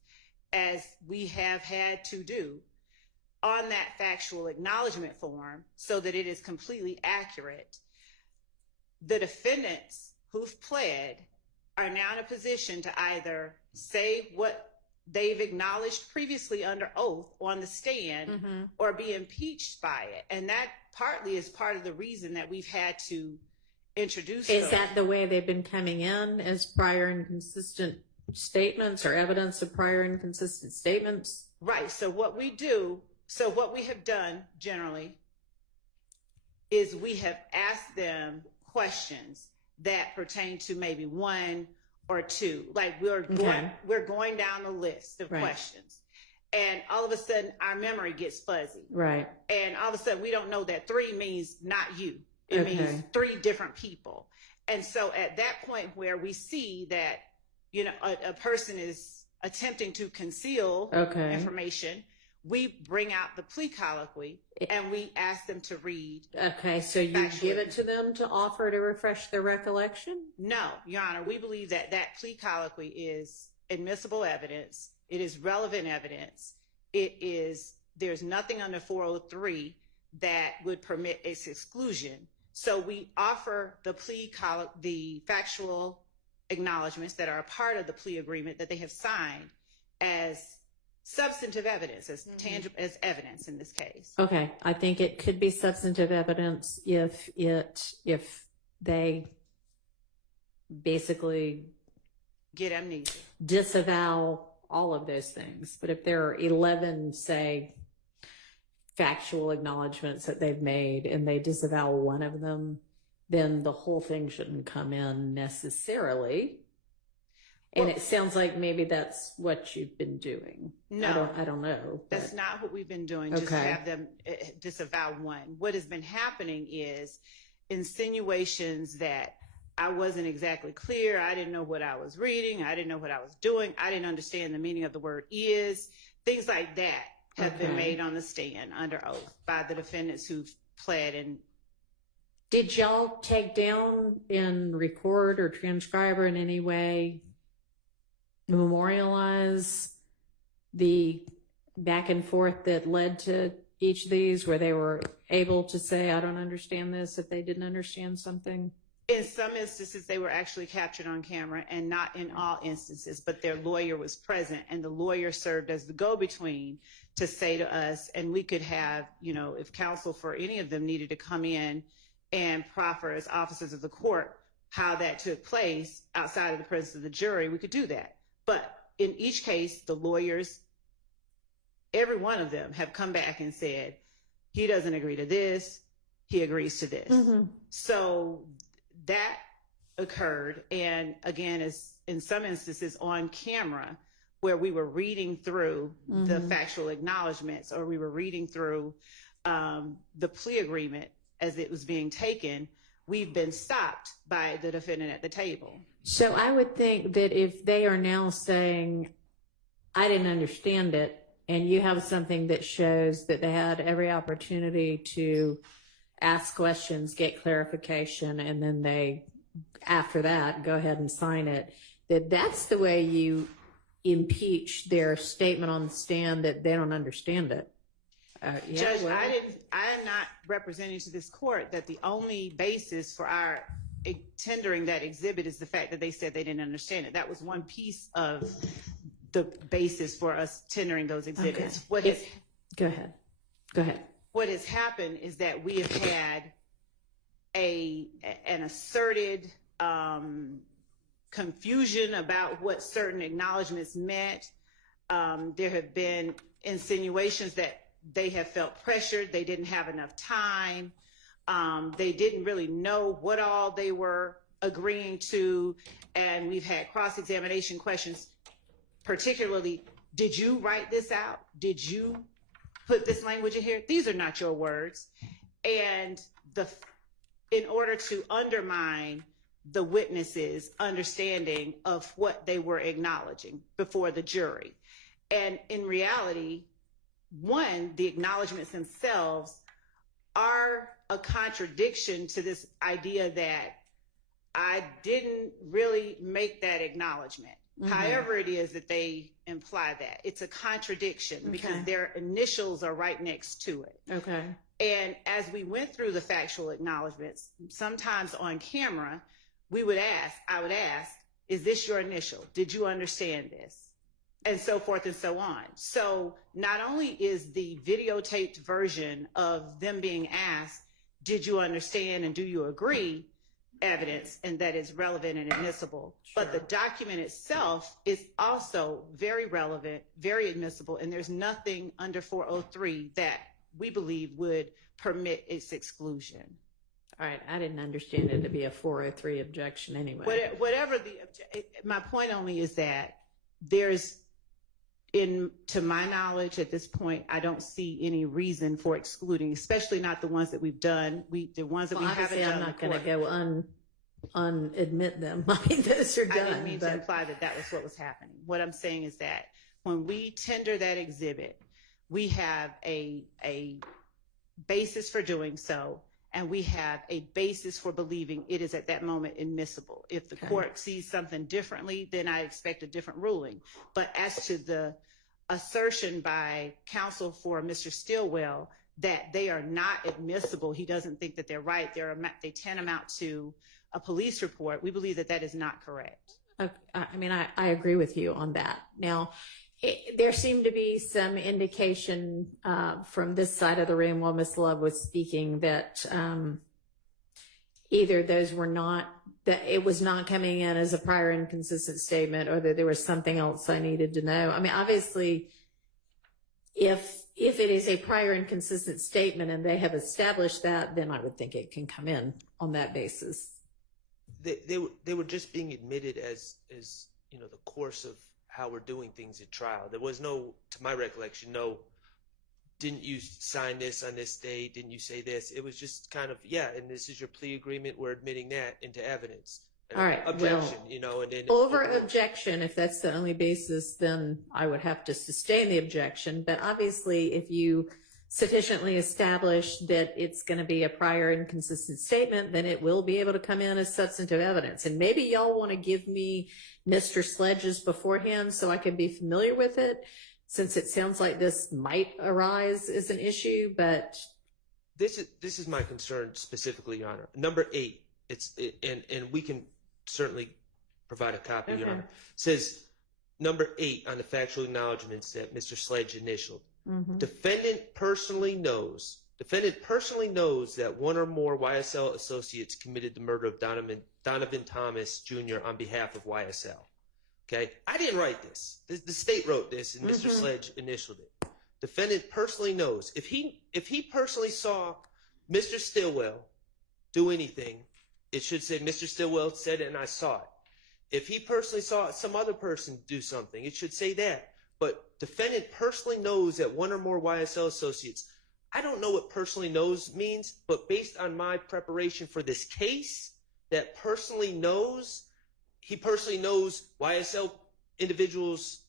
as we have had to do, on that factual acknowledgement form so that it is completely accurate. The defendants who've pled are now in a position to either say what they've acknowledged previously under oath on the stand or be impeached by it. And that partly is part of the reason that we've had to introduce Is that the way they've been coming in, as prior inconsistent statements or evidence of prior inconsistent statements? Right. So what we have done generally is we have asked them questions that pertain to maybe 1 or 2. Like we're going down the list of questions, and all of a sudden our memory gets fuzzy. Right. And all of a sudden we don't know that 3 means not you. It means 3 different people. And so at that point where we see that, you know, a person is attempting to conceal information, we bring out the plea colloquy and we ask them to read. Okay, so you give it to them to offer to refresh their recollection? No, Your Honor, we believe that that plea colloquy is admissible evidence. It is relevant evidence. There's nothing under 403 that would permit its exclusion. So we offer the factual acknowledgments that are a part of the plea agreement that they have signed as substantive evidence, as tangible, as evidence in this case. Okay, I think it could be substantive evidence if they basically get amnesia, disavow all of those things. But if there are 11, say, factual acknowledgments that they've made and they disavow one of them, then the whole thing shouldn't come in necessarily. And it sounds like maybe that's what you've been doing. No, I don't know. That's not what we've been doing. Just have them disavow one. What has been happening is insinuations that I wasn't exactly clear. I didn't know what I was reading. I didn't know what I was doing. I didn't understand the meaning of the word is. Things like that have been made on the stand under oath by the defendants who've pled. And did y'all take down and record or transcribe or in any way memorialize the back and forth that led to each of these, where they were able to say, I don't understand this, if they didn't understand something? In some instances, they were actually captured on camera, and not in all instances, but their lawyer was present, and the lawyer served as the go-between to say to us, and we could have, if counsel for any of them needed to come in and proffer as officers of the court how that took place outside of the presence of the jury, we could do that. But in each case, the lawyers, every one of them, have come back and said, he doesn't agree to this, he agrees to this. So that occurred, and again, as in some instances on camera, where we were reading through the factual acknowledgments, or we were reading through the plea agreement as it was being taken, we've been stopped by the defendant at the table. So I would think that if they are now saying, I didn't understand it, and you have something that shows that they had every opportunity to ask questions, get clarification, and then they, after that, go ahead and sign it, that's the way you impeach their statement on the stand that they don't understand it. Judge, I am not representing to this court that the only basis for our tendering that exhibit is the fact that they said they didn't understand it. That was one piece of the basis for us tendering those exhibits. Okay. Go ahead. What has happened is that we have had an asserted confusion about what certain acknowledgments meant. There have been insinuations that they have felt pressured, they didn't have enough time, they didn't really know what all they were agreeing to, and we've had cross-examination questions, particularly, did you write this out? Did you put this language in here? These are not your words. And in order to undermine the witnesses' understanding of what they were acknowledging before the jury. And in reality, one, the acknowledgments themselves are a contradiction to this idea that I didn't really make that acknowledgement. However it is that they imply that. It's a contradiction because their initials are right next to it. Okay. And as we went through the factual acknowledgments, sometimes on camera, I would ask, is this your initial? Did you understand this? And so forth and so on. So not only is the videotaped version of them being asked, did you understand and do you agree, evidence, and that is relevant and admissible, but the document itself is also very relevant, very admissible, and there's nothing under 403 that we believe would permit its exclusion. All right, I didn't understand it to be a 403 objection anyway. Whatever my point only is that to my knowledge at this point, I don't see any reason for excluding, especially not the ones that we've done. The ones that we haven't done. I'm not going to go unadmit them. I mean, those are done. I didn't mean to imply that was what was happening. What I'm saying is that when we tender that exhibit, we have a basis for doing so, and we have a basis for believing it is at that moment admissible. If the court sees something differently, then I expect a different ruling. But as to the assertion by counsel for Mr. Stillwell that they are not admissible, he doesn't think that they're right, they tantamount to a police report, we believe that that is not correct. I mean, I agree with you on that. Now, there seemed to be some indication from this side of the room while Ms. Love was speaking that either those were not, that it was not coming in as a prior inconsistent statement, or that there was something else I needed to know. I mean, obviously, if it is a prior inconsistent statement and they have established that, then I would think it can come in on that basis. They were just being admitted as you know, the course of how we're doing things at trial. There was no, to my recollection, no, didn't you sign this on this date? Didn't you say this? It was just kind of, yeah, and this is your plea agreement. We're admitting that into evidence. And all right. Objection, you know, and then over objection, if that's the only basis, then I would have to sustain the objection. But obviously, if you sufficiently establish that it's going to be a prior inconsistent statement, then it will be able to come in as substantive evidence. And maybe y'all want to give me Mr. Sledge's beforehand so I can be familiar with it, since it sounds like this might arise as an issue. But this is my concern specifically, Your Honor. Number 8, and we can certainly provide a copy, Your Honor. Says number 8 on the factual acknowledgments that Mr. Sledge initialed. Defendant personally knows that one or more YSL associates committed the murder of Donovan Thomas Jr. on behalf of YSL. Okay, I didn't write this. The state wrote this, and Mr. Sledge initialed it. Defendant personally knows. If he personally saw Mr. Stillwell do anything, it should say Mr. Stillwell said it and I saw it. If he personally saw some other person do something, it should say that. But defendant personally knows that one or more YSL associates. I don't know what personally knows means, but based on my preparation for this case, that personally knows, he personally knows YSL individuals,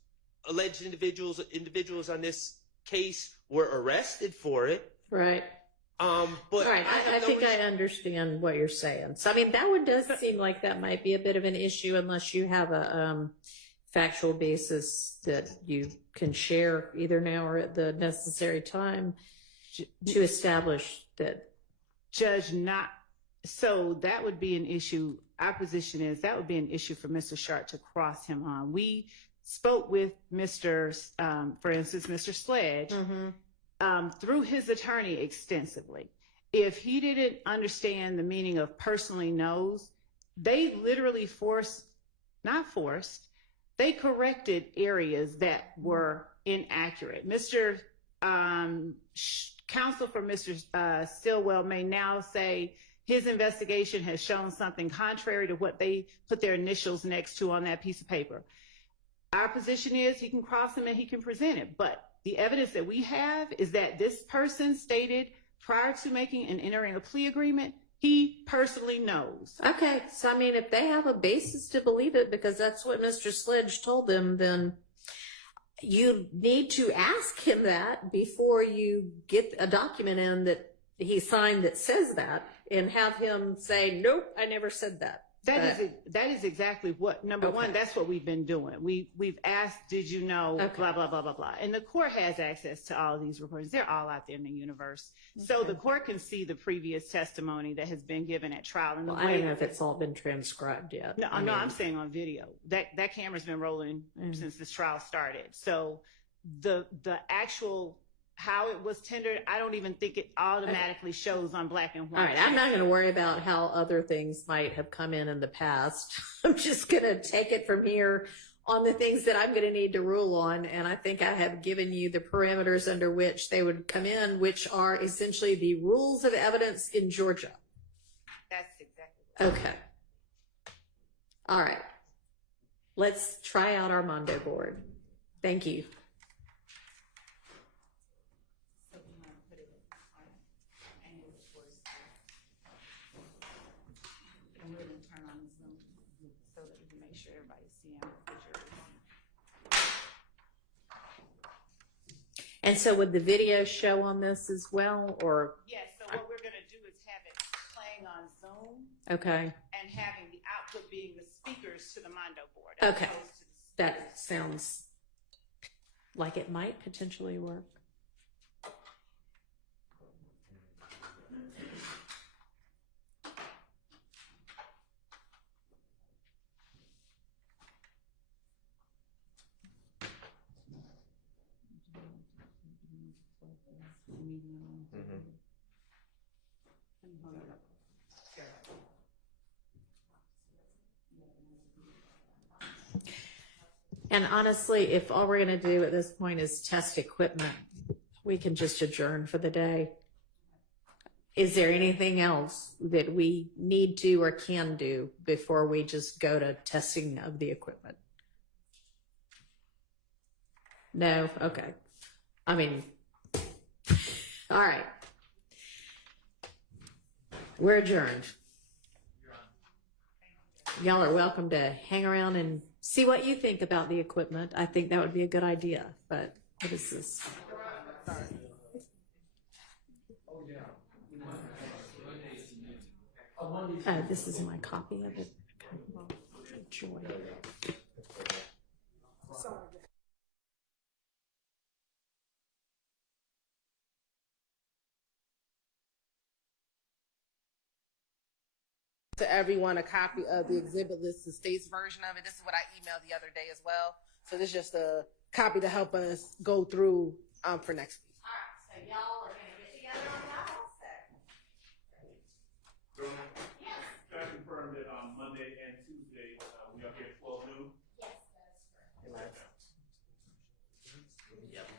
alleged individuals on this case were arrested for it. Right. But right. I think I understand what you're saying. So, I mean, that one does seem like that might be a bit of an issue unless you have a factual basis that you can share either now or at the necessary time to establish that. Judge, not so that would be an issue. Our position is that would be an issue for Mr. Sharp to cross him on. We spoke with Mr. For instance, Mr. Sledge through his attorney extensively. If he didn't understand the meaning of personally knows, they literally they corrected areas that were inaccurate. Mr. Counsel for Mr. Stillwell may now say his investigation has shown something contrary to what they put their initials next to on that piece of paper. Our position is he can cross them and he can present it. But the evidence that we have is that this person stated prior to making and entering a plea agreement, he personally knows. Okay. So, I mean, if they have a basis to believe it because that's what Mr. Sledge told them, then you need to ask him that before you get a document in that he signed that says that and have him say, nope, I never said that. That is exactly what, number one, that's what we've been doing. We've asked, did you know, blah, blah, blah, blah, blah. And the court has access to all of these recordings. They're all out there in the universe. So the court can see the previous testimony that has been given at trial. And I don't know if it's all been transcribed yet. No, I'm saying on video. That camera's been rolling since this trial started. So the actual how it was tendered, I don't even think it automatically shows on black and white. All right, I'm not going to worry about how other things might have come in the past. I'm just going to take it from here on the things that I'm going to need to rule on, and I think I have given you the parameters under which they would come in, which are essentially the rules of evidence in Georgia. That's exactly okay. All right. Let's try out Armando board. Thank you. And so would the video show on this as well, or? Yes, so what we're gonna do is have it playing on Zoom Okay, and having the output being the speakers to the Mondo board. okay. That sounds like it might potentially work. And honestly, if all we're going to do at this point is test equipment, we can just adjourn for the day. Is there anything else that we need to or can do before we just go to testing of the equipment? No? Okay. I mean, all right. We're adjourned. Y'all are welcome to hang around and see what you think about the equipment. I think that would be a good idea, but what is this? This is my copy of it. Joy. To everyone a copy of the exhibit list, the state's version of it. This is what I emailed the other day as well. So this is just a copy to help us go through for next week. All right, so y'all are gonna get together on that also. Yes. Can I confirm that on Monday and Tuesday, we are here at 12 noon? Yes, that is correct. Yep.